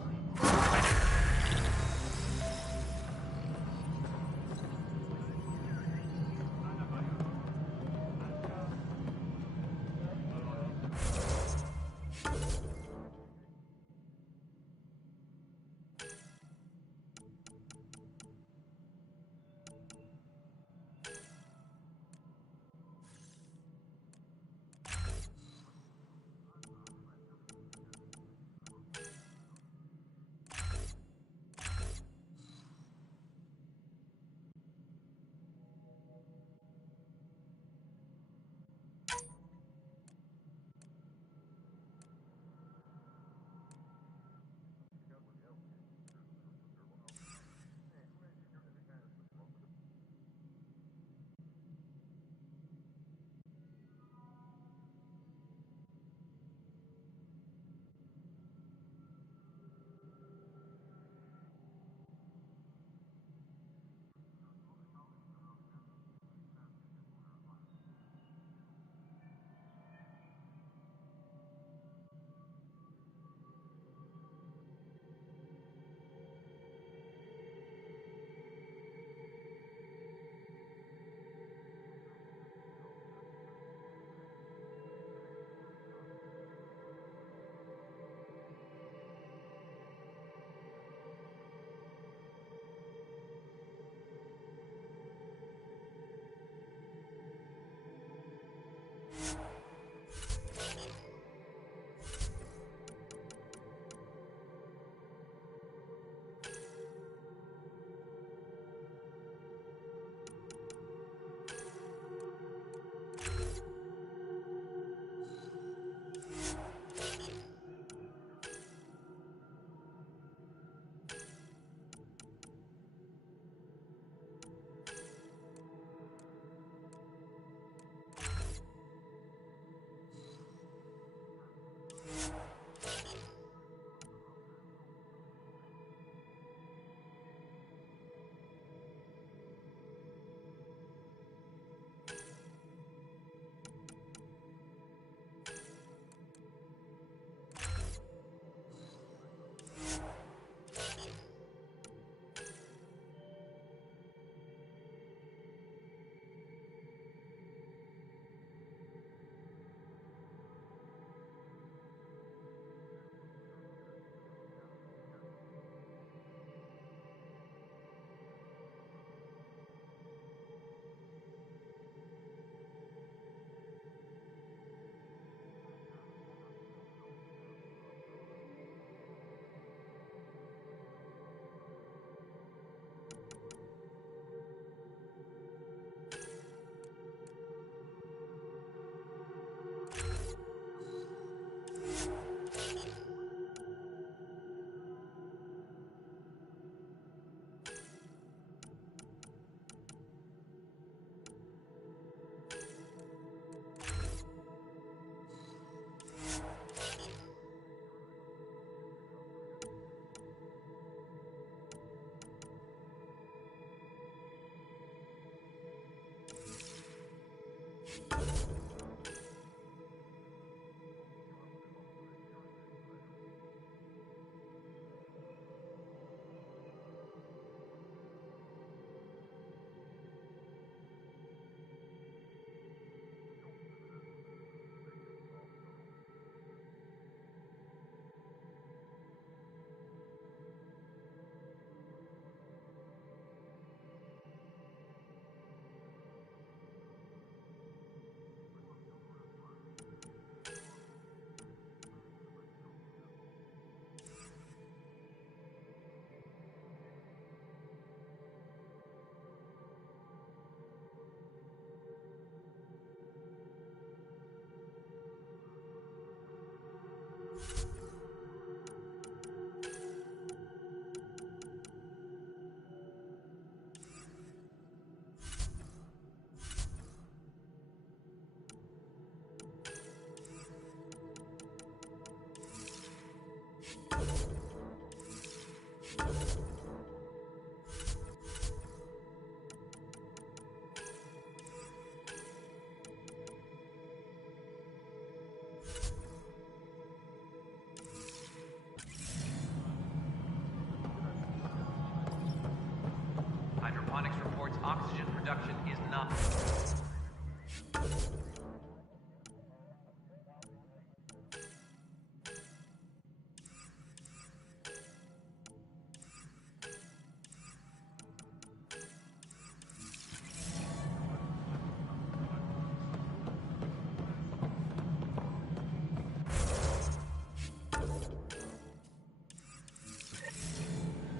abduction is not...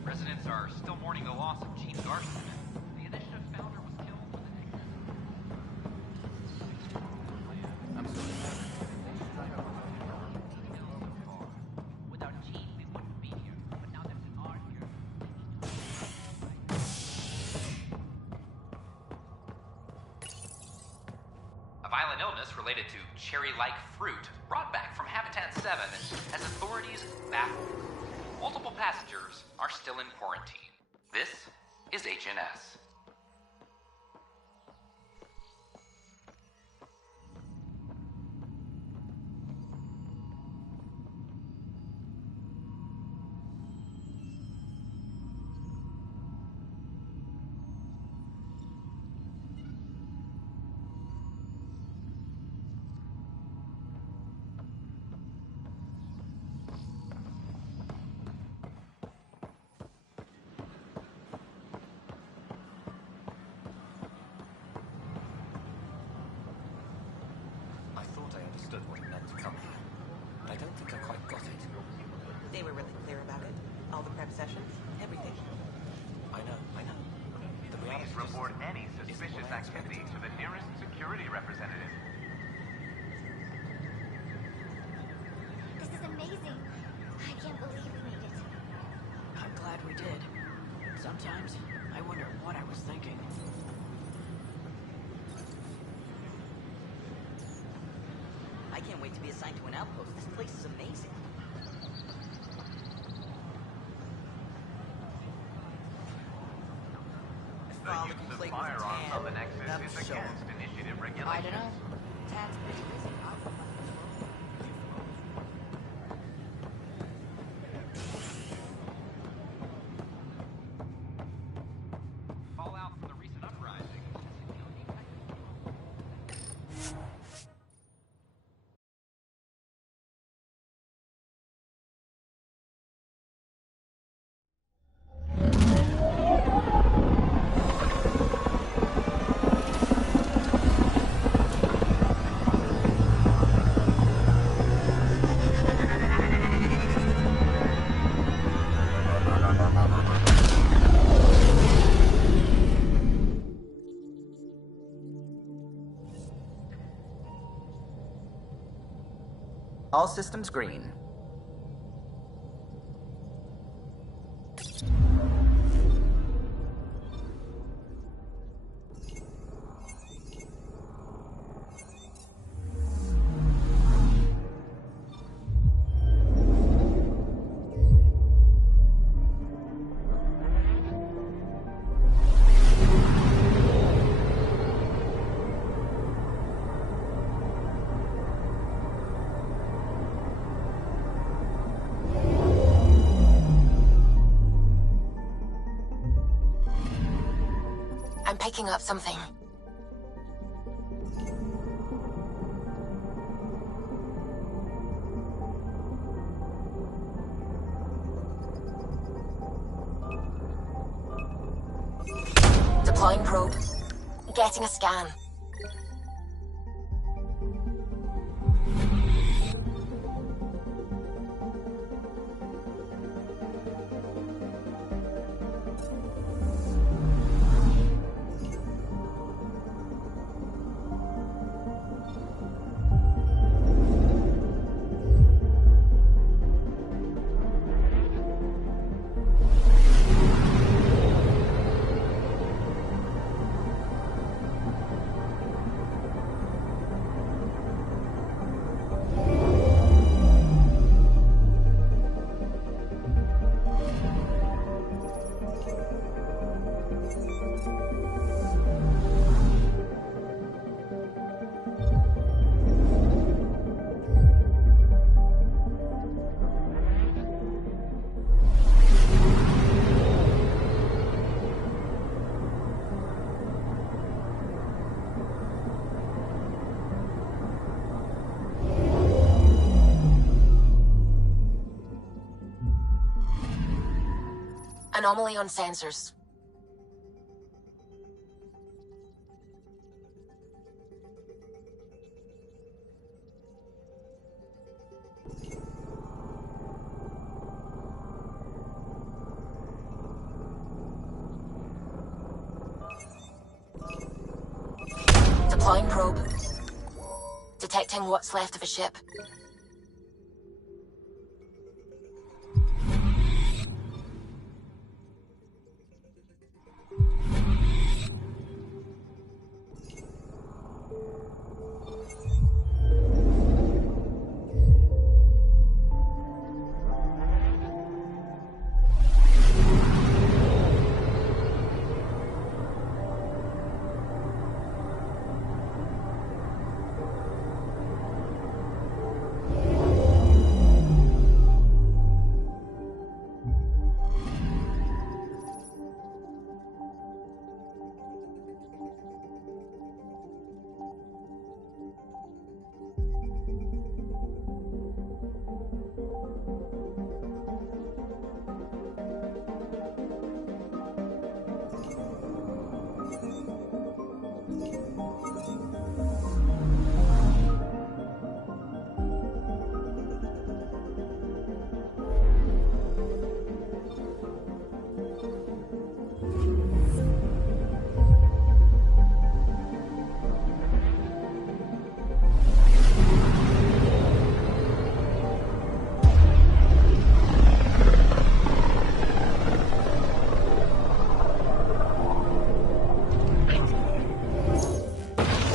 Residents are still mourning the loss of Gene Garson. The initiative founder was killed with an Without Gene, we wouldn't be here. But now that we are here, A violent illness related to cherry-like fruit brought back from Habitat 7 as authorities baffled. Multiple passengers are still in quarantine. This is HNS. I thought I understood what it meant to come here, but I don't think I quite got it. They were really clear about it. All the prep sessions, everything. I know. The Please reality report any suspicious activity to the nearest security representative. This is amazing. I can't believe we made it. I'm glad we did. Sometimes, I wonder what I was thinking. I can't wait to be assigned to an outpost. This place is amazing. The use of firearms on the Nexus is against initiative regulations. I don't know. Tad's pretty busy. Fallout from the recent uprising. All systems green. I'm picking up something. Deploying probe. Getting a scan. Anomaly on sensors. Deploying probe. Detecting what's left of a ship.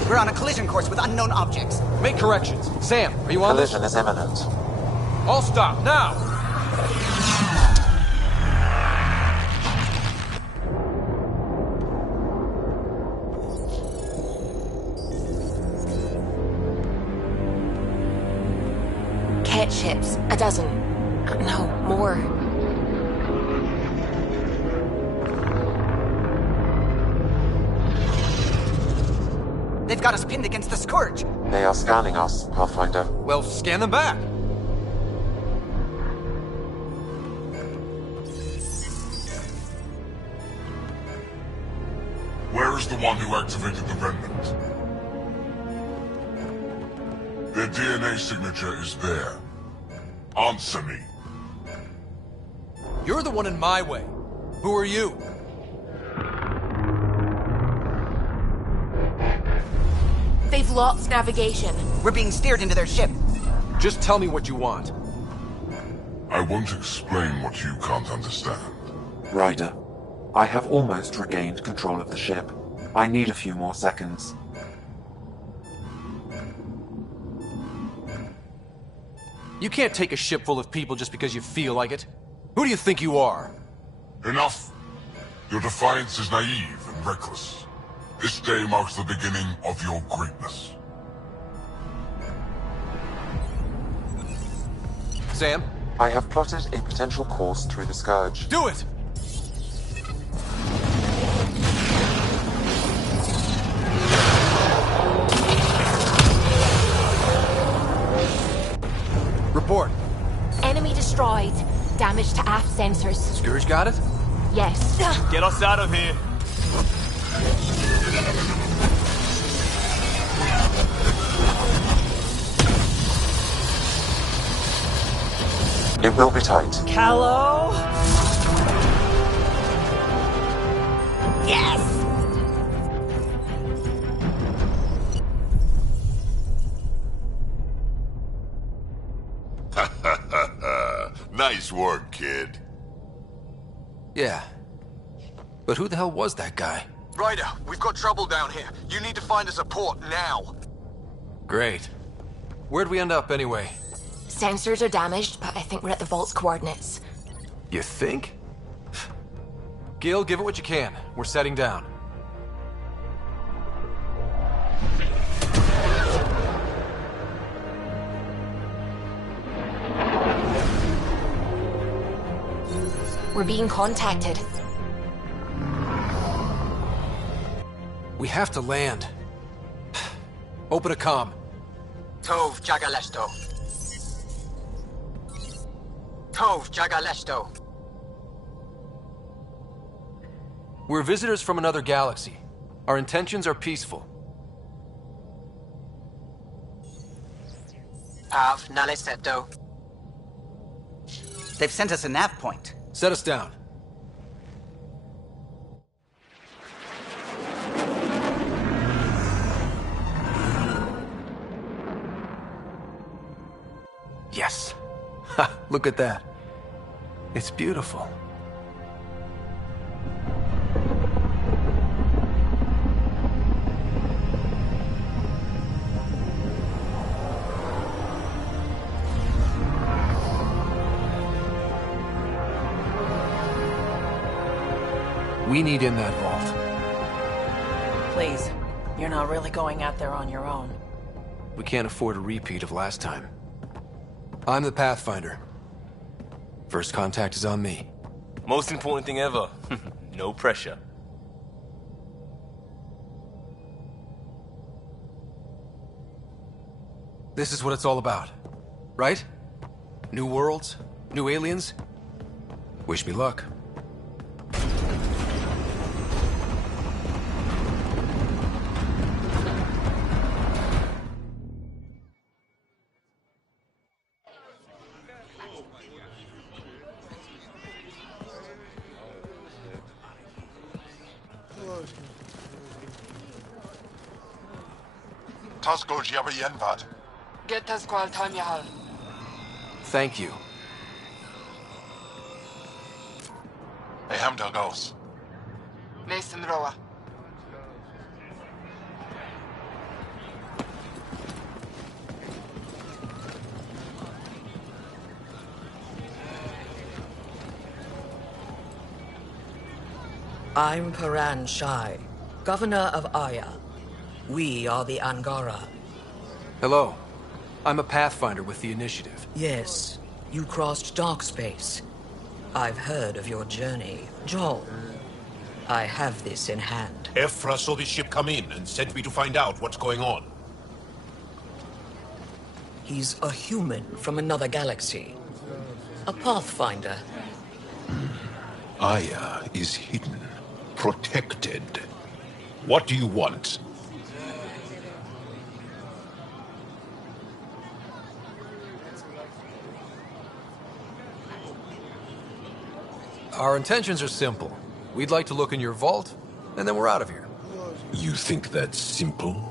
We're on a collision course with unknown objects. Make corrections. Sam, are you on this? Collision is imminent. All stop, now! Cat ships. A dozen. No, more. They've got us pinned against the Scourge. They are scanning us, Pathfinder. Well, scan them back. Where is the one who activated the remnant? Their DNA signature is there. Answer me. You're the one in my way. Who are you? They've lost navigation. We're being steered into their ship. Just tell me what you want. I won't explain what you can't understand. Ryder, I have almost regained control of the ship. I need a few more seconds. You can't take a ship full of people just because you feel like it. Who do you think you are? Enough! Your defiance is naive and reckless. This day marks the beginning of your greatness. Sam? I have plotted a potential course through the Scourge. Do it! Report. Enemy destroyed. Damage to aft sensors. Scourge got it? Yes. Get us out of here. It will be tight. Callow? Yes! Nice work, kid. Yeah. But who the hell was that guy? Ryder, we've got trouble down here. You need to find us a port now. Great. Where'd we end up anyway? Sensors are damaged, but I think we're at the vault's coordinates. You think? Gil, give it what you can. We're setting down. We're being contacted. We have to land. Open a comm. Tov Jagalesto. Tov Jagalesto. We're visitors from another galaxy. Our intentions are peaceful. They've sent us a nav point. Set us down. Yes. Ha, look at that. It's beautiful. We need in that vault. Please, you're not really going out there on your own. We can't afford a repeat of last time. I'm the Pathfinder. First contact is on me. Most important thing ever. No pressure. This is what it's all about, right? New worlds, new aliens. Wish me luck. Get us qual Tanyahal. Thank you. Mason Roa. I'm Paran Shai, Governor of Aya. We are the Angara. Hello. I'm a Pathfinder with the Initiative. Yes, you crossed dark space. I've heard of your journey. Joel, I have this in hand. Ephra saw the ship come in and sent me to find out what's going on. He's a human from another galaxy. A Pathfinder. Aya is hidden, protected. What do you want? Our intentions are simple. We'd like to look in your vault, and then we're out of here. You think that's simple?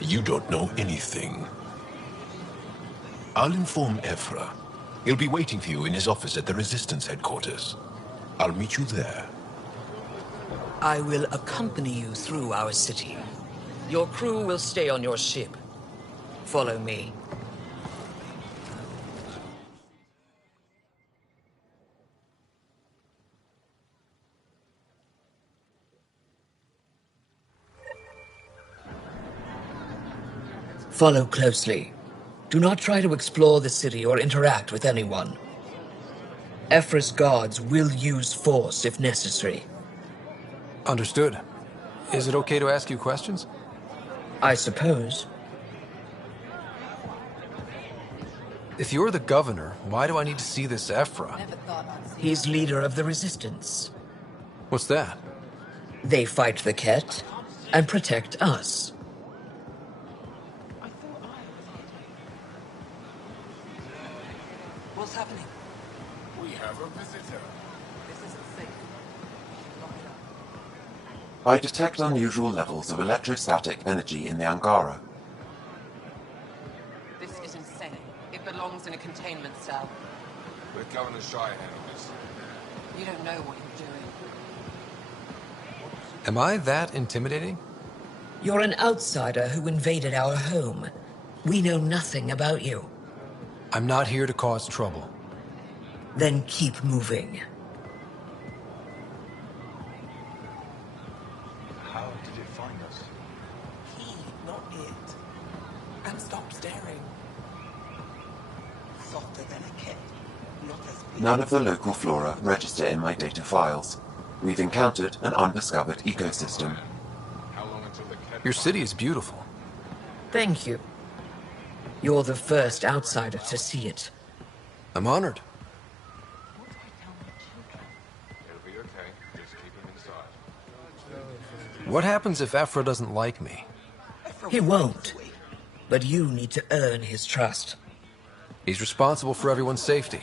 You don't know anything. I'll inform Ephra. He'll be waiting for you in his office at the Resistance headquarters. I'll meet you there. I will accompany you through our city. Your crew will stay on your ship. Follow me. Follow closely. Do not try to explore the city or interact with anyone. Ephra's guards will use force if necessary. Understood. Is it okay to ask you questions? I suppose. If you're the governor, why do I need to see this Ephra? He's leader of the Resistance. What's that? They fight the Ket and protect us. What's happening? We have a visitor. This isn't safe. I detect unusual levels of electrostatic energy in the Angara. This is insane. It belongs in a containment cell. Let Governor Shai handle this. You don't know what you're doing. Am I that intimidating? You're an outsider who invaded our home. We know nothing about you. I'm not here to cause trouble. Then keep moving. How did it find us? He, not it. And stop staring. Softer than a cat. Not as big. None of the local flora register in my data files. We've encountered an undiscovered ecosystem. Your city is beautiful. Thank you. You're the first outsider to see it. I'm honored. What happens if Ephra doesn't like me? He won't. But you need to earn his trust. He's responsible for everyone's safety.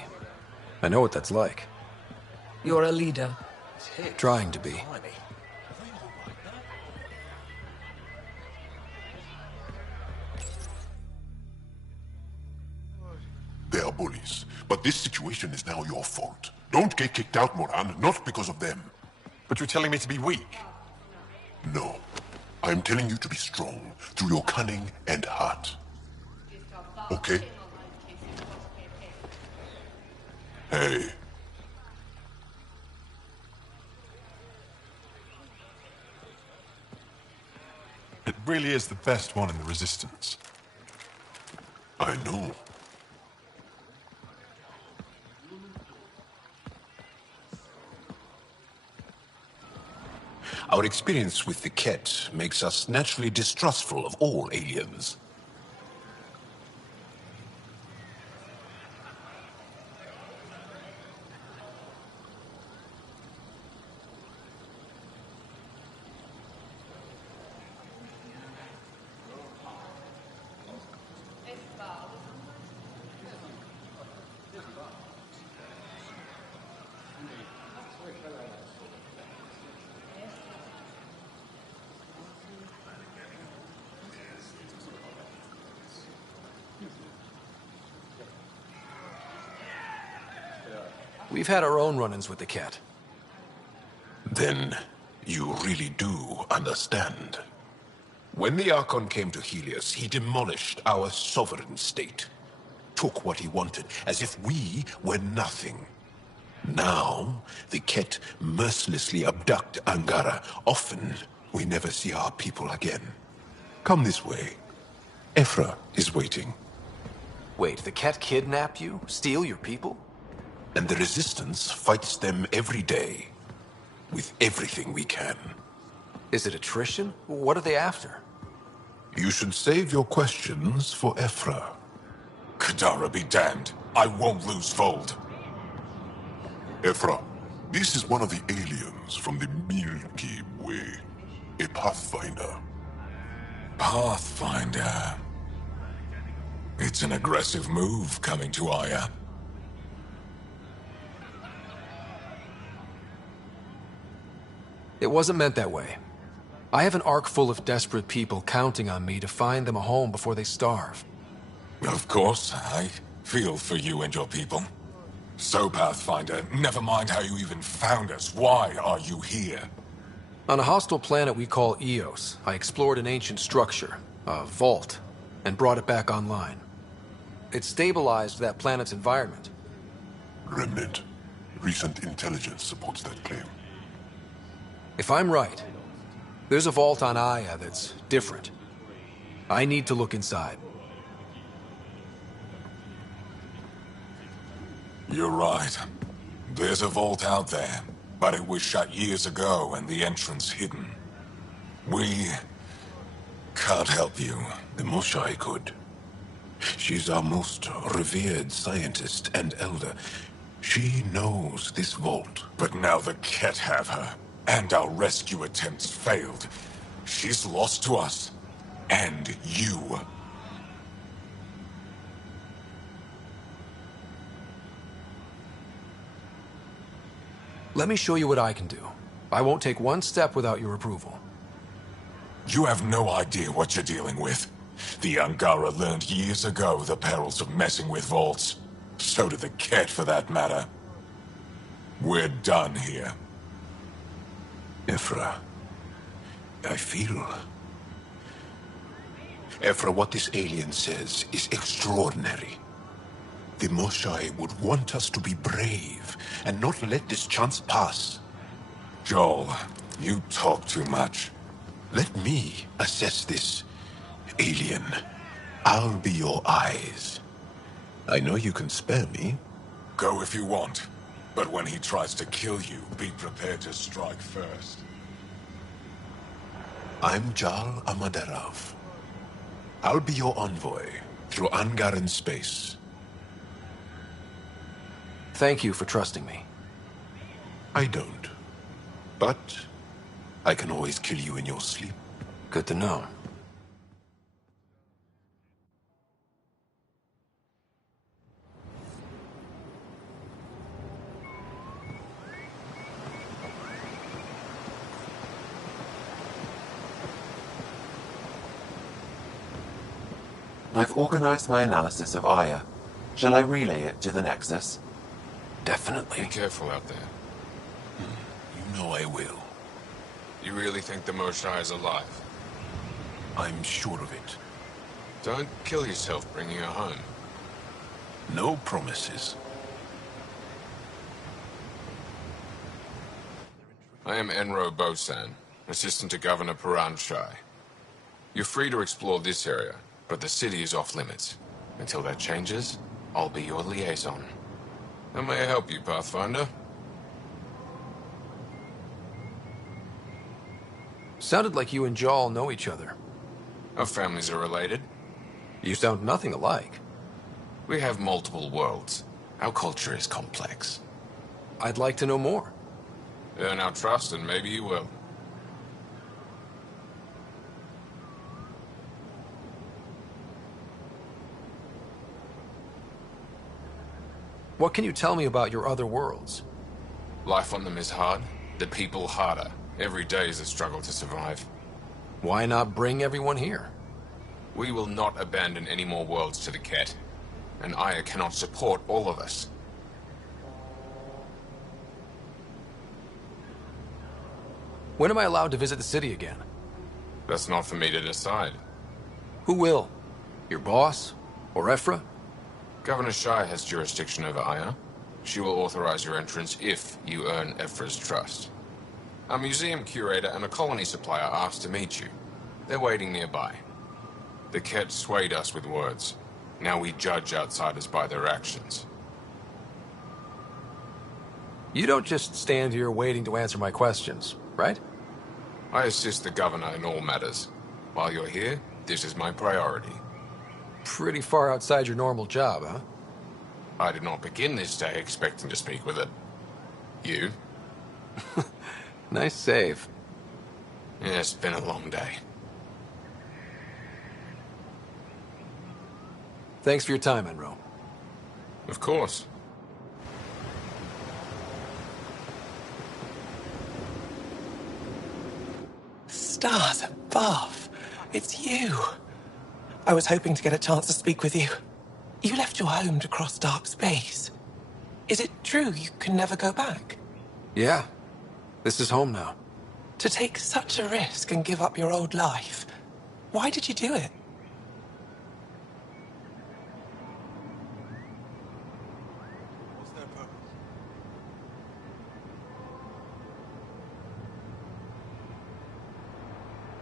I know what that's like. You're a leader. Trying to be. They are bullies, but this situation is now your fault. Don't get kicked out, Moran, not because of them. But you're telling me to be weak? No. I'm telling you to be strong through your cunning and heart. Okay? Hey. It really is the best one in the Resistance. I know. Our experience with the Ket makes us naturally distrustful of all aliens. We've had our own run-ins with the Ket. Then you really do understand. When the Archon came to Helios, he demolished our sovereign state. Took what he wanted, as if we were nothing. Now, the Ket mercilessly abduct Angara. Often, we never see our people again. Come this way. Ephra is waiting. Wait, the Ket kidnap you? Steal your people? And the Resistance fights them every day. With everything we can. Is it attrition? What are they after? You should save your questions for Ephra. Kadara be damned. I won't lose Fold. Ephra, this is one of the aliens from the Milky Way. A Pathfinder. Pathfinder. It's an aggressive move coming to Aya. It wasn't meant that way. I have an ark full of desperate people counting on me to find them a home before they starve. Of course, I feel for you and your people. So, Pathfinder, never mind how you even found us. Why are you here? On a hostile planet we call Eos, I explored an ancient structure, a vault, and brought it back online. It stabilized that planet's environment. Remnant. Recent intelligence supports that claim. If I'm right, there's a vault on Aya that's different. I need to look inside. You're right. There's a vault out there, but it was shut years ago and the entrance hidden. We can't help you. The Moshai could. She's our most revered scientist and elder. She knows this vault. But now the Ket have her, and our rescue attempts failed. She's lost to us, and you. Let me show you what I can do. I won't take one step without your approval. You have no idea what you're dealing with. The Angara learned years ago the perils of messing with vaults. So did the Ket, for that matter. We're done here. Ephra, I feel... Ephra, what this alien says is extraordinary. The Moshai would want us to be brave and not let this chance pass. Joel, you talk too much. Let me assess this, alien. I'll be your eyes. I know you can spare me. Go if you want. But when he tries to kill you, be prepared to strike first. I'm Jal Amaderav. I'll be your envoy through Angaran space. Thank you for trusting me. I don't. But I can always kill you in your sleep. Good to know. I've organized my analysis of Aya. Shall I relay it to the Nexus? Definitely. Be careful out there. You know I will. You really think the Moshae is alive? I'm sure of it. Don't kill yourself bringing her home. No promises. I am Enro Bosan, assistant to Governor Paran Shai. You're free to explore this area, but the city is off limits. Until that changes, I'll be your liaison. How may I help you, Pathfinder? Sounded like you and Jal know each other. Our families are related. You sound nothing alike. We have multiple worlds. Our culture is complex. I'd like to know more. Earn our trust and maybe you will. What can you tell me about your other worlds? Life on them is hard, the people harder. Every day is a struggle to survive. Why not bring everyone here? We will not abandon any more worlds to the Ket, and Aya cannot support all of us. When am I allowed to visit the city again? That's not for me to decide. Who will? Your boss? Or Ephra? Governor Shai has jurisdiction over Aya. She will authorize your entrance if you earn Ephra's trust. A museum curator and a colony supplier asked to meet you. They're waiting nearby. The Ket swayed us with words. Now we judge outsiders by their actions. You don't just stand here waiting to answer my questions, right? I assist the governor in all matters. While you're here, this is my priority. Pretty far outside your normal job, huh? I did not begin this day expecting to speak with it. You? Nice save. Yeah, it's been a long day. Thanks for your time, Enro. Of course. Stars above. It's you. I was hoping to get a chance to speak with you. You left your home to cross dark space. Is it true you can never go back? Yeah. This is home now. To take such a risk and give up your old life, why did you do it?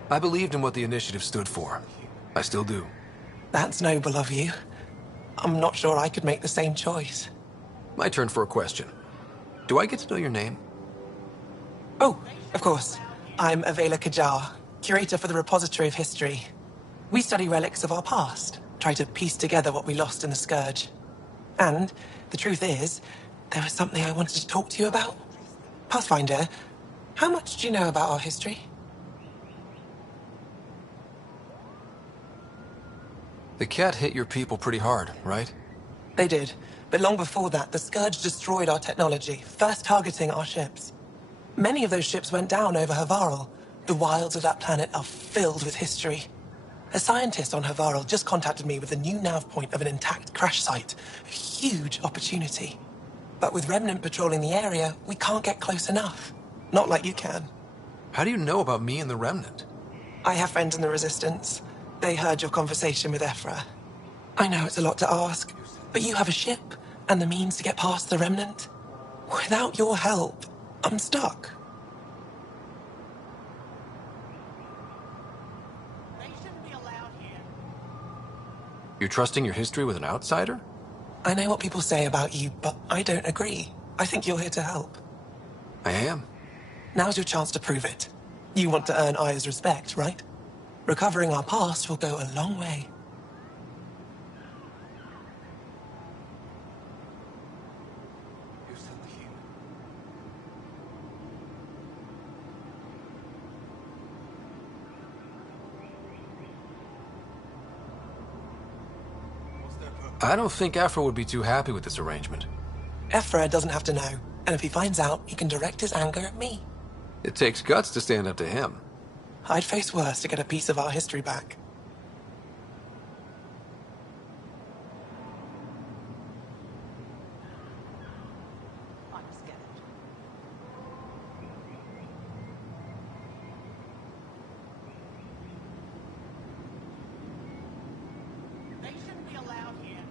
I believed in what the initiative stood for. I still do. That's noble of you. I'm not sure I could make the same choice. My turn for a question. Do I get to know your name? Oh, of course. I'm Avela Kajar, curator for the Repository of History. We study relics of our past, try to piece together what we lost in the Scourge. And the truth is, there was something I wanted to talk to you about. Pathfinder, how much do you know about our history? The cat hit your people pretty hard, right? They did. But long before that, the Scourge destroyed our technology, first targeting our ships. Many of those ships went down over Havarl. The wilds of that planet are filled with history. A scientist on Havarl just contacted me with the new nav point of an intact crash site. A huge opportunity. But with Remnant patrolling the area, we can't get close enough. Not like you can. How do you know about me and the Remnant? I have friends in the Resistance. They heard your conversation with Ephra. I know it's a lot to ask, but you have a ship and the means to get past the Remnant. Without your help, I'm stuck. You're trusting your history with an outsider? I know what people say about you, but I don't agree. I think you're here to help. I am. Now's your chance to prove it. You want to earn Aya's respect, right? Recovering our past will go a long way. I don't think Ephra would be too happy with this arrangement. Ephra doesn't have to know, and if he finds out, he can direct his anger at me. It takes guts to stand up to him. I'd face worse to get a piece of our history back.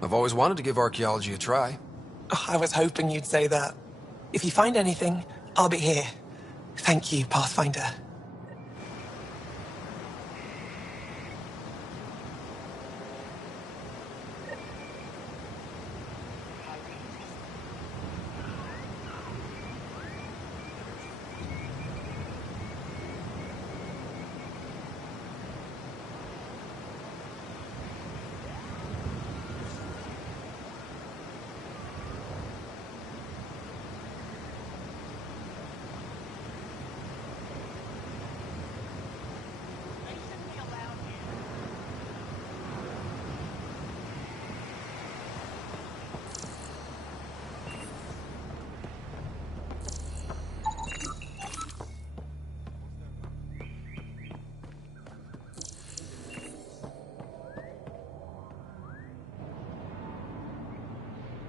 I've always wanted to give archaeology a try. Oh, I was hoping you'd say that. If you find anything, I'll be here. Thank you, Pathfinder.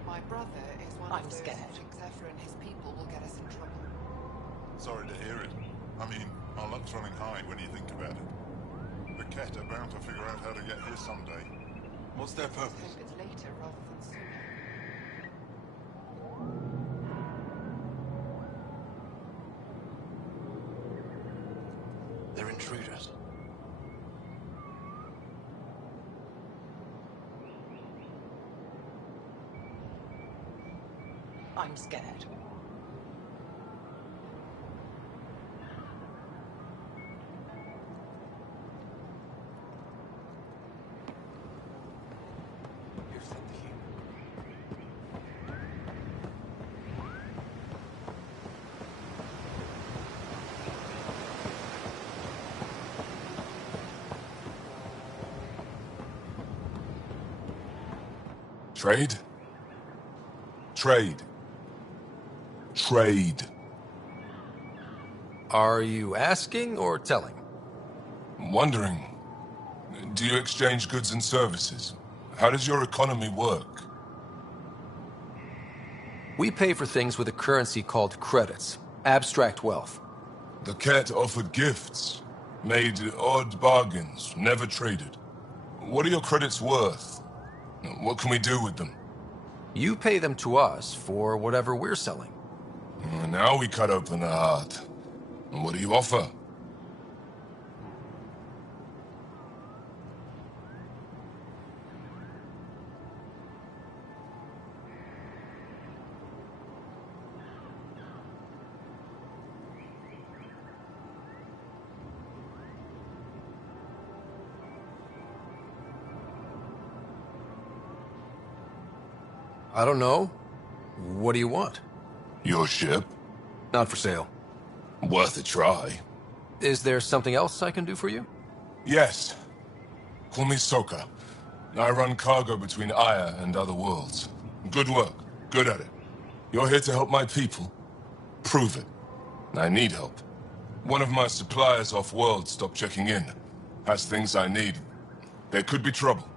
My brother is one of those who thinks Ephra and his people will get us in trouble. Sorry to hear it. I mean, our luck's running high when you think about it. The Ket are bound to figure out how to get here someday. What's their purpose? Hope it's later rather than sooner. They're intruders. I'm scared. Who sent the human? Trade? Trade. Trade. Are you asking or telling? Wondering, do you exchange goods and services? How does your economy work? We pay for things with a currency called credits. Abstract wealth. The Ket offered gifts, made odd bargains, never traded. What are your credits worth? What can we do with them? You pay them to us for whatever we're selling. Now we cut open the heart. What do you offer? I don't know. What do you want? Your ship? Not for sale. Worth a try. Is there something else I can do for you? Yes. Call me Soka. I run cargo between Aya and other worlds. Good work. Good at it. You're here to help my people. Prove it. I need help. One of my suppliers off-world stopped checking in. Has things I need. There could be trouble.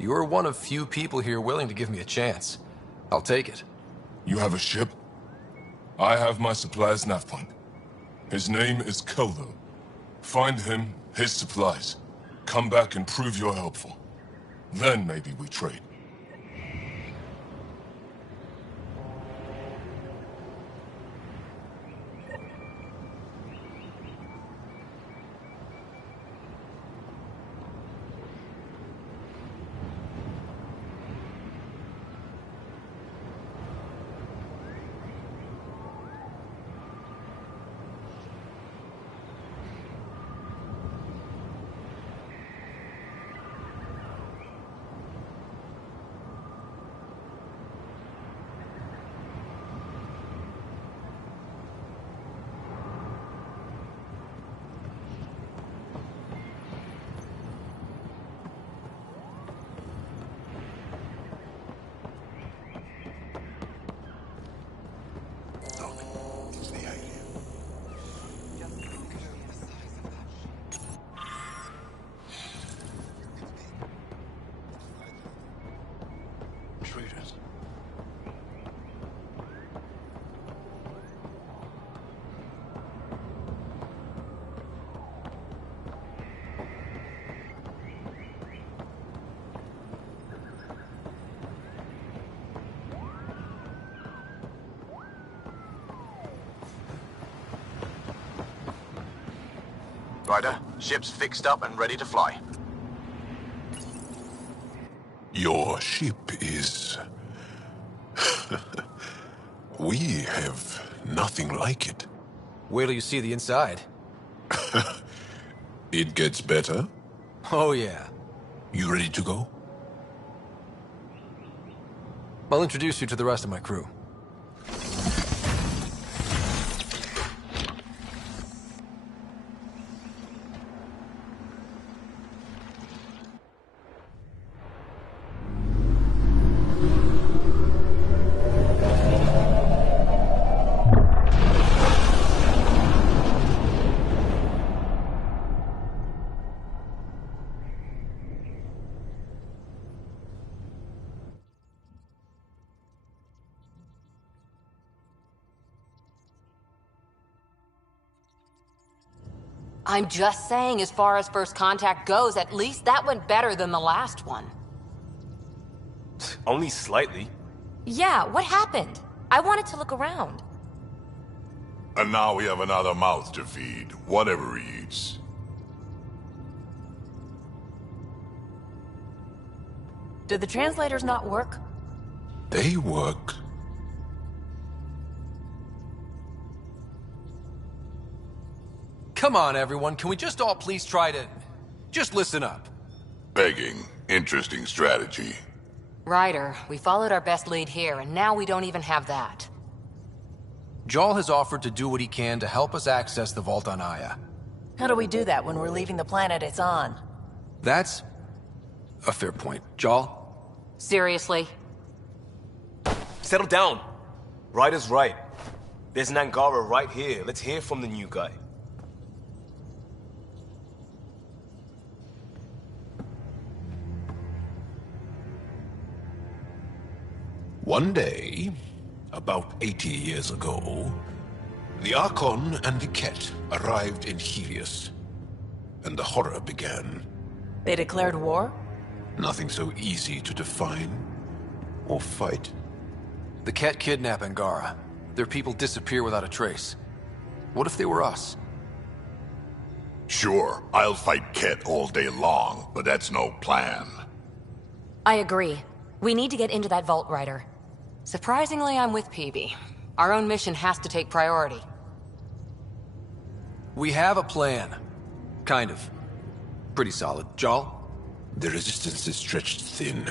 You're one of few people here willing to give me a chance. I'll take it. You have a ship? I have my supplier's nav point. His name is Kolo. Find him, his supplies. Come back and prove you're helpful. Then maybe we trade. intruders. Ryder, ship's fixed up and ready to fly. Your ship is... We have nothing like it. Wait till you see the inside. It gets better? Oh, yeah. You ready to go? I'll introduce you to the rest of my crew. I'm just saying, as far as first contact goes, at least that went better than the last one. Only slightly. Yeah, what happened? I wanted to look around. And now we have another mouth to feed, whatever he eats. Did the translators not work? They work. Come on, everyone. Can we just all please try to... just listen up? Begging. Interesting strategy. Ryder, we followed our best lead here, and now we don't even have that. Jarl has offered to do what he can to help us access the vault on Aya. How do we do that when we're leaving the planet it's on? That's a fair point. Jarl? Seriously? Settle down. Ryder's right. There's an Angara right here. Let's hear from the new guy. One day, about 80 years ago, the Archon and the Ket arrived in Helios, and the horror began. They declared war? Nothing so easy to define or fight. The Ket kidnap Angara. Their people disappear without a trace. What if they were us? Sure, I'll fight Ket all day long, but that's no plan. I agree. We need to get into that vault, Ryder. Surprisingly, I'm with PB. Our own mission has to take priority. We have a plan. Kind of. Pretty solid. Jarl? The resistance is stretched thin.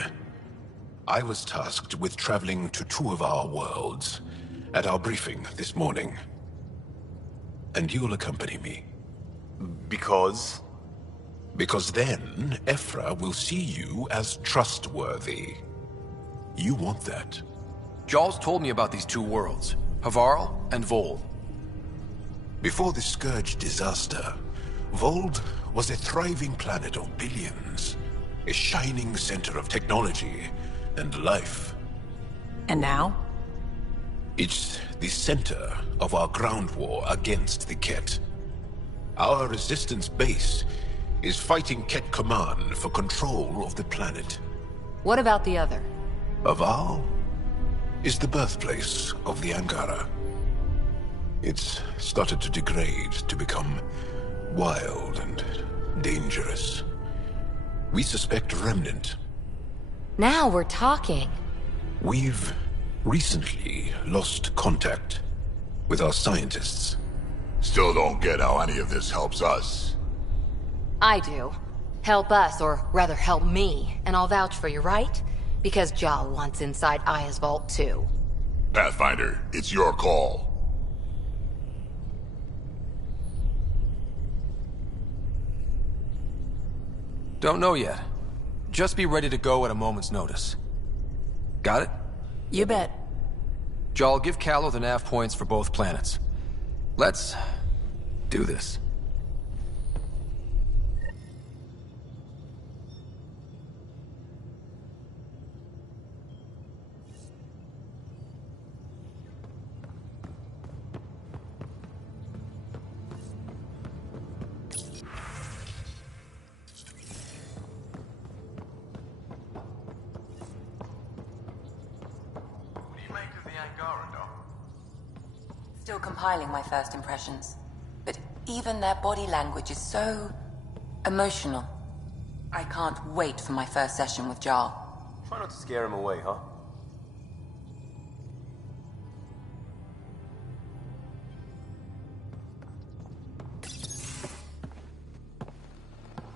I was tasked with traveling to two of our worlds at our briefing this morning. And you'll accompany me. Because? Because then, Ephra will see you as trustworthy. You want that. Jarl's told me about these two worlds, Havarl and Vold. Before the Scourge disaster, Vold was a thriving planet of billions, a shining center of technology and life. And now? It's the center of our ground war against the Ket. Our resistance base is fighting Ket Command for control of the planet. What about the other? Havarl is the birthplace of the Angara. It's started to degrade, to become wild and dangerous. We suspect Remnant. Now we're talking. We've recently lost contact with our scientists. Still don't get how any of this helps us. I do. Help us, or rather help me, and I'll vouch for you, right? Because Jarl wants inside Aya's vault too. Pathfinder, it's your call. Don't know yet. Just be ready to go at a moment's notice. Got it? You bet. Jarl, give Callow the nav points for both planets. Let's do this. Angara, Doc? Still compiling my first impressions. But even their body language is so emotional. I can't wait for my first session with Jarl. Try not to scare him away, huh?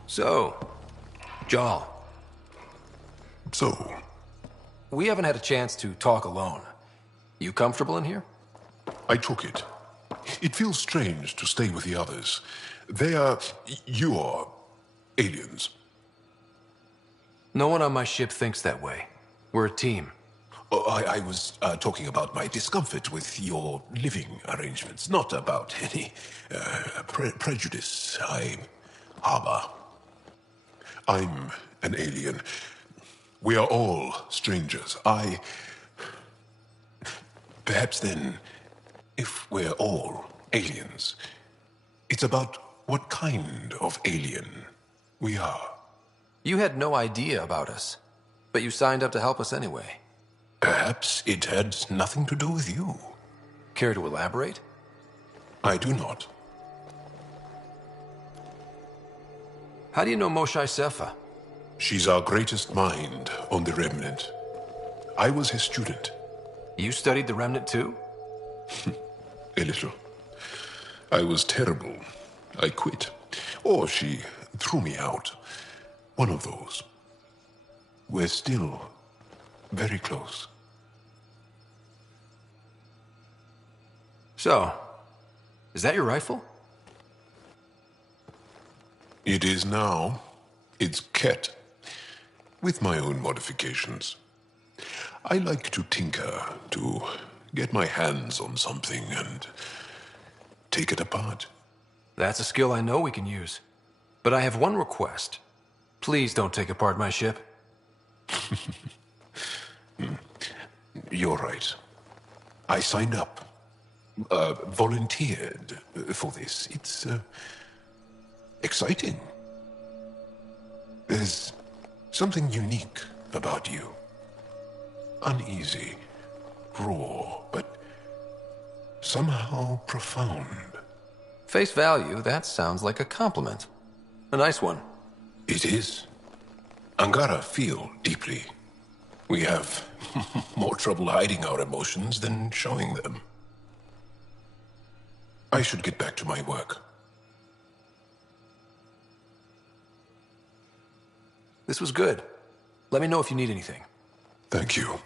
So, Jarl. So? We haven't had a chance to talk alone. You comfortable in here? I took it. It feels strange to stay with the others. They are... you are... aliens. No one on my ship thinks that way. We're a team. Oh, I was talking about my discomfort with your living arrangements, not about any prejudice I harbor. I'm an alien. We are all strangers. Perhaps then, if we're all aliens, it's about what kind of alien we are. You had no idea about us, but you signed up to help us anyway. Perhaps it had nothing to do with you. Care to elaborate? I do not. How do you know Moshae Sefa? She's our greatest mind on the Remnant. I was his student. You studied the Remnant too? A little. I was terrible. I quit. Or she threw me out. One of those. We're still very close. So, is that your rifle? It is now. It's Ket. With my own modifications. I like to tinker, to get my hands on something and take it apart. That's a skill I know we can use. But I have one request. Please don't take apart my ship. You're right. I signed up. Volunteered for this. It's exciting. There's something unique about you. Uneasy, raw, but somehow profound. Face value, that sounds like a compliment. A nice one. It is. Angara feel deeply. We have more trouble hiding our emotions than showing them. I should get back to my work. This was good. Let me know if you need anything. Thank you.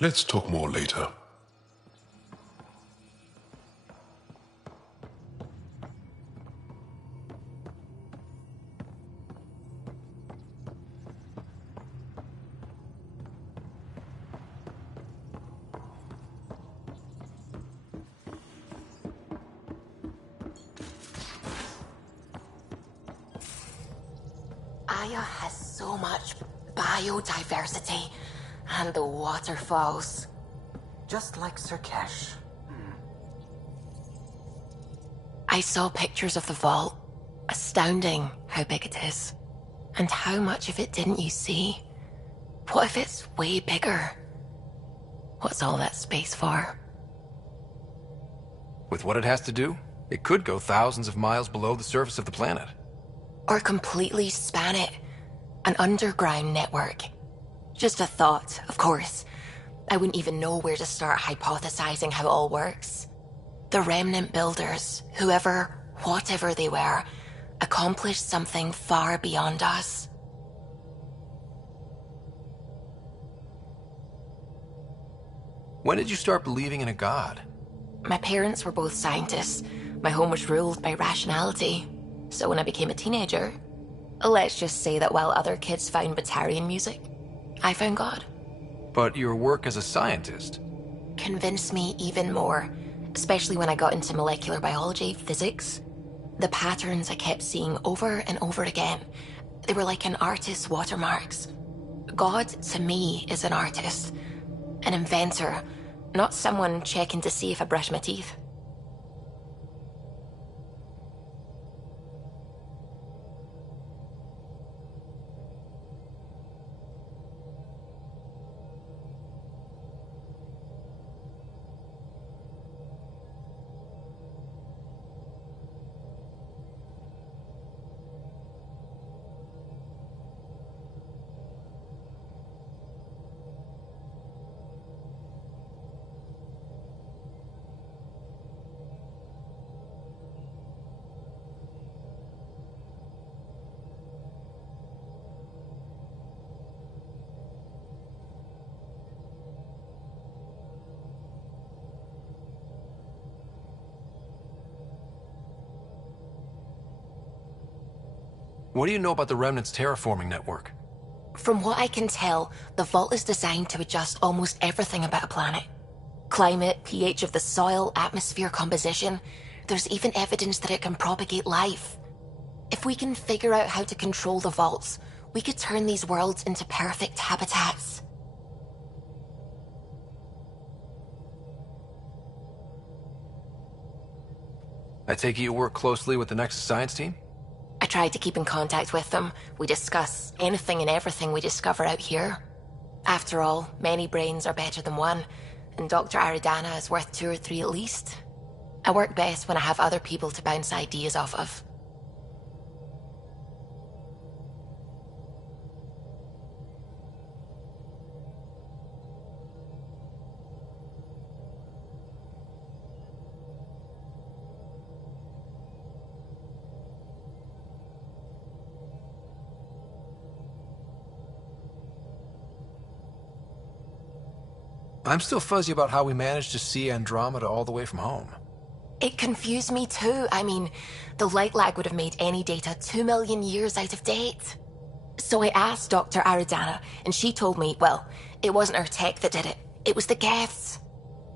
Let's talk more later. Aya has so much biodiversity and the waterfalls. Just like Sirkesh. I saw pictures of the vault. Astounding how big it is. And how much of it didn't you see? What if it's way bigger? What's all that space for? With what it has to do, it could go thousands of miles below the surface of the planet. Or completely span it. An underground network. Just a thought, of course. I wouldn't even know where to start hypothesizing how it all works. The Remnant builders, whoever, whatever they were, accomplished something far beyond us. When did you start believing in a god? My parents were both scientists. My home was ruled by rationality. So when I became a teenager, let's just say that while other kids found Batarian music, I found God. But your work as a scientist Convinced me even more, especially when I got into molecular biology, physics. The patterns I kept seeing over and over again, they were like an artist's watermarks. God, to me, is an artist, an inventor, not someone checking to see if I brush my teeth. What do you know about the Remnant's terraforming network? From what I can tell, the vault is designed to adjust almost everything about a planet. Climate, pH of the soil, atmosphere composition. There's even evidence that it can propagate life. If we can figure out how to control the vaults, we could turn these worlds into perfect habitats. I take it you work closely with the Nexus science team? I tried to keep in contact with them. We discuss anything and everything we discover out here. After all, many brains are better than one, and Dr. Aridana is worth 2 or 3 at least. I work best when I have other people to bounce ideas off of. I'm still fuzzy about how we managed to see Andromeda all the way from home. It confused me too. I mean, the light lag would have made any data 2 million years out of date. So I asked Dr. Aridana, and she told me, well, it wasn't her tech that did it. It was the Geths.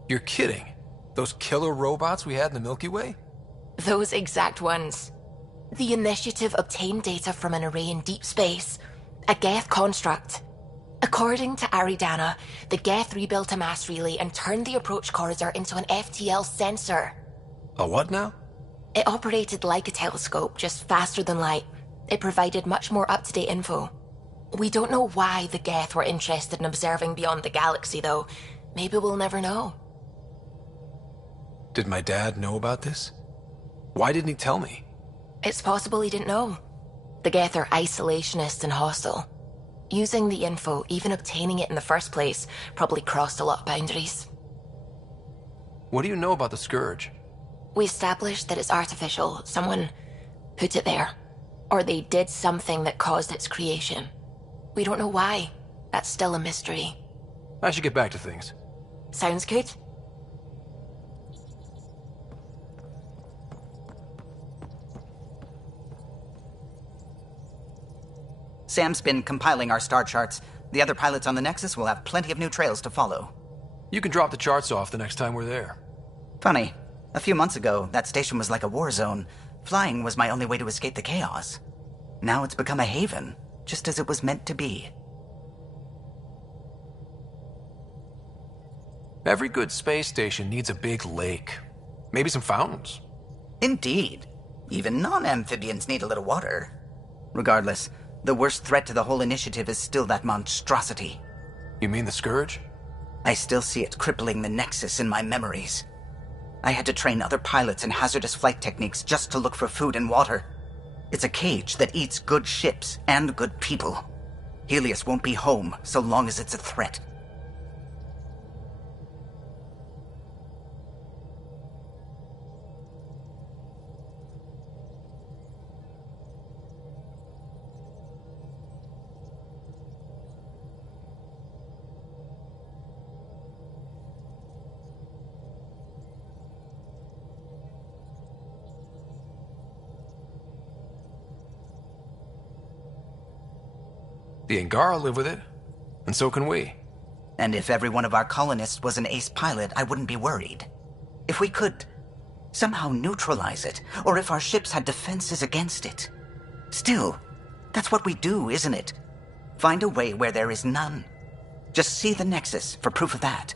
You're kidding. Those killer robots we had in the Milky Way? Those exact ones. The initiative obtained data from an array in deep space, a Geth construct. According to Aridana, the Geth rebuilt a mass relay and turned the approach corridor into an FTL sensor. A what now? It operated like a telescope, just faster than light. It provided much more up-to-date info. We don't know why the Geth were interested in observing beyond the galaxy, though. Maybe we'll never know. Did my dad know about this? Why didn't he tell me? It's possible he didn't know. The Geth are isolationist and hostile. Using the info, even obtaining it in the first place, probably crossed a lot of boundaries. What do you know about the Scourge? We established that it's artificial. Someone put it there. Or they did something that caused its creation. We don't know why. That's still a mystery. I should get back to things. Sounds good. Sam's been compiling our star charts. The other pilots on the Nexus will have plenty of new trails to follow. You can drop the charts off the next time we're there. Funny. A few months ago, that station was like a war zone. Flying was my only way to escape the chaos. Now it's become a haven, just as it was meant to be. Every good space station needs a big lake. Maybe some fountains. Indeed. Even non-amphibians need a little water. Regardless, the worst threat to the whole initiative is still that monstrosity. You mean the Scourge? I still see it crippling the Nexus in my memories. I had to train other pilots in hazardous flight techniques just to look for food and water. It's a cage that eats good ships and good people. Helios won't be home so long as it's a threat. The Angara live with it, and so can we. And if every one of our colonists was an ace pilot, I wouldn't be worried. If we could somehow neutralize it, or if our ships had defenses against it. Still, that's what we do, isn't it? Find a way where there is none. Just see the Nexus for proof of that.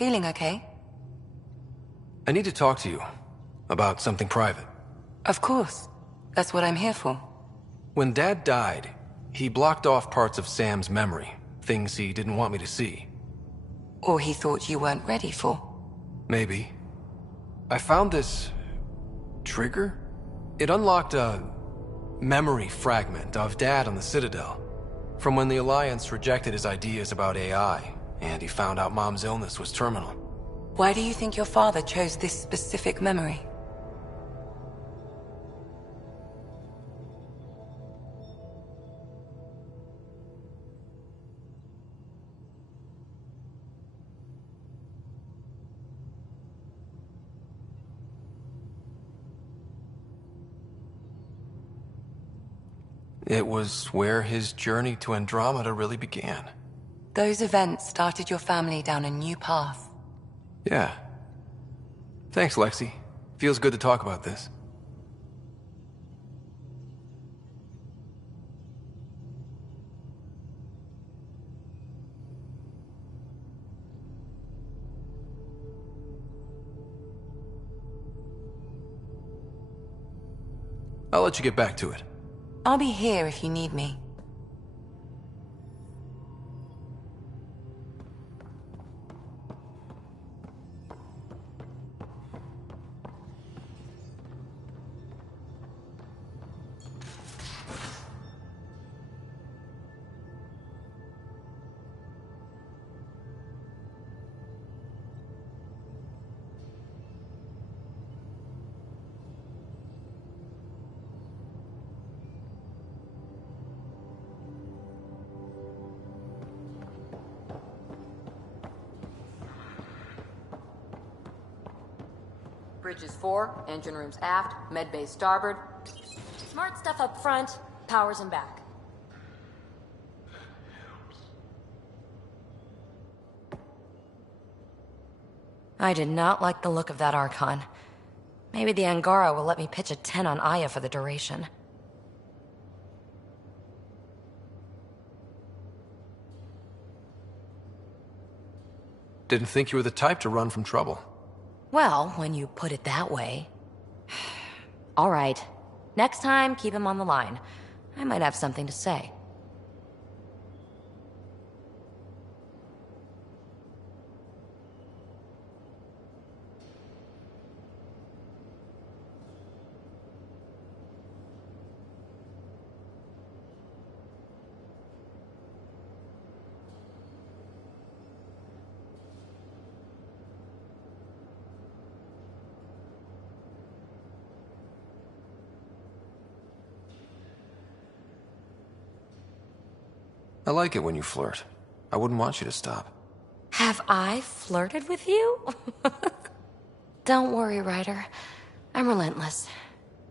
Feeling okay? I need to talk to you about something private. Of course. That's what I'm here for. When Dad died, he blocked off parts of Sam's memory, things he didn't want me to see. Or he thought you weren't ready for. Maybe. I found this trigger. It unlocked a memory fragment of Dad on the Citadel, from when the Alliance rejected his ideas about AI, and he found out Mom's illness was terminal. Why do you think your father chose this specific memory? It was where his journey to Andromeda really began. Those events started your family down a new path. Yeah. Thanks, Lexi. Feels good to talk about this. I'll let you get back to it. I'll be here if you need me. Bridges 4, engine rooms aft, med bay starboard. Smart stuff up front, powers in back. I did not like the look of that Archon. Maybe the Angara will let me pitch a 10 on Aya for the duration. Didn't think you were the type to run from trouble. Well, when you put it that way. All right. Next time, keep him on the line. I might have something to say. I like it when you flirt. I wouldn't want you to stop. Have I flirted with you? Don't worry, Ryder. I'm relentless.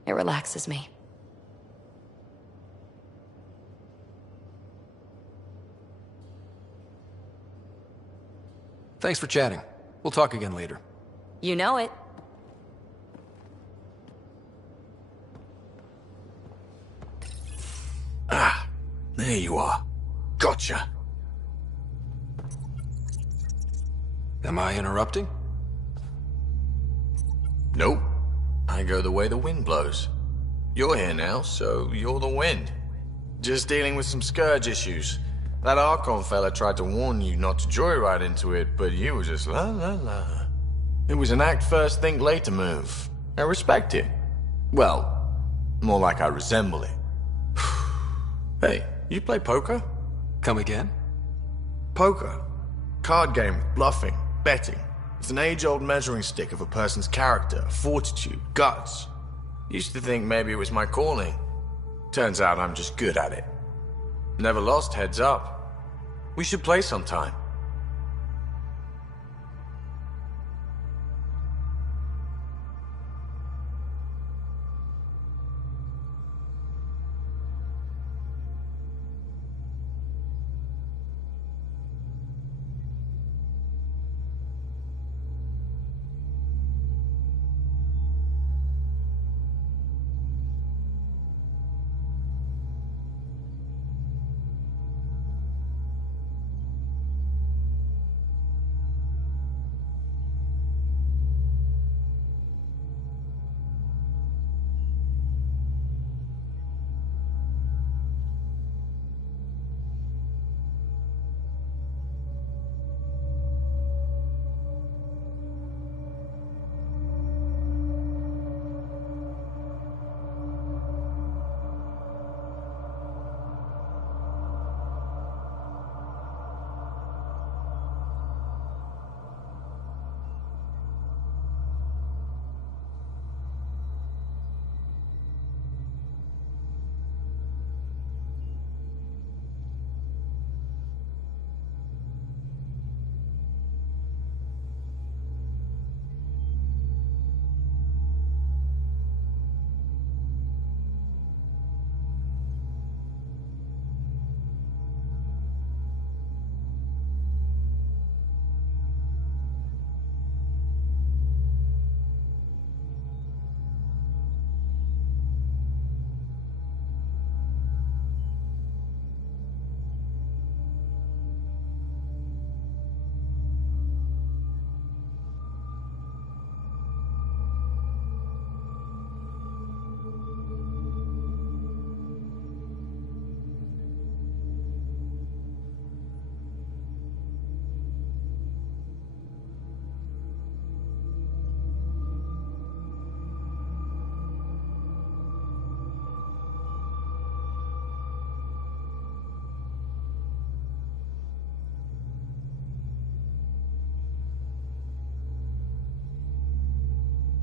It relaxes me. Thanks for chatting. We'll talk again later. You know it. Ah, there you are. Gotcha. Am I interrupting? Nope. I go the way the wind blows. You're here now, so you're the wind. Just dealing with some scourge issues. That Archon fella tried to warn you not to joyride into it, but you were just la la la. It was an act first, think later move. I respect it. Well, more like I resemble it. Hey, you play poker? Come again? Poker. Card game, bluffing, betting. It's an age-old measuring stick of a person's character, fortitude, guts. Used to think maybe it was my calling. Turns out I'm just good at it. Never lost heads up. We should play sometime.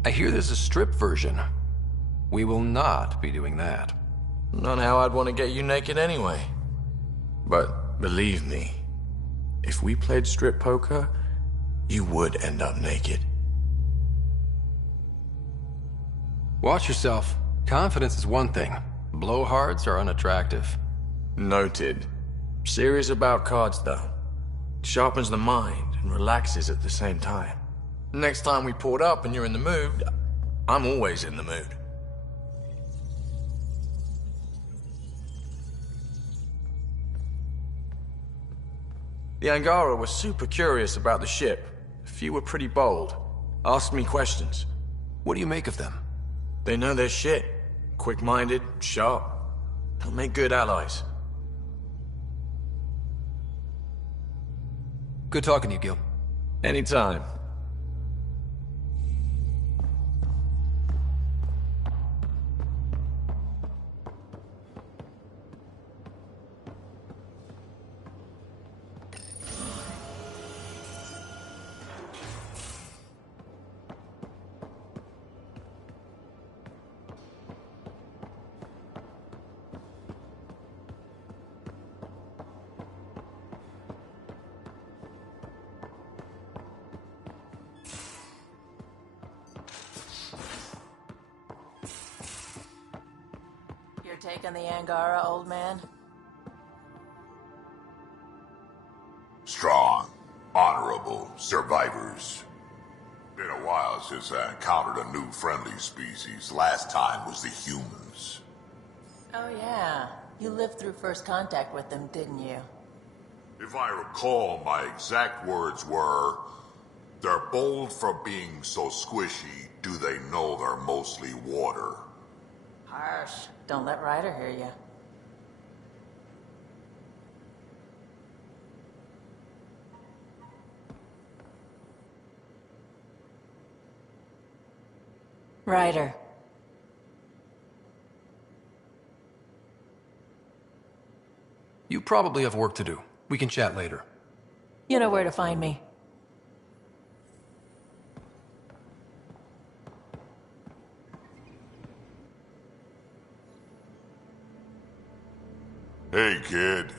I hear there's a strip version. We will not be doing that. Not how I'd want to get you naked anyway. But believe me, if we played strip poker, you would end up naked. Watch yourself. Confidence is one thing. Blowhards are unattractive. Noted. Serious about cards, though. Sharpens the mind and relaxes at the same time. Next time we port up and you're in the mood, I'm always in the mood. The Angara was super curious about the ship. A few were pretty bold. Asked me questions. What do you make of them? They know their shit. Quick-minded, sharp. They'll make good allies. Good talking to you, Gil. Anytime. You're taking the Angara, old man? Strong, honorable survivors. Been a while since I encountered a new friendly species. Last time was the humans. Oh yeah, you lived through first contact with them, didn't you? If I recall, my exact words were, "They're bold for being so squishy, do they know they're mostly water?" Harsh. Don't let Ryder hear you. Ryder. You probably have work to do. We can chat later. You know where to find me. Hey, kid.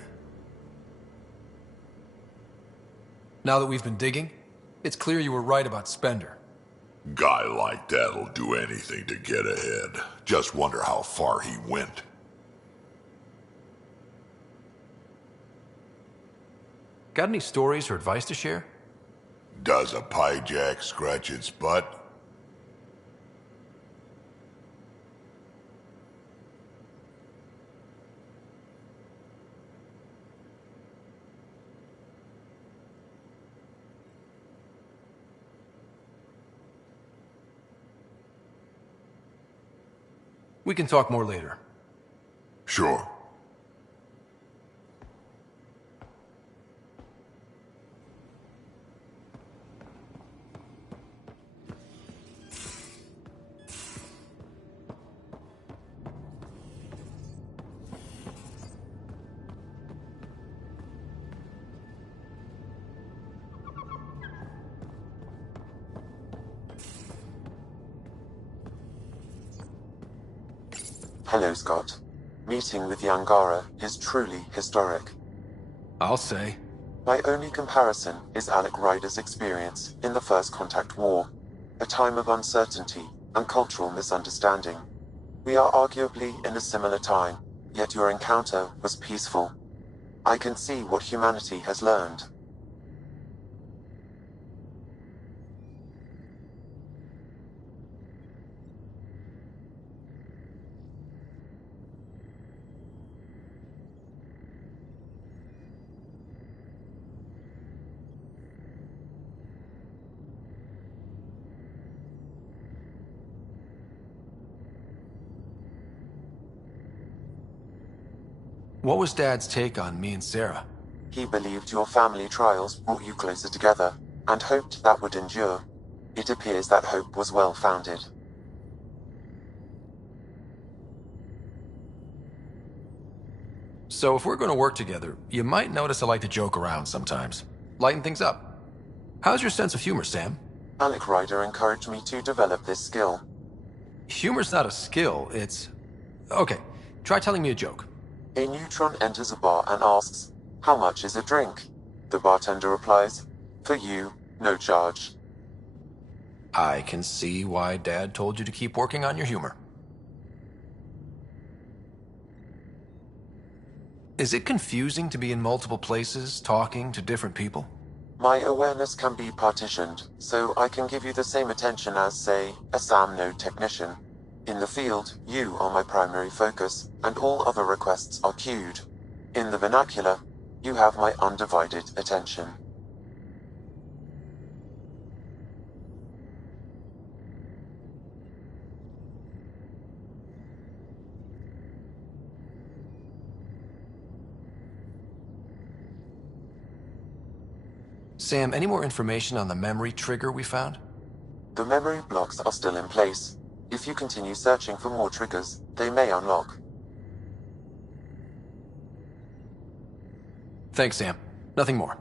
Now that we've been digging, it's clear you were right about Spender. Guy like that'll do anything to get ahead. Just wonder how far he went. Got any stories or advice to share? Does a pie jack scratch its butt? We can talk more later. Sure. Hello, Scott. Meeting with the Angara is truly historic. I'll say. My only comparison is Alec Ryder's experience in the First Contact War, a time of uncertainty and cultural misunderstanding. We are arguably in a similar time, yet your encounter was peaceful. I can see what humanity has learned. What was Dad's take on me and Sarah? He believed your family trials brought you closer together, and hoped that would endure. It appears that hope was well-founded. So if we're going to work together, you might notice I like to joke around sometimes. Lighten things up. How's your sense of humor, Sam? Alec Ryder encouraged me to develop this skill. Humor's not a skill, it's... Okay, try telling me a joke. A neutron enters a bar and asks, "How much is a drink?" The bartender replies, "For you, no charge." I can see why Dad told you to keep working on your humor. Is it confusing to be in multiple places, talking to different people? My awareness can be partitioned, so I can give you the same attention as, say, a SAM node technician. In the field, you are my primary focus, and all other requests are queued. In the vernacular, you have my undivided attention. Sam, any more information on the memory trigger we found? The memory blocks are still in place. If you continue searching for more triggers, they may unlock. Thanks, Sam. Nothing more.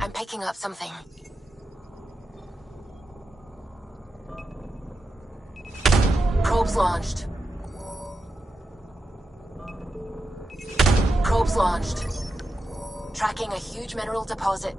I'm picking up something. Probes launched. Probes launched. Tracking a huge mineral deposit.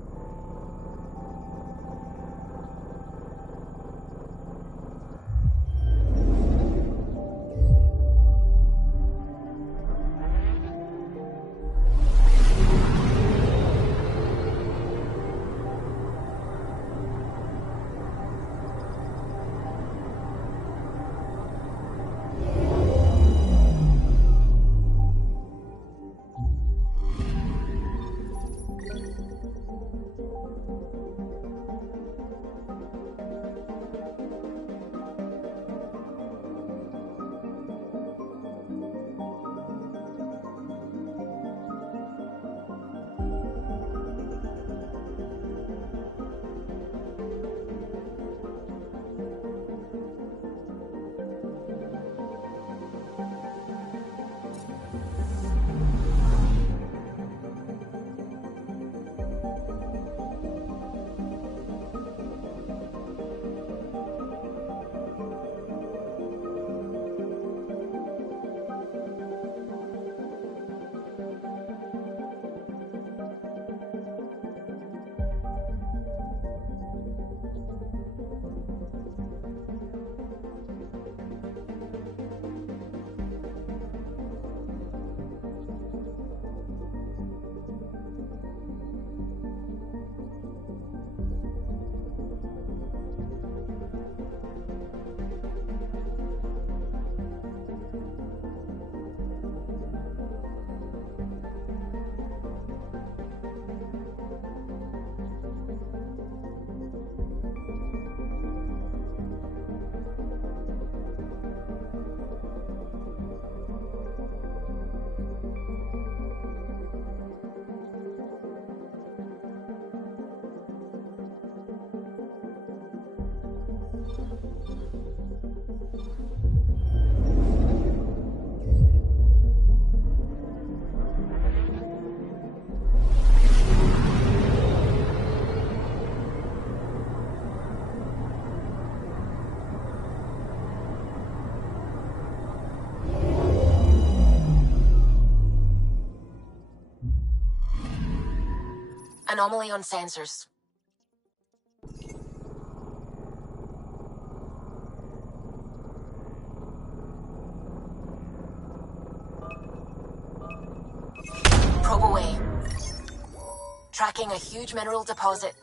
Anomaly on sensors. Probe away. Tracking a huge mineral deposit.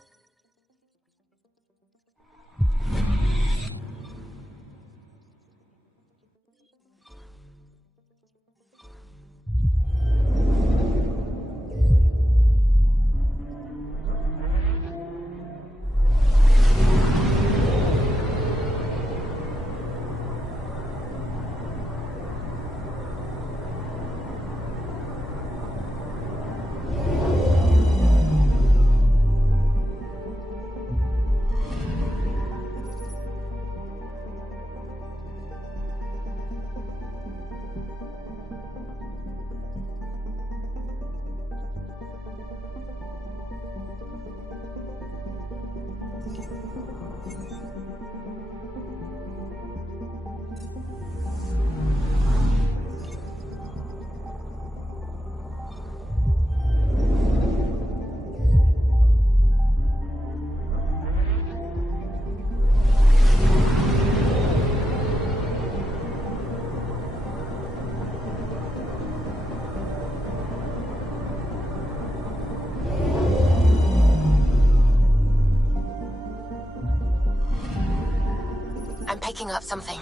I'm picking up something.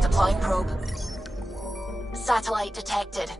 Deploying probe. Satellite detected.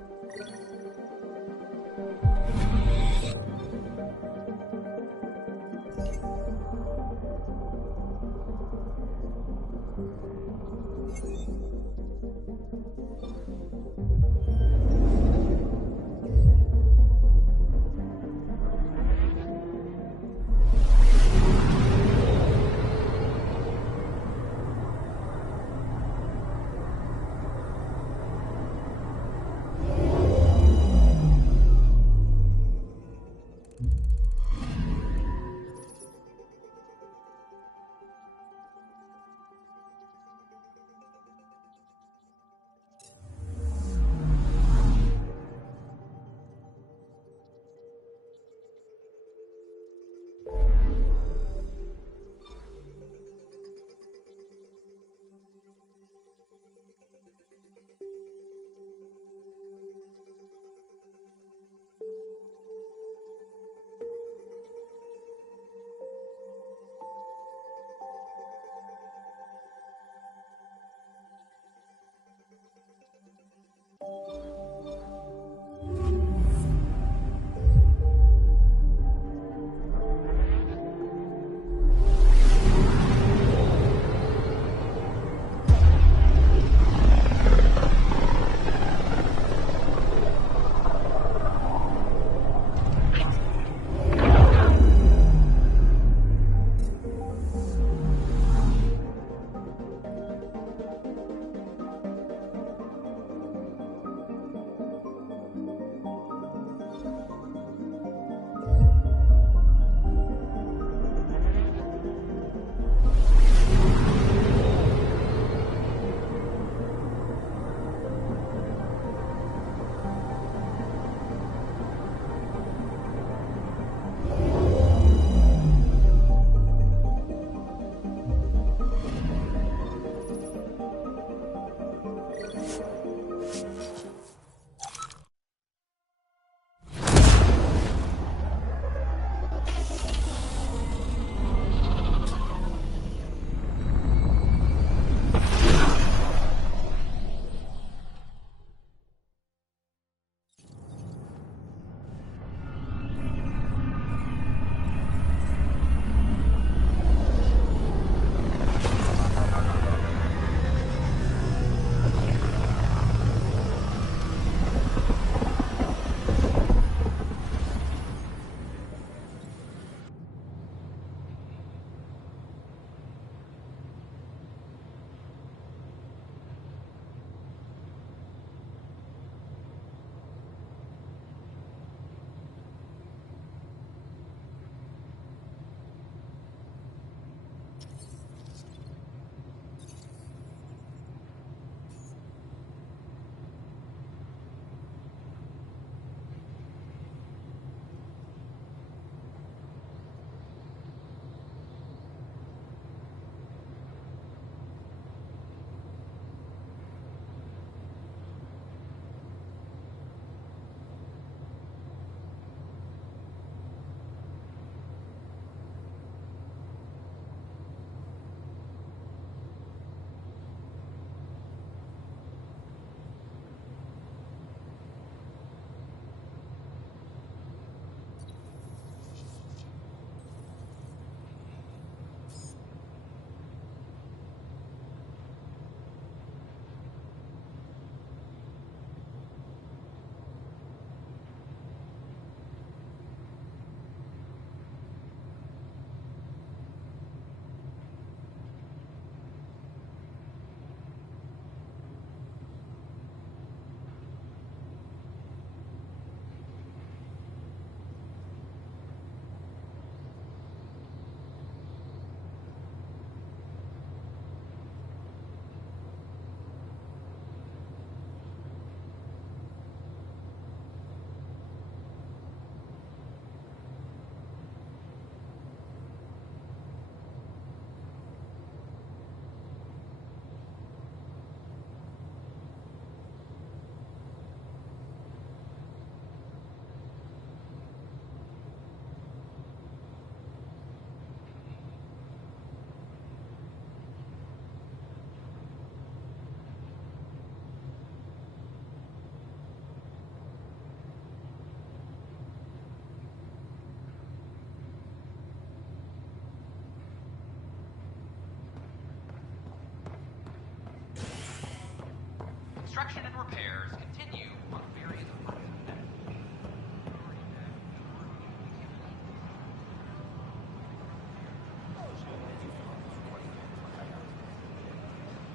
Construction and repairs continue on various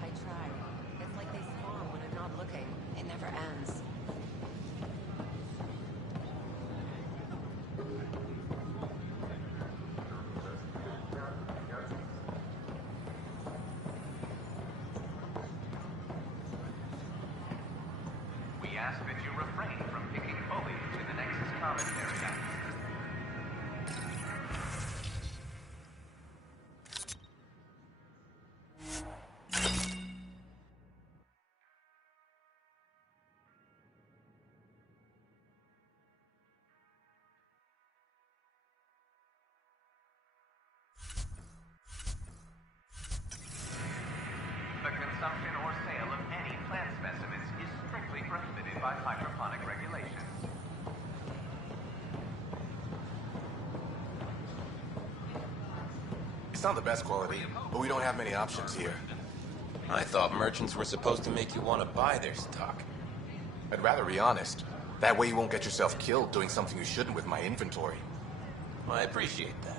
I tried. It's like they spawn when I'm not looking. It never ends. We ask that you refrain from picking foliage in the Nexus Commons area. The consumption or sale of any plant specimens is strictly prohibited by hydroponic regulations. It's not the best quality, but we don't have many options here. I thought merchants were supposed to make you want to buy their stock. I'd rather be honest. That way you won't get yourself killed doing something you shouldn't with my inventory. I appreciate that.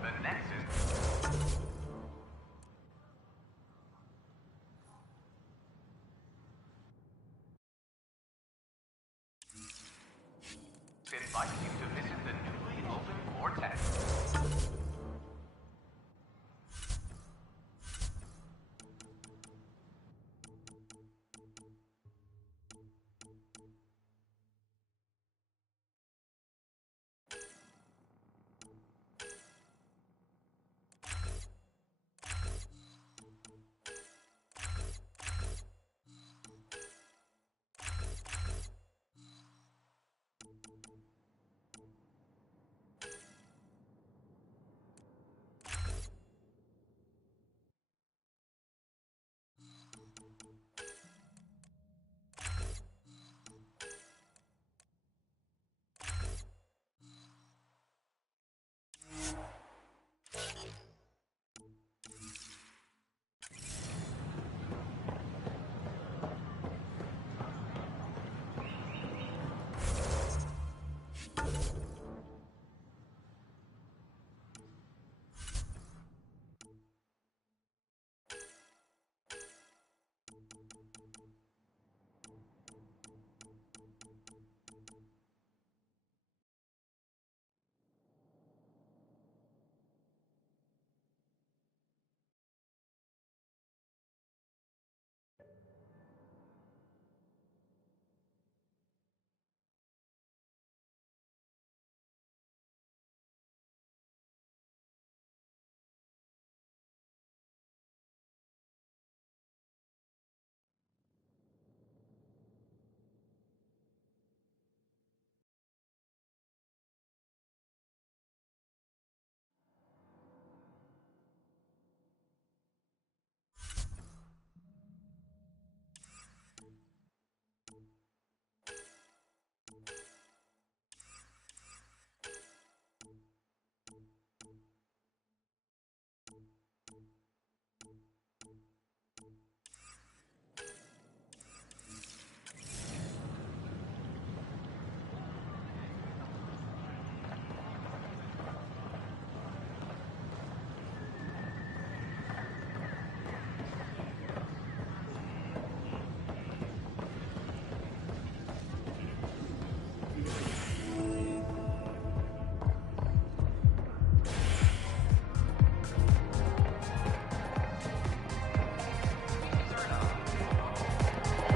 The Nexus. Invites you to visit the newly opened Vortex.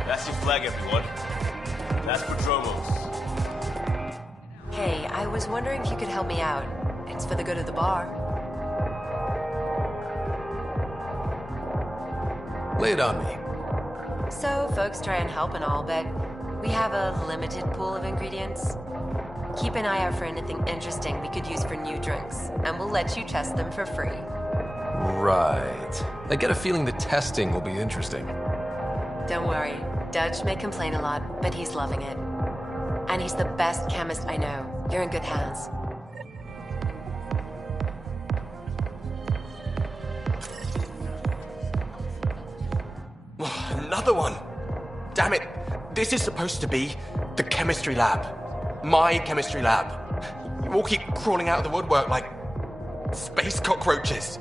That's your flag, everyone. That's for Dromos. Hey, I was wondering if you could help me out. It's for the good of the bar. Lay it on me. So, folks try and help and all, but We have a limited pool of ingredients. Keep an eye out for anything interesting we could use for new drinks, and we'll let you test them for free. Right. I get a feeling the testing will be interesting. Don't worry. Dutch may complain a lot, but he's loving it. And he's the best chemist I know. You're in good hands. Another one! Damn it! This is supposed to be the chemistry lab. My chemistry lab. You all keep crawling out of the woodwork like space cockroaches.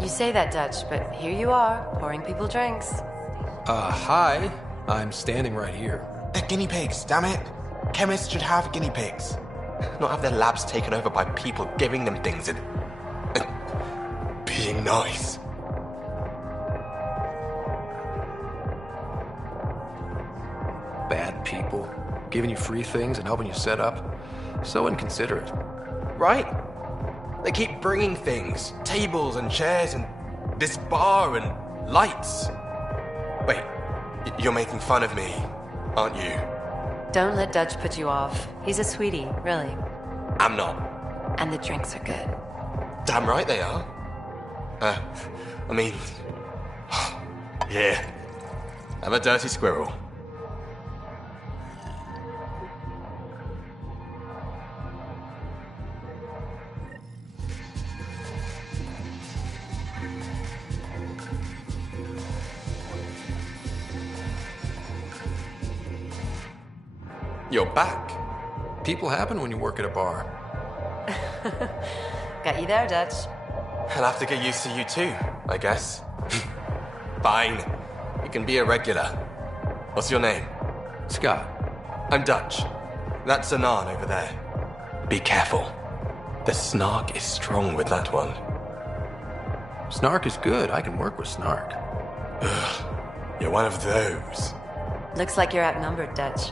You say that, Dutch, but here you are, pouring people drinks. Hi. I'm standing right here. They're guinea pigs, damn it. Chemists should have guinea pigs. Not have their labs taken over by people giving them things and being nice. Bad people, giving you free things and helping you set up. So inconsiderate. Right? They keep bringing things, tables and chairs and this bar and lights. Wait, you're making fun of me, aren't you? Don't let Dutch put you off. He's a sweetie, really. I'm not. And the drinks are good. Damn right they are. I mean... yeah. I'm a dirty squirrel. You're back. People happen when you work at a bar. Got you there, Dutch. I'll have to get used to you too, I guess. Fine. You can be a regular. What's your name? Scott. I'm Dutch. That's Anan over there. Be careful. The snark is strong with that one. Snark is good. I can work with snark. Ugh. You're one of those. Looks like you're outnumbered, Dutch.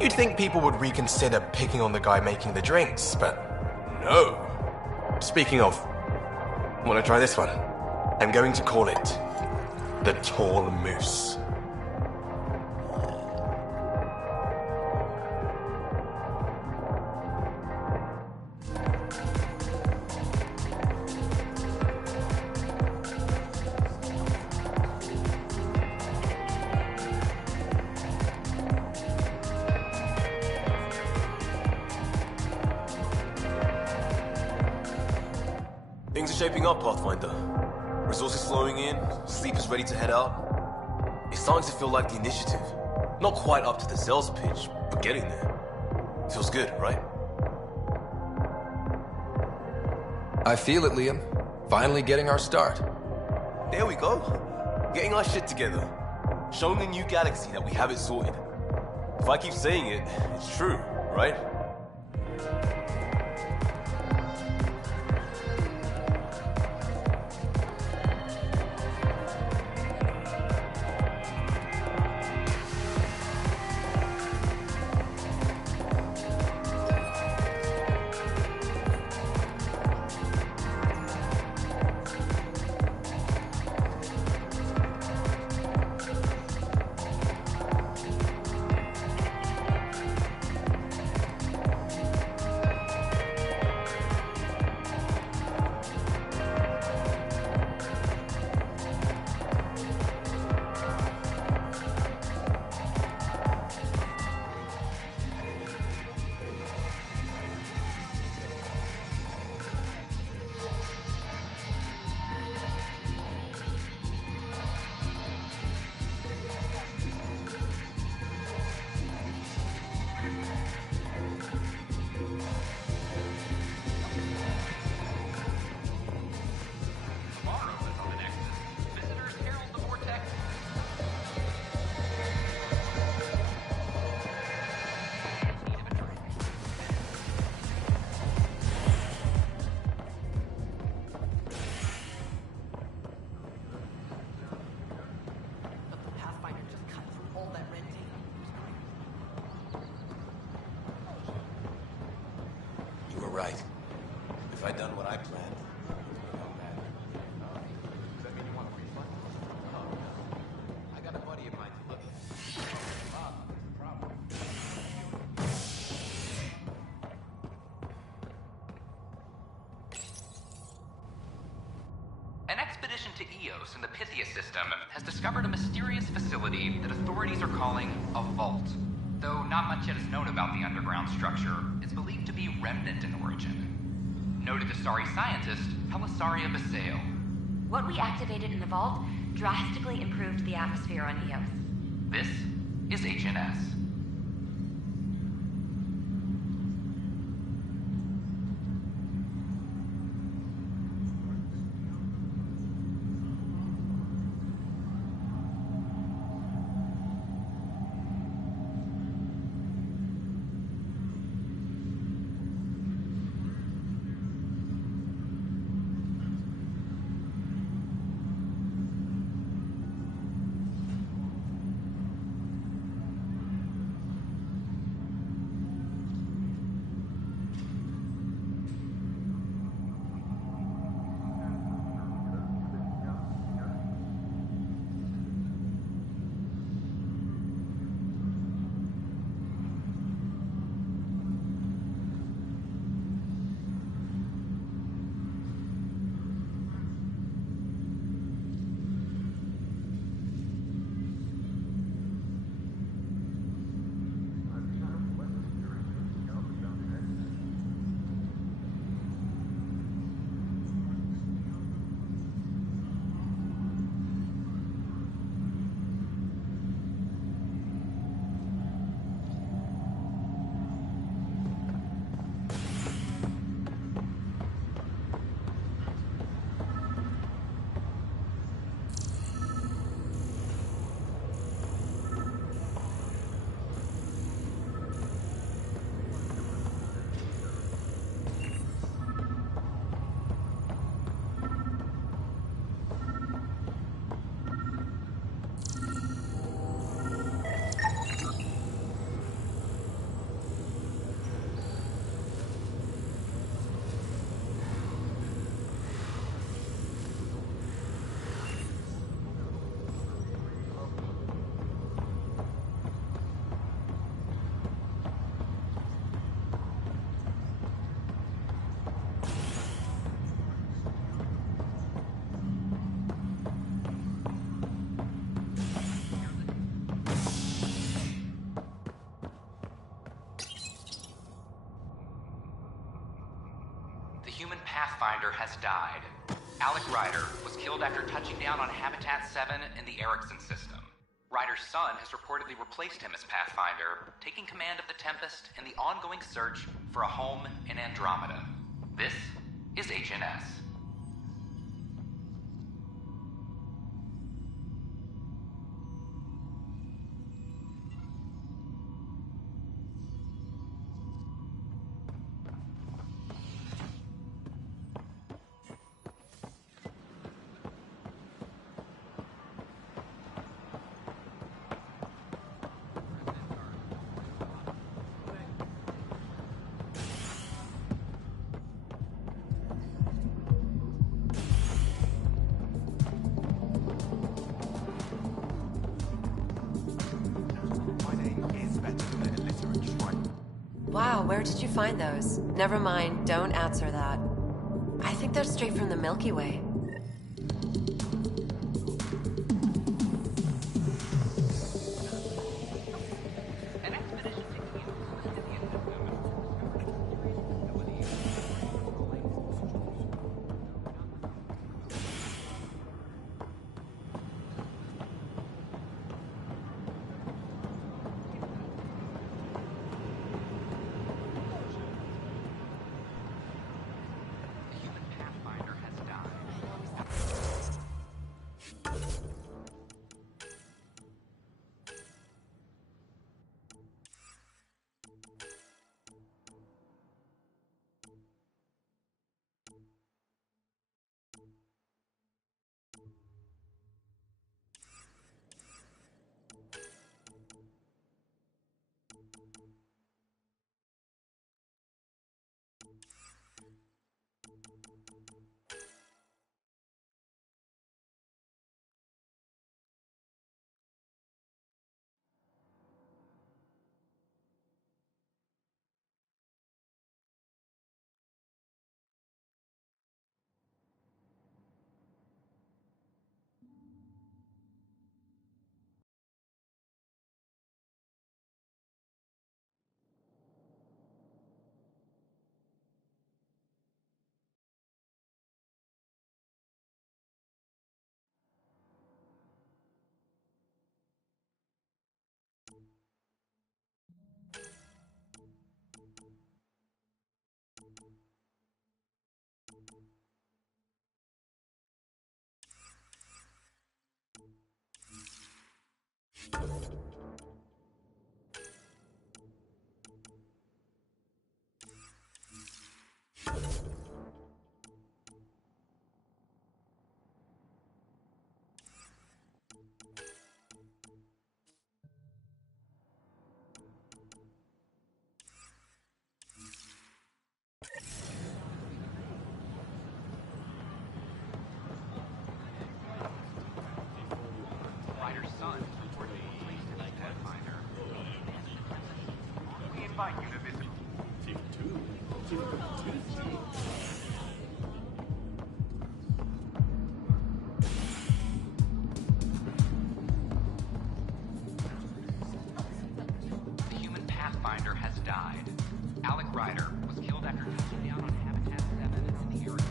You'd think people would reconsider picking on the guy making the drinks, but no. Speaking of, want to try this one? I'm going to call it the Tall Moose. Things are shaping up, Pathfinder. Resources flowing in, sleepers ready to head out. It's starting to feel like the initiative. Not quite up to the sales pitch, but getting there. Feels good, right? I feel it, Liam. Finally getting our start. There we go. Getting our shit together. Showing the new galaxy that we have it sorted. If I keep saying it, it's true, right? Right. If I'd done what I planned. I got a buddy of mine to look at. Delos in the Pythia system has discovered a mysterious facility that authorities are calling a vault. Though not much yet is known about the underground structure, it's believed to be remnant in origin. Noted Asari scientist Pelisaria Basale. What we activated in the vault drastically improved the atmosphere on Eos. This is HNS. Pathfinder has died. Alec Ryder was killed after touching down on Habitat 7 in the Erickson system. Ryder's son has reportedly replaced him as Pathfinder, taking command of the Tempest in the ongoing search for a home in Andromeda. This is HNS. Wow, where did you find those? Never mind, don't answer that. I think they're straight from the Milky Way. invite you to visit. The human Pathfinder has died. Alec Ryder was killed after touching down on Habitat 7 in the area.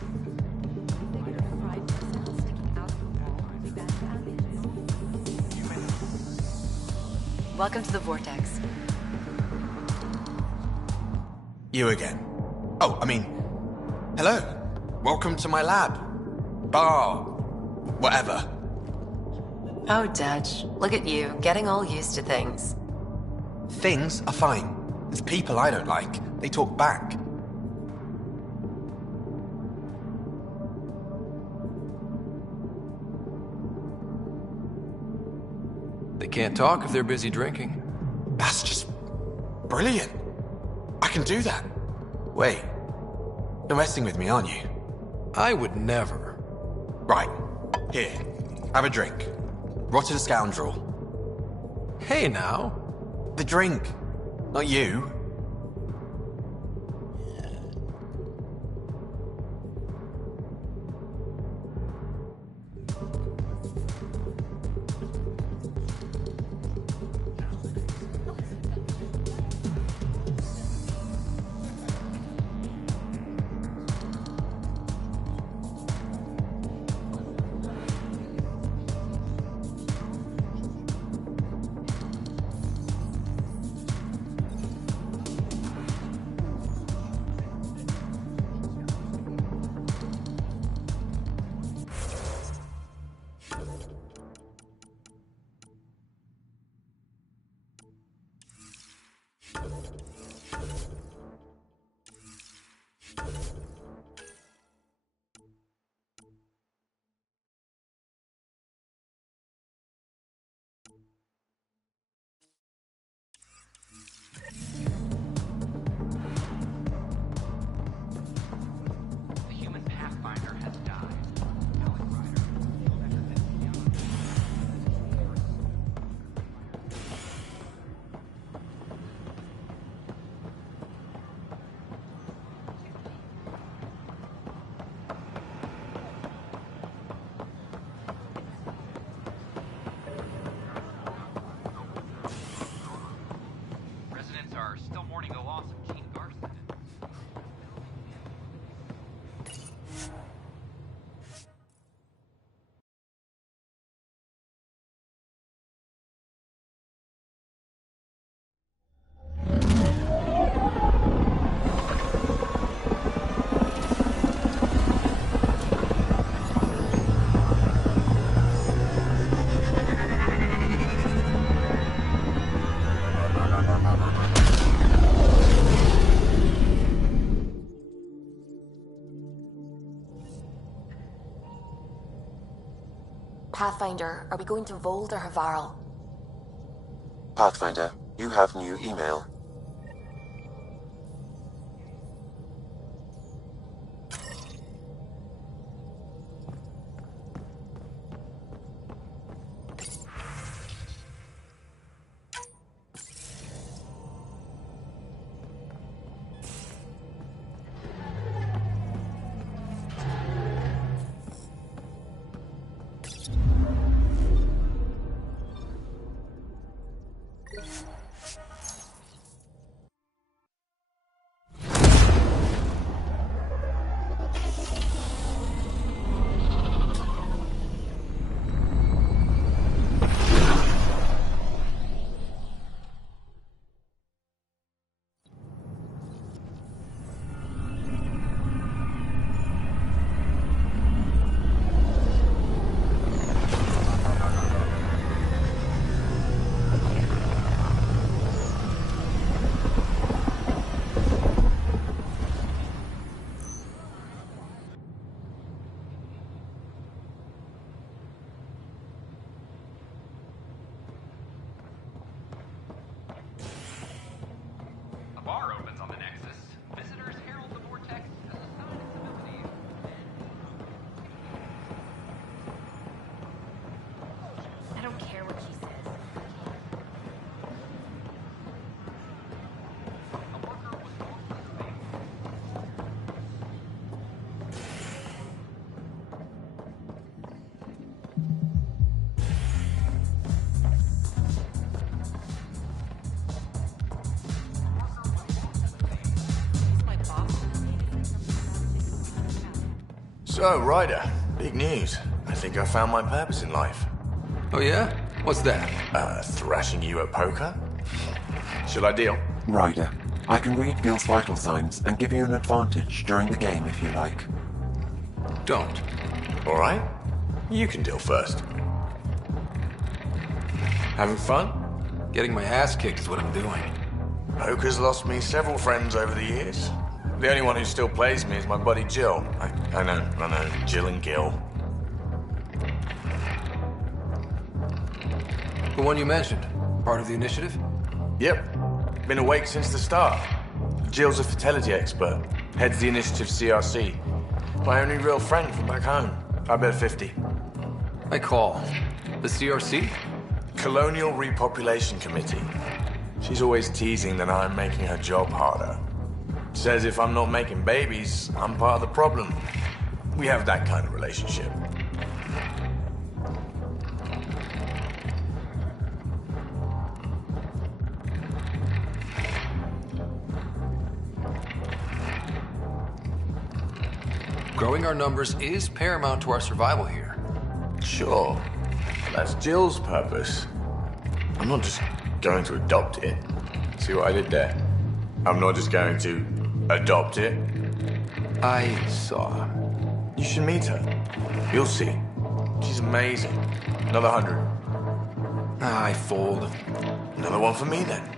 Welcome to the Vortex. You again. Oh, I mean, hello. Welcome to my lab. Bar. Whatever. Oh, Dutch. Look at you, getting all used to things. Things are fine. There's people I don't like. They talk back. They can't talk if they're busy drinking. That's just brilliant. I can do that. Wait. You're messing with me, aren't you? I would never. Right. Here. Have a drink. Rotted scoundrel. Hey now. The drink. Not you. The human Pathfinder has died. Alec Ryder was killed after touching down on Residents are still mourning the loss of King Garson. Pathfinder, are we going to Vold or Havarl? Pathfinder, you have new email. A bar opens on the Nexus. Visitors herald the Vortex as a sign of civility. I don't care what she says. So, Ryder, big news. I think I found my purpose in life. Oh yeah? What's that? Thrashing you at poker? Shall I deal? Ryder, I can read Gil's vital signs and give you an advantage during the game if you like. Don't. Alright. You can deal first. Having fun? Getting my ass kicked is what I'm doing. Poker's lost me several friends over the years. The only one who still plays me is my buddy Jill. I know. Jill and Gil. The one you mentioned. Part of the initiative? Yep. Been awake since the start. Jill's a fertility expert. Heads the initiative CRC. My only real friend from back home. I bet 50. I call. The CRC? Colonial Repopulation Committee. She's always teasing that I'm making her job harder. Says if I'm not making babies, I'm part of the problem. We have that kind of relationship. Growing our numbers is paramount to our survival here. Sure. That's Jill's purpose. I'm not just going to adopt it. See what I did there? I'm not just going to adopt it. I saw. You should meet her. You'll see. She's amazing. Another 100. I fold. Another one for me then.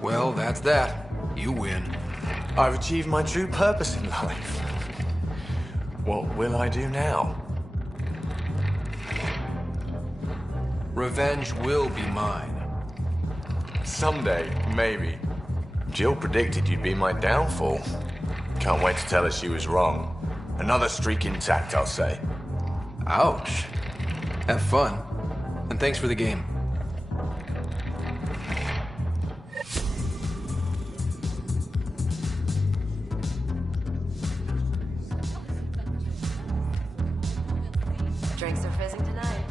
Well, that's that. You win. I've achieved my true purpose in life. What will I do now? Revenge will be mine. Someday, maybe. Jill predicted you'd be my downfall. Can't wait to tell her she was wrong. Another streak intact, I'll say. Ouch. Have fun. And thanks for the game. Drinks are fizzing tonight.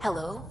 Hello?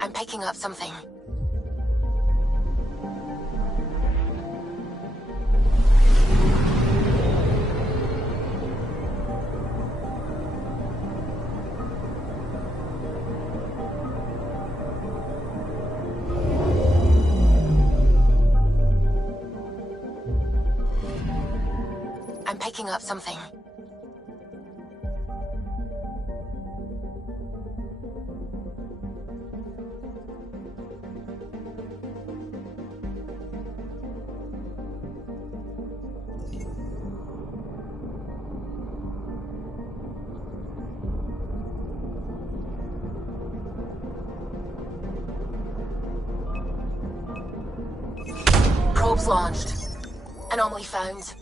I'm picking up something. I'm picking up something. Probes launched. Anomaly found.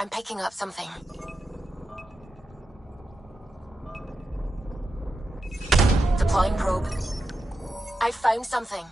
I'm picking up something. Deploying probe. I found something.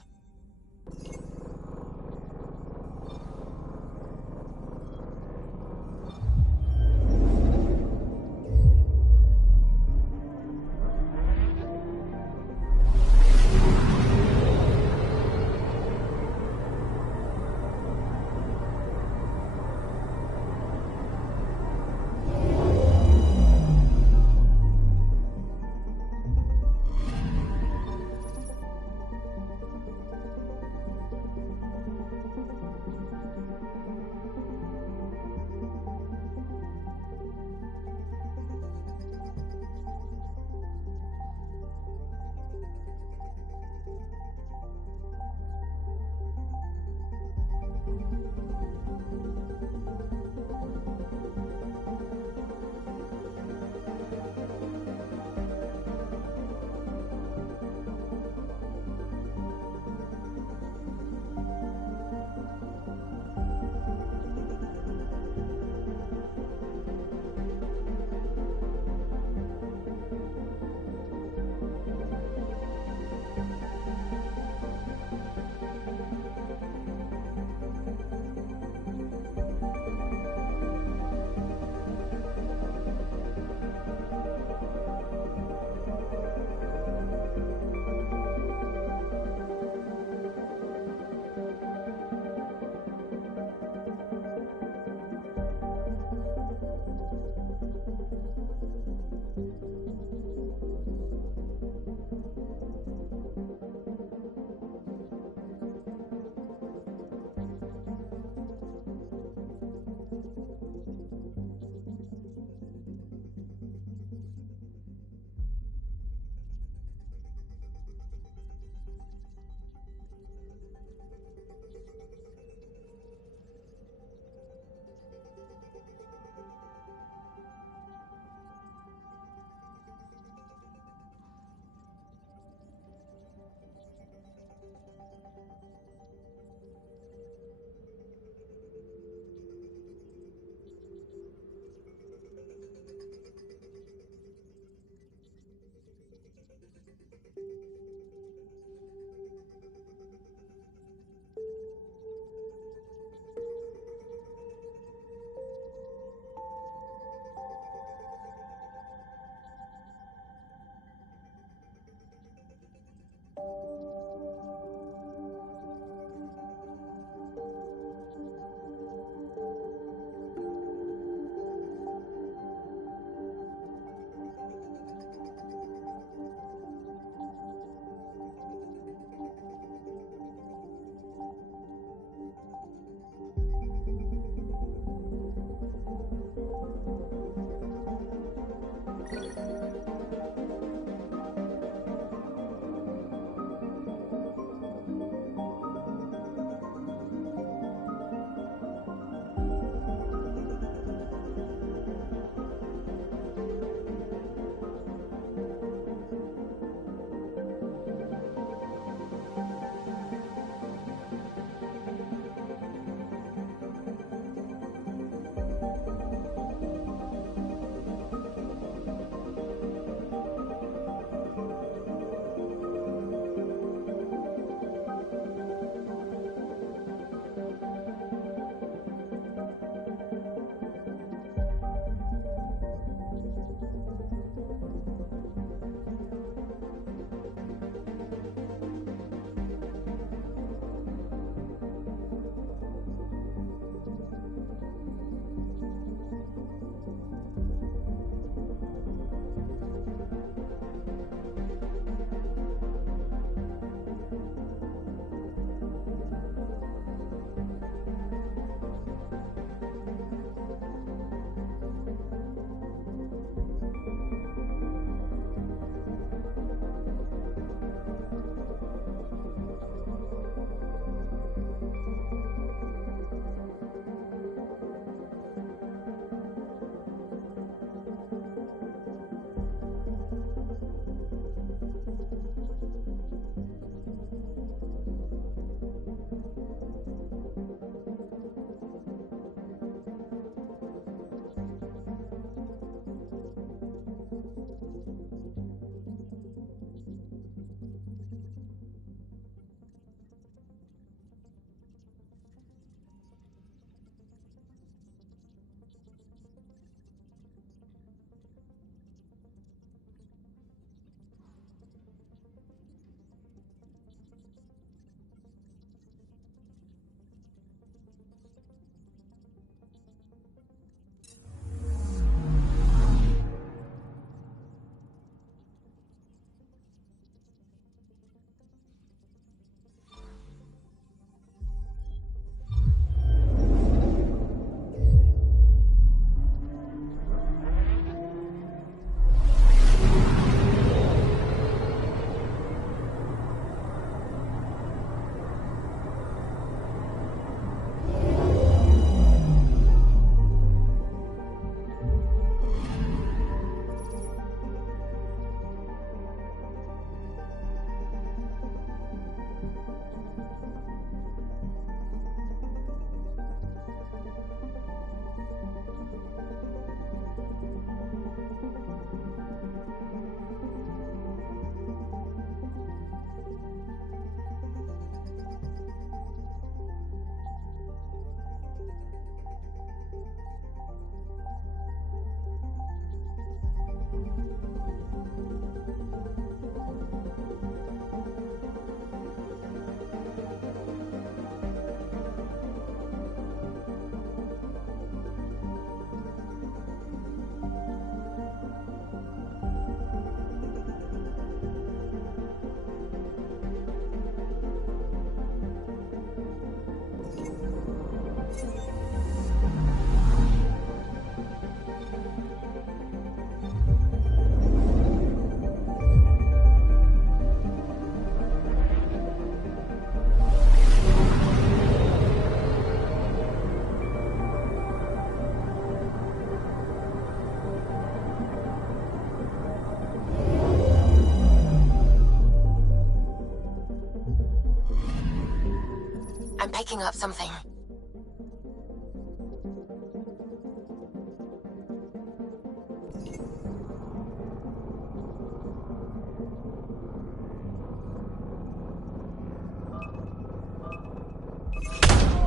picking up something.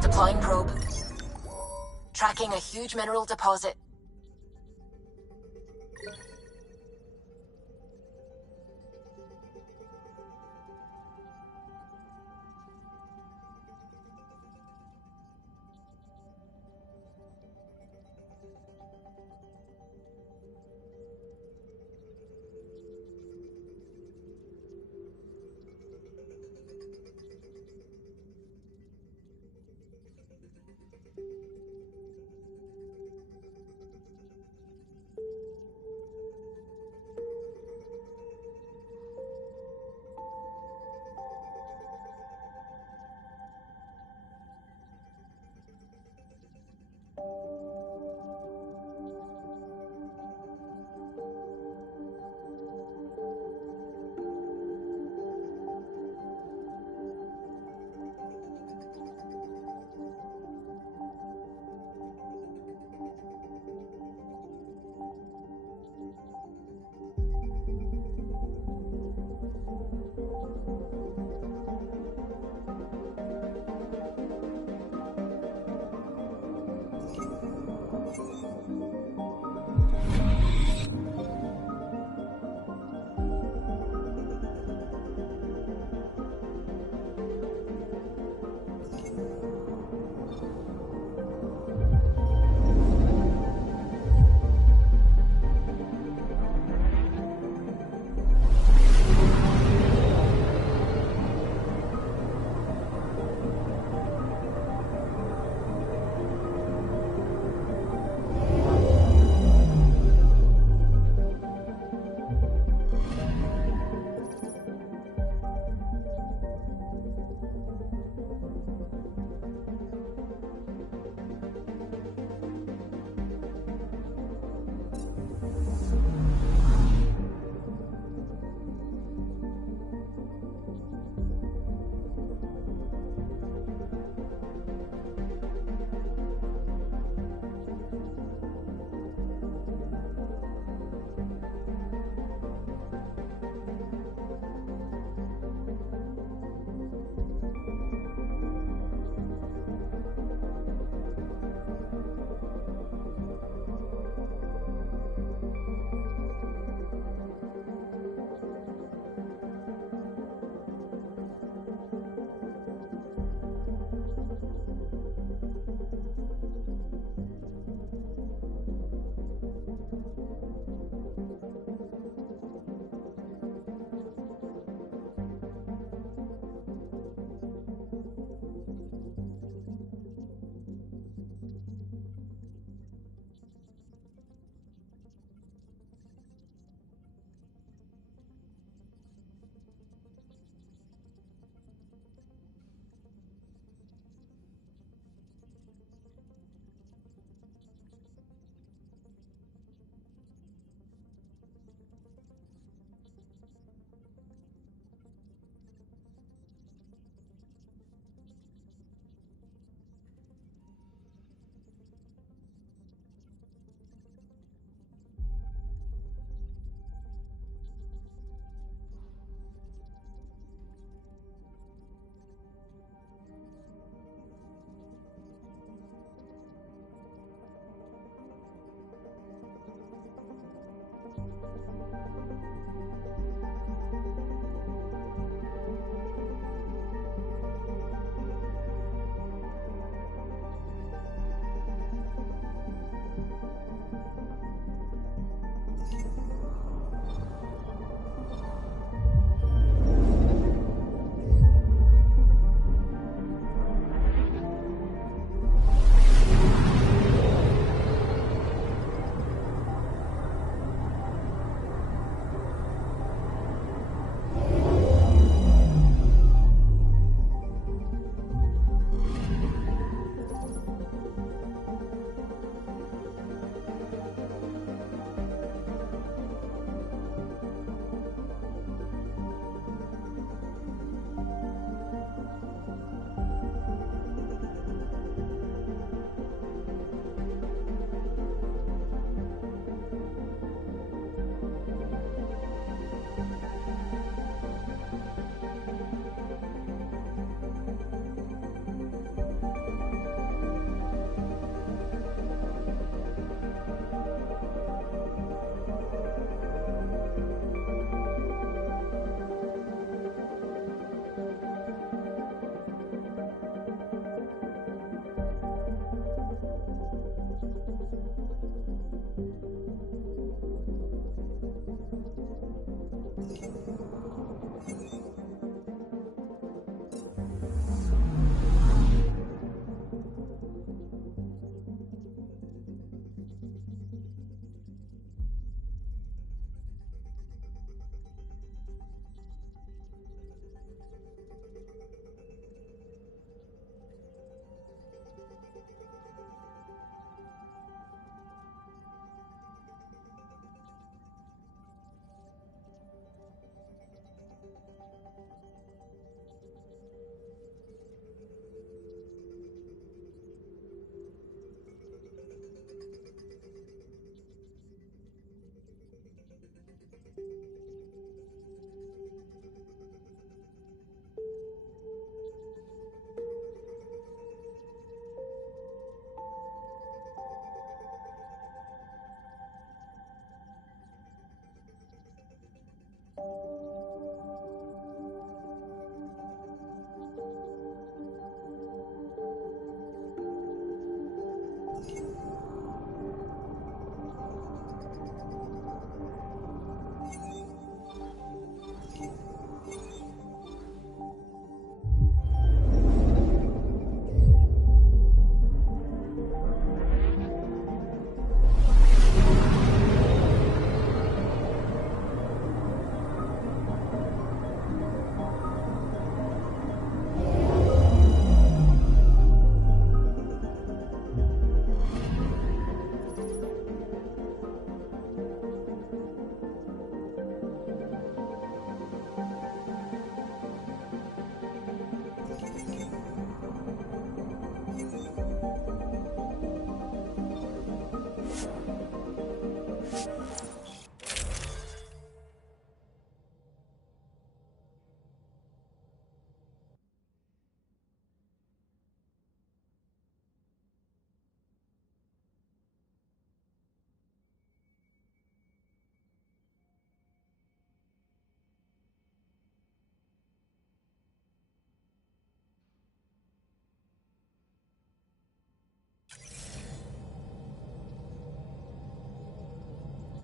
Deploying probe. Tracking a huge mineral deposit.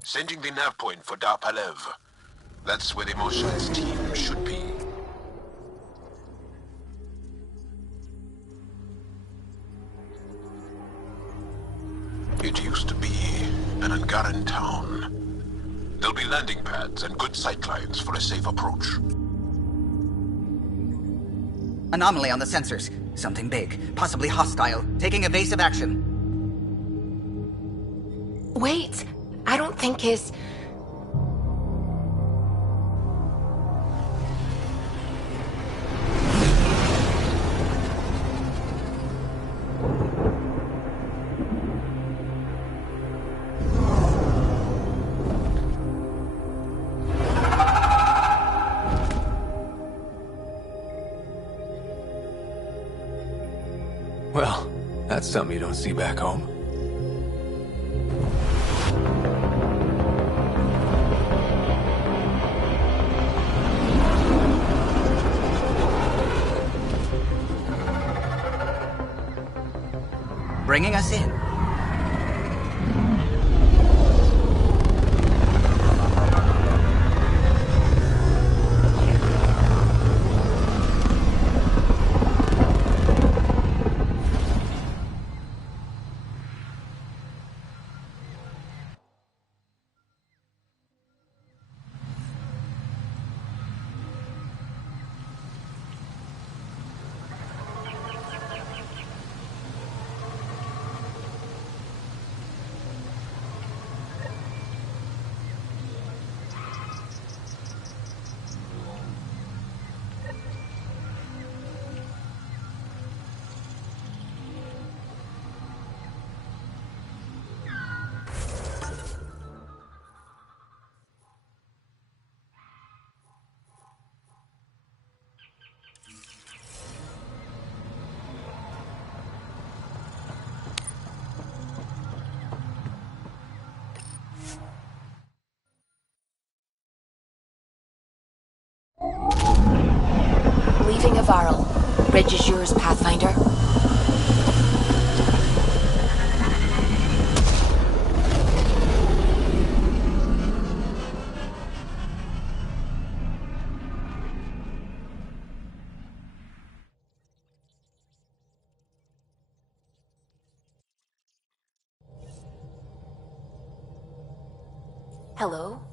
Sending the nav point for Dar Palev. That's where the Mosha's team should be. It used to be an Angaran town. There'll be landing pads and good sightlines for a safe approach. Anomaly on the sensors. Something big, possibly hostile, taking evasive action. Wait, I don't think his... Well, that's something you don't see back home. Bringing us in. Leaving Avaril. Bridge is yours, Pathfinder. Hello?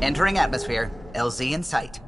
Entering atmosphere. LZ in sight.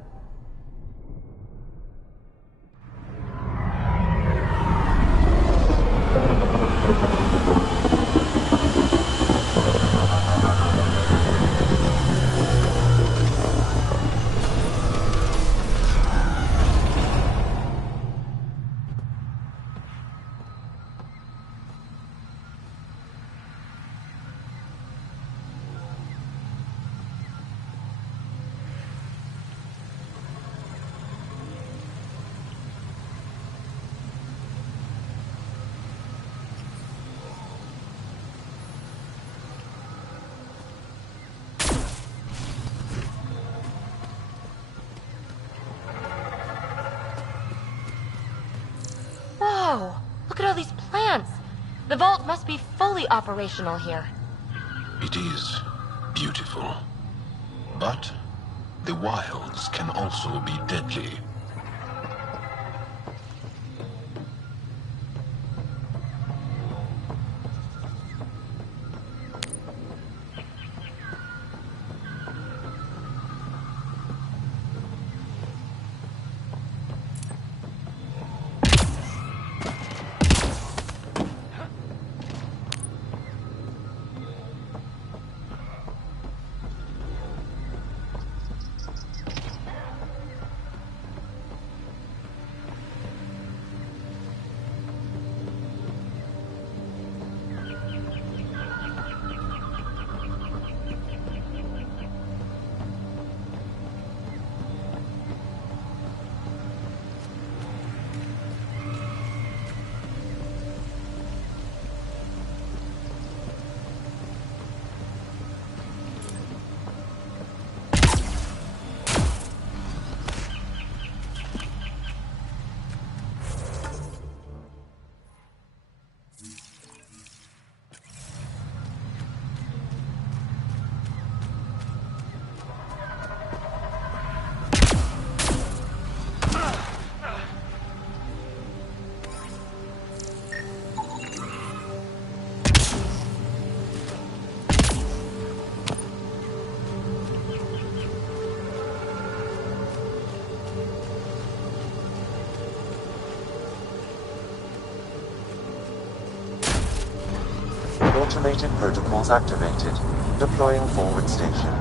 Whoa! Look at all these plants! The vault must be fully operational here. It is beautiful. But the wilds can also be deadly. Automated protocols activated. Deploying forward station.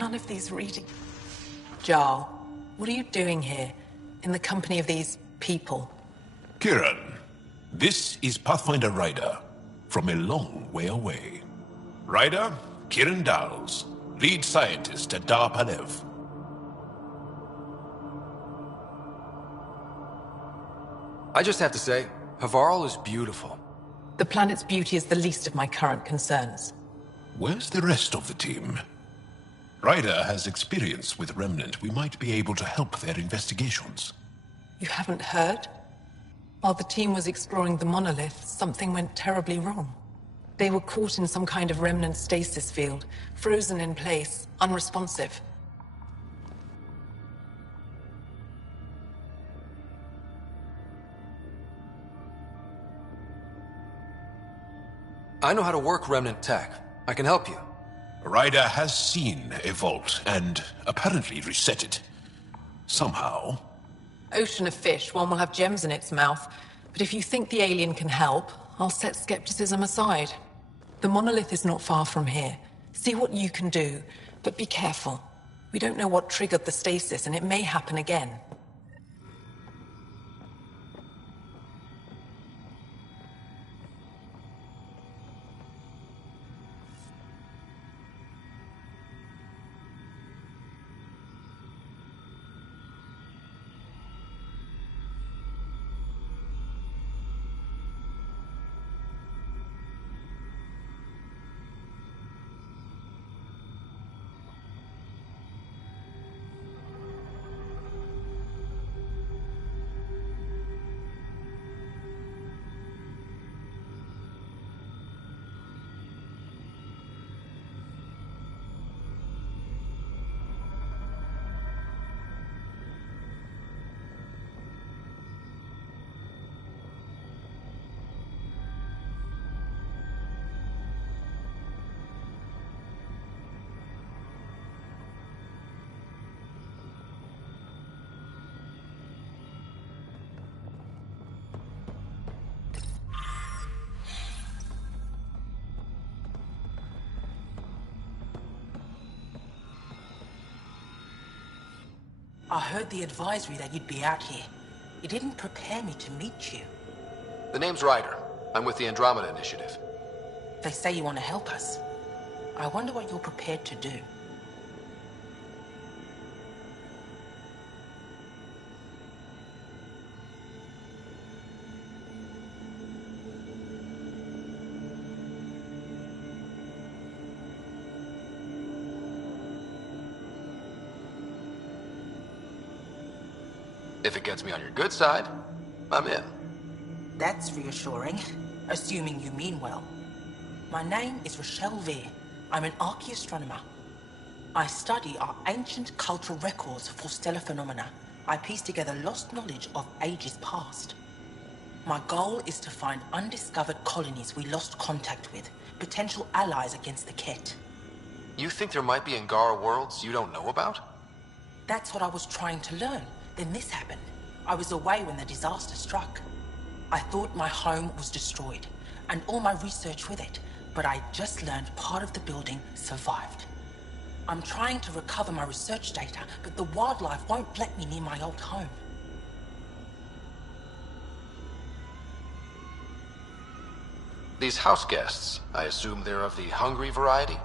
None of these reading. Jarl, what are you doing here, in the company of these people? Kieran, this is Pathfinder Ryder, from a long way away. Ryder, Kieran Dowles, lead scientist at Dar Palev. I just have to say, Havarl is beautiful. The planet's beauty is the least of my current concerns. Where's the rest of the team? Ryder has experience with Remnant. We might be able to help their investigations. You haven't heard? While the team was exploring the monolith, something went terribly wrong. They were caught in some kind of remnant stasis field, frozen in place, unresponsive. I know how to work remnant tech. I can help you. Ryder has seen a vault and apparently reset it. Somehow. Ocean of fish, one will have gems in its mouth. But if you think the alien can help, I'll set skepticism aside. The monolith is not far from here. See what you can do, but be careful. We don't know what triggered the stasis, and it may happen again. I heard the advisory that you'd be out here. It didn't prepare me to meet you. The name's Ryder. I'm with the Andromeda Initiative. They say you want to help us. I wonder what you're prepared to do. If it gets me on your good side, I'm in. That's reassuring, assuming you mean well. My name is Rochelle Veer. I'm an archaeoastronomer. I study our ancient cultural records for stellar phenomena. I piece together lost knowledge of ages past. My goal is to find undiscovered colonies we lost contact with, potential allies against the Ket. You think there might be Angara worlds you don't know about? That's what I was trying to learn. Then this happened. I was away when the disaster struck. I thought my home was destroyed, and all my research with it, but I just learned part of the building survived. I'm trying to recover my research data, but the wildlife won't let me near my old home. These house guests, I assume they're of the hungry variety?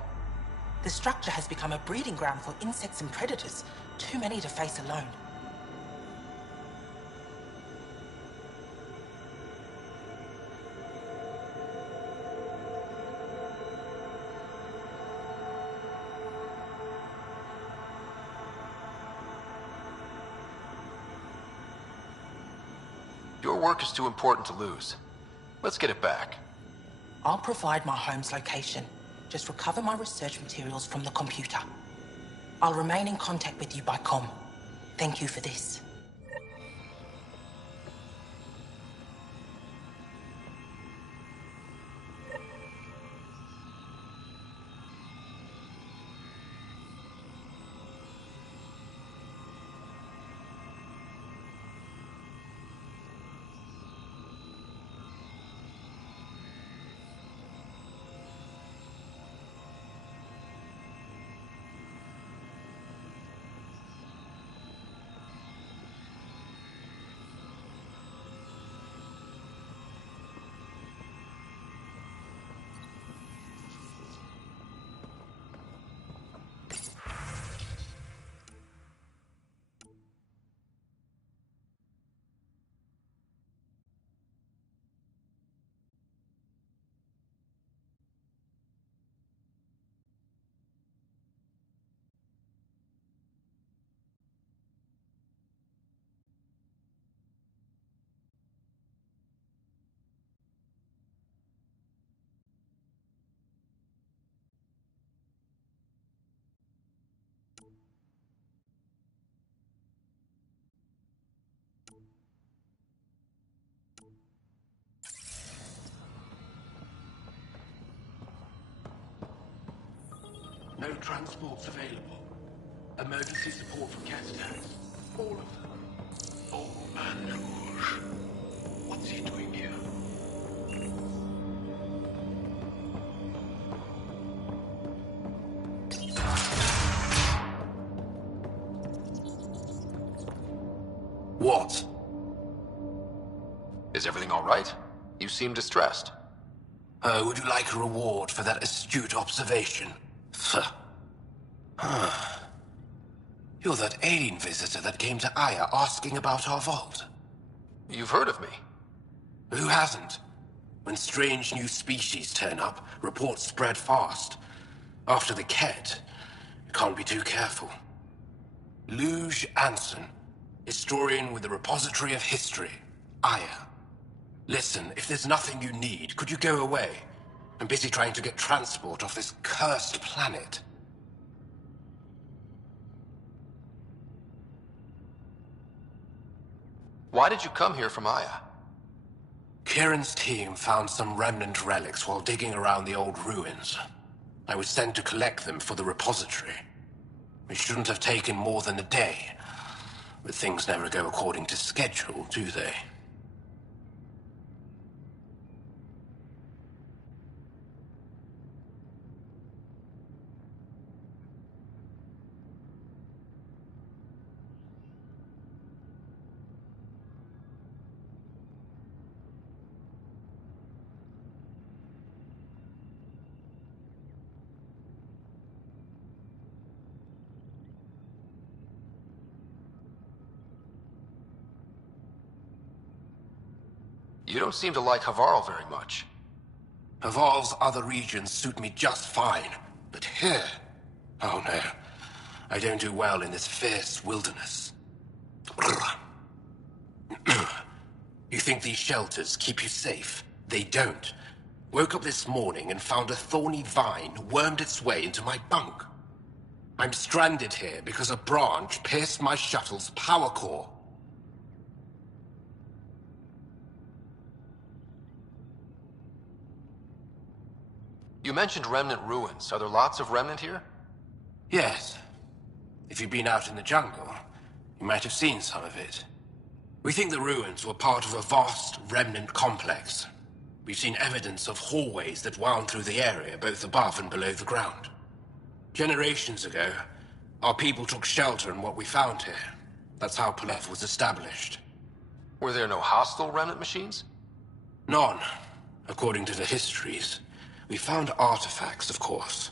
The structure has become a breeding ground for insects and predators, too many to face alone. Your work is too important to lose. Let's get it back. I'll provide my home's location. Just recover my research materials from the computer. I'll remain in contact with you by comm. Thank you for this. No transports available. Emergency support from cat attacks. All of them. Oh, man, Rouge. What's he doing here? What? Is everything all right? You seem distressed. Would you like a reward for that astute observation? You're that alien visitor that came to Aya asking about our vault. You've heard of me. Who hasn't? When strange new species turn up, reports spread fast. After the Ket, you can't be too careful. Luge Anson, historian with the Repository of History, Aya. Listen, if there's nothing you need, could you go away? I'm busy trying to get transport off this cursed planet. Why did you come here from Aya? Kieran's team found some remnant relics while digging around the old ruins. I was sent to collect them for the repository. It shouldn't have taken more than a day. But things never go according to schedule, do they? You don't seem to like Havarl very much. Havarl's other regions suit me just fine, but here... Oh no, I don't do well in this fierce wilderness. You think these shelters keep you safe? They don't. Woke up this morning and found a thorny vine wormed its way into my bunk. I'm stranded here because a branch pierced my shuttle's power core. You mentioned remnant ruins. Are there lots of remnant here? Yes. If you've been out in the jungle, you might have seen some of it. We think the ruins were part of a vast remnant complex. We've seen evidence of hallways that wound through the area, both above and below the ground. Generations ago, our people took shelter in what we found here. That's how Palev was established. Were there no hostile remnant machines? None, according to the histories. We found artifacts, of course.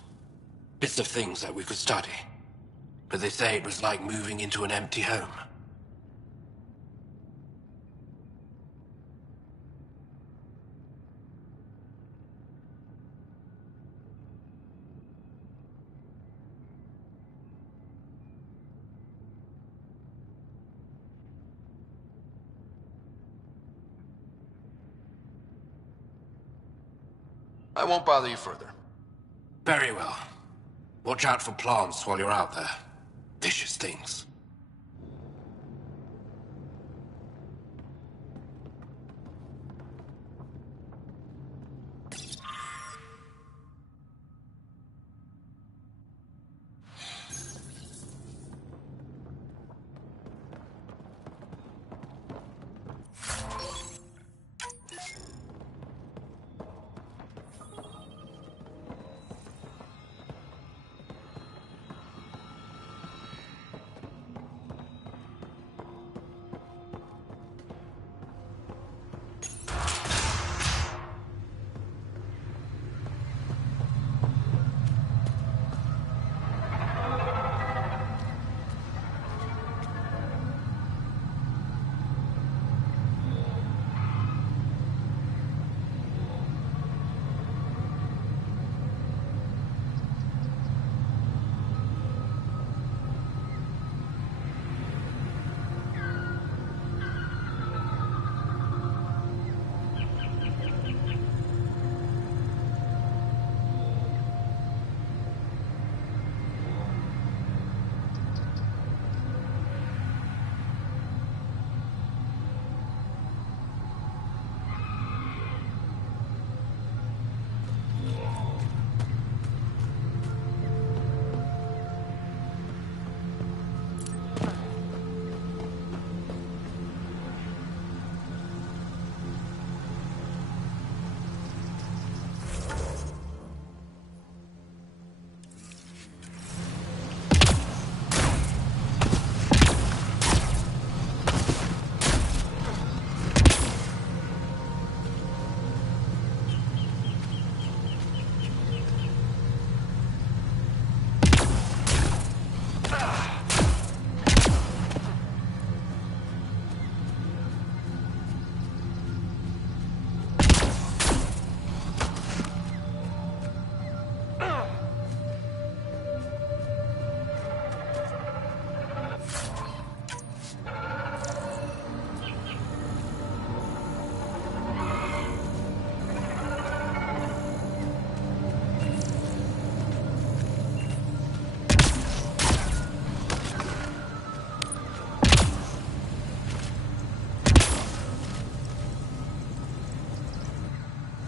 Bits of things that we could study. But they say it was like moving into an empty home. I won't bother you further. Very well. Watch out for plants while you're out there. Vicious things.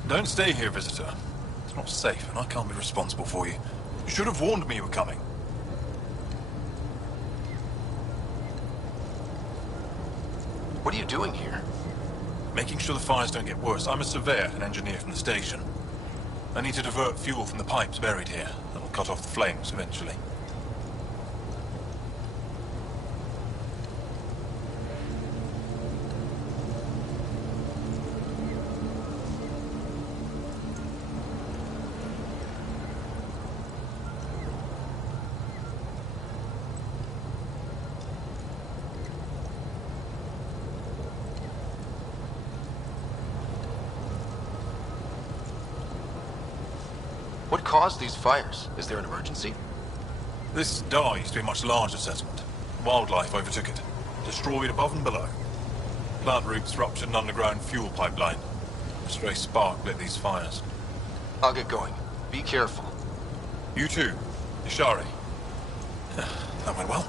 Don't stay here, visitor. It's not safe, and I can't be responsible for you. You should have warned me you were coming. What are you doing here? Making sure the fires don't get worse. I'm a surveyor, an engineer from the station. I need to divert fuel from the pipes buried here. That'll cut off the flames eventually. What caused these fires? Is there an emergency? This dye used to be a much larger settlement. Wildlife overtook it, destroyed above and below. Plant roots ruptured an underground fuel pipeline. A stray spark lit these fires. I'll get going. Be careful. You too, Ishari. That went well.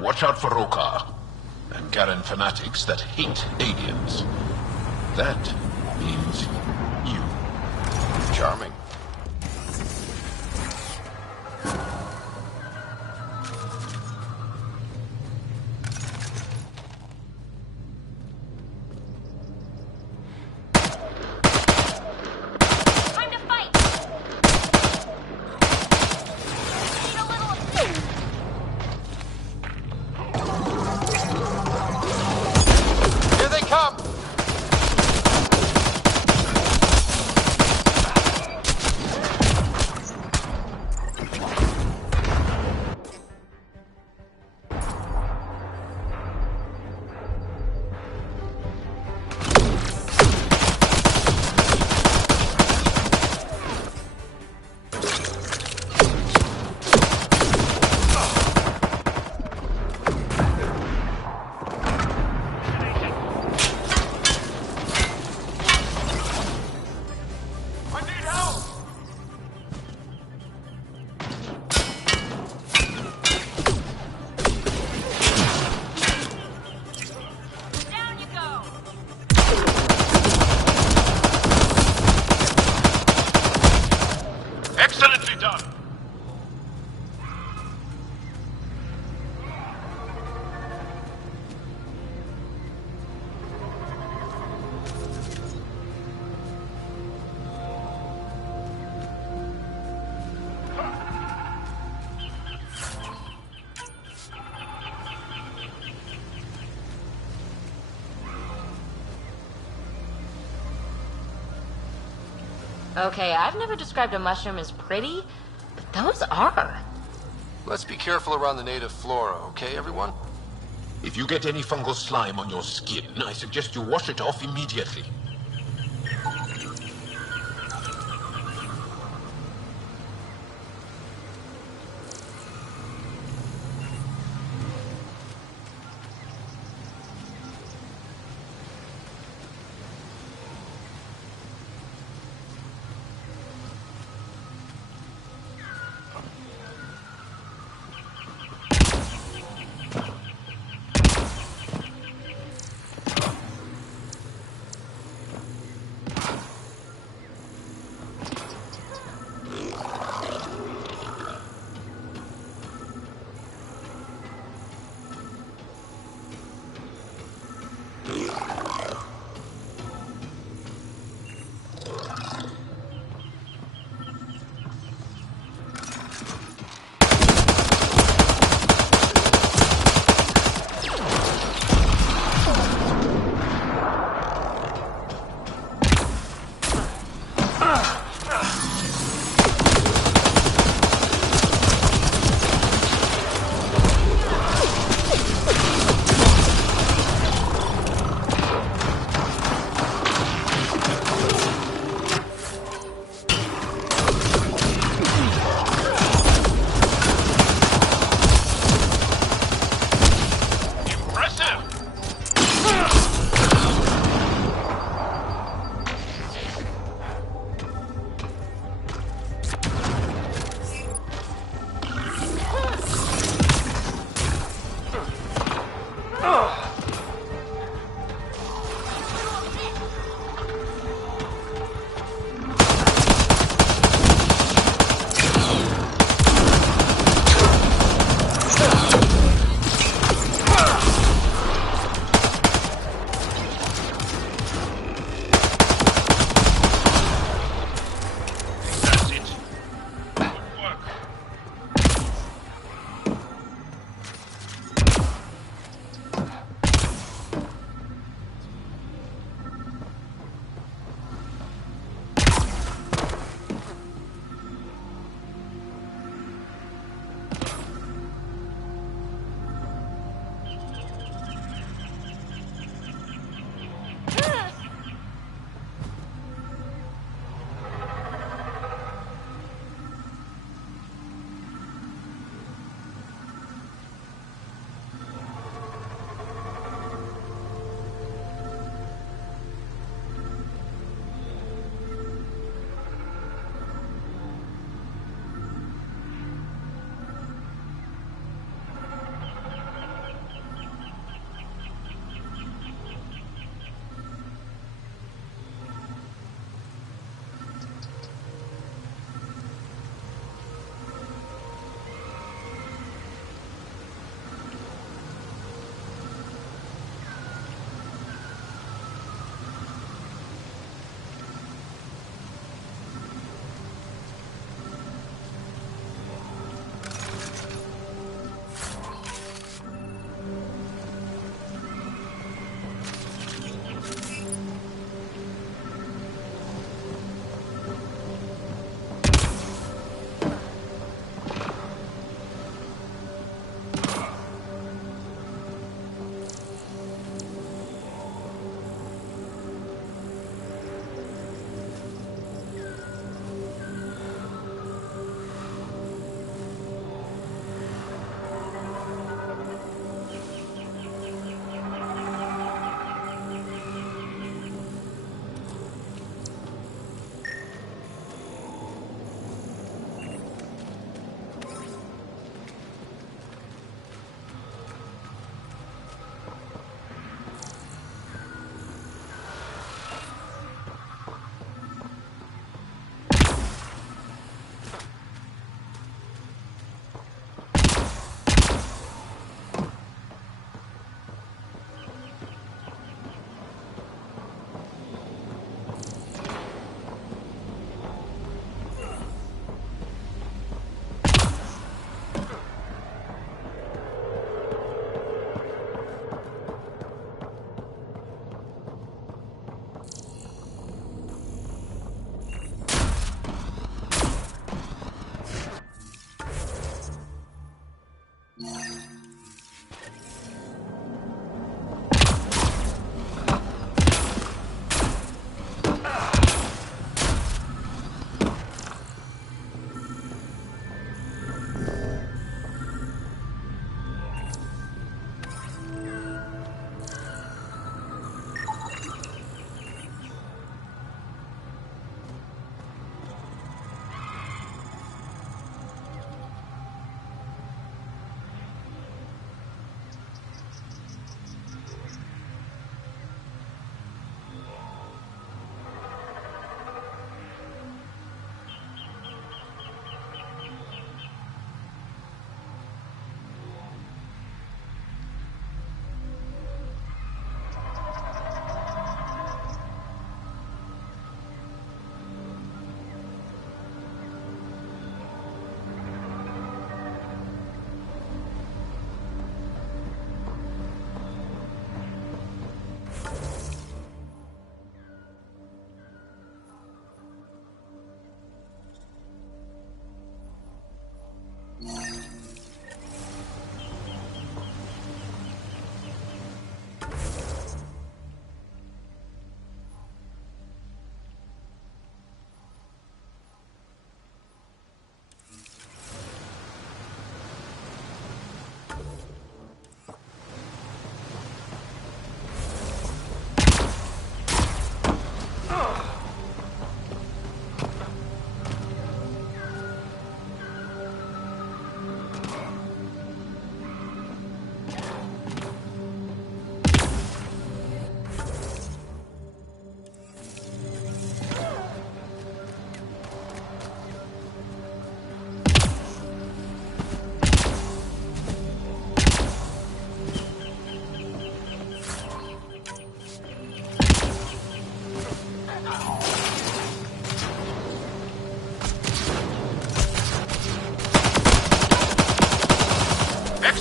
Watch out for Rokar and Garen fanatics that hate aliens. That means you. Charming. Excellently done! Okay, I've never described a mushroom as pretty, but those are. Let's be careful around the native flora, okay, everyone? If you get any fungal slime on your skin, I suggest you wash it off immediately.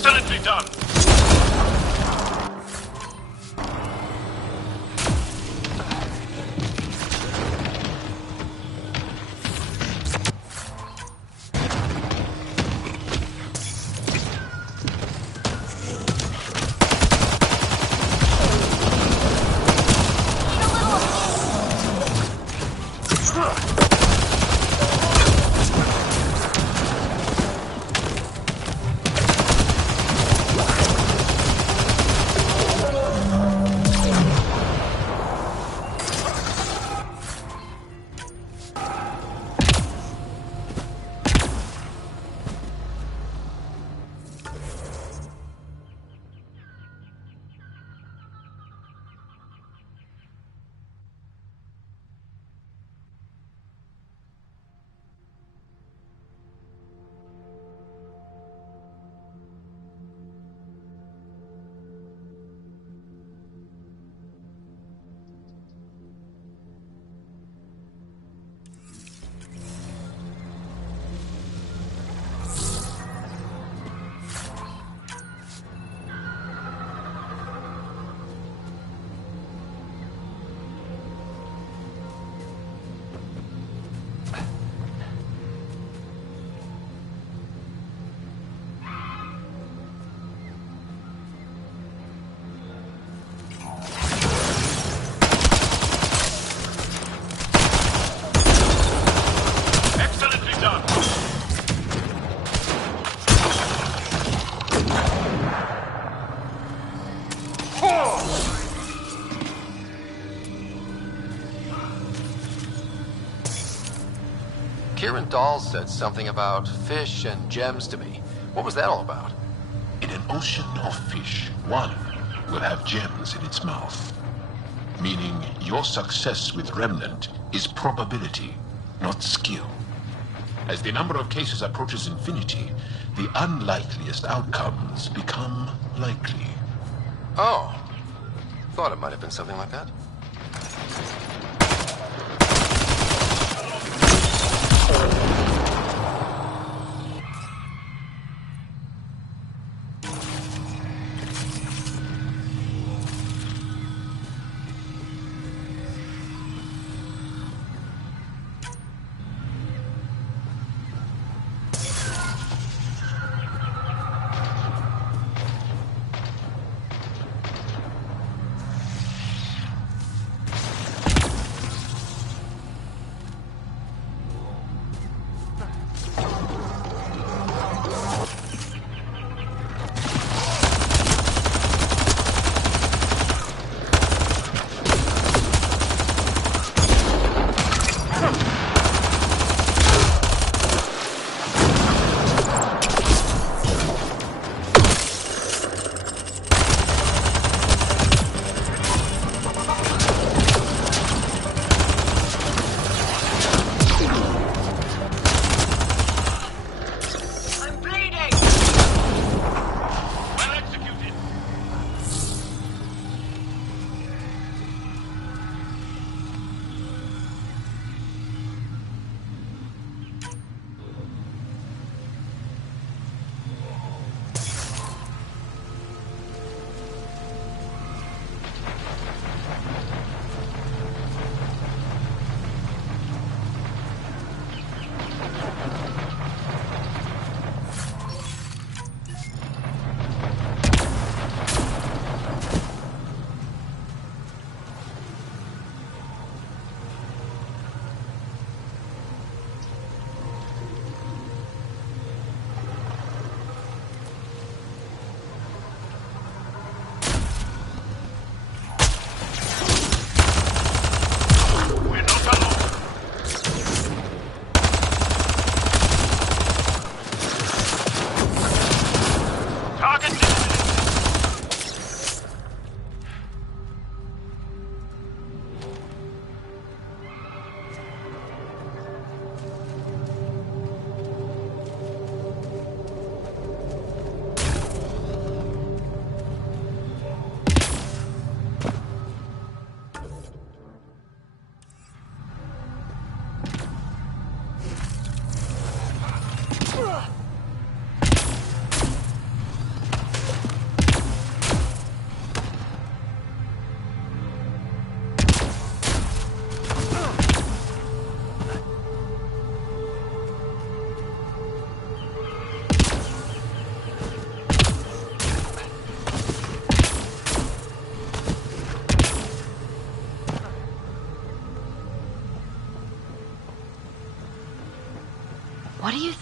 Excellently done! Kieran Dawes said something about fish and gems to me. What was that all about? In an ocean of fish, one will have gems in its mouth. Meaning your success with Remnant is probability, not skill. As the number of cases approaches infinity, the unlikeliest outcomes become likely. Oh. Thought it might have been something like that.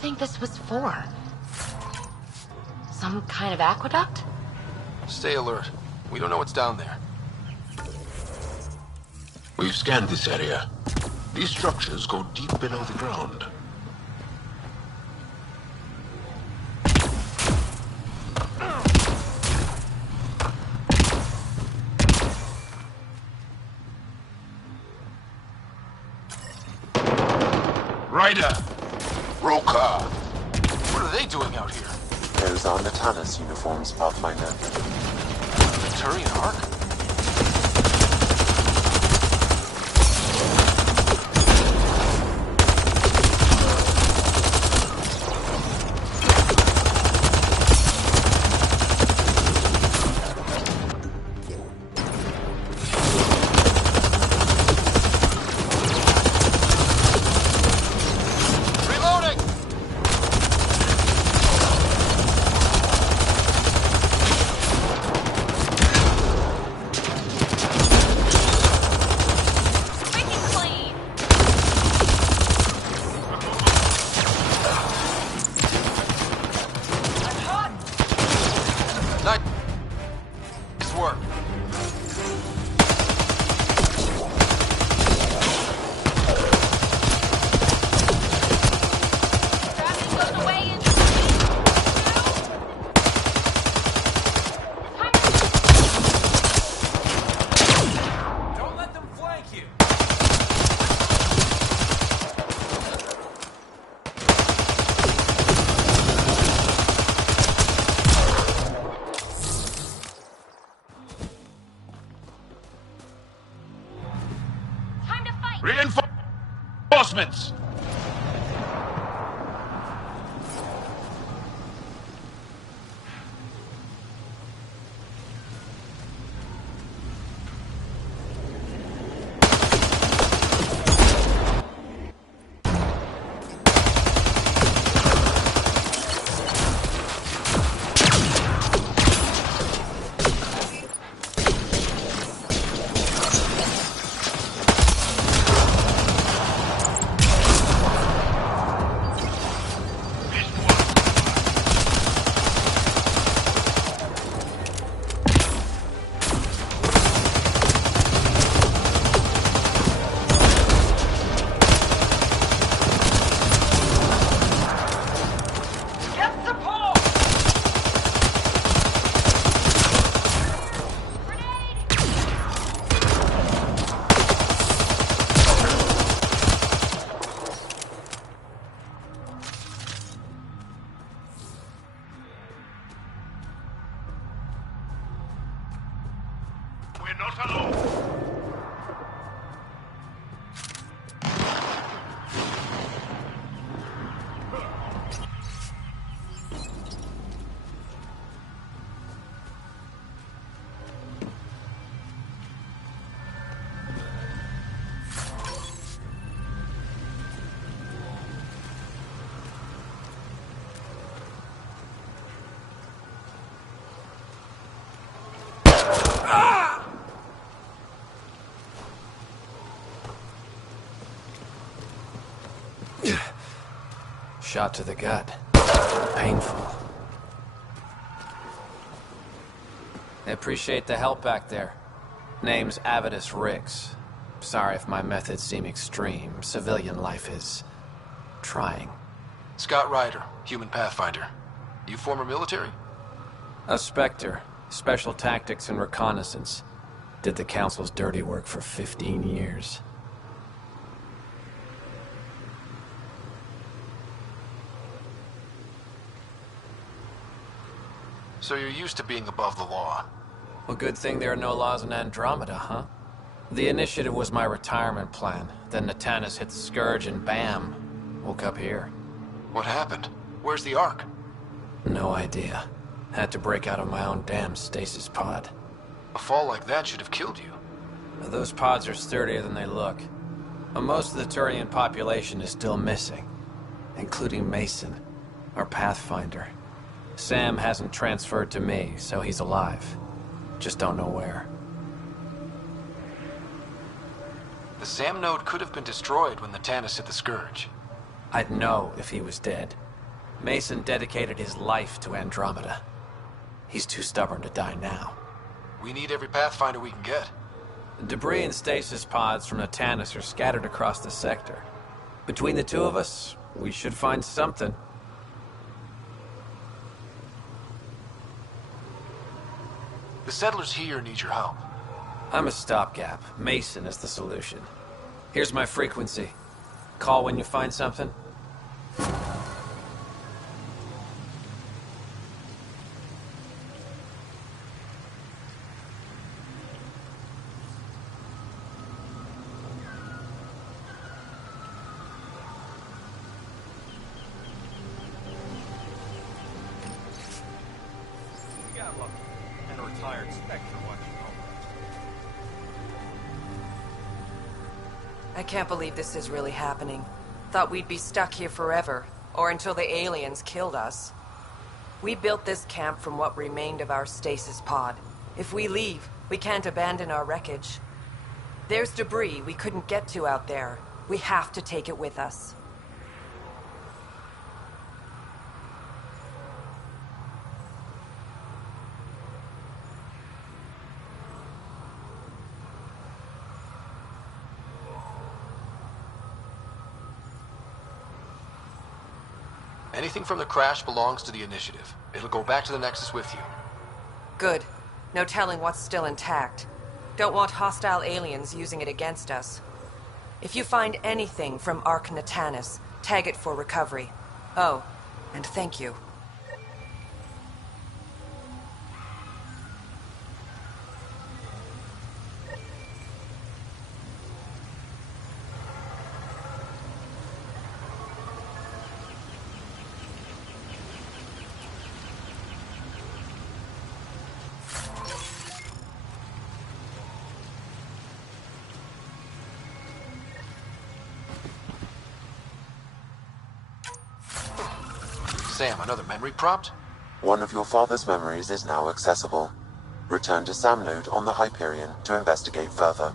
think this was for? Some kind of aqueduct? Stay alert. We don't know what's down there. We've scanned this area. These structures go deep below the ground. Ryder! Roka! What are they doing out here? Those are Natanus uniforms, Pathfinder. The Turian Ark? Reinforcements! Shot to the gut. Painful. I appreciate the help back there. Name's Avidus Rix. Sorry if my methods seem extreme. Civilian life is trying. Scott Ryder, human pathfinder. You former military? A Spectre. Special tactics and reconnaissance. Did the Council's dirty work for 15 years. So you're used to being above the law. Well, good thing there are no laws in Andromeda, huh? The initiative was my retirement plan. Then Natanus hit the Scourge and bam, woke up here. What happened? Where's the Ark? No idea. Had to break out of my own damn stasis pod. A fall like that should have killed you. Those pods are sturdier than they look. But most of the Turian population is still missing, including Mason, our Pathfinder. Sam hasn't transferred to me, so he's alive. Just don't know where. The Sam node could have been destroyed when the Natanus hit the Scourge. I'd know if he was dead. Mason dedicated his life to Andromeda. He's too stubborn to die now. We need every Pathfinder we can get. Debris and stasis pods from Natanus are scattered across the sector. Between the two of us, we should find something. The settlers here need your help. I'm a stopgap. Mason is the solution. Here's my frequency. Call when you find something. I can't believe this is really happening. Thought we'd be stuck here forever, or until the aliens killed us. We built this camp from what remained of our stasis pod. If we leave, we can't abandon our wreckage. There's debris we couldn't get to out there. We have to take it with us. Anything from the crash belongs to the Initiative. It'll go back to the Nexus with you. Good. No telling what's still intact. Don't want hostile aliens using it against us. If you find anything from Ark Natanus, tag it for recovery. Oh, and thank you. Sam, another memory prompt? One of your father's memories is now accessible. Return to Sam Node on the Hyperion to investigate further.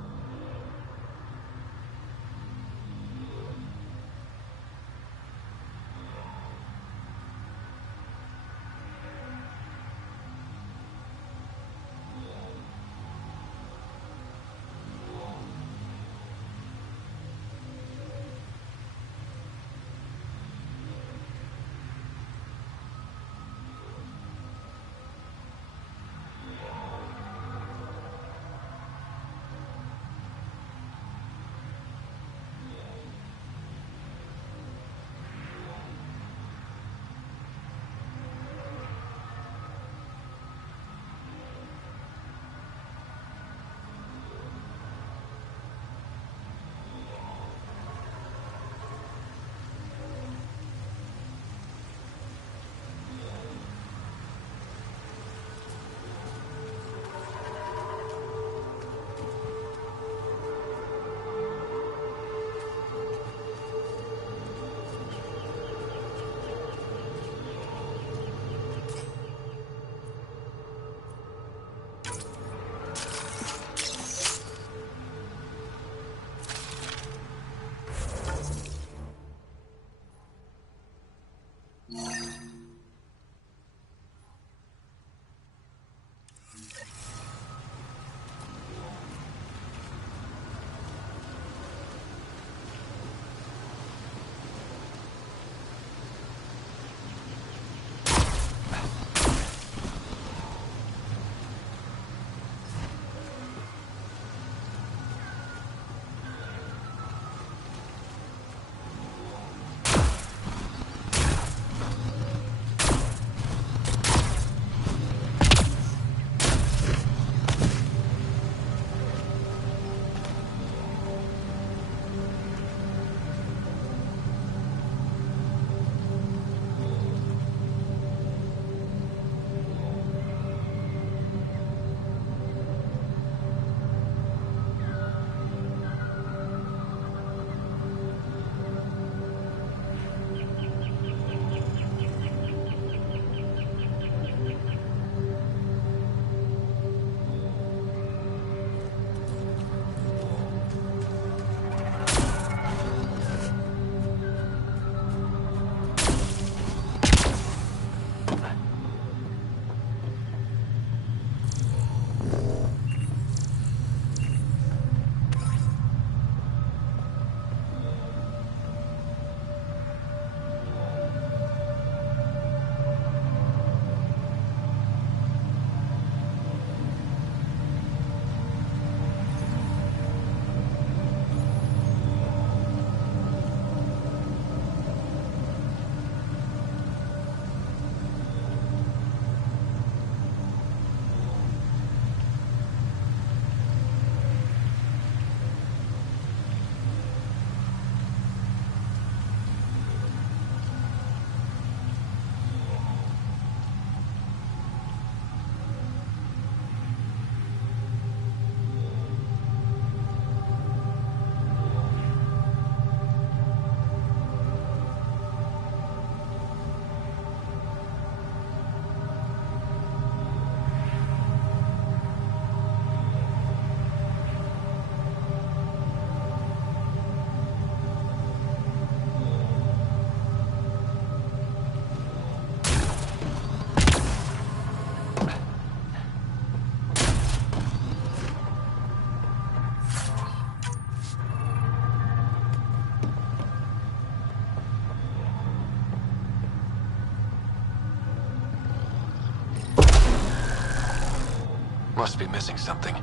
Must be missing something.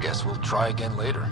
Guess we'll try again later.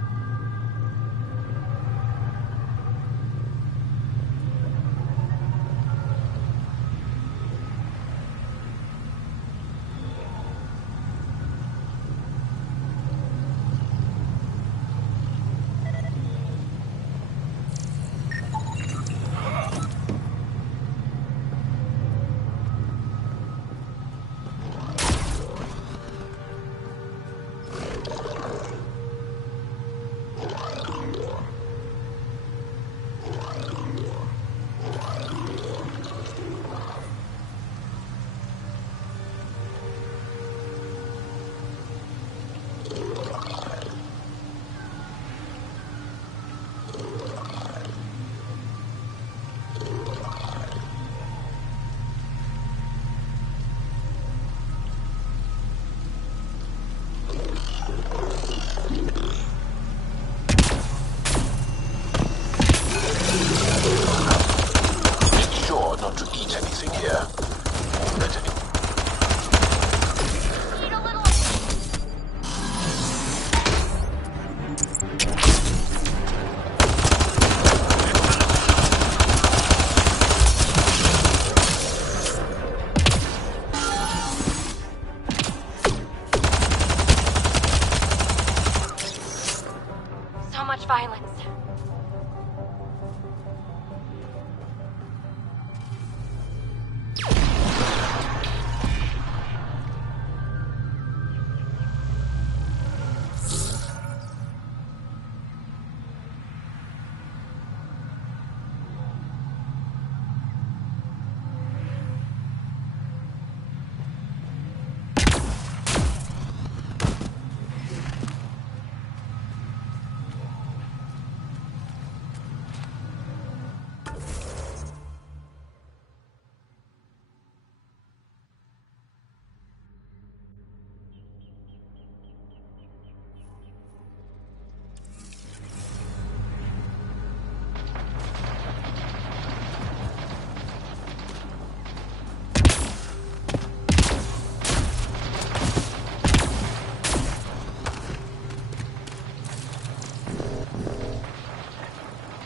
Violence.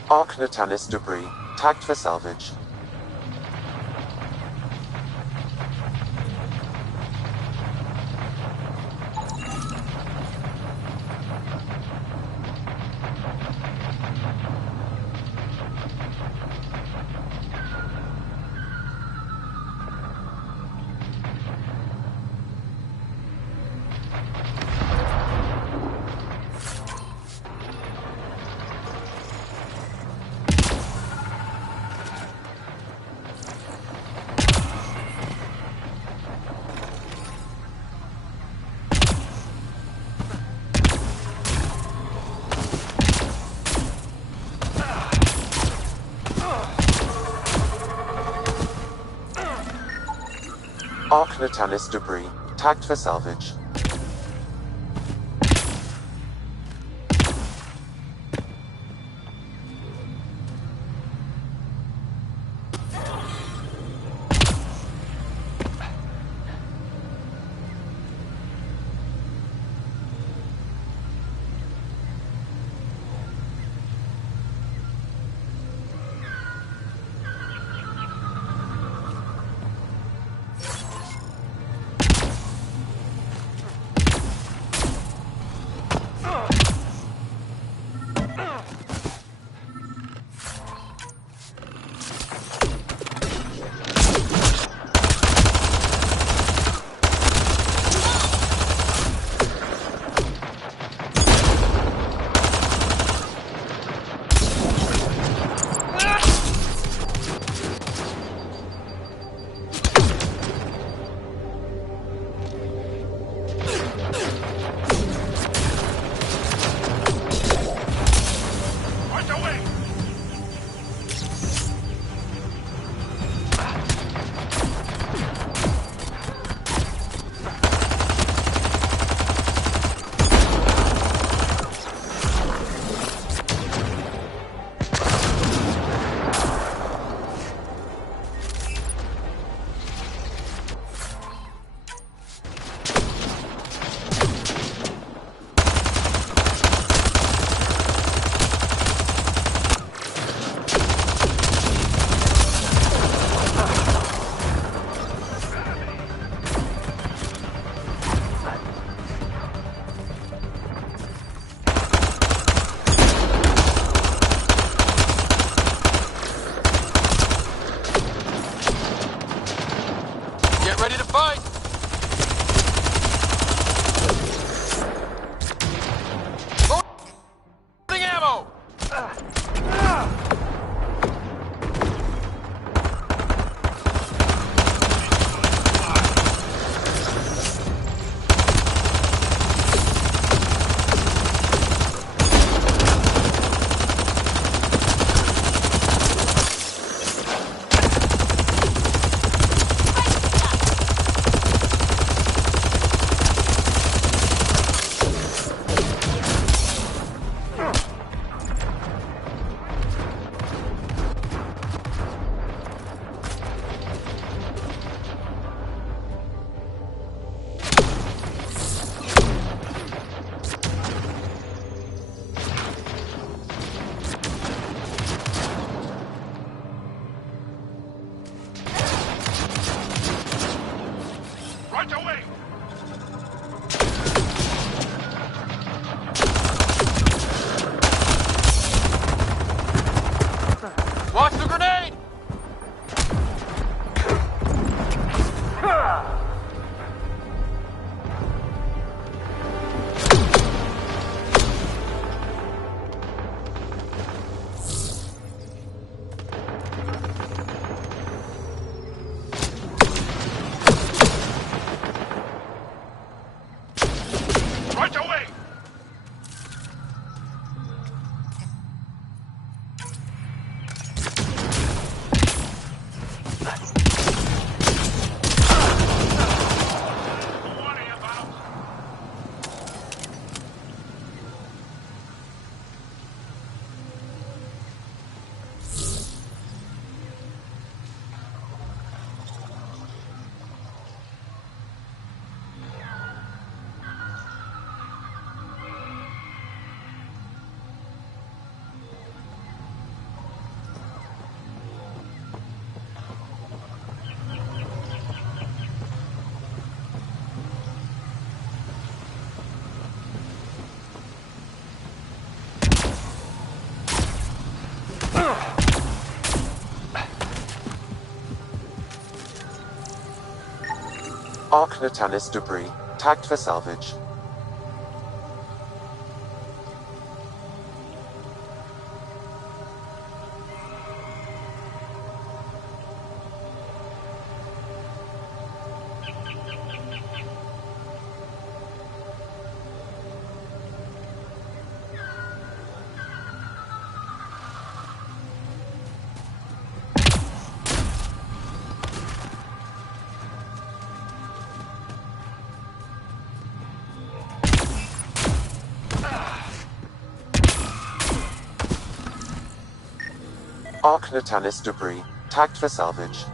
Arc Natalis debris, tagged for salvage. Arc Natalis debris, tagged for salvage. Get ready to fight! Loading ammo! Watch the grenade! Right away! Arc Natalis debris, tagged for salvage. Arc Natalis debris, tagged for salvage.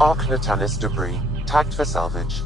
Arc Natalis debris, tagged for salvage.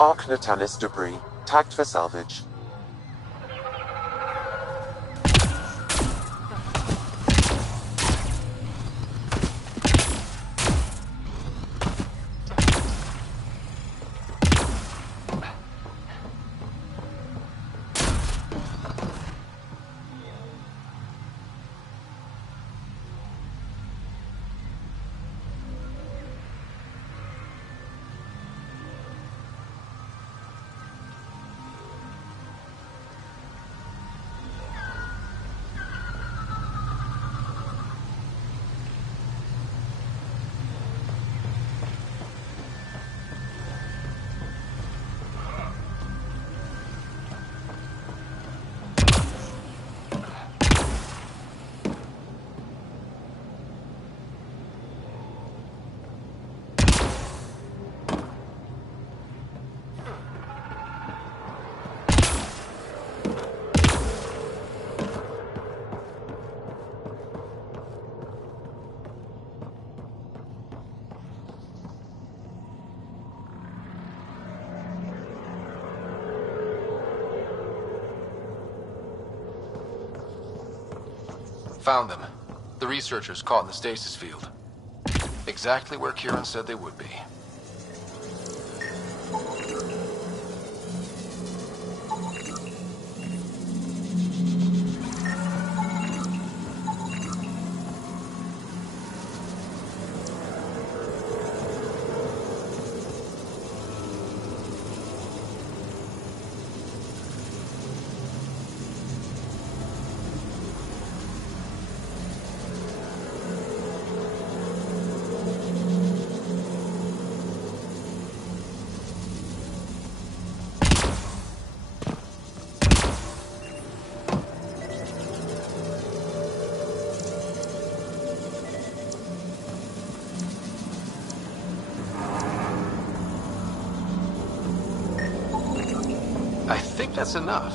Arc Natalis debris, tagged for salvage. Found them. The researchers caught in the stasis field. Exactly where Kieran said they would be. I think that's enough.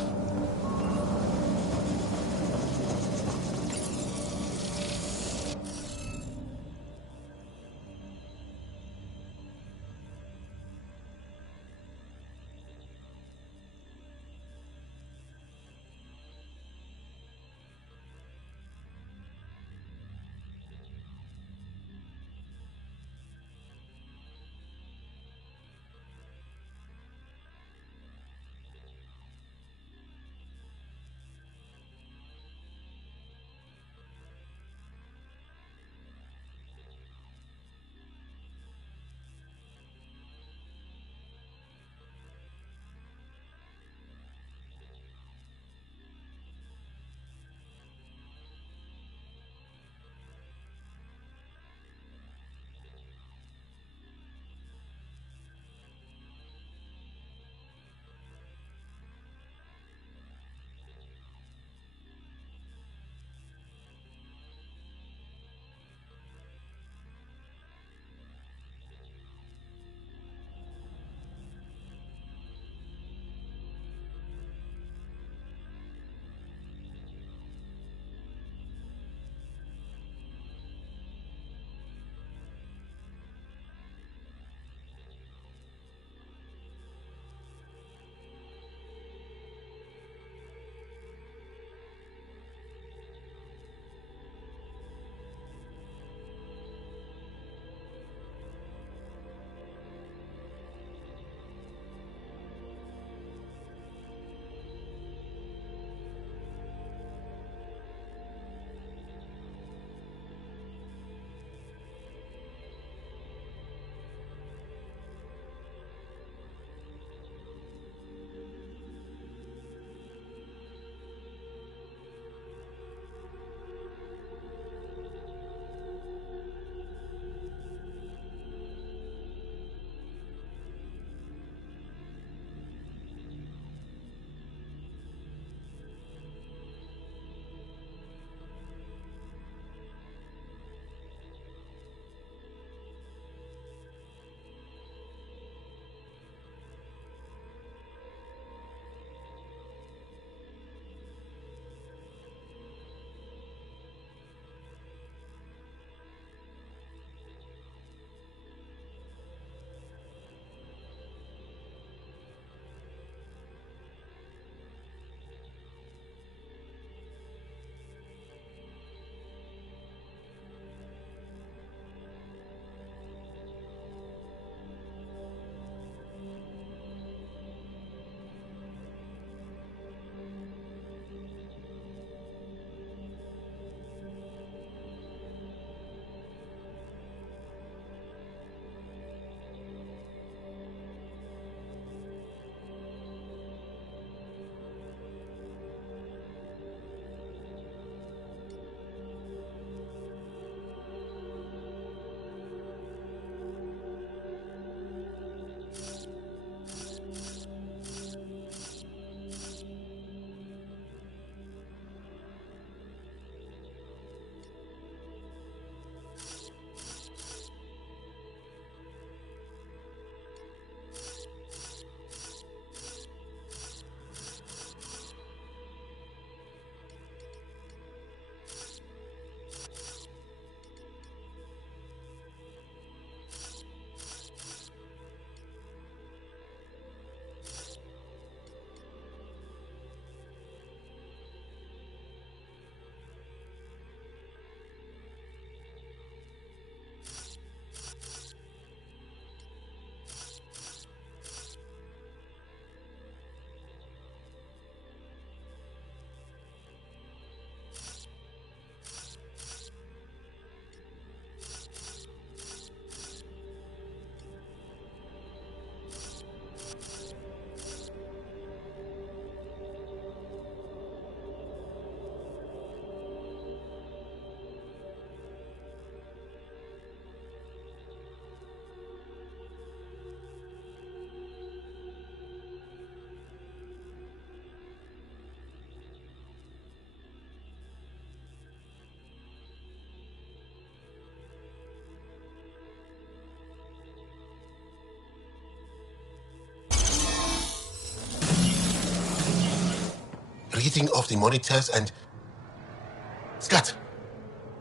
reading of the monitors and...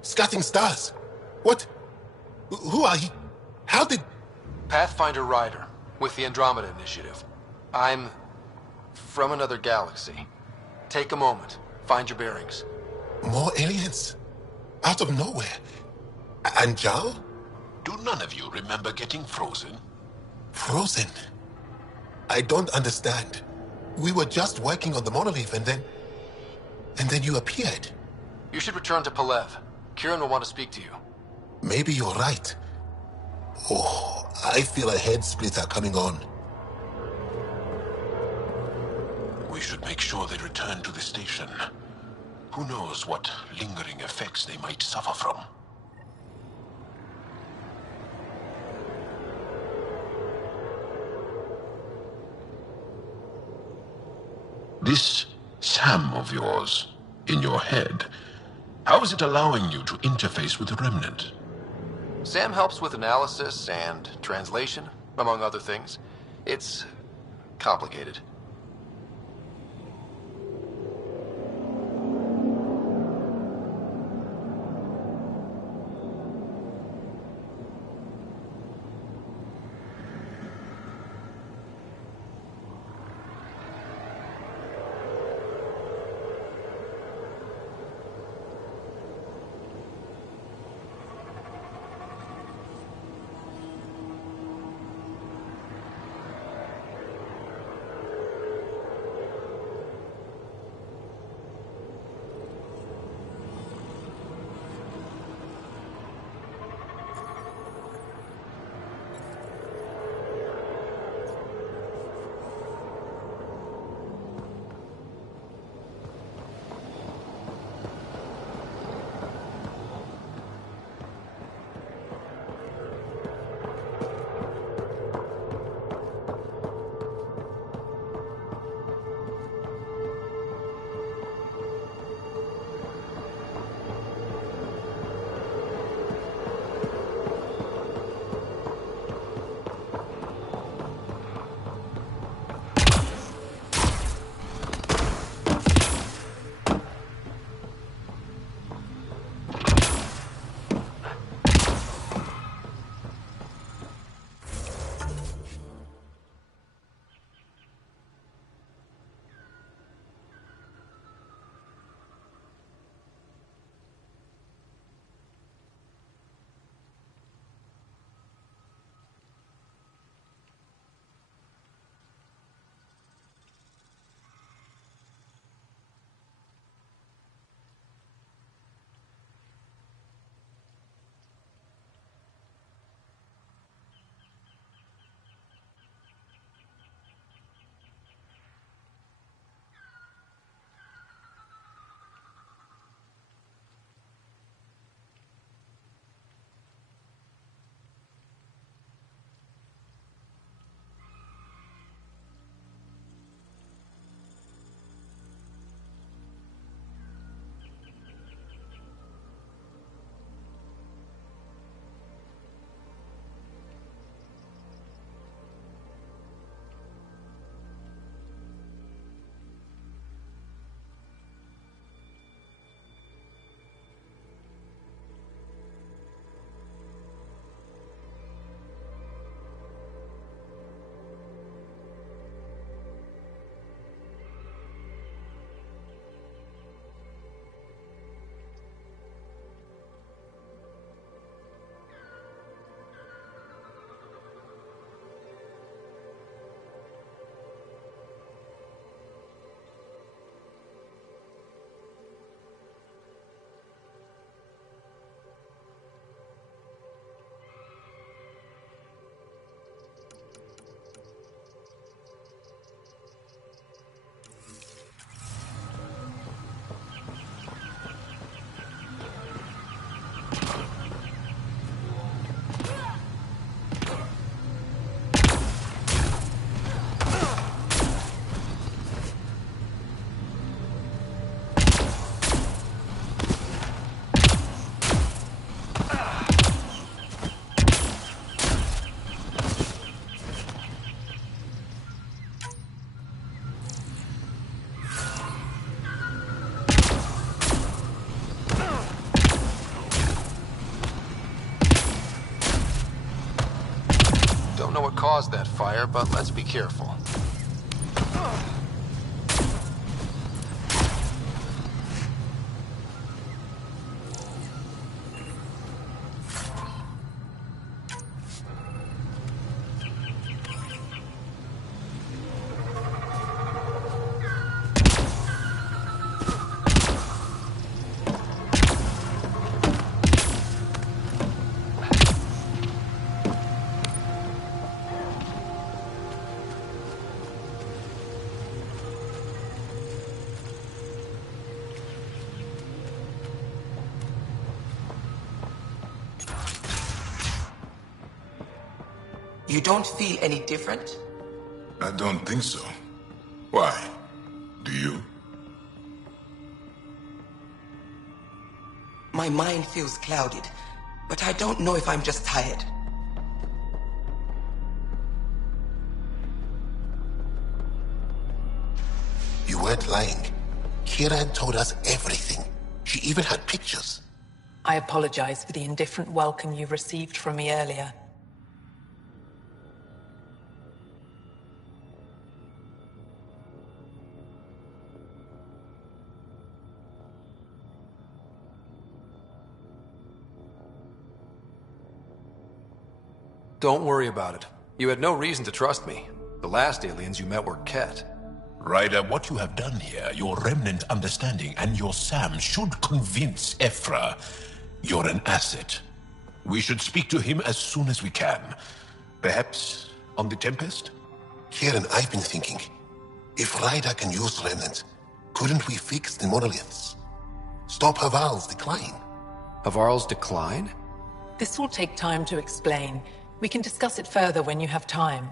Scatting stars. What? Who are you? How did... Pathfinder Ryder, with the Andromeda Initiative. I'm from another galaxy. Take a moment. Find your bearings. More aliens? Out of nowhere? And Jal? Do none of you remember getting frozen? Frozen? I don't understand. We were just working on the monolith and then you appeared. You should return to Palev. Kieran will want to speak to you. Maybe you're right. Oh, I feel a head splitter coming on. We should make sure they return to the station. Who knows what lingering effects they might suffer from. This Sam of yours, in your head, how is it allowing you to interface with the Remnant? Sam helps with analysis and translation, among other things. It's complicated. don't know what caused that fire, but let's be careful. You don't feel any different? I don't think so. Why? Do you? My mind feels clouded, but I don't know if I'm just tired. You weren't lying. Kira had told us everything. She even had pictures. I apologize for the indifferent welcome you received from me earlier. Don't worry about it. You had no reason to trust me. The last aliens you met were Ket. Ryder, what you have done here, your remnant understanding and your Sam should convince Ephra you're an asset. We should speak to him as soon as we can. Perhaps on the Tempest? Kieran, I've been thinking. If Ryder can use remnants, couldn't we fix the monoliths? Stop Haval's decline? Havarl's decline? This will take time to explain. We can discuss it further when you have time.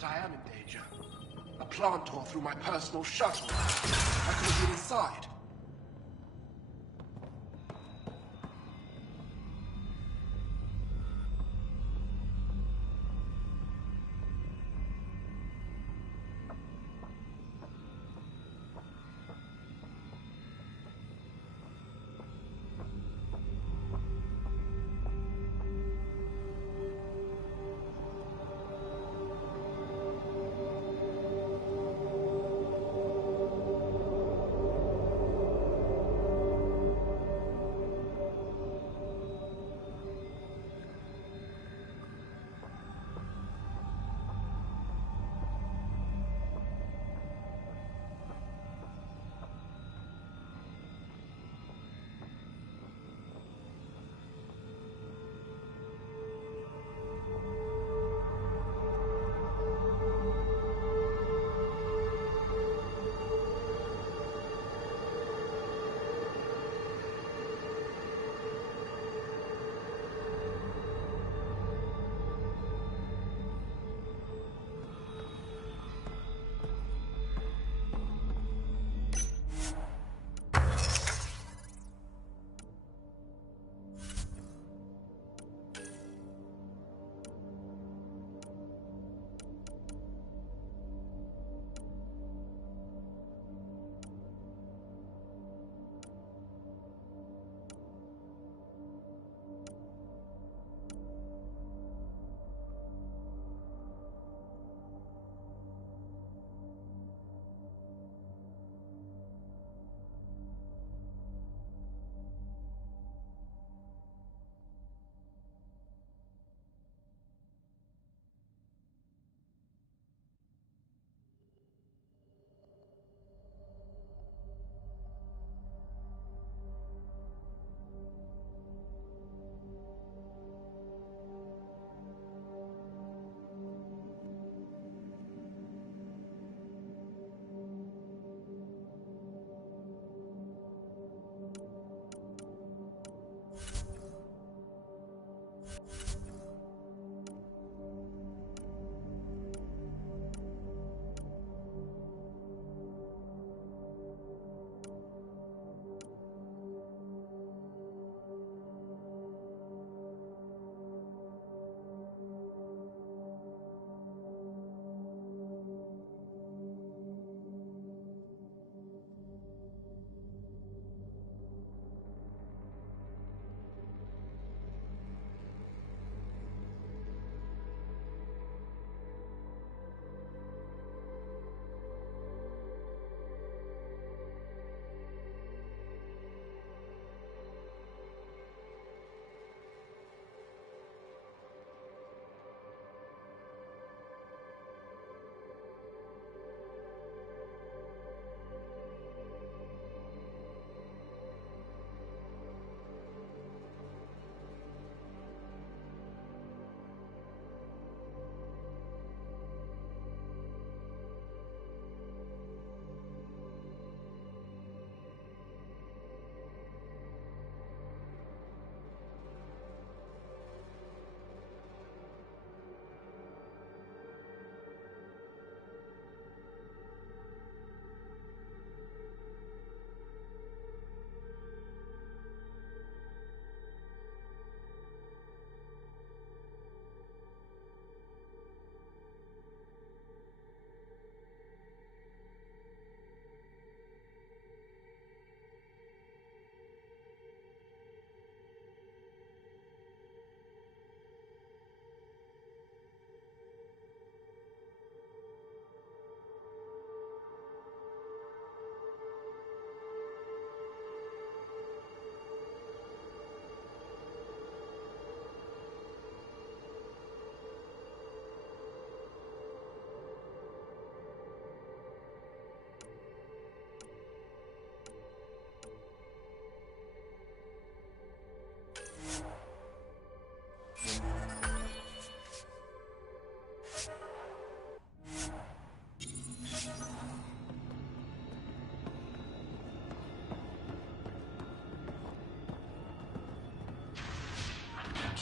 but I am in danger. A plant tore through my personal shuttle. I could have been inside.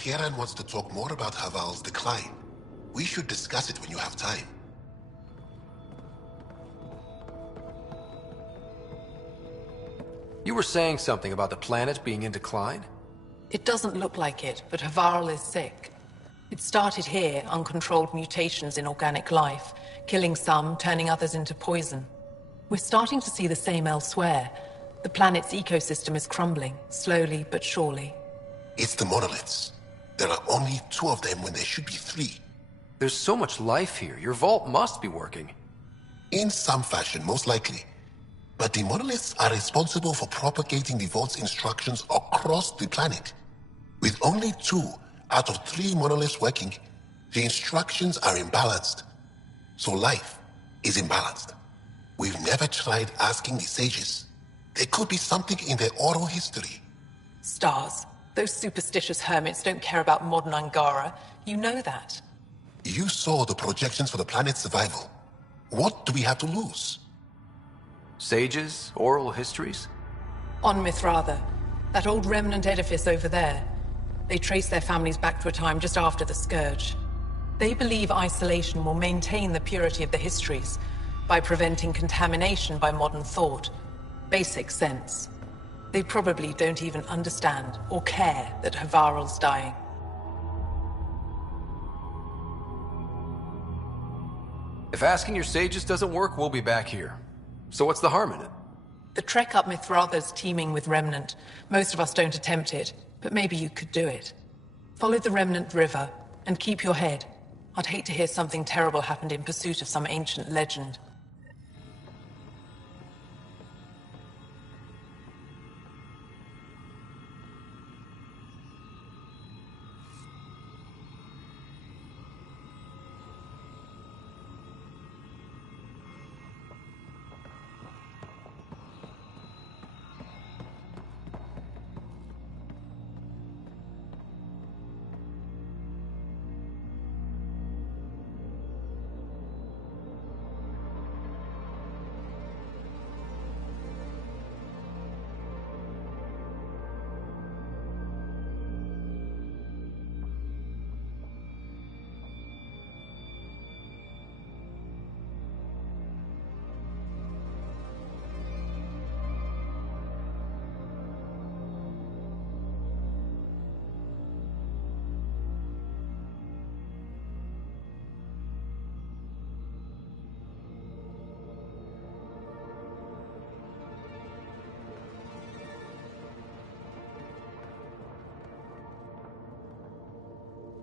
Kieran wants to talk more about Haval's decline. We should discuss it when you have time. were saying something about the planet being in decline? It doesn't look like it, but Havarl is sick. It started here, uncontrolled mutations in organic life, killing some, turning others into poison. We're starting to see the same elsewhere. The planet's ecosystem is crumbling, slowly but surely. It's the monoliths. There are only 2 of them when there should be 3. There's so much life here. Your vault must be working. In some fashion, most likely. But the monoliths are responsible for propagating the vault's instructions across the planet. With only 2 out of 3 monoliths working, the instructions are imbalanced. So life is imbalanced. We've never tried asking the sages. There could be something in their oral history. Stars. Those superstitious hermits don't care about modern Angara. You know that. You saw the projections for the planet's survival. What do we have to lose? Sages? Oral histories? On Mithratha, that old remnant edifice over there. They trace their families back to a time just after the Scourge. They believe isolation will maintain the purity of the histories by preventing contamination by modern thought. Basic sense. They probably don't even understand or care that Havarl's dying. If asking your sages doesn't work, we'll be back here. So what's the harm in it? The trek up Mithratha's teeming with Remnant. Most of us don't attempt it, but maybe you could do it. Follow the Remnant River, and keep your head. I'd hate to hear something terrible happened in pursuit of some ancient legend.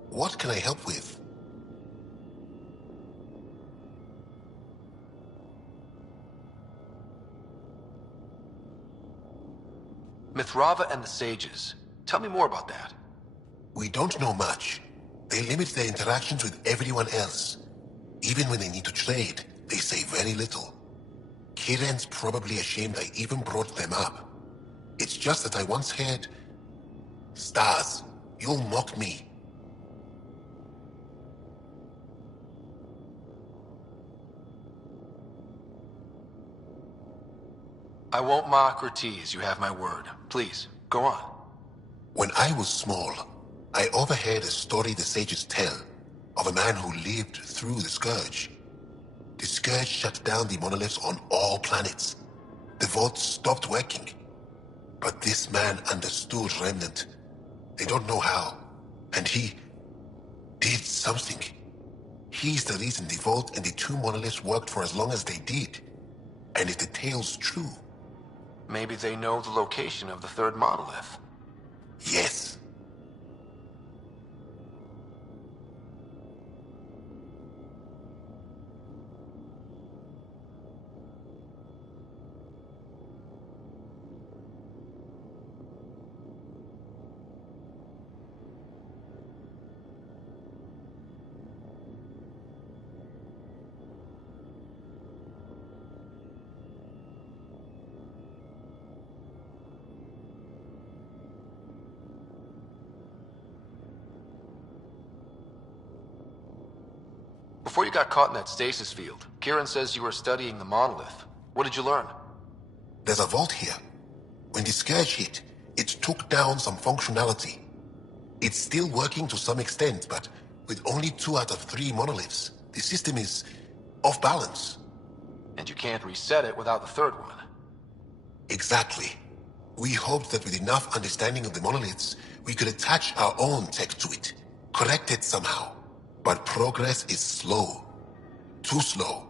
What can I help with? Mithratha and the sages. Tell me more about that. We don't know much. They limit their interactions with everyone else. Even when they need to trade, they say very little. Kiren's probably ashamed I even brought them up. It's just that I once heard... Stars, you'll mock me. I won't mock or tease, you have my word. Please, go on. When I was small, I overheard a story the sages tell of a man who lived through the Scourge. The Scourge shut down the monoliths on all planets. The vaults stopped working. But this man understood Remnant. They don't know how. And he did something. He's the reason the vault and the 2 monoliths worked for as long as they did. And if the tale's true... Maybe they know the location of the 3rd monolith. Yes. Before you got caught in that stasis field, Kiren says you were studying the monolith. What did you learn? There's a vault here. When the Scourge hit, it took down some functionality. It's still working to some extent, but with only 2 out of 3 monoliths, the system is off balance. And you can't reset it without the 3rd one. Exactly. We hoped that with enough understanding of the monoliths, we could attach our own tech to it, correct it somehow. But progress is slow. Too slow.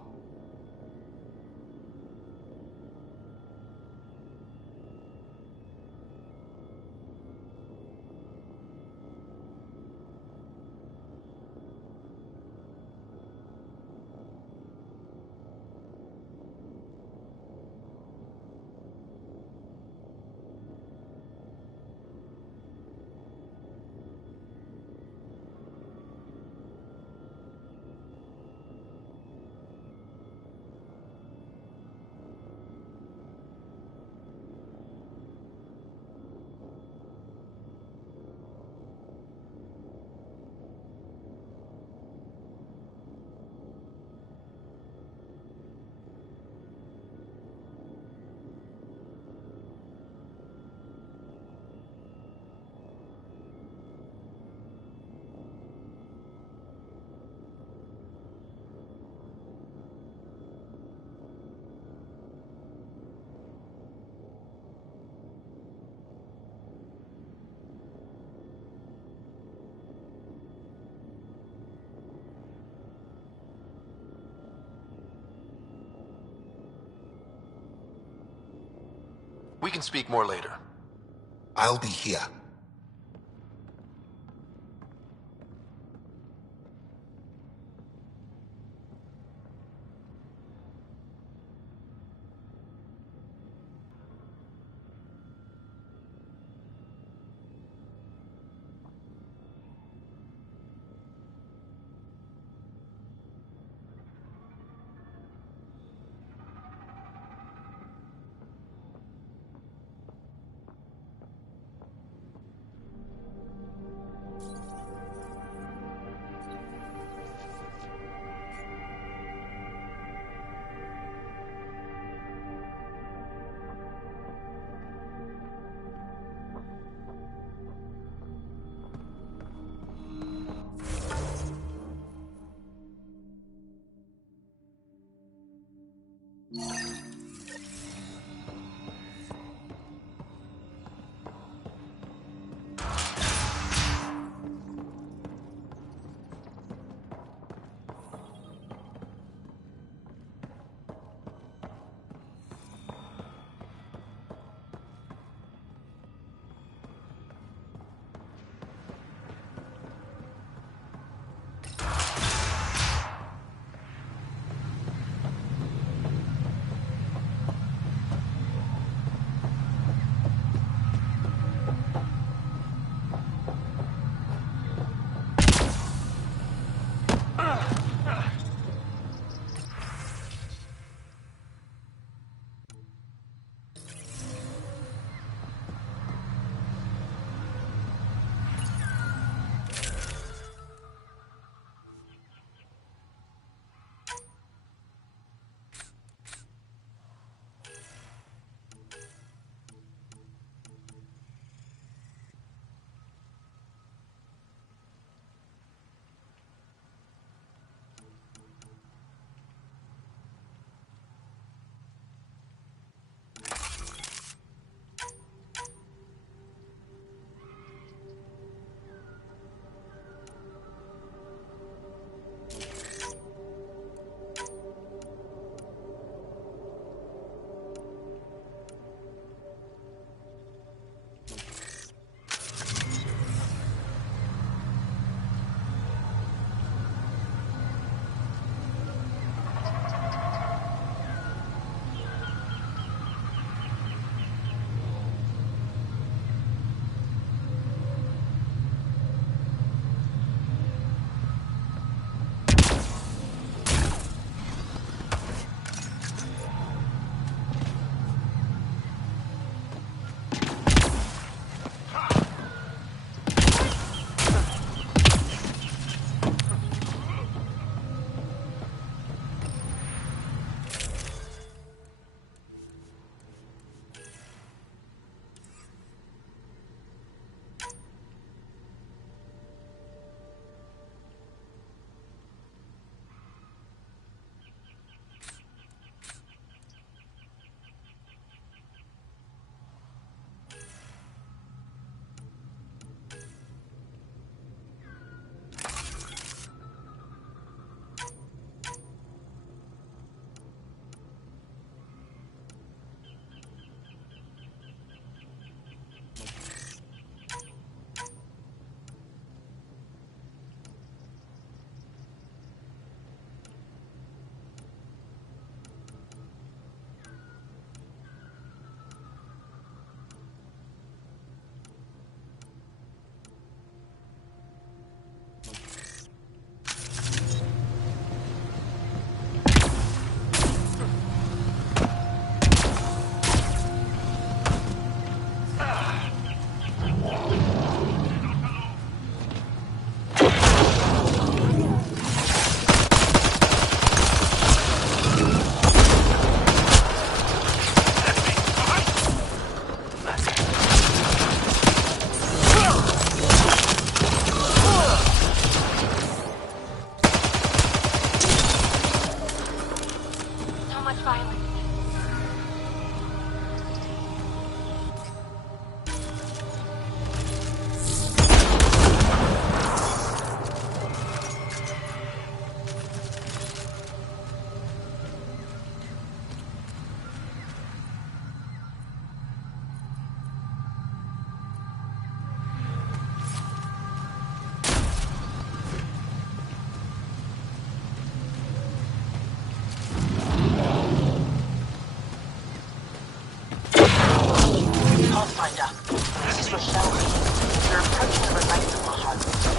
We can speak more later. I'll be here.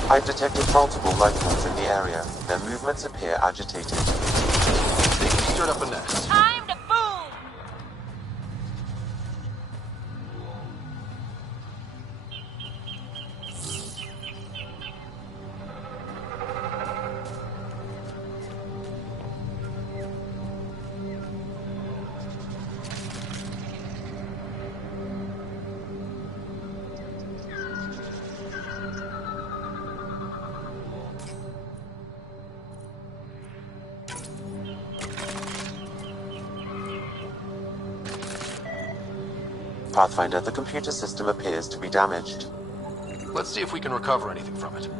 I've detected multiple life forms in the area. Their movements appear agitated. Think you stirred up a nest. Time to boom! Pathfinder, the computer system appears to be damaged. Let's see if we can recover anything from it.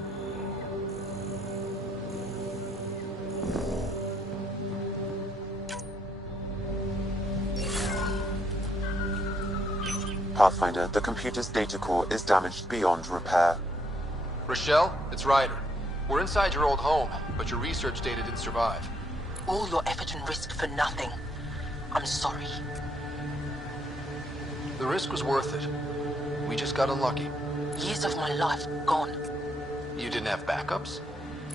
Pathfinder, the computer's data core is damaged beyond repair. Rochelle, it's Ryder. We're inside your old home, but your research data didn't survive. All your effort and risk for nothing. I'm sorry. The risk was worth it. We just got unlucky. Years of my life gone. You didn't have backups?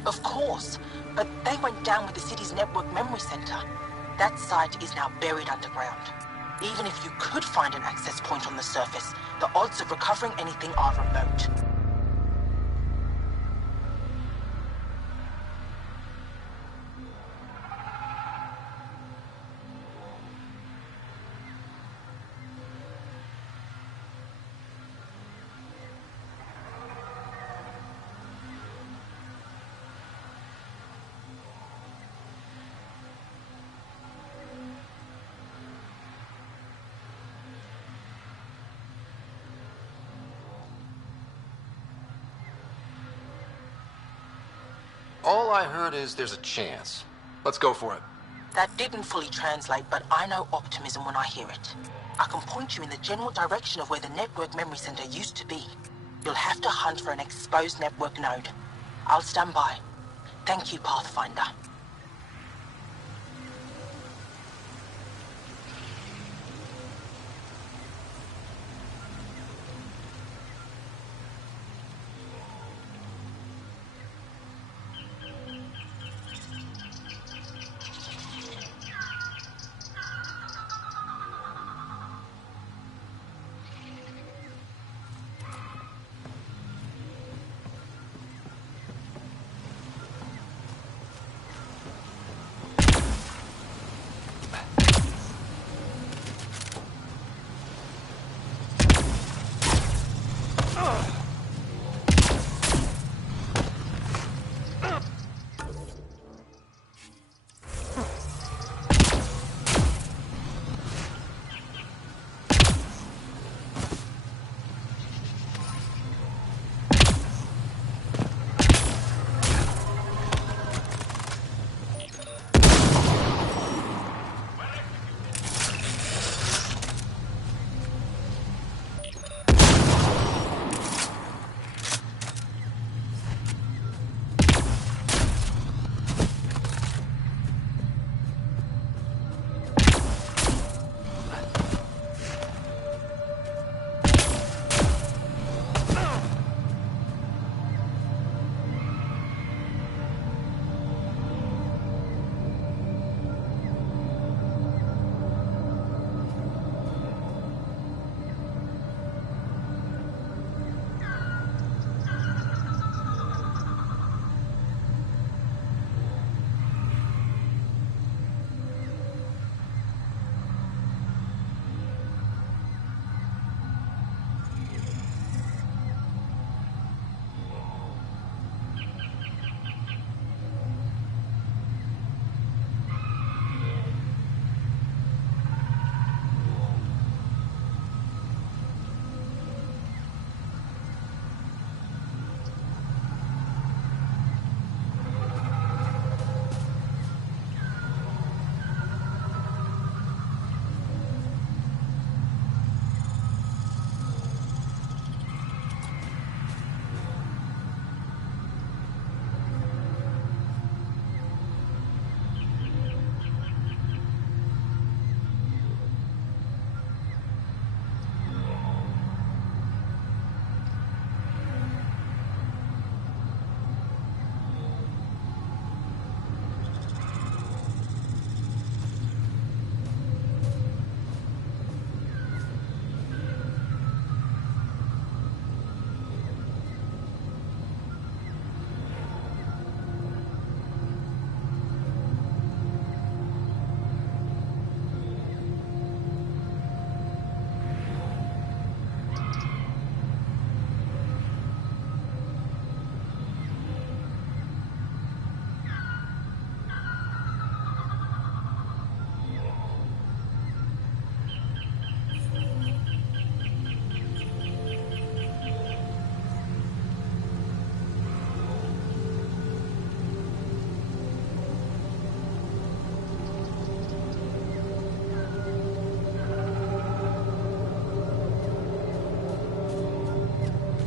Of course, but they went down with the city's network memory center. That site is now buried underground. Even if you could find an access point on the surface, the odds of recovering anything are remote. All I heard is there's a chance. Let's go for it. That didn't fully translate, but I know optimism when I hear it. I can point you in the general direction of where the network memory center used to be. You'll have to hunt for an exposed network node. I'll stand by. Thank you, Pathfinder.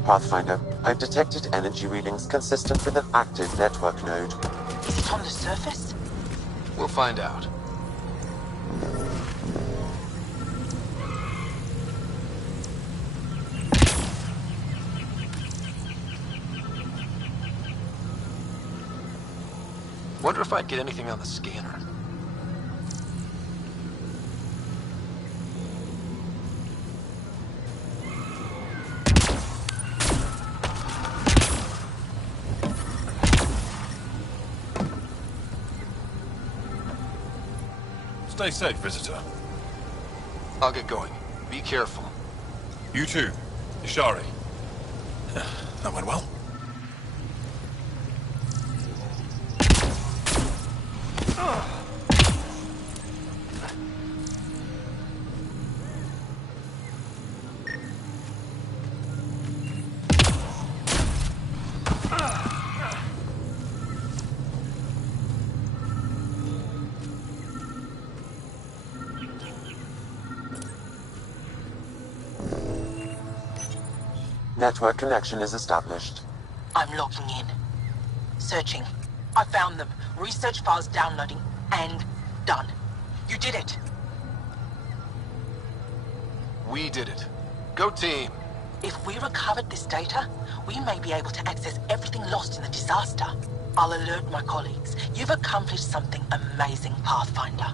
Pathfinder, I've detected energy readings consistent with an active network node. Is it on the surface? We'll find out. Wonder if I'd get anything on the scanner. Stay safe, visitor. I'll get going. Be careful. You too, Ishari. That went well. Network connection is established. I'm logging in. Searching. I found them. Research files downloading. And done. You did it. We did it. Go team. If we recovered this data, we may be able to access everything lost in the disaster. I'll alert my colleagues. You've accomplished something amazing, Pathfinder.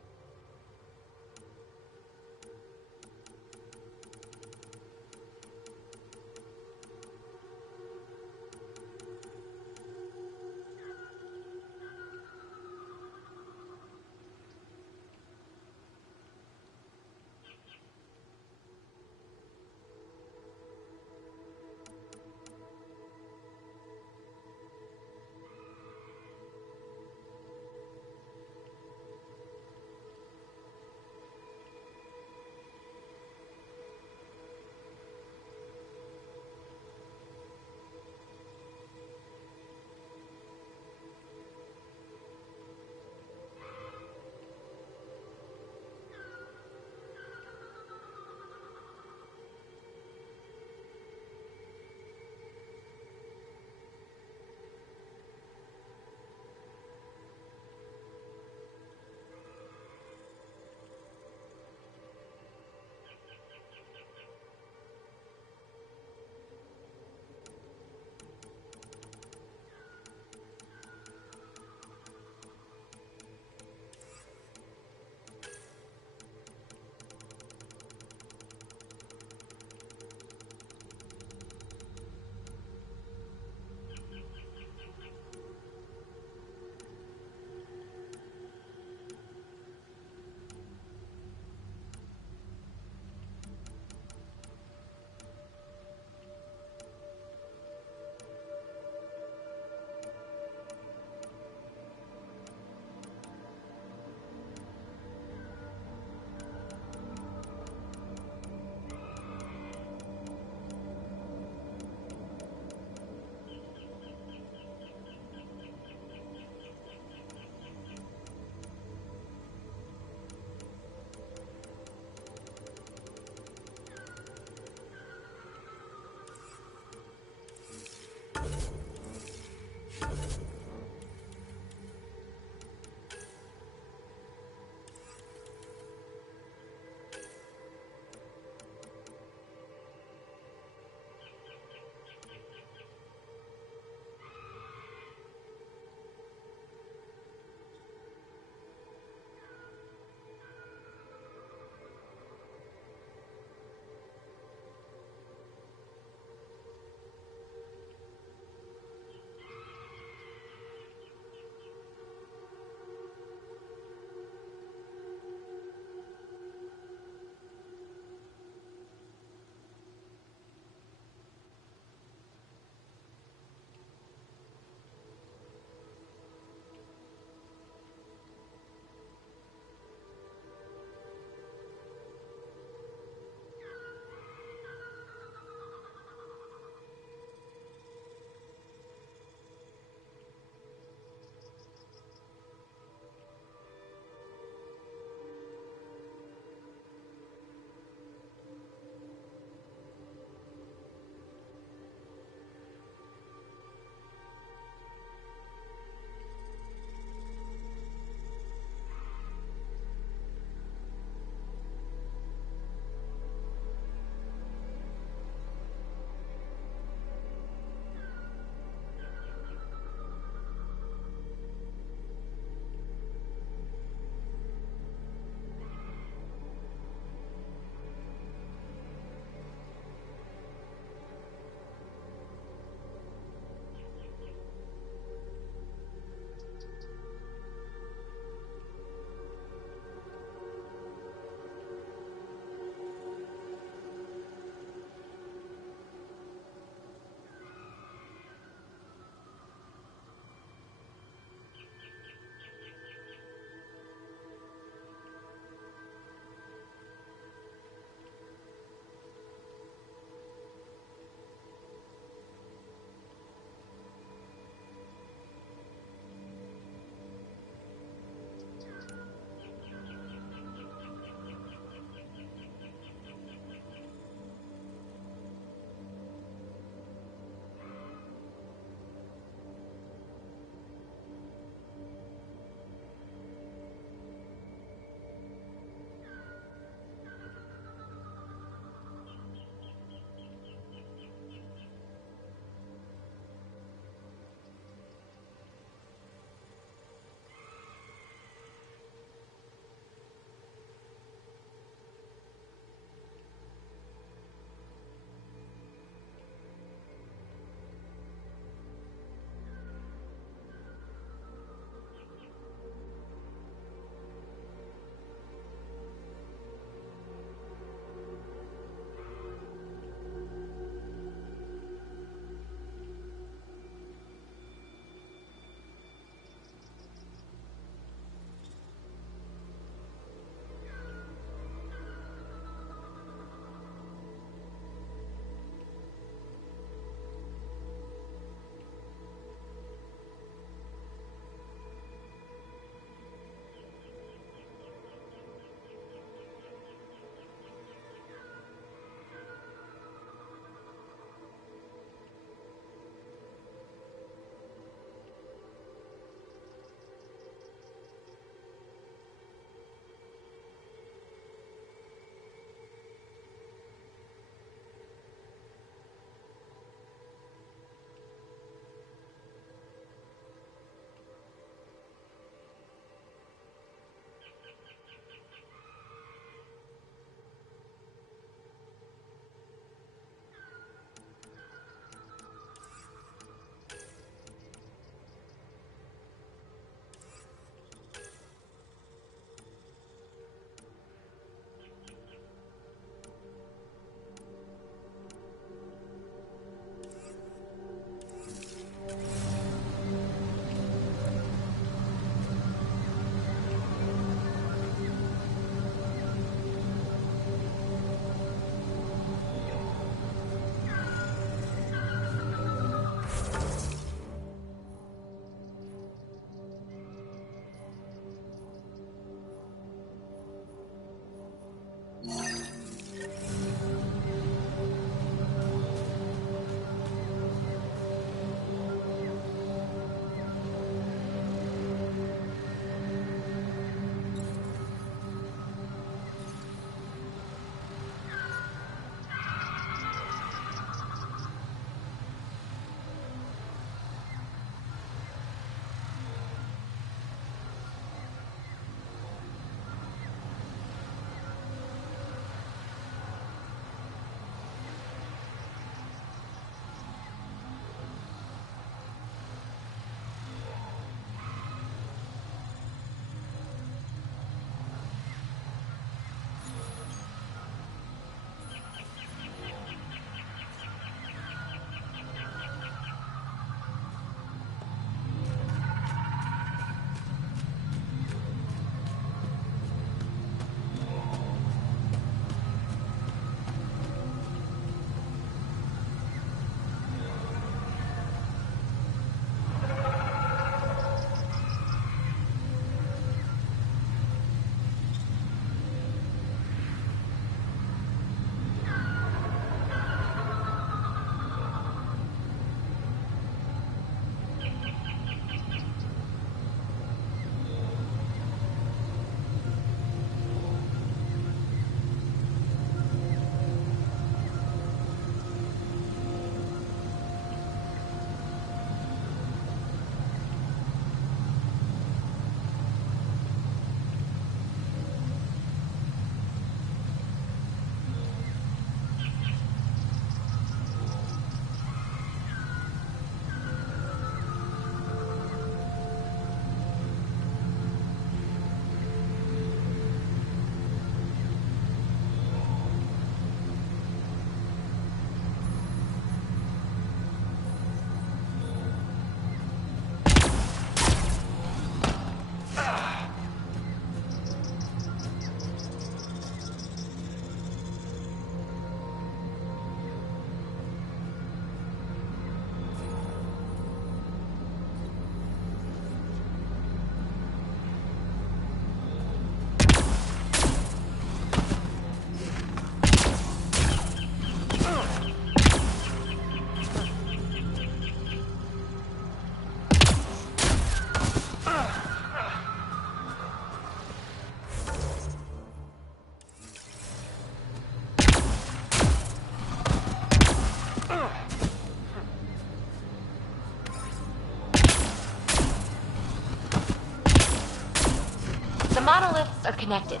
monoliths are connected,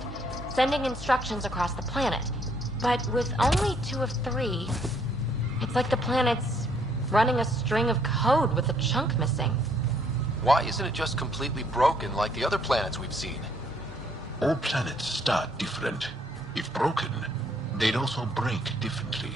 sending instructions across the planet. But with only 2 of 3, it's like the planet's running a string of code with a chunk missing. Why isn't it just completely broken like the other planets we've seen? All planets start different. If broken, they'd also break differently.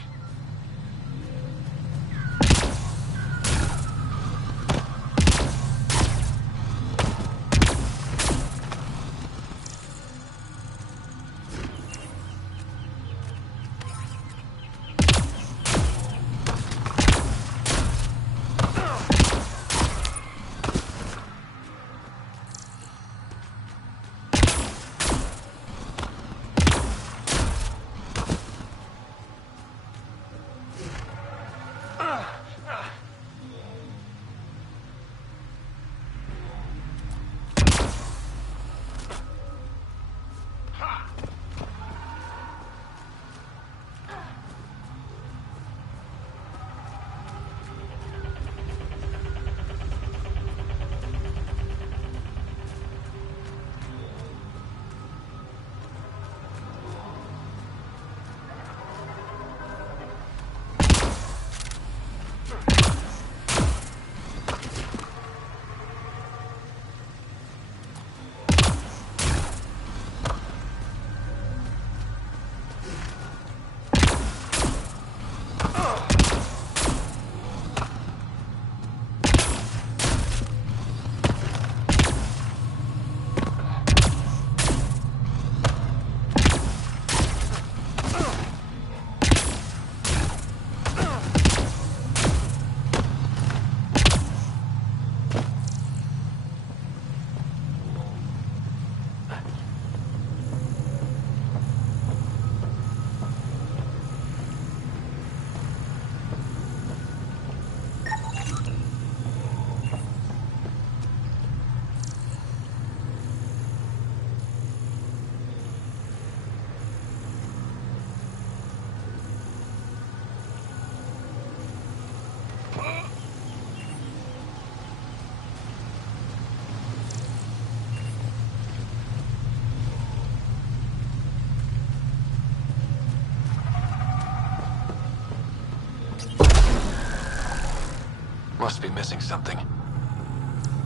Must be missing something.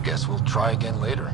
Guess we'll try again later.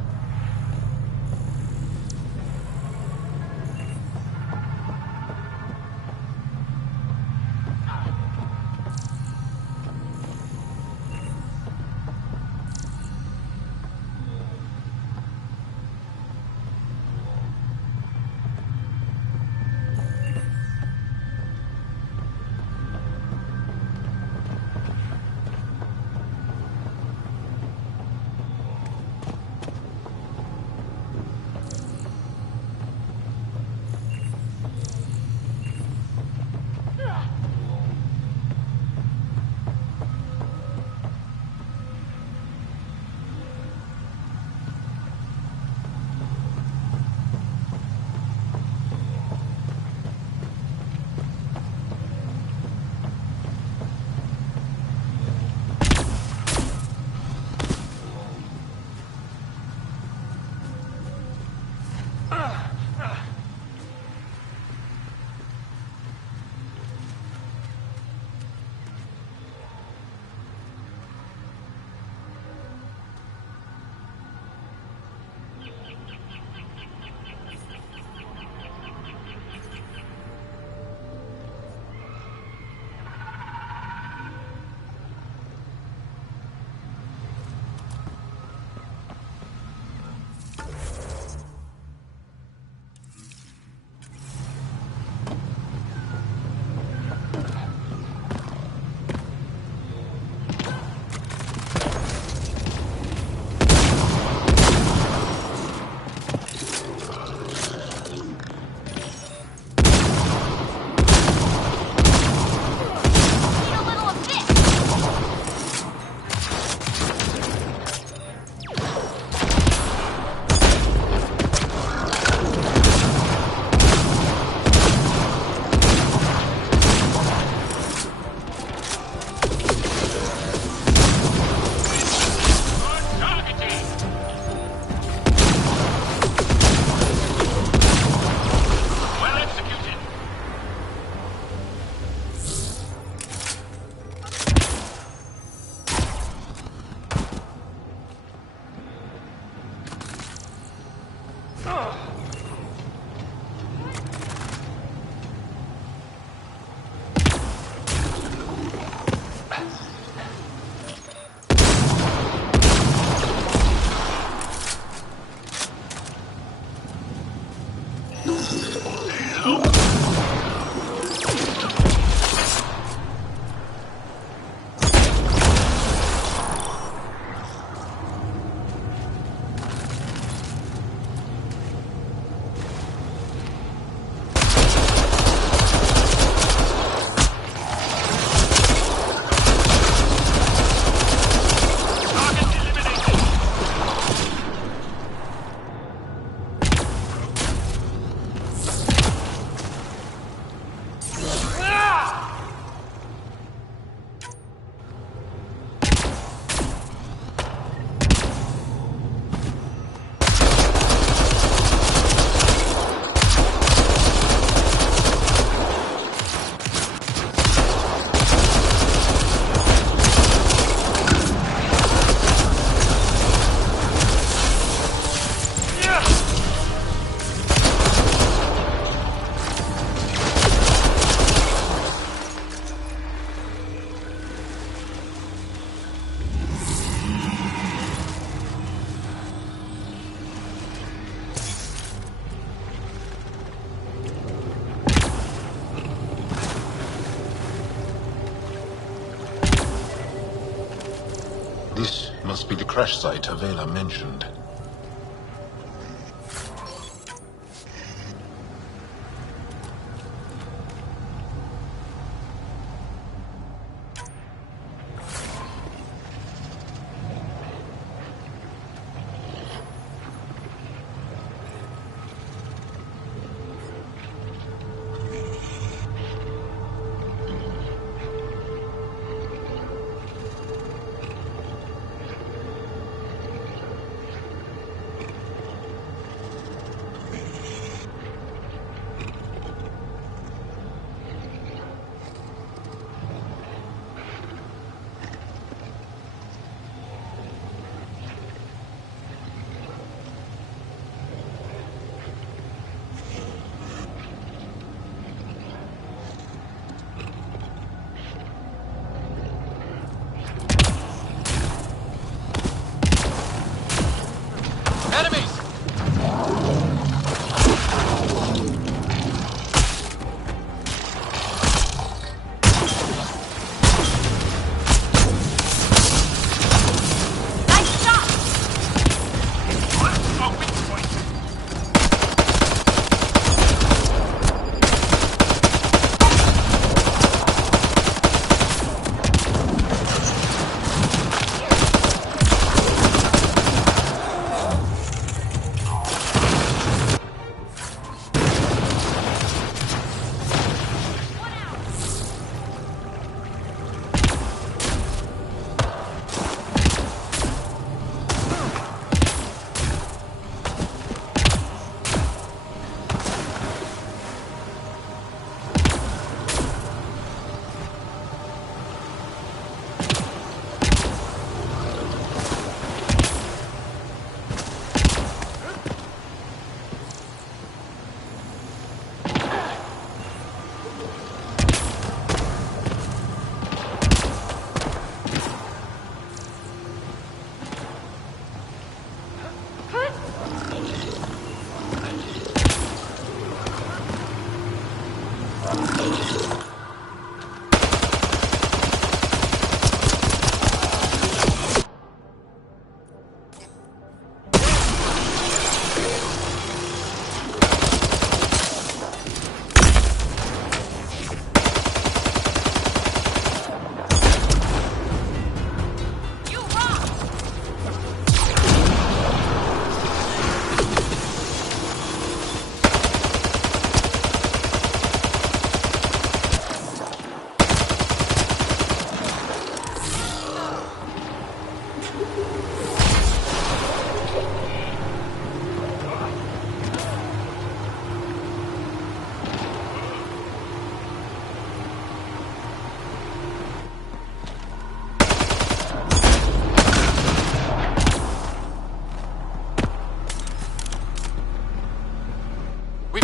This must be the crash site Avela mentioned.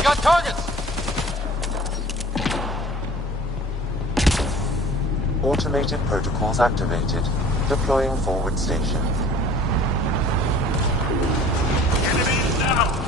Got targets! Automated protocols activated. Deploying forward station. Enemies down!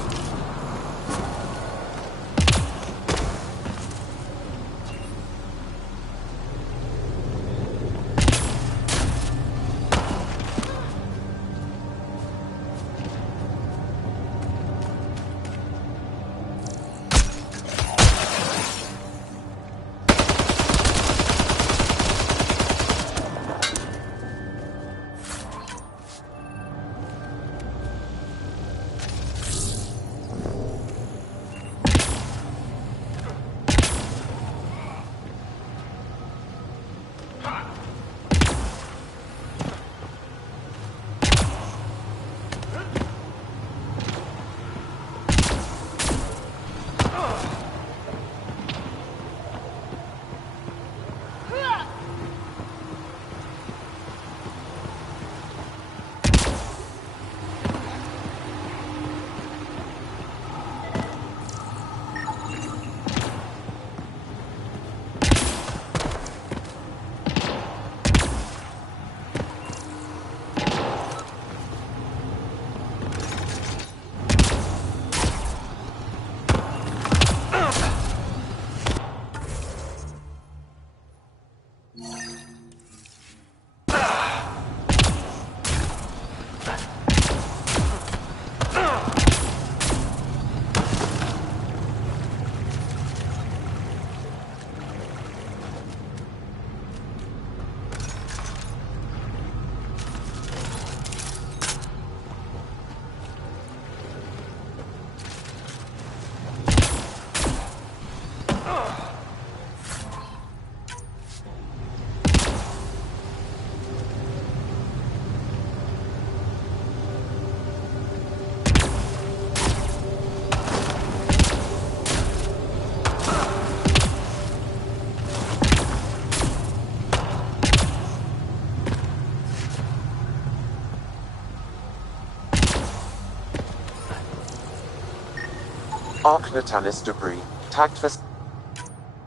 Arc Natalis debris, tagged for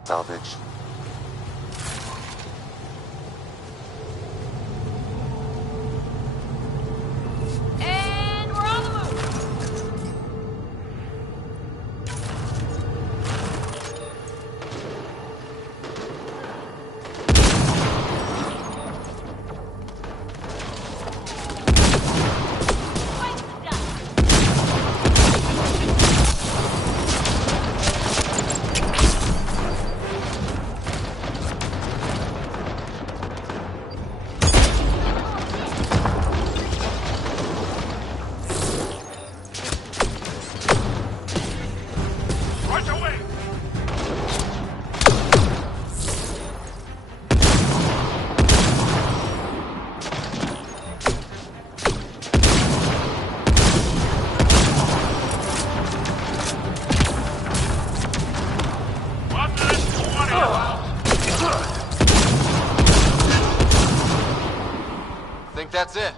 salvage. And we're on the move! Think that's it?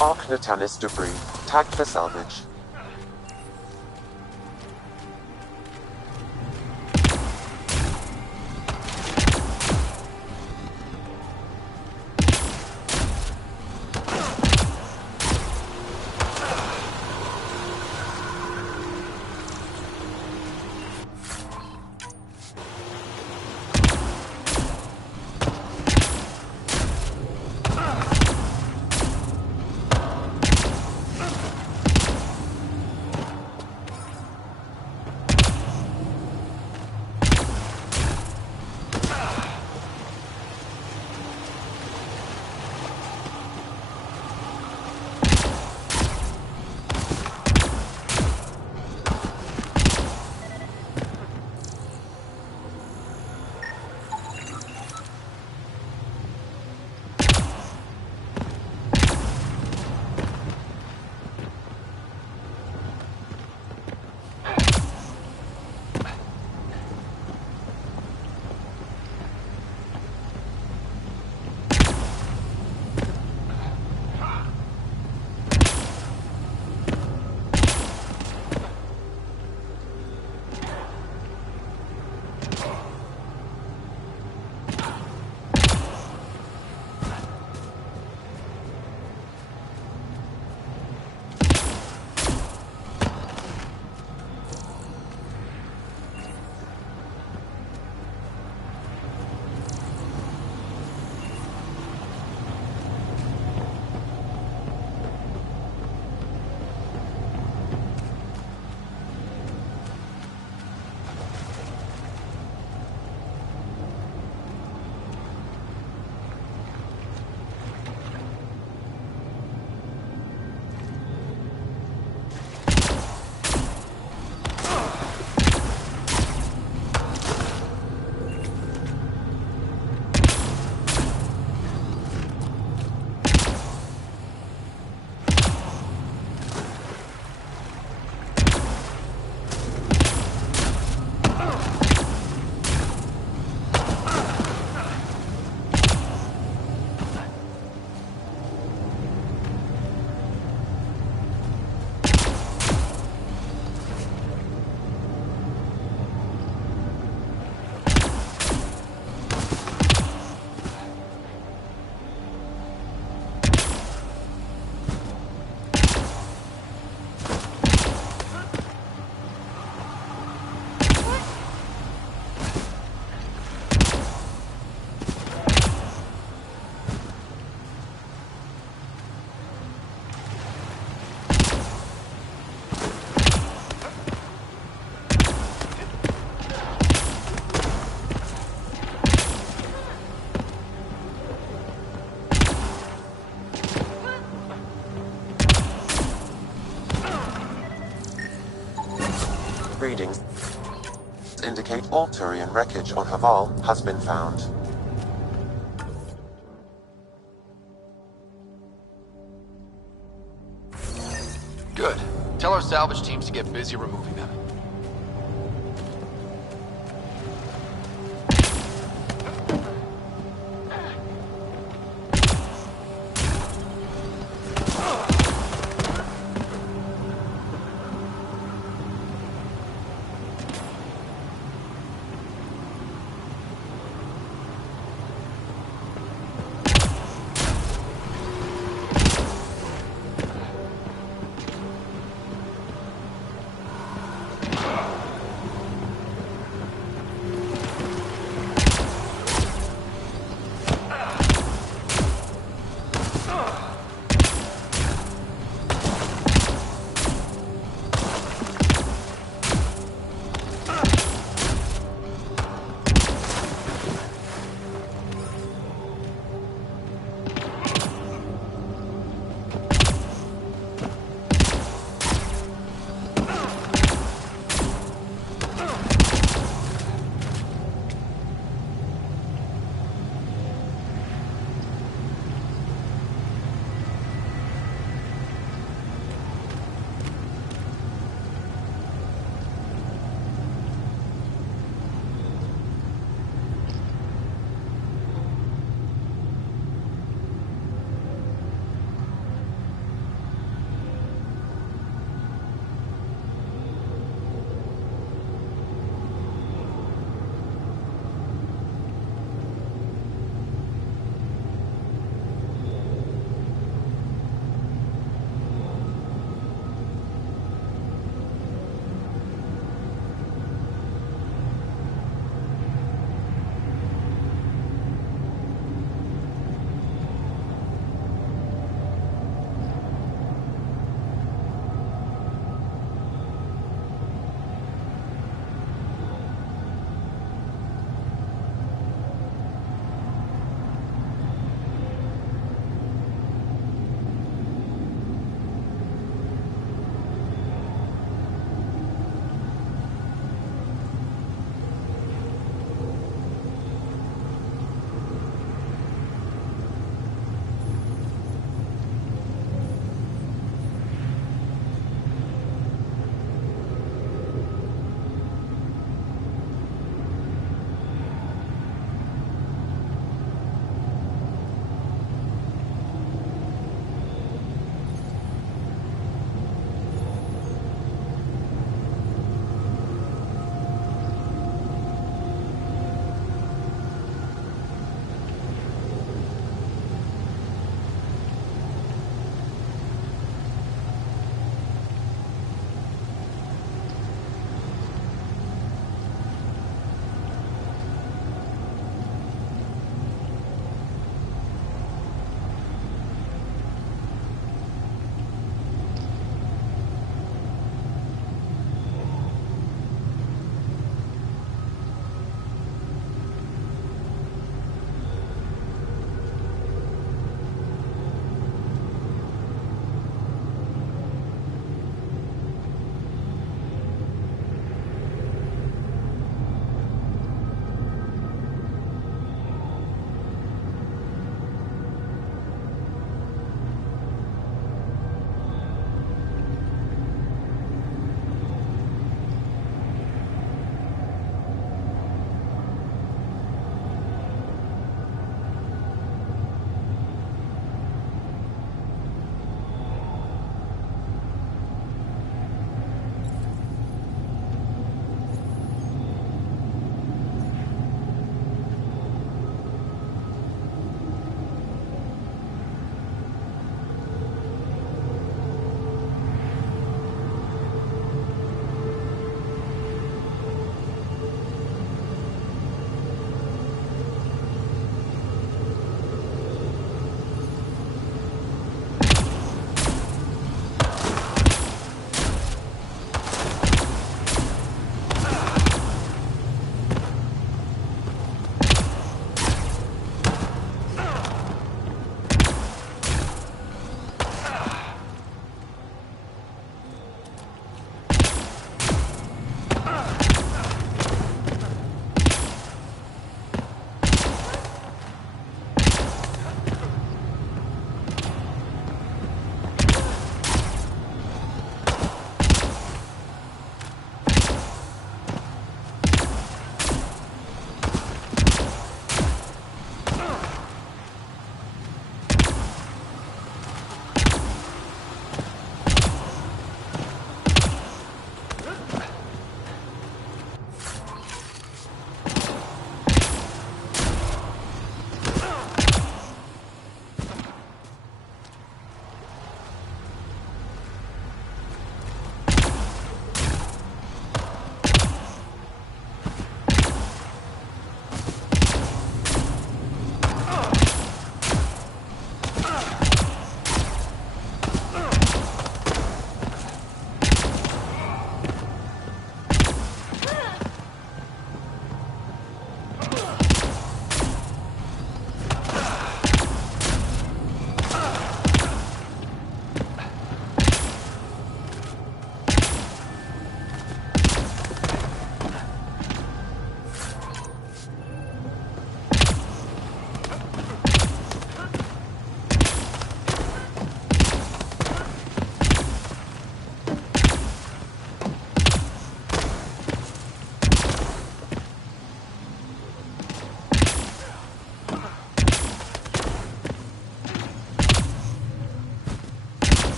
Arc Natalis debris, tagged for salvage. Readings indicate all Turian wreckage on Haval has been found. Good. Tell our salvage teams to get busy removing them.